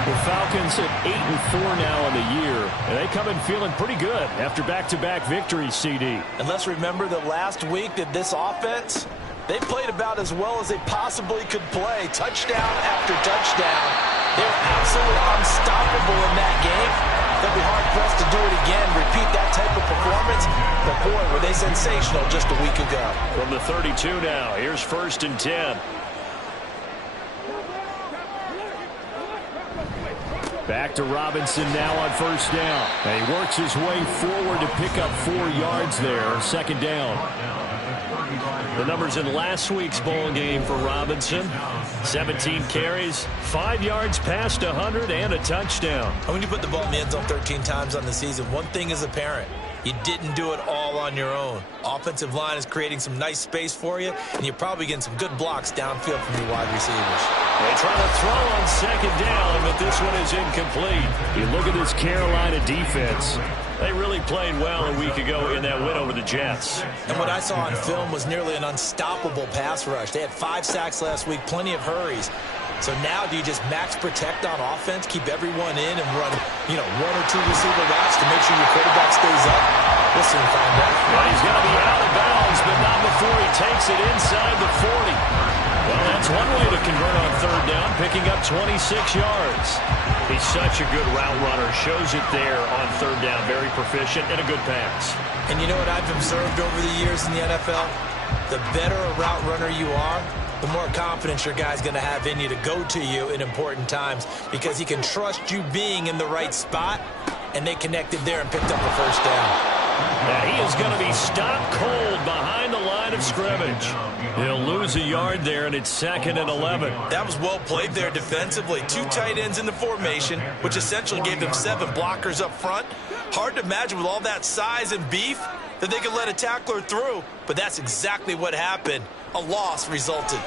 The Falcons at 8-4 now in the year, and they come in feeling pretty good after back-to-back victories, CD. And let's remember that last week that this offense, they played about as well as they possibly could play. Touchdown after touchdown. They were absolutely unstoppable in that game. They'll be hard-pressed to do it again, repeat that type of performance. But, boy, were they sensational just a week ago. From the 32 now, here's 1st and 10. Back to Robinson now on 1st down. And he works his way forward to pick up 4 yards there. 2nd down. The numbers in last week's ball game for Robinson. 17 carries, 5 yards past 100, and a touchdown. And when you put the ball in the end zone 13 times on the season, one thing is apparent. You didn't do it all on your own. Offensive line is creating some nice space for you, and you're probably getting some good blocks downfield from your wide receivers. They try to throw on 2nd down, but this one is incomplete. You look at this Carolina defense. They really played well a week ago in that win over the Jets. And what I saw on film was nearly an unstoppable pass rush. They had 5 sacks last week, plenty of hurries. So now do you just max protect on offense, keep everyone in, and run, 1 or 2 receiver routes to make sure your quarterback stays up? We'll soon find out. Well, he's going to be out of bounds, but not before he takes it inside the 40. Well, that's one way to convert on 3rd down, picking up 26 yards. He's such a good route runner. Shows it there on 3rd down. Very proficient and a good pass. And you know what I've observed over the years in the NFL? The better a route runner you are, the more confidence your guy's going to have in you to go to you in important times because he can trust you being in the right spot, and they connected there and picked up a 1st down. Now he is going to be stopped cold behind the line of scrimmage. He'll lose a yard there, and it's 2nd and 11. That was well played there defensively. 2 tight ends in the formation, which essentially gave them 7 blockers up front. Hard to imagine with all that size and beef that they could let a tackler through, but that's exactly what happened. A loss resulted.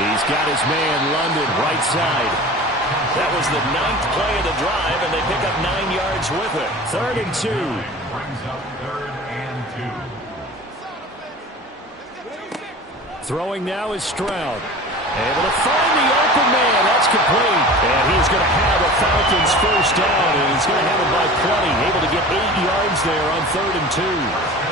He's got his man, London, right side. That was the 9th play of the drive, and they pick up 9 yards with it. 3rd and 2. Brings up 3rd and 2. Throwing now is Stroud. Able to find the open man. That's complete. And he's going to have a Falcons 1st down, and he's going to have it by plenty. Able to get 8 yards there on 3rd and 2.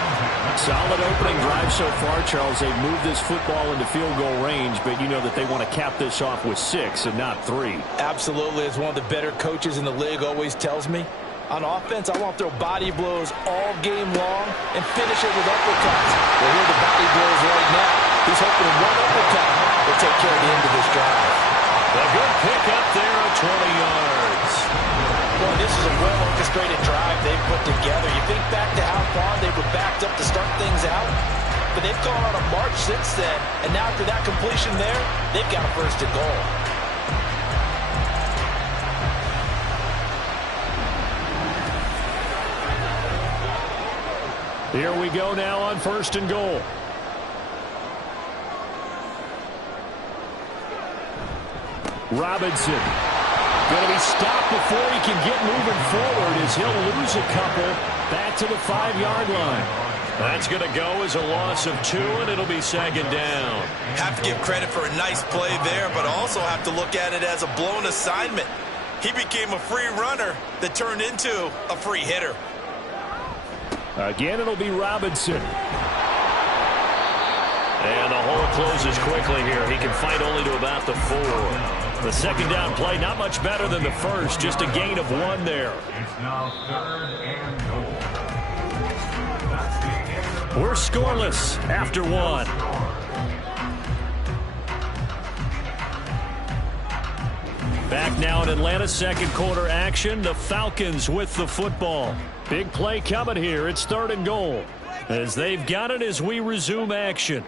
Solid opening drive so far, Charles. They've moved this football into field goal range, but you know that they want to cap this off with 6 and not 3. Absolutely. As one of the better coaches in the league always tells me, on offense, I want to throw body blows all game long and finish it with uppercuts. Well, here are the body blows right now. He's hoping one uppercut will take care of the end of this drive. A good pick up there at 20 yards. Boy, this is a well-orchestrated drive they've put together. You think back to how far they were backed up to start things out, but they've gone on a march since then, and now after that completion there, they've got a 1st and goal. Here we go now on 1st and goal. Robinson going to be stopped before he can get moving forward as he'll lose a couple back to the 5-yard line. That's going to go as a loss of 2, and it'll be 2nd down. Have to give credit for a nice play there, but also have to look at it as a blown assignment. He became a free runner that turned into a free hitter. Again, it'll be Robinson. And the hole closes quickly here. He can fight only to about the 4. The 2nd down play, not much better than the first. Just a gain of 1 there. It's now 3rd and goal. That's the end of the We're scoreless after 1. Back now in Atlanta, 2nd quarter action. The Falcons with the football. Big play coming here. It's 3rd and goal. As they've got it as we resume action.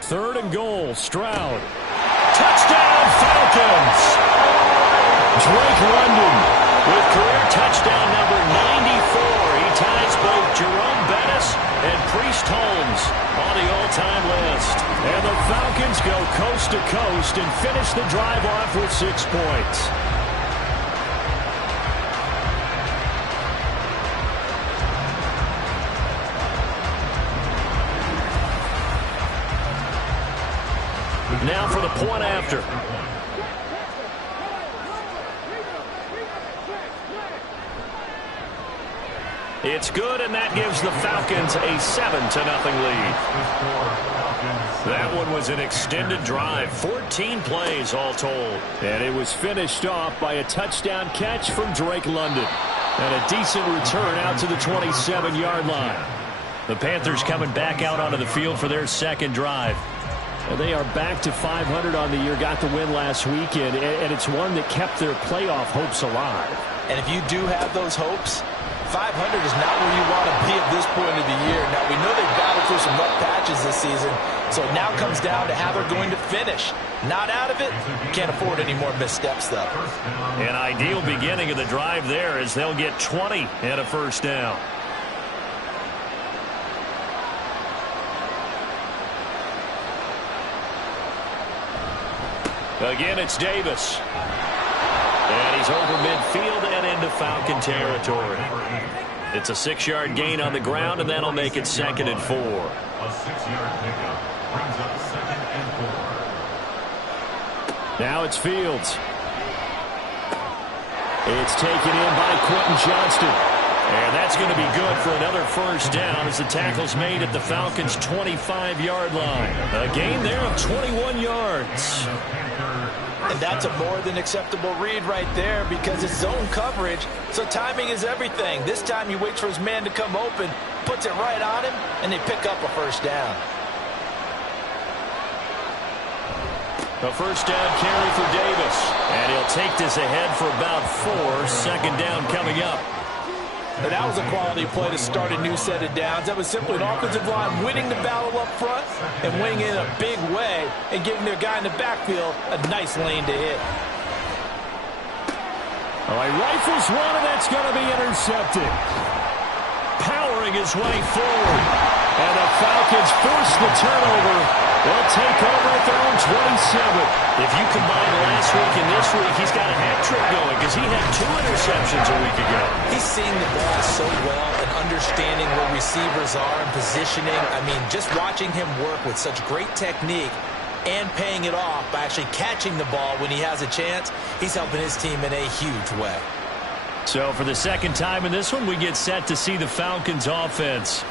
3rd and goal. Stroud. Touchdown, Falcons! Drake London with career touchdown number 94. He ties both Jerome Bettis and Priest Holmes on the all-time list. And the Falcons go coast to coast and finish the drive off with 6 points. Now for the point after. It's good, and that gives the Falcons a 7-0 lead. That one was an extended drive, 14 plays all told. And it was finished off by a touchdown catch from Drake London. And a decent return out to the 27-yard line. The Panthers coming back out onto the field for their 2nd drive. They are back to 500 on the year, got the win last weekend, and it's one that kept their playoff hopes alive. And if you do have those hopes, 500 is not where you want to be at this point of the year. Now, we know they've battled through some rough patches this season, so it now comes down to how they're going to finish. Not out of it. Can't afford any more missteps, though. An ideal beginning of the drive there as they'll get 20 and a 1st down. Again, it's Davis. And he's over midfield and into Falcon territory. It's a 6-yard gain on the ground, and that'll make it 2nd and 4. A 6-yard pickup brings up 2nd and 4. Now it's Fields. It's taken in by Quentin Johnston. And that's going to be good for another 1st down as the tackle's made at the Falcons' 25-yard line. A gain there of 21 yards. And that's a more than acceptable read right there because it's zone coverage, so timing is everything. This time he waits for his man to come open, puts it right on him, and they pick up a 1st down. A 1st down carry for Davis. And he'll take this ahead for about 4. 2nd down coming up. And that was a quality play to start a new set of downs. That was simply an offensive line winning the battle up front and winning in a big way and giving their guy in the backfield a nice lane to hit. All right, rifles one, and that's going to be intercepted. Powering his way forward. And the Falcons force the turnover. They'll take over at their own 27. If you combine last week and this week, he's got a hat trick going because he had 2 interceptions a week ago. He's seeing the ball so well and understanding where receivers are and positioning. I mean, just watching him work with such great technique and paying it off by actually catching the ball when he has a chance, he's helping his team in a huge way. So for the 2nd time in this one, we get set to see the Falcons offense.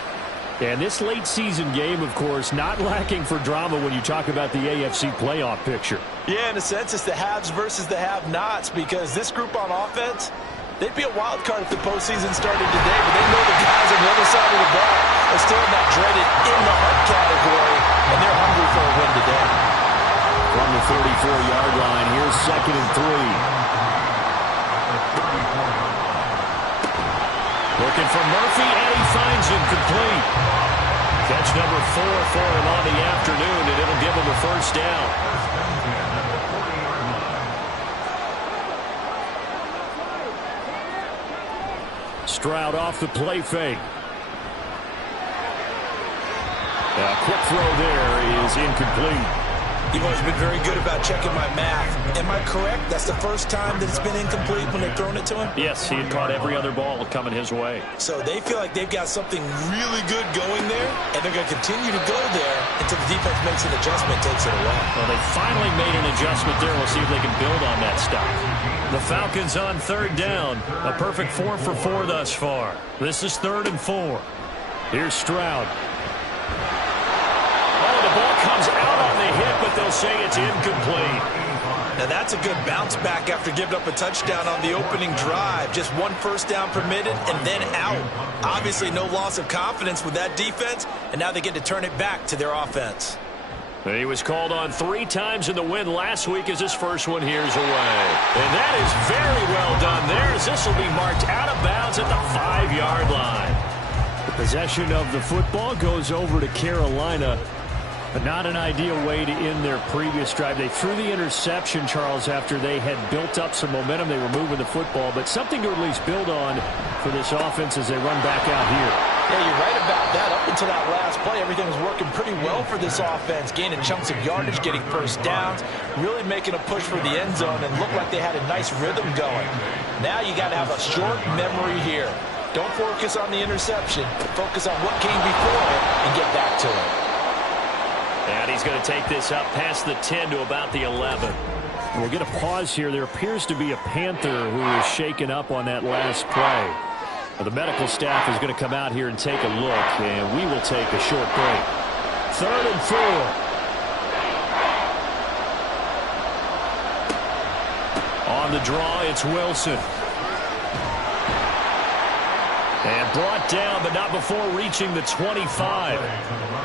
And this late season game, of course, not lacking for drama when you talk about the AFC playoff picture. Yeah, in a sense, it's the haves versus the have-nots because this group on offense, they'd be a wild card if the postseason started today, but they know the guys on the other side of the ball are still in that dreaded in-the-hunt category, and they're hungry for a win today. From the 34-yard line, here's 2nd and 3. Looking for Murphy, and he finds him complete. Catch number 4 for him on the afternoon, and it'll give him a 1st down. Stroud off the play fake. Quick throw there is incomplete. You've always been very good about checking my math. Am I correct? That's the first time that it's been incomplete when they've thrown it to him? Yes, he had caught every other ball coming his way. So they feel like they've got something really good going there, and they're going to continue to go there until the defense makes an adjustment, takes it away. Well, they finally made an adjustment there. We'll see if they can build on that stop. The Falcons on third down. A perfect 4 for 4 thus far. This is 3rd and 4. Here's Stroud. The ball comes out on the hit, but they'll say it's incomplete. Now that's a good bounce back after giving up a touchdown on the opening drive. Just 1 first down permitted and then out. Obviously no loss of confidence with that defense, and now they get to turn it back to their offense. He was called on 3 times in the win last week as his first one here's away. And that is very well done there as this will be marked out of bounds at the 5-yard line. The possession of the football goes over to Carolina. But not an ideal way to end their previous drive. They threw the interception, Charles, after they had built up some momentum. They were moving the football, but something to at least build on for this offense as they run back out here. Yeah, you're right about that. Up until that last play, everything was working pretty well for this offense, gaining chunks of yardage, getting first downs, really making a push for the end zone, and looked like they had a nice rhythm going. Now you got to have a short memory here. Don't focus on the interception. Focus on what came before it and get back to it. And he's going to take this up past the 10 to about the 11. We'll get a pause here. There appears to be a Panther who is shaken up on that last play. The medical staff is going to come out here and take a look, and we will take a short break. 3rd and 4. On the draw, it's Wilson. And brought down, but not before reaching the 25.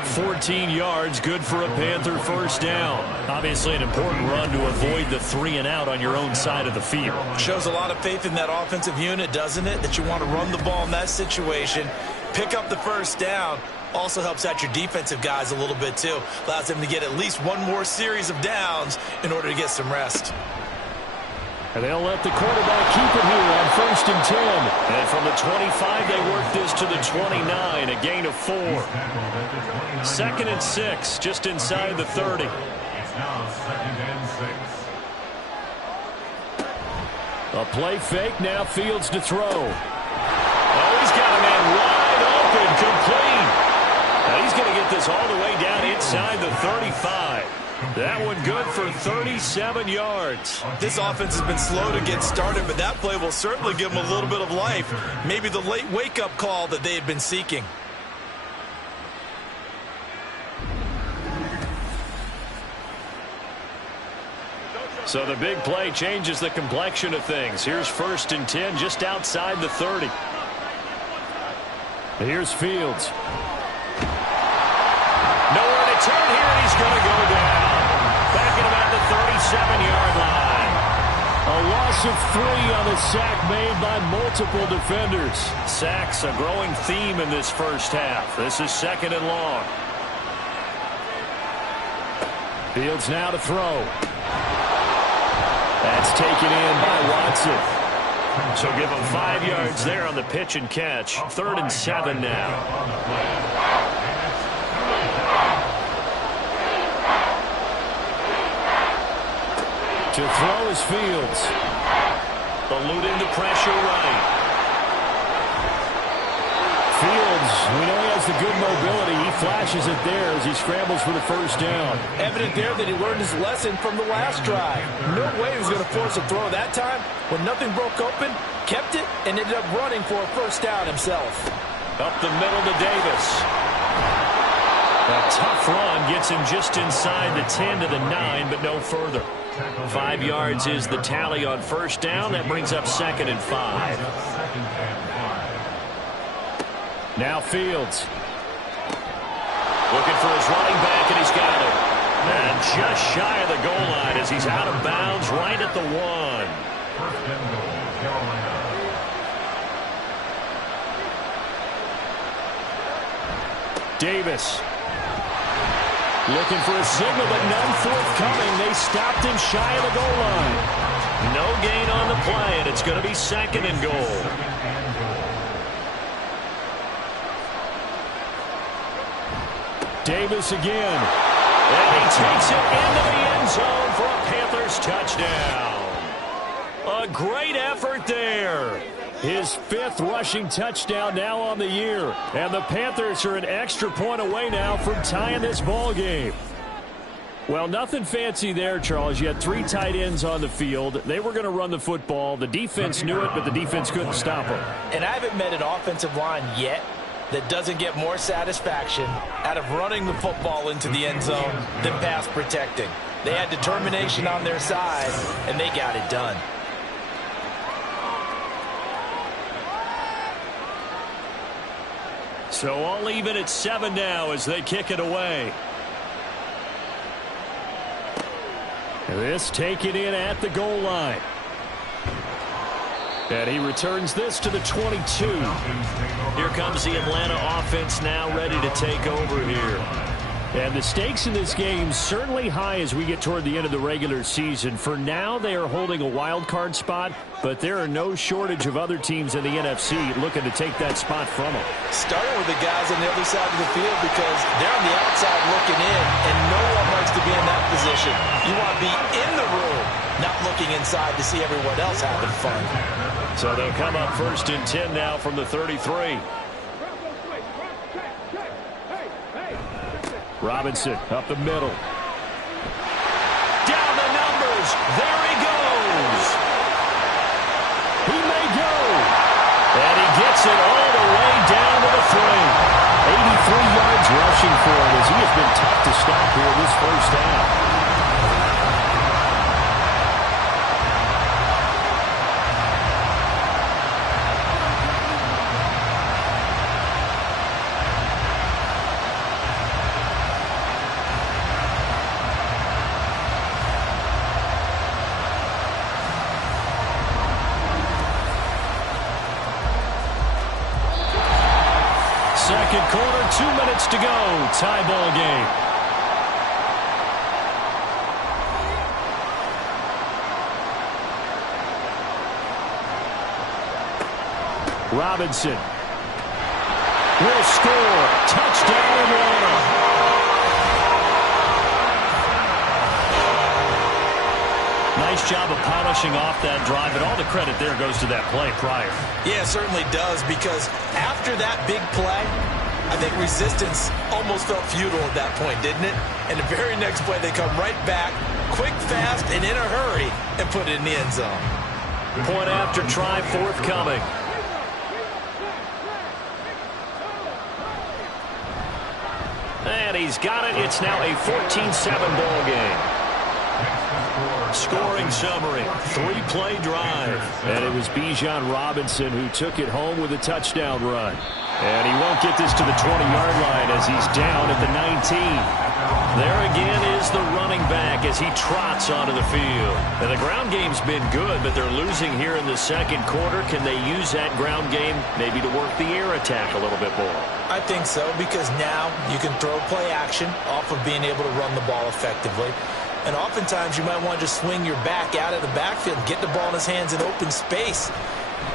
14 yards, good for a Panther first down. Obviously an important run to avoid the 3 and out on your own side of the field. Shows a lot of faith in that offensive unit, doesn't it? That you want to run the ball in that situation, pick up the first down. Also helps out your defensive guys a little bit too. Allows them to get at least 1 more series of downs in order to get some rest. And they'll let the quarterback keep it here on 1st and 10. And from the 25, they work this to the 29, a gain of 4. 2nd and 6, just inside the 30. It's now 2nd and 6. A play fake, now Fields to throw. Oh, he's got a man wide open, complete. Now he's going to get this all the way down inside the 35. That one good for 37 yards. This offense has been slow to get started, but that play will certainly give them a little bit of life. Maybe the late wake-up call that they had been seeking. So the big play changes the complexion of things. Here's 1st and 10 just outside the 30. Here's Fields. Nowhere to turn here, and he's going to go down. Back at about the 37-yard line. A loss of 3 on the sack made by multiple defenders. Sacks, a growing theme in this first half. This is 2nd and long. Fields now to throw. That's taken in by Watson. So give him 5 yards there on the pitch and catch. 3rd and 7 now. To throw is Fields. Eluding the pressure right. Fields, we know he has the good mobility. He flashes it there as he scrambles for the first down. Evident there that he learned his lesson from the last drive. No way he was going to force a throw that time. When nothing broke open, kept it, and ended up running for a first down himself. Up the middle to Davis. A tough run gets him just inside the 10 to the 9, but no further. 5 yards is the tally on first down. That brings up 2nd and 5. Now Fields. Looking for his running back, and he's got it. And just shy of the goal line as he's out of bounds right at the 1. First and goal, Carolina. Davis. Looking for a signal, but none forthcoming. They stopped him shy of the goal line. No gain on the play, and it's going to be 2nd and goal. Davis again. And he takes it into the end zone for a Panthers touchdown. A great effort there. His 5th rushing touchdown now on the year. And the Panthers are an extra point away now from tying this ball game. Well, nothing fancy there, Charles. You had 3 tight ends on the field. They were going to run the football. The defense knew it, but the defense couldn't stop them. And I haven't met an offensive line yet that doesn't get more satisfaction out of running the football into the end zone than pass protecting. They had determination on their side, and they got it done. So all even at 7 now as they kick it away. This taken in at the goal line. And he returns this to the 22. Here comes the Atlanta offense now ready to take over here. And the stakes in this game certainly high as we get toward the end of the regular season. For now, they are holding a wild card spot, but there are no shortage of other teams in the NFC looking to take that spot from them. Starting with the guys on the other side of the field because they're on the outside looking in, and no one likes to be in that position. You want to be in the room, not looking inside to see everyone else having fun. So they'll come up 1st and 10 now from the 33. Robinson up the middle. Down the numbers. There he goes. He may go. And he gets it all the way down to the 3. 83 yards rushing for him as he has been tough to stop here this first half. Second quarter, 2 minutes to go. Tie ball game. Robinson will score. Touchdown, Atlanta. Nice job of polishing off that drive, and all the credit there goes to that play prior. Yeah, it certainly does, because after that big play, I think resistance almost felt futile at that point, didn't it? And the very next play, they come right back, quick, fast, and in a hurry, and put it in the end zone. Point after try forthcoming. And he's got it. It's now a 14-7 ball game. Scoring summary, 3-play drive. And it was Bijan Robinson who took it home with a touchdown run. And he won't get this to the 20-yard line as he's down at the 19. There again is the running back as he trots onto the field. And the ground game's been good, but they're losing here in the second quarter. Can they use that ground game maybe to work the air attack a little bit more? I think so, because now you can throw play action off of being able to run the ball effectively. And oftentimes you might want to just swing your back out of the backfield, get the ball in his hands in open space,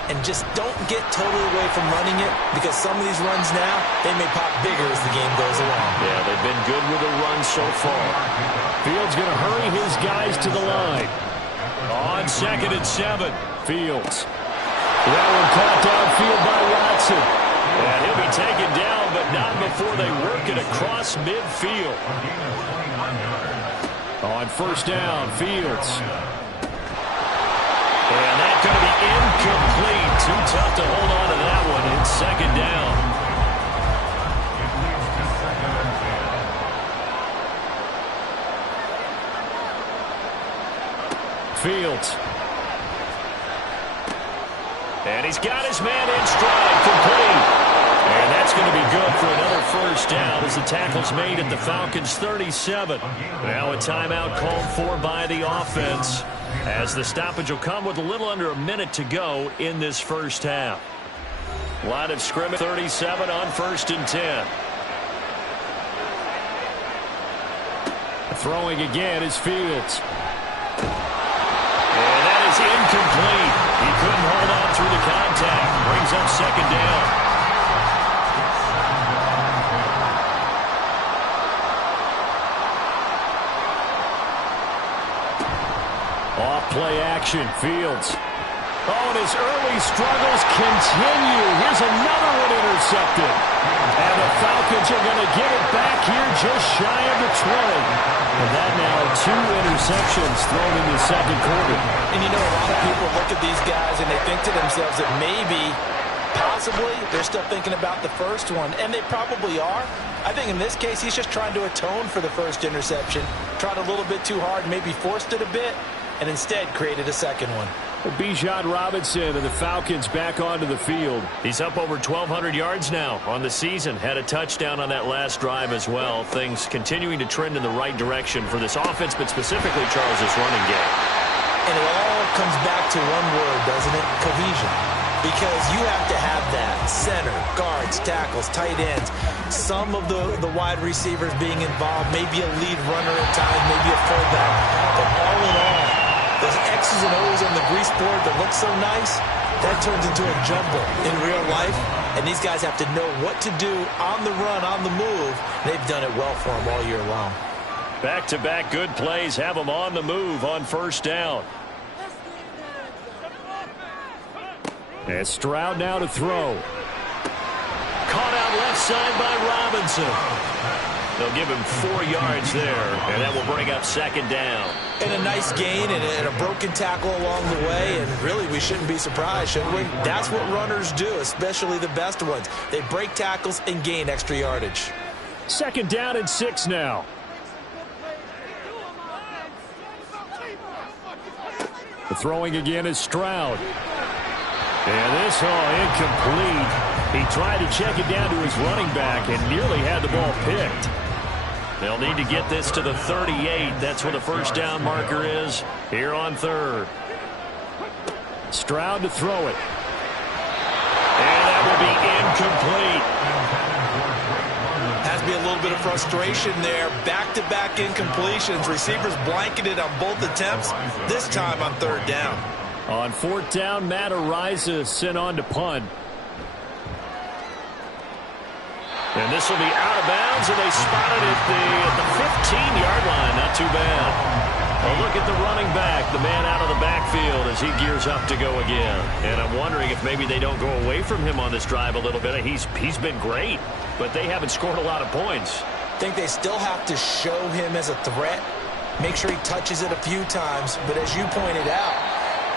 and just don't get totally away from running it, because some of these runs now, they may pop bigger as the game goes along. Yeah, they've been good with the run so far. Fields going to hurry his guys to the line. On 2nd and 7, Fields. That one caught downfield by Watson. And he'll be taken down, but not before they work it across midfield. On 1st down, Fields. And that's going to be incomplete. Too tough to hold on to that one. It's 2nd down. Fields. And he's got his man in stride, complete. And that's going to be good for another 1st down as the tackle's made at the Falcons' 37. Now a timeout called for by the offense, as the stoppage will come with a little under a minute to go in this first half. Line of scrimmage, 37 on 1st and 10. Throwing again is Fields. And that is incomplete. He couldn't hold on through the contact. Brings up 2nd down. Off play action, Fields. Oh, and his early struggles continue. Here's another one intercepted. And the Falcons are going to get it back here just shy of the 20. And that now 2 interceptions thrown in the second quarter. And you know, a lot of people look at these guys and they think to themselves that maybe, possibly, they're still thinking about the first one. And they probably are. I think in this case, he's just trying to atone for the first interception. Tried a little bit too hard, maybe forced it a bit, and instead created a second one. Bijan Robinson and the Falcons back onto the field. He's up over 1,200 yards now on the season. Had a touchdown on that last drive as well. Things continuing to trend in the right direction for this offense, but specifically Charles' running game. And it all comes back to one word, doesn't it? Cohesion. Because you have to have that. Center, guards, tackles, tight ends. Some of the wide receivers being involved. Maybe a lead runner at times, maybe a fullback. But all in all, those X's and O's on the grease board that look so nice, that turns into a jumble in real life. And these guys have to know what to do on the run, on the move. They've done it well for them all year long. Back-to-back good plays have them on the move on first down. And Stroud now to throw. Caught out left side by Robinson. They'll give him 4 yards there, and that will bring up second down. And a nice gain and a broken tackle along the way, and really we shouldn't be surprised, should we? That's what runners do, especially the best ones. They break tackles and gain extra yardage. Second down and 6 now. The throwing again is Stroud. And this incomplete. He tried to check it down to his running back and nearly had the ball picked. They'll need to get this to the 38. That's where the first down marker is here on third. Stroud to throw it. And that will be incomplete. Has to be a little bit of frustration there. Back-to-back incompletions. Receivers blanketed on both attempts, this time on third down. On fourth down, Matt Ariza sent on to punt. And this will be out of bounds, and they spotted it at the 15-yard line. Not too bad. A look at the running back, the man out of the backfield as he gears up to go again. And I'm wondering if maybe they don't go away from him on this drive a little bit. He's been great, but they haven't scored a lot of points. I think they still have to show him as a threat. Make sure he touches it a few times, but as you pointed out,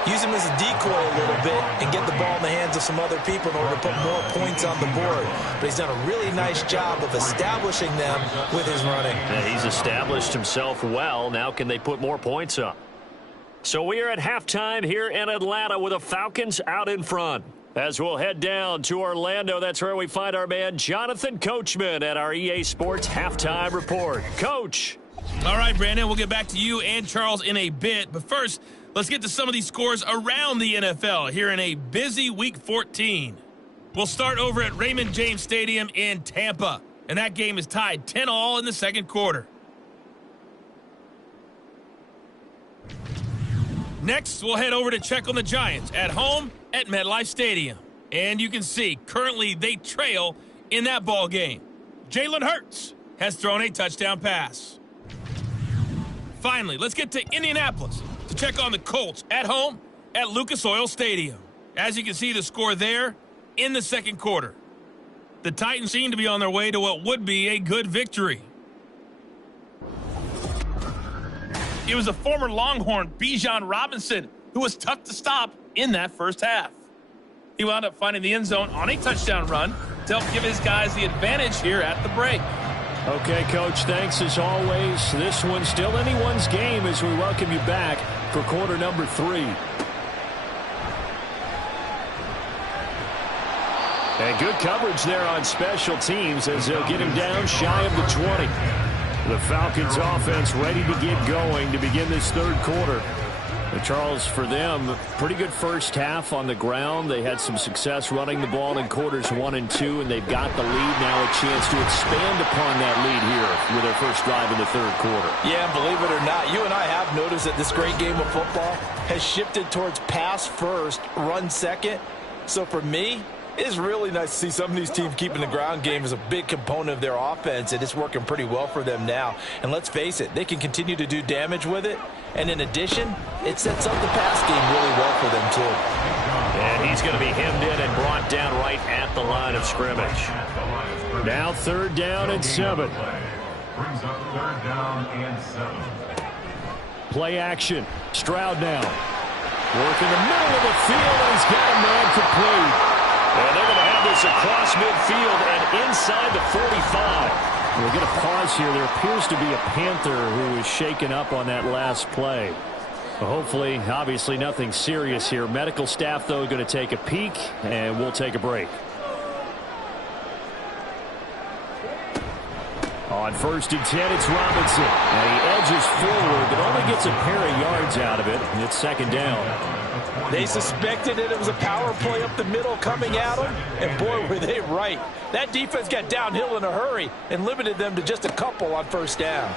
use him as a decoy a little bit and get the ball in the hands of some other people in order to put more points on the board. But he's done a really nice job of establishing them with his running. Yeah, he's established himself well. Now can they put more points up? So we are at halftime here in Atlanta with the Falcons out in front. As we'll head down to Orlando, that's where we find our man Jonathan Coachman at our EA Sports Halftime Report. Coach. All right, Brandon, we'll get back to you and Charles in a bit. But first, let's get to some of these scores around the NFL here in a busy Week 14. We'll start over at Raymond James Stadium in Tampa, and that game is tied 10-all in the second quarter. Next, we'll head over to check on the Giants at home at MetLife Stadium. And you can see, currently they trail in that ball game. Jalen Hurts has thrown a touchdown pass. Finally, let's get to Indianapolis to check on the Colts at home at Lucas Oil Stadium. As you can see, the score there in the second quarter. The Titans seem to be on their way to what would be a good victory. It was a former Longhorn, Bijan Robinson, who was tough to stop in that first half. He wound up finding the end zone on a touchdown run to help give his guys the advantage here at the break. Okay, Coach, thanks as always. This one's still anyone's game as we welcome you back for quarter number 3. And good coverage there on special teams as they'll get him down shy of the 20. The Falcons offense ready to get going to begin this third quarter. And Charles, for them, pretty good first half on the ground. They had some success running the ball in quarters 1 and 2, and they've got the lead now, a chance to expand upon that lead here with their first drive in the third quarter. Yeah, and believe it or not, you and I have noticed that this great game of football has shifted towards pass first, run second. So for me, It's really nice to see some of these teams keeping the ground game as a big component of their offense, and it's working pretty well for them now. And let's face it, they can continue to do damage with it. And in addition, it sets up the pass game really well for them, too. And he's going to be hemmed in and brought down right at the line of scrimmage. Now 3rd down and 7. Brings up 3rd down and 7. Play action. Stroud now. Work in the middle of the field, and he's got a man complete. And they're going to have this across midfield and inside the 45. We'll get a pause here. There appears to be a Panther who was shaken up on that last play. Hopefully, obviously, nothing serious here. Medical staff, though, going to take a peek, and we'll take a break. On 1st and 10, it's Robinson. And he edges forward, but only gets a pair of yards out of it. And it's 2nd down. They suspected that it was a power play up the middle coming at them, and boy, were they right. That defense got downhill in a hurry and limited them to just a couple on 1st down.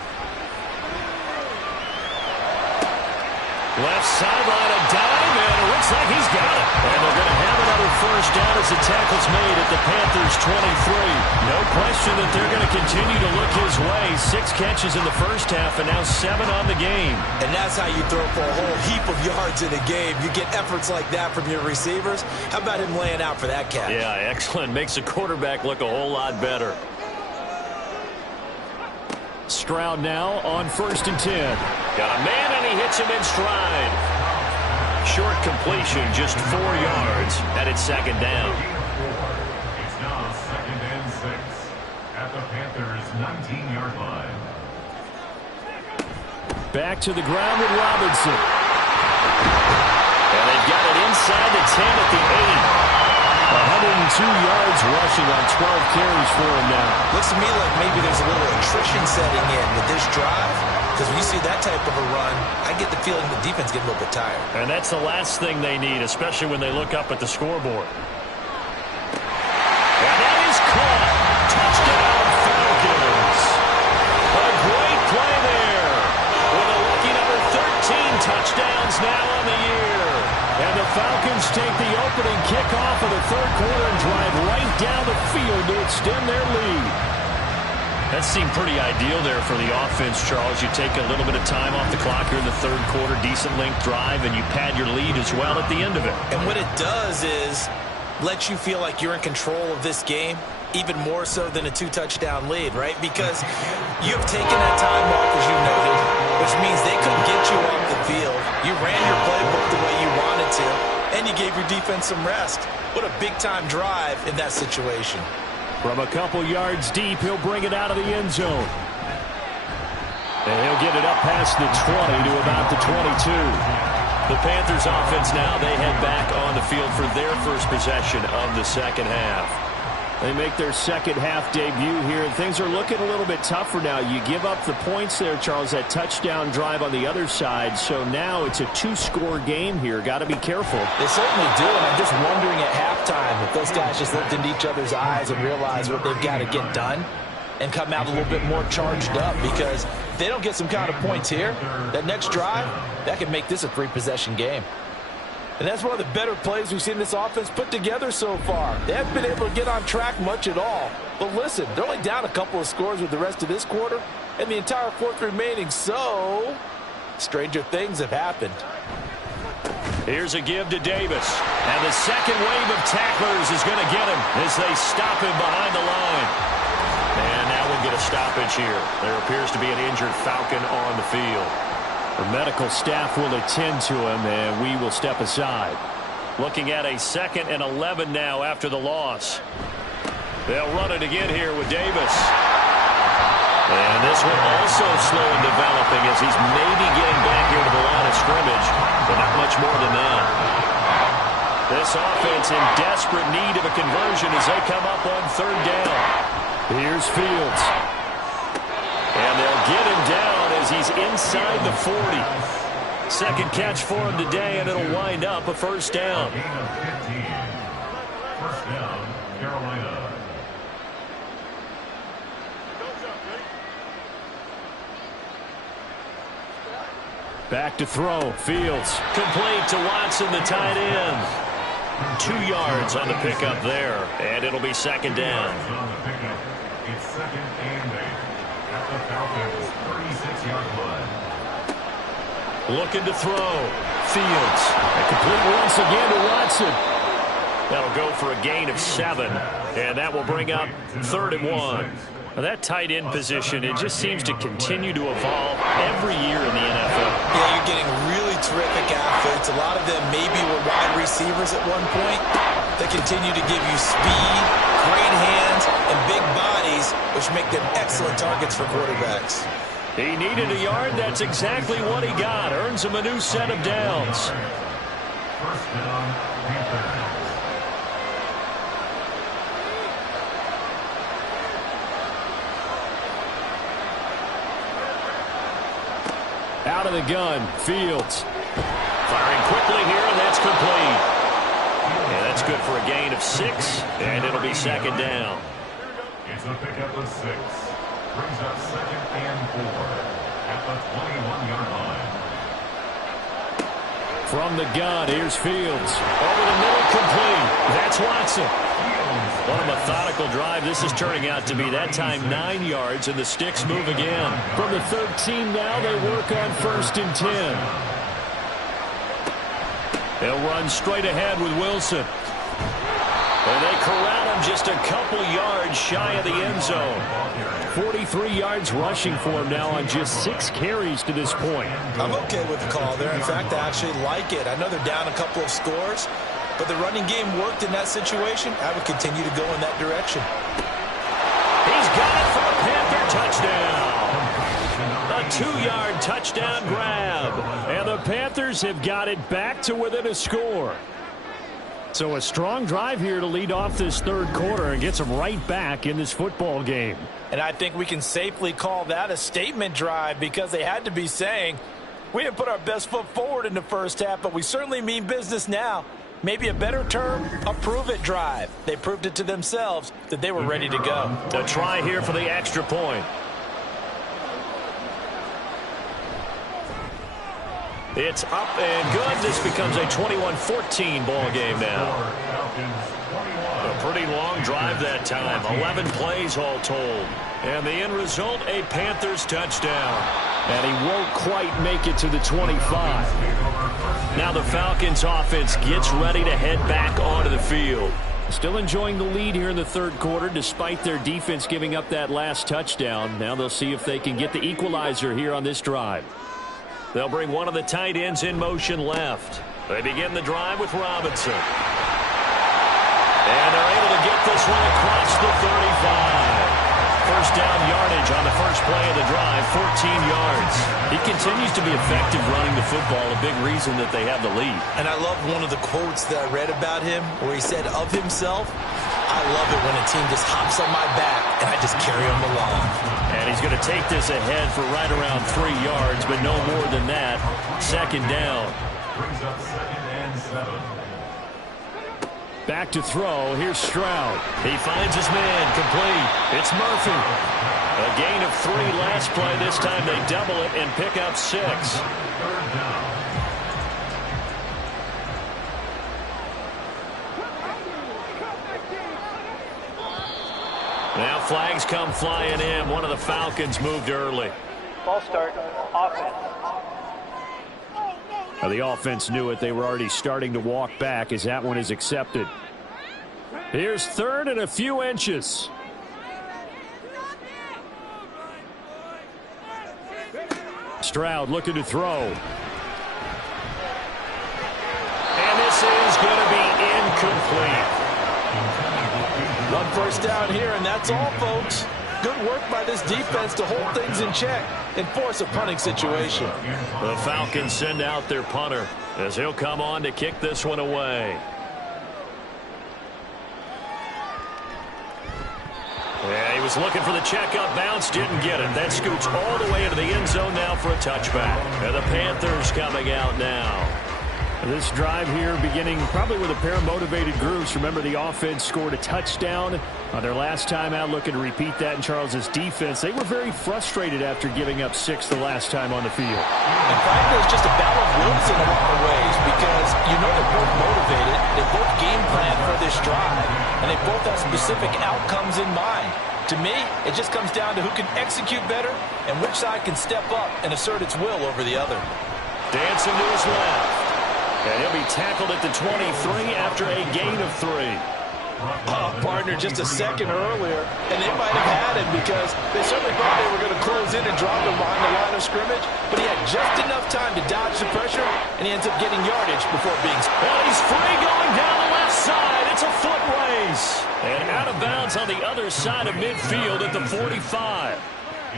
Left sideline, a dime, and it looks like he's got it. And they're going to have another 1st down as the tackle's made at the Panthers' 23. No question that they're going to continue to look his way. 6 catches in the 1st half and now 7 on the game. And that's how you throw for a whole heap of yards in a game. You get efforts like that from your receivers. How about him laying out for that catch? Yeah, excellent. Makes the quarterback look a whole lot better. Stroud now on 1st and 10. Got a man, and he hits him in stride. Short completion, just 4 yards, and it's 2nd down. It's now 2nd and 6 at the Panthers' 19-yard line. Back to the ground with Robinson. And they've got it inside the 10 at the 8. 102 yards rushing on 12 carries for him now. Looks to me like maybe there's a little attrition setting in with this drive, because when you see that type of a run, I get the feeling the defense getting a little bit tired. And that's the last thing they need, especially when they look up at the scoreboard. And that is caught. Touchdown, Falcons. A great play there. With a lucky number 13 touchdowns now on the year. And the Falcons take the opening kickoff of the 3rd quarter and drive right down the field to extend their lead. That seemed pretty ideal there for the offense, Charles. You take a little bit of time off the clock here in the 3rd quarter, decent length drive, and you pad your lead as well at the end of it. And what it does is let you feel like you're in control of this game, even more so than a 2-touchdown lead, right? Because you've taken that time off, as you noted, which means they couldn't get you off the field. You ran your playbook the way you wanted to, and you gave your defense some rest. What a big-time drive in that situation. From a couple yards deep, he'll bring it out of the end zone. And he'll get it up past the 20 to about the 22. The Panthers offense now, they head back on the field for their first possession of the 2nd half. They make their 2nd half debut here, and things are looking a little bit tougher now. You give up the points there, Charles, that touchdown drive on the other side. So now it's a 2-score game here. Got to be careful. They certainly do, and I'm just wondering at halftime if those guys just looked into each other's eyes and realized what they've got to get done and come out a little bit more charged up, because if they don't get some kind of points here, that next drive, that could make this a 3-possession game. And that's one of the better plays we've seen this offense put together so far. They haven't been able to get on track much at all. But listen, they're only down a couple of scores with the rest of this quarter and the entire 4th remaining. So, stranger things have happened. Here's a give to Davis. And the second wave of tacklers is going to get him as they stop him behind the line. And now we'll get a stoppage here. There appears to be an injured Falcon on the field. The medical staff will attend to him, and we will step aside. Looking at a 2nd and 11 now after the loss. They'll run it again here with Davis. And this one also slow in developing as he's maybe getting back here to the line of scrimmage, but not much more than that. This offense in desperate need of a conversion as they come up on 3rd down. Here's Fields. And they'll get him down as he's inside the 40. 2nd catch for him today, and it'll wind up a 1st down. Gain of 15. 1st down, Carolina. Back to throw. Fields. Complete to Watson, the tight end. 2 yards on the pickup there, and it'll be second down. On the pickup, it's second and 8 at the Falcons' 36-yard line. Looking to throw. Fields. And complete once again to Watson. That'll go for a gain of 7, and that will bring up 3rd and 1. Now that tight end position, it just seems to continue to evolve every year in the NFL. Yeah, you're getting really terrific athletes. A lot of them maybe were wide receivers at one point. They continue to give you speed, great hands, and big bodies, which make them excellent targets for quarterbacks. He needed a yard. That's exactly what he got. Earns him a new set of downs. First down, Panthers. Out of the gun, Fields. Firing quickly here, and that's complete. Yeah, that's good for a gain of 6, and it'll be second down. It's a pickup of 6. Brings up second and 4 at the 21-yard line. From the gun, here's Fields. Over the middle, complete. That's Watson. What a methodical drive this is turning out to be. That time 9 yards, and the sticks move again. From the 13 now, they work on 1st and 10. They'll run straight ahead with Wilson. And they corral him just a couple yards shy of the end zone. 43 yards rushing for him now on just 6 carries to this point. I'm okay with the call there. In fact, I actually like it. I know they're down a couple of scores, but the running game worked in that situation. I would continue to go in that direction. He's got it for a Panther touchdown. A 2-yard touchdown grab. And the Panthers have got it back to within a score. So a strong drive here to lead off this 3rd quarter and gets them right back in this football game. And I think we can safely call that a statement drive because they had to be saying, we didn't put our best foot forward in the first half, but we certainly mean business now. Maybe a better term, a prove-it drive. They proved it to themselves that they were ready to go. A try here for the extra point. It's up and good. This becomes a 21-14 ball game now. A pretty long drive that time. 11 plays all told. And the end result, a Panthers touchdown. And he won't quite make it to the 25. Now the Falcons offense gets ready to head back onto the field. Still enjoying the lead here in the 3rd quarter despite their defense giving up that last touchdown. Now they'll see if they can get the equalizer here on this drive. They'll bring one of the tight ends in motion left. They begin the drive with Robinson. And they're able to get this one across the 35. First down yardage on the first play of the drive, 14 yards. He continues to be effective running the football, a big reason that they have the lead. And I love one of the quotes that I read about him where he said of himself, I love it when a team just hops on my back and I just carry them along. And he's going to take this ahead for right around 3 yards, but no more than that. Second down. Brings up second and 7. Back to throw. Here's Stroud. He finds his man. Complete. It's Murphy. A gain of 3 last play. This time they double it and pick up 6. Third down. Now flags come flying in. One of the Falcons moved early. Ball start, offense. Now the offense knew it. They were already starting to walk back as that one is accepted. Here's 3rd and a few inches. Stroud looking to throw. And this is going to be incomplete. 1 first down here, and that's all, folks. Good work by this defense to hold things in check and force a punting situation. The Falcons send out their punter as he'll come on to kick this one away. Yeah, he was looking for the checkup bounce, didn't get it. That scoots all the way into the end zone now for a touchback. And the Panthers coming out now. This drive here beginning probably with a pair of motivated groups. Remember, the offense scored a touchdown on their last time out, looking to repeat that in Charles's defense. They were very frustrated after giving up 6 the last time on the field. And frankly, it's just a battle of wills in a lot of ways because you know they're both motivated. They both gave stride, and they both have specific outcomes in mind. To me, it just comes down to who can execute better and which side can step up and assert its will over the other. Dancing to his left. And he'll be tackled at the 23 after a gain of 3. Partner, just a second earlier, and they might have had him because they certainly thought they were going to close in and drop him behind the line of scrimmage, but he had just enough time to dodge the pressure, and he ends up getting yardage before being... Well, he's free going down the left side. It's a foot race. And out of bounds on the other side of midfield at the 45.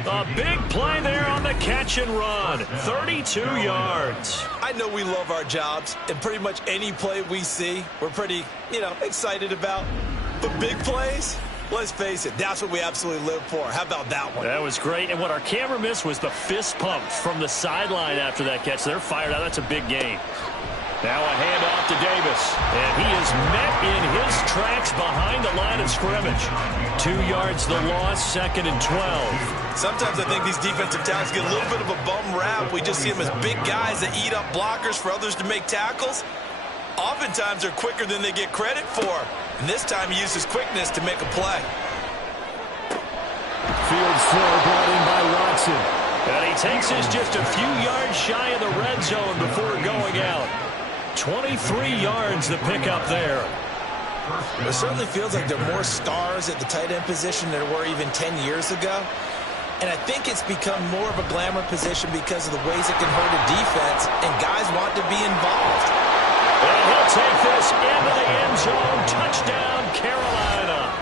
A big play there on the catch and run. 32 yards. I know we love our jobs, and pretty much any play we see, we're pretty, excited about. But big plays, let's face it, that's what we absolutely live for. How about that one? That was great. And what our camera missed was the fist pumps from the sideline after that catch. They're fired out. That's a big gain. Now a handoff to Davis. And he is met in his tracks behind the line of scrimmage. 2 yards the loss, 2nd and 12. Sometimes I think these defensive tackles get a little bit of a bum rap. We just see them as big guys that eat up blockers for others to make tackles. Oftentimes they're quicker than they get credit for. And this time he used his quickness to make a play. Field throw brought in by Watson. And he takes us just a few yards shy of the red zone before going out. 23 yards the pickup there. It certainly feels like there are more stars at the tight end position than there were even 10 years ago. And I think it's become more of a glamour position because of the ways it can hurt a defense, and guys want to be involved. And he'll take this into the end zone. Touchdown, Carolina.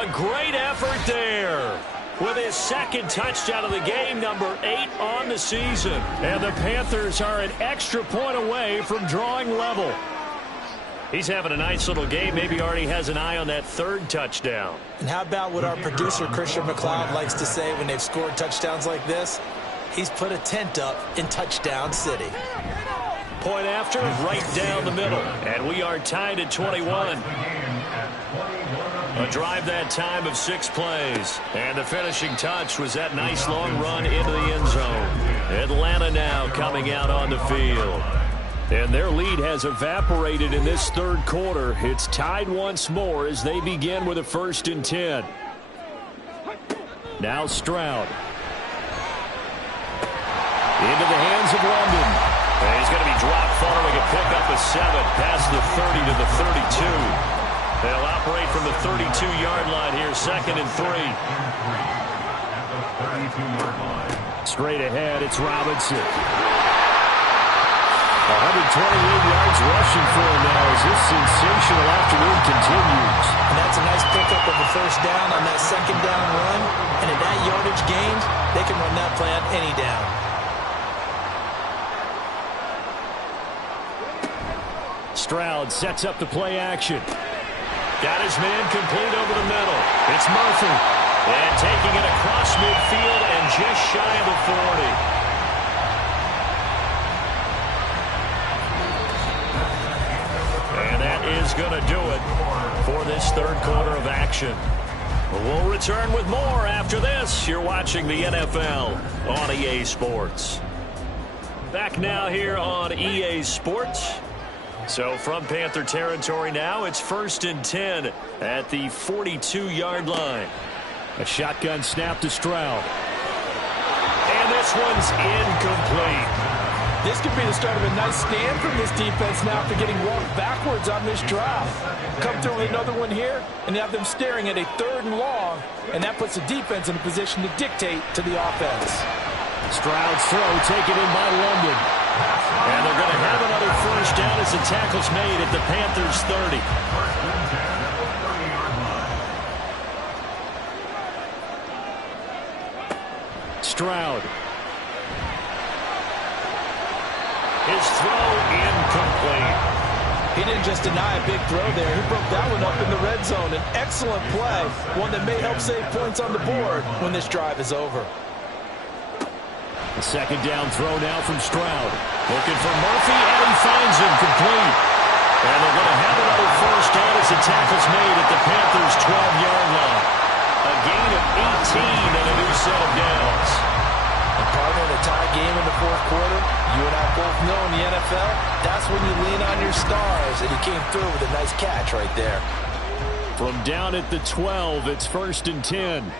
A great effort there. With his 2nd touchdown of the game, number 8 on the season. And the Panthers are an extra point away from drawing level. He's having a nice little game. Maybe already has an eye on that 3rd touchdown. And how about what our producer, Christian McLeod, likes to say when they've scored touchdowns like this? He's put a tent up in Touchdown City. Point after, right down the middle. And we are tied at 21. A drive that time of 6 plays. And the finishing touch was that nice long run into the end zone. Atlanta now coming out on the field. And their lead has evaporated in this 3rd quarter. It's tied once more as they begin with a 1st and 10. Now Stroud. Into the hands of London. And he's going to be dropped following a pickup of 7 past the 30 to the 32. They'll operate from the 32-yard line here, 2nd and 3. Straight ahead, it's Robinson. 128 yards rushing for him now as this sensational afternoon continues. And that's a nice pickup of a 1st down on that 2nd down run. And at that yardage gained, they can run that play on any down. Stroud sets up the play action. Got his man complete over the middle. It's Murphy. And taking it across midfield and just shy of the 40. And that is going to do it for this 3rd quarter of action. We'll return with more after this. You're watching the NFL on EA Sports. Back now here on EA Sports. So from Panther territory now, it's 1st and 10 at the 42-yard line. A shotgun snap to Stroud. And this one's incomplete. This could be the start of a nice stand from this defense now after getting walked backwards on this drive. Come through with another one here, and you have them staring at a 3rd and long, and that puts the defense in a position to dictate to the offense. Stroud's throw taken in by London. And they're going to have another 1st down as the tackle's made at the Panthers' 30. Stroud. His throw incomplete. He didn't just deny a big throw there. He broke that one up in the red zone. An excellent play, one that may help save points on the board when this drive is over. A 2nd down throw now from Stroud. Looking for Murphy, and he finds him complete. And they're going to have another 1st down as the tackle's made at the Panthers' 12-yard line. A gain of 18 and a new set of downs. And partner, in a tie game in the 4th quarter, you and I both know in the NFL, that's That's when you lean on your stars, and he came through with a nice catch right there. From down at the 12, it's 1st and 10.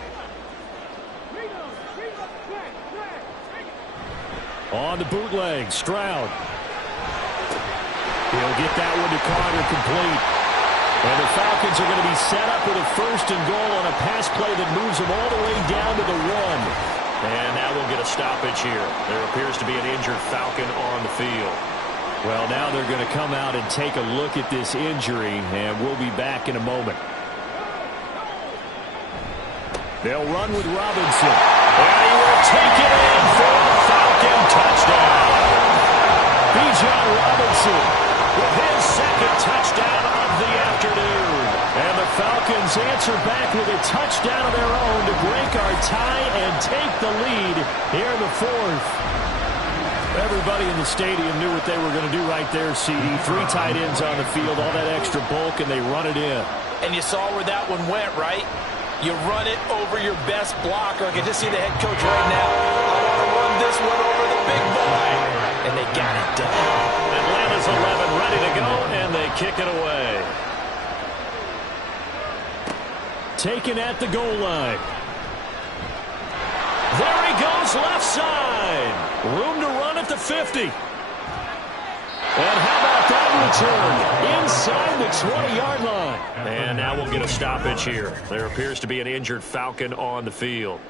On the bootleg, Stroud. He'll get that one to Carter complete. And the Falcons are going to be set up with a 1st and goal on a pass play that moves them all the way down to the 1. And now we'll get a stoppage here. There appears to be an injured Falcon on the field. Well, now they're going to come out and take a look at this injury, and we'll be back in a moment. They'll run with Robinson. And he will take it in for a Falcon touchdown. Bijan Robinson with his second touchdown of the afternoon. And the Falcons answer back with a touchdown of their own to break our tie and take the lead here in the 4th. Everybody in the stadium knew what they were going to do right there, CD. 3 tight ends on the field, all that extra bulk, and they run it in. And you saw where that one went, right? You run it over your best blocker. I can just see the head coach right now. I want to run this one over the big boy. And they got it done. Atlanta's 11 ready to go, and they kick it away. Taken at the goal line. There he goes, left side. Room to run at the 50. And how about that return? Inside the 20-yard line. And now we'll get a stoppage here. There appears to be an injured Falcon on the field.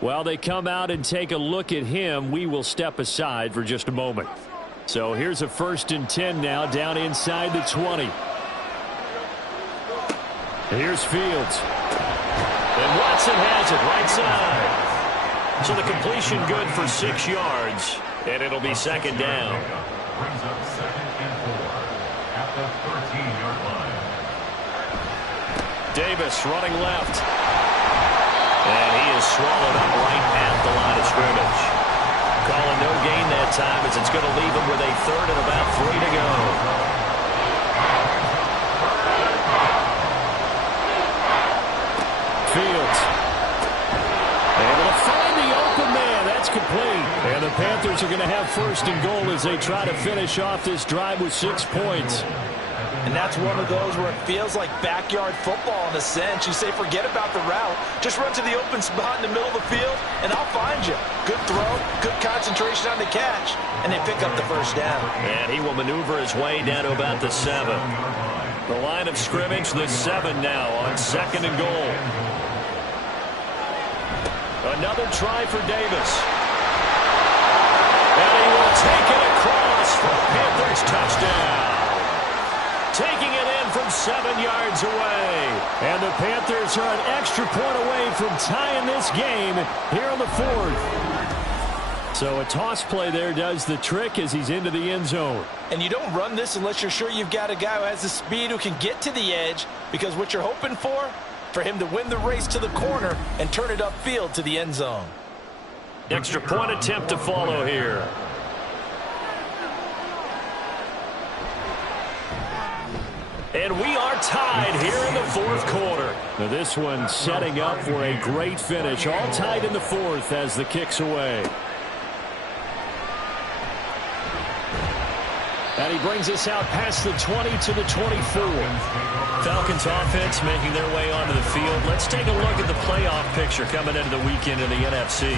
While they come out and take a look at him, we will step aside for just a moment. So here's a 1st and 10 now, down inside the 20. Here's Fields. And Watson has it right side. So the completion good for 6 yards, and it'll be 2nd down. Brings up 2nd and 4 at the 13-yard line. Davis running left. And he is swallowed up right at the line of scrimmage. Calling no gain that time as it's going to leave him with a 3rd and about 3 to go. Fields. Able to find the open man. That's complete. And the Panthers are going to have 1st and goal as they try to finish off this drive with 6 points. And that's one of those where it feels like backyard football in a sense. You say forget about the route. Just run to the open spot in the middle of the field, and I'll find you. Good throw, good concentration on the catch, and they pick up the 1st down. And he will maneuver his way down to about the 7. The line of scrimmage, the 7 now on 2nd and goal. Another try for Davis. And he will take it across for a Panthers touchdown. Taking it in from 7 yards away. And the Panthers are an extra point away from tying this game here in the 4th. So a toss play there does the trick as he's into the end zone. And you don't run this unless you're sure you've got a guy who has the speed who can get to the edge, because what you're hoping for him to win the race to the corner and turn it upfield to the end zone. Extra point attempt to follow here. And we are tied here in the 4th quarter. Now this one setting up for a great finish. All tied in the 4th as the kick's away. And he brings us out past the 20 to the 24. Falcons offense making their way onto the field. Let's take a look at the playoff picture coming into the weekend in the NFC.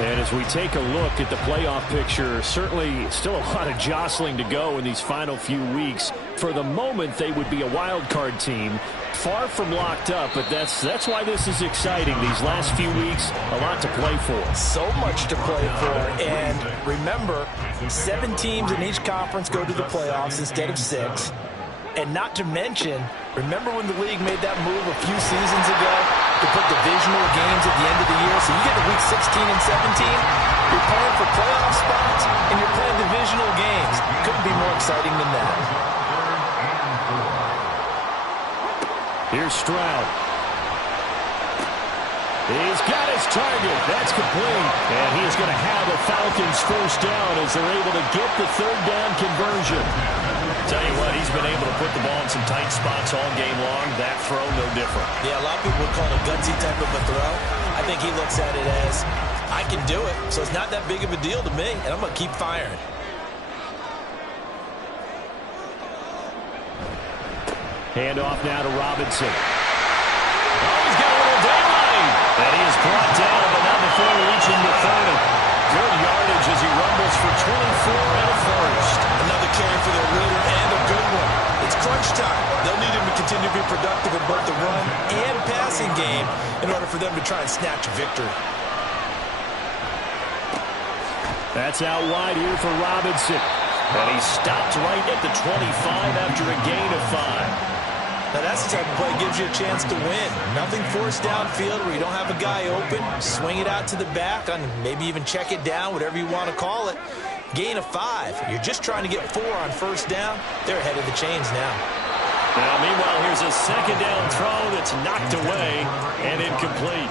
And as we take a look at the playoff picture, certainly still a lot of jostling to go in these final few weeks. For the moment, they would be a wild card team, far from locked up, but that's why this is exciting. These last few weeks, a lot to play for. So much to play for. And remember, 7 teams in each conference go to the playoffs instead of 6. And not to mention, remember when the league made that move a few seasons ago to put divisional games at the end of the year? So you get to week 16 and 17, you're playing for playoff spots, and you're playing divisional games. Couldn't be more exciting than that. Here's Stroud. He's got his target. That's complete. And he's going to have a Falcons 1st down as they're able to get the 3rd down conversion. Tell you what, he's been able to put the ball in some tight spots all game long. That throw, no different. Yeah, a lot of people would call it a gutsy type of a throw. I think he looks at it as, I can do it, so it's not that big of a deal to me, and I'm going to keep firing. Hand off now to Robinson. Oh, he's got a little daylight. And he is brought down, but not before reaching the 30. Good yardage as he rumbles for 24 and a first. Another carry for their leader and a good one. It's crunch time. They'll need him to continue to be productive in both the run and passing game in order for them to try and snatch a victory. That's out wide here for Robinson. And he stopped right at the 25 after a gain of 5. Now that's the type of play that gives you a chance to win. Nothing forced downfield where you don't have a guy open. Swing it out to the back, and maybe even check it down, whatever you want to call it. Gain of 5. You're just trying to get 4 on first down. They're ahead of the chains now. Now, meanwhile, here's a second down throw that's knocked away and incomplete.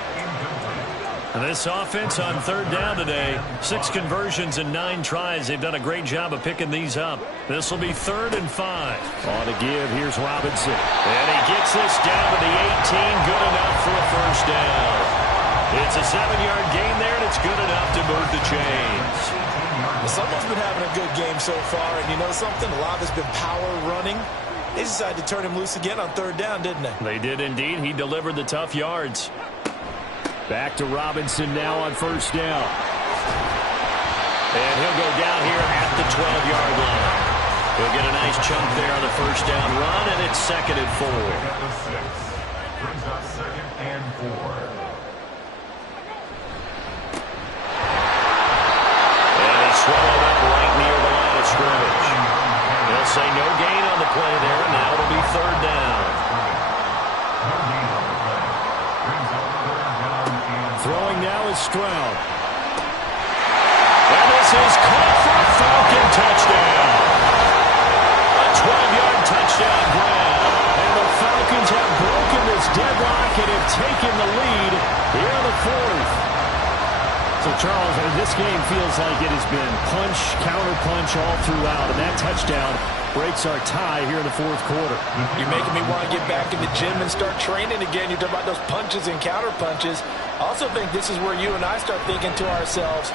This offense on third down today, 6 conversions and 9 tries. They've done a great job of picking these up. This will be 3rd and 5. On to give, here's Robinson. And he gets this down to the 18, good enough for a first down. It's a 7-yard gain there, and it's good enough to move the chains. Someone's been having a good game so far, and you know something? A lot has been power running. They decided to turn him loose again on third down, didn't they? They did indeed. He delivered the tough yards. Back to Robinson now on first down. And he'll go down here at the 12-yard line. He'll get a nice chunk there on the first down run, and it's 2nd and 4. Brings up 2nd and 4. And he's swallowed up right near the line of scrimmage. They'll say no gain on the play there, and now it'll be 3rd down. Throwing now is Stroud. And this is caught for a Falcon touchdown. A 12-yard touchdown grab. And the Falcons have broken this deadlock and have taken the lead here in the 4th. So, Charles, this game feels like it has been punch, counter-punch all throughout. And that touchdown breaks our tie here in the 4th quarter. You're making me want to get back in the gym and start training again. You're talking about those punches and counter-punches. I also think this is where you and I start thinking to ourselves,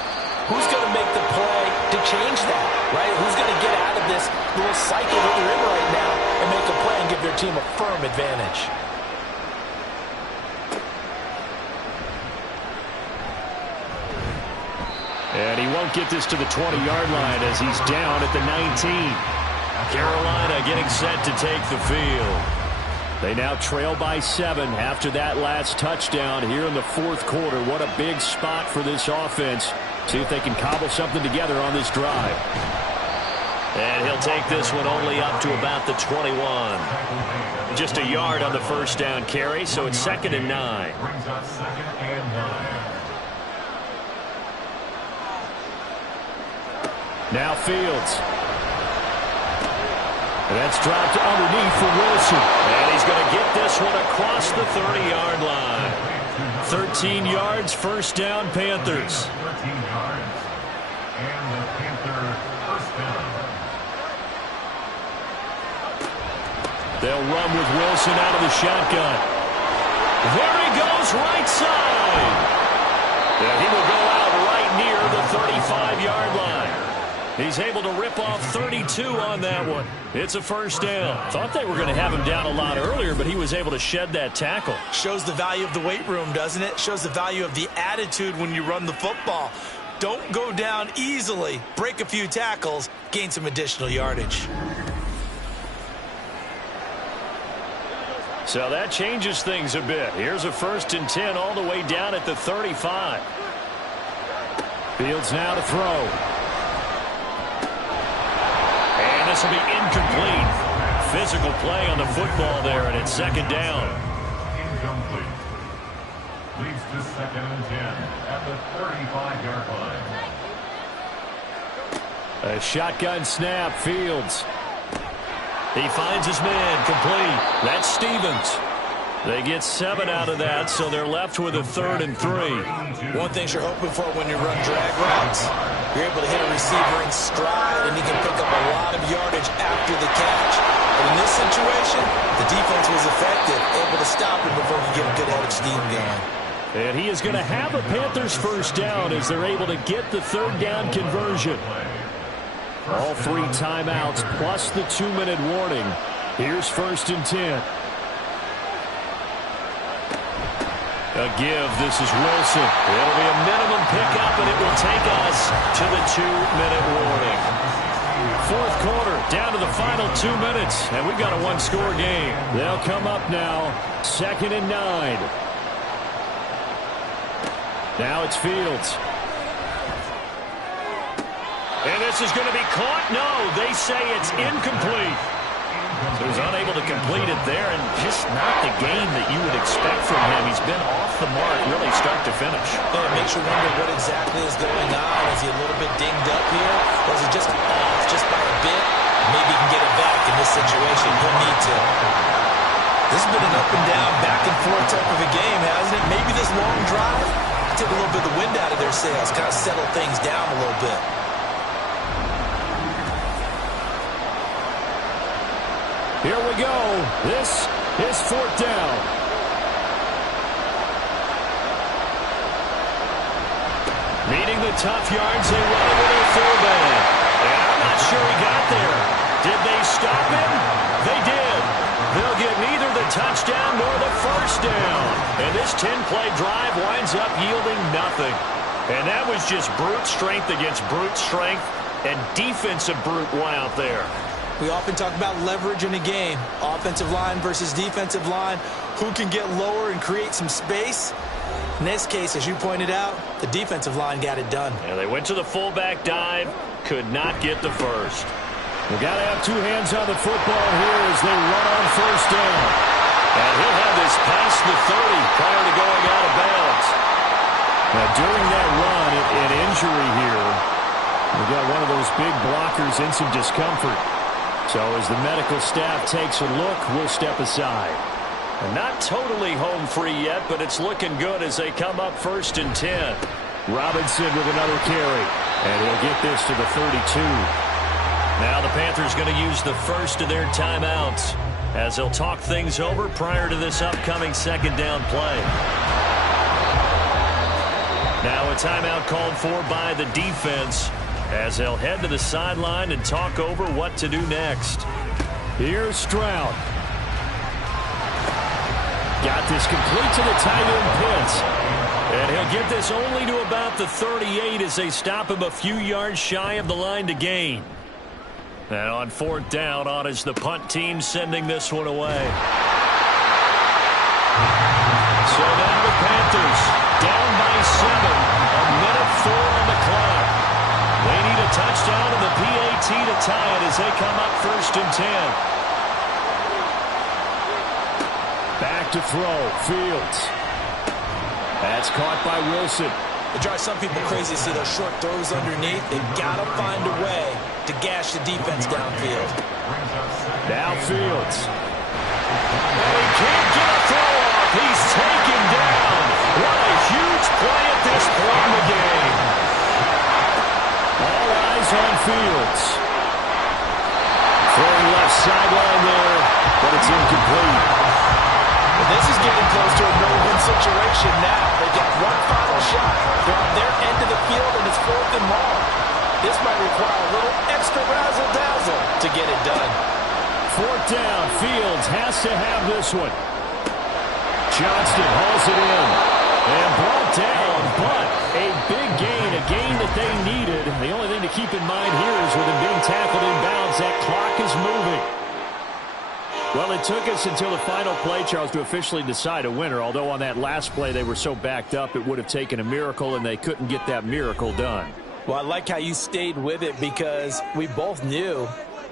who's going to make the play to change that, right? Who's going to get out of this little cycle that they're in right now and make a play and give their team a firm advantage? And he won't get this to the 20-yard line as he's down at the 19. Carolina getting set to take the field. They now trail by 7 after that last touchdown here in the 4th quarter. What a big spot for this offense. See if they can cobble something together on this drive. And he'll take this one only up to about the 21. Just a yard on the first down carry, so it's 2nd and 9. Brings up 2nd and 9. Now Fields. And that's dropped underneath for Wilson. And he's going to get this one across the 30-yard line. 13 yards, first down, Panthers. 13 yards. And the Panther first down. They'll run with Wilson out of the shotgun. There he goes, right side. And he will go out right near the 35-yard line. He's able to rip off 32 on that one. It's a first down. Thought they were going to have him down a lot earlier, but he was able to shed that tackle. Shows the value of the weight room, doesn't it? Shows the value of the attitude when you run the football. Don't go down easily. Break a few tackles. Gain some additional yardage. So that changes things a bit. Here's a 1st and 10 all the way down at the 35. Fields now to throw. This will be incomplete. Physical play on the football there, and it's 2nd down. Incomplete. Leads to 2nd and 10 at the 35-yard line. A shotgun snap, Fields. He finds his man, complete. That's Stevens. They get 7 out of that, so they're left with a 3rd and 3. One thing you're hoping for when you run drag routes, you're able to hit a receiver in stride, and he can pick up a lot of yardage after the catch. But in this situation, the defense was effective, able to stop him before he get a good head of steam going. And he is going to have a Panthers first down as they're able to get the 3rd down conversion. All 3 timeouts plus the 2-minute warning Here's 1st and 10. A give. This is Wilson. It'll be a minimum pickup, and it will take us to the 2-minute warning. 4th quarter, down to the final 2 minutes, and we've got a one-score game. They'll come up now, 2nd and 9. Now it's Fields. And this is going to be caught. No, they say it's incomplete. So he's unable to complete it there, and just not the game that you would expect from him. He's been off the mark, really start to finish. Yeah, it makes you wonder what exactly is going on. Is he a little bit dinged up here, or is he just off just by a bit? Maybe he can get it back in this situation. He'll need to. This has been an up and down, back and forth type of a game, hasn't it? Maybe this long drive took a little bit of the wind out of their sails, kind of settle things down a little bit. Here we go. This is 4th down. Meeting the tough yards, they run it with their fullback. And I'm not sure he got there. Did they stop him? They did. They'll get neither the touchdown nor the 1st down. And this 10-play drive winds up yielding nothing. And that was just brute strength against brute strength, and defensive brute one out there. We often talk about leverage in a game. Offensive line versus defensive line. Who can get lower and create some space? In this case, as you pointed out, the defensive line got it done. And they went to the fullback dive, could not get the 1st. We've got to have 2 hands on the football here as they run on 1st down. And he'll have this past the 30 prior to going out of bounds. Now, during that run, an injury here, we've got one of those big blockers in some discomfort. So as the medical staff takes a look, we'll step aside. And not totally home free yet, but it's looking good as they come up 1st and 10. Robinson with another carry. And he'll get this to the 32. Now the Panthers going to use the first of their timeouts as they'll talk things over prior to this upcoming 2nd down play. Now a timeout called for by the defense as they'll head to the sideline and talk over what to do next. Here's Stroud. Got this complete to the tight end Pitts. And he'll get this only to about the 38 as they stop him a few yards shy of the line to gain. And on 4th down, on is the punt team sending this one away. So now the Panthers down by 7. A minute 4 on the clock. They need a touchdown and the PAT to tie it as they come up 1st and 10. Back to throw. Fields. That's caught by Wilson. It drives some people crazy to see those short throws underneath. They've got to find a way to gash the defense downfield. Now Fields. And he can't get a throw off. He's taken down. What a huge play at this point in the game. All eyes on Fields. Throwing left sideline there, but it's incomplete. And this is getting close to a no-win situation now. They've got one final shot. They're on their end of the field, and it's 4th and long. This might require a little extra razzle-dazzle to get it done. 4th down. Fields has to have this one. Johnston hauls it in. And brought down, but a big gain, a gain that they needed. The only thing to keep in mind here is with him being tackled inbounds, that clock is moving. Well, it took us until the final play, Charles, to officially decide a winner, although on that last play they were so backed up it would have taken a miracle, and they couldn't get that miracle done. Well, I like how you stayed with it because we both knew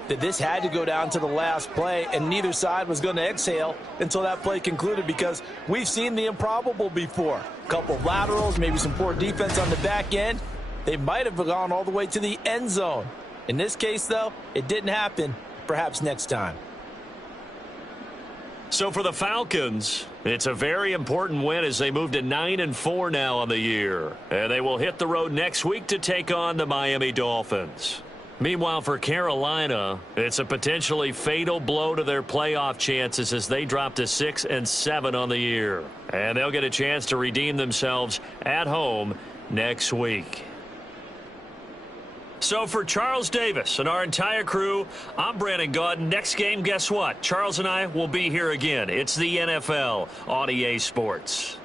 that this had to go down to the last play, and neither side was going to exhale until that play concluded because we've seen the improbable before. A couple of laterals, maybe some poor defense on the back end. They might have gone all the way to the end zone. In this case, though, it didn't happen. Perhaps next time. So for the Falcons, it's a very important win as they move to 9-4 now on the year. And they will hit the road next week to take on the Miami Dolphins. Meanwhile, for Carolina, it's a potentially fatal blow to their playoff chances as they drop to 6-7 on the year. And they'll get a chance to redeem themselves at home next week. So for Charles Davis and our entire crew, I'm Brandon Gaudin. Next game, guess what? Charles and I will be here again. It's the NFL on EA Sports.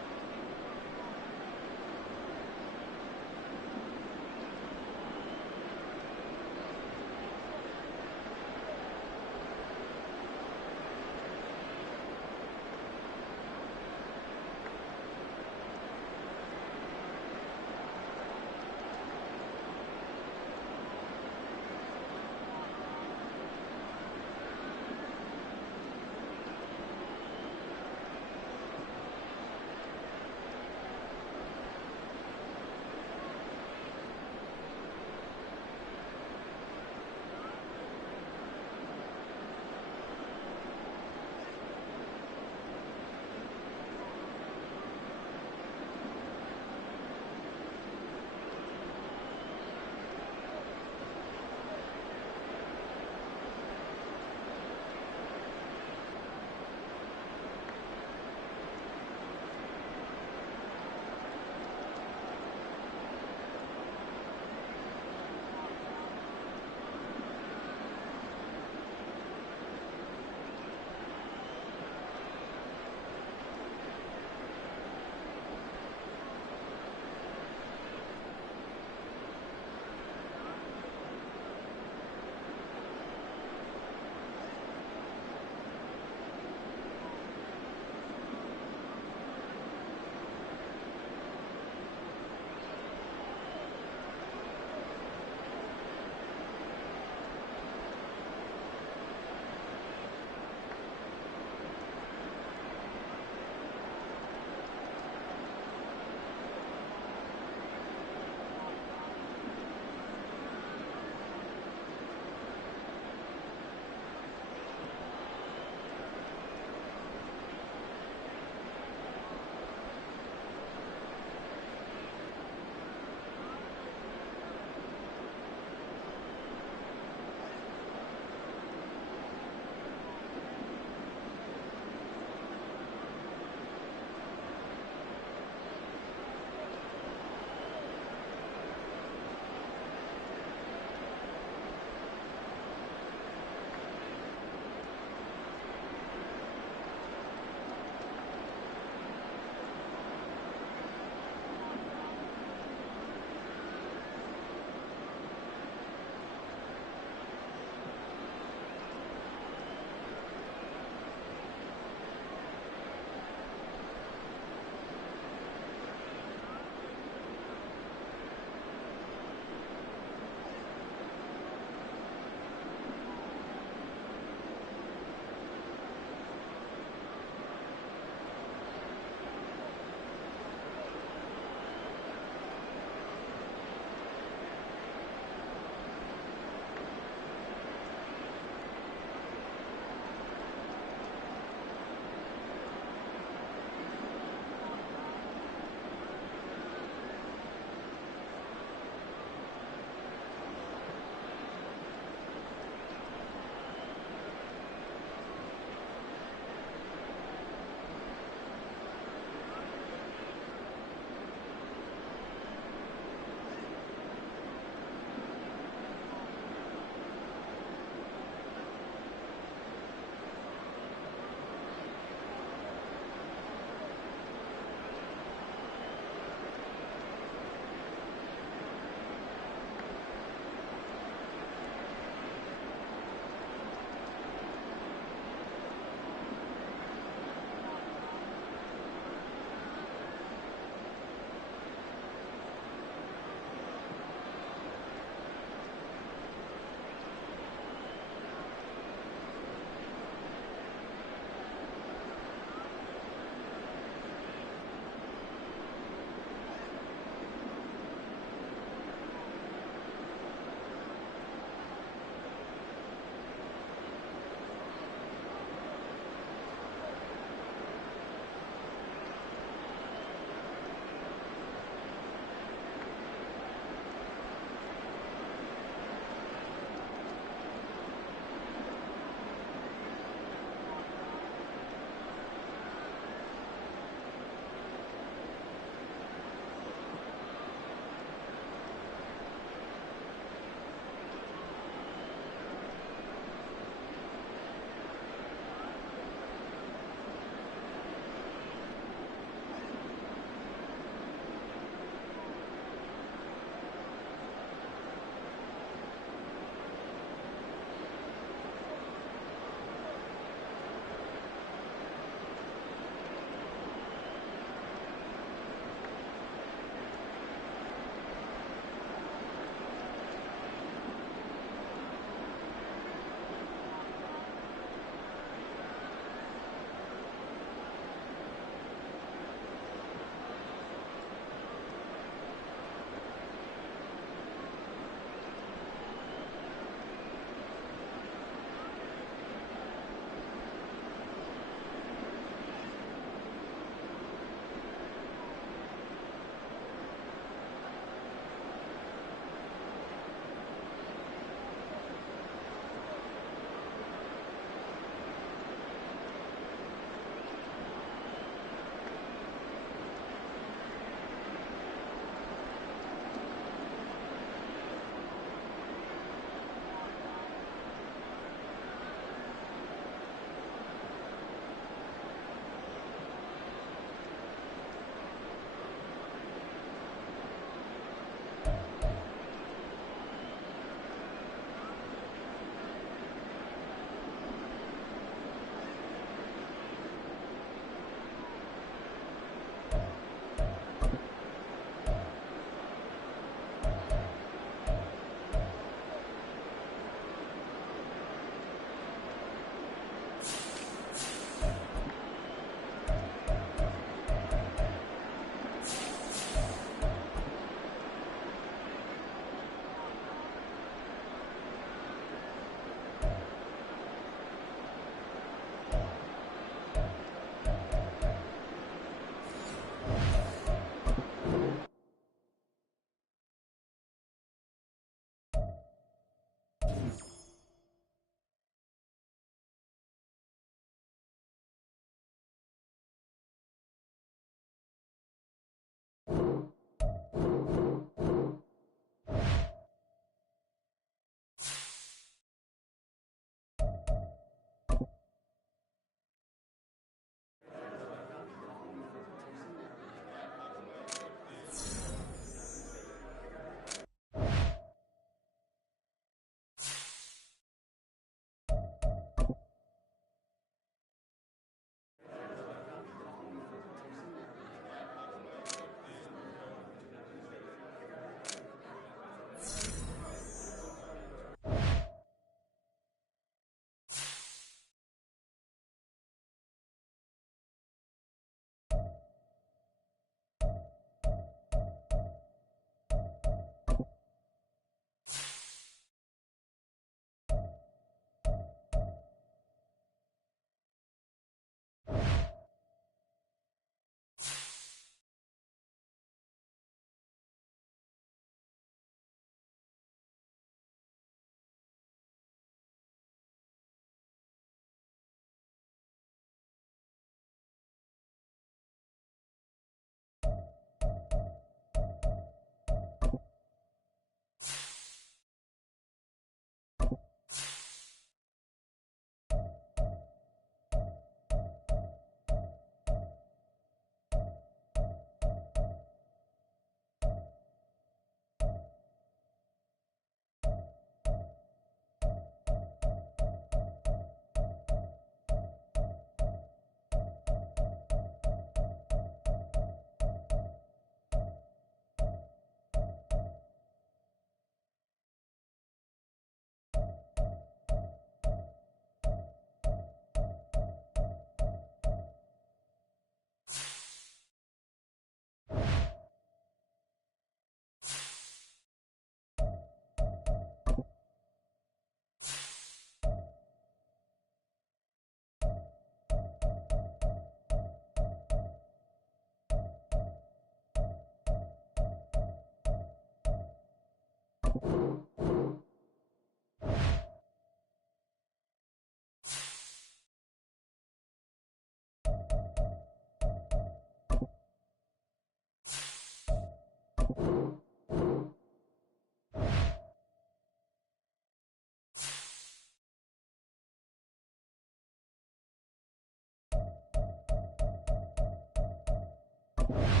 ball.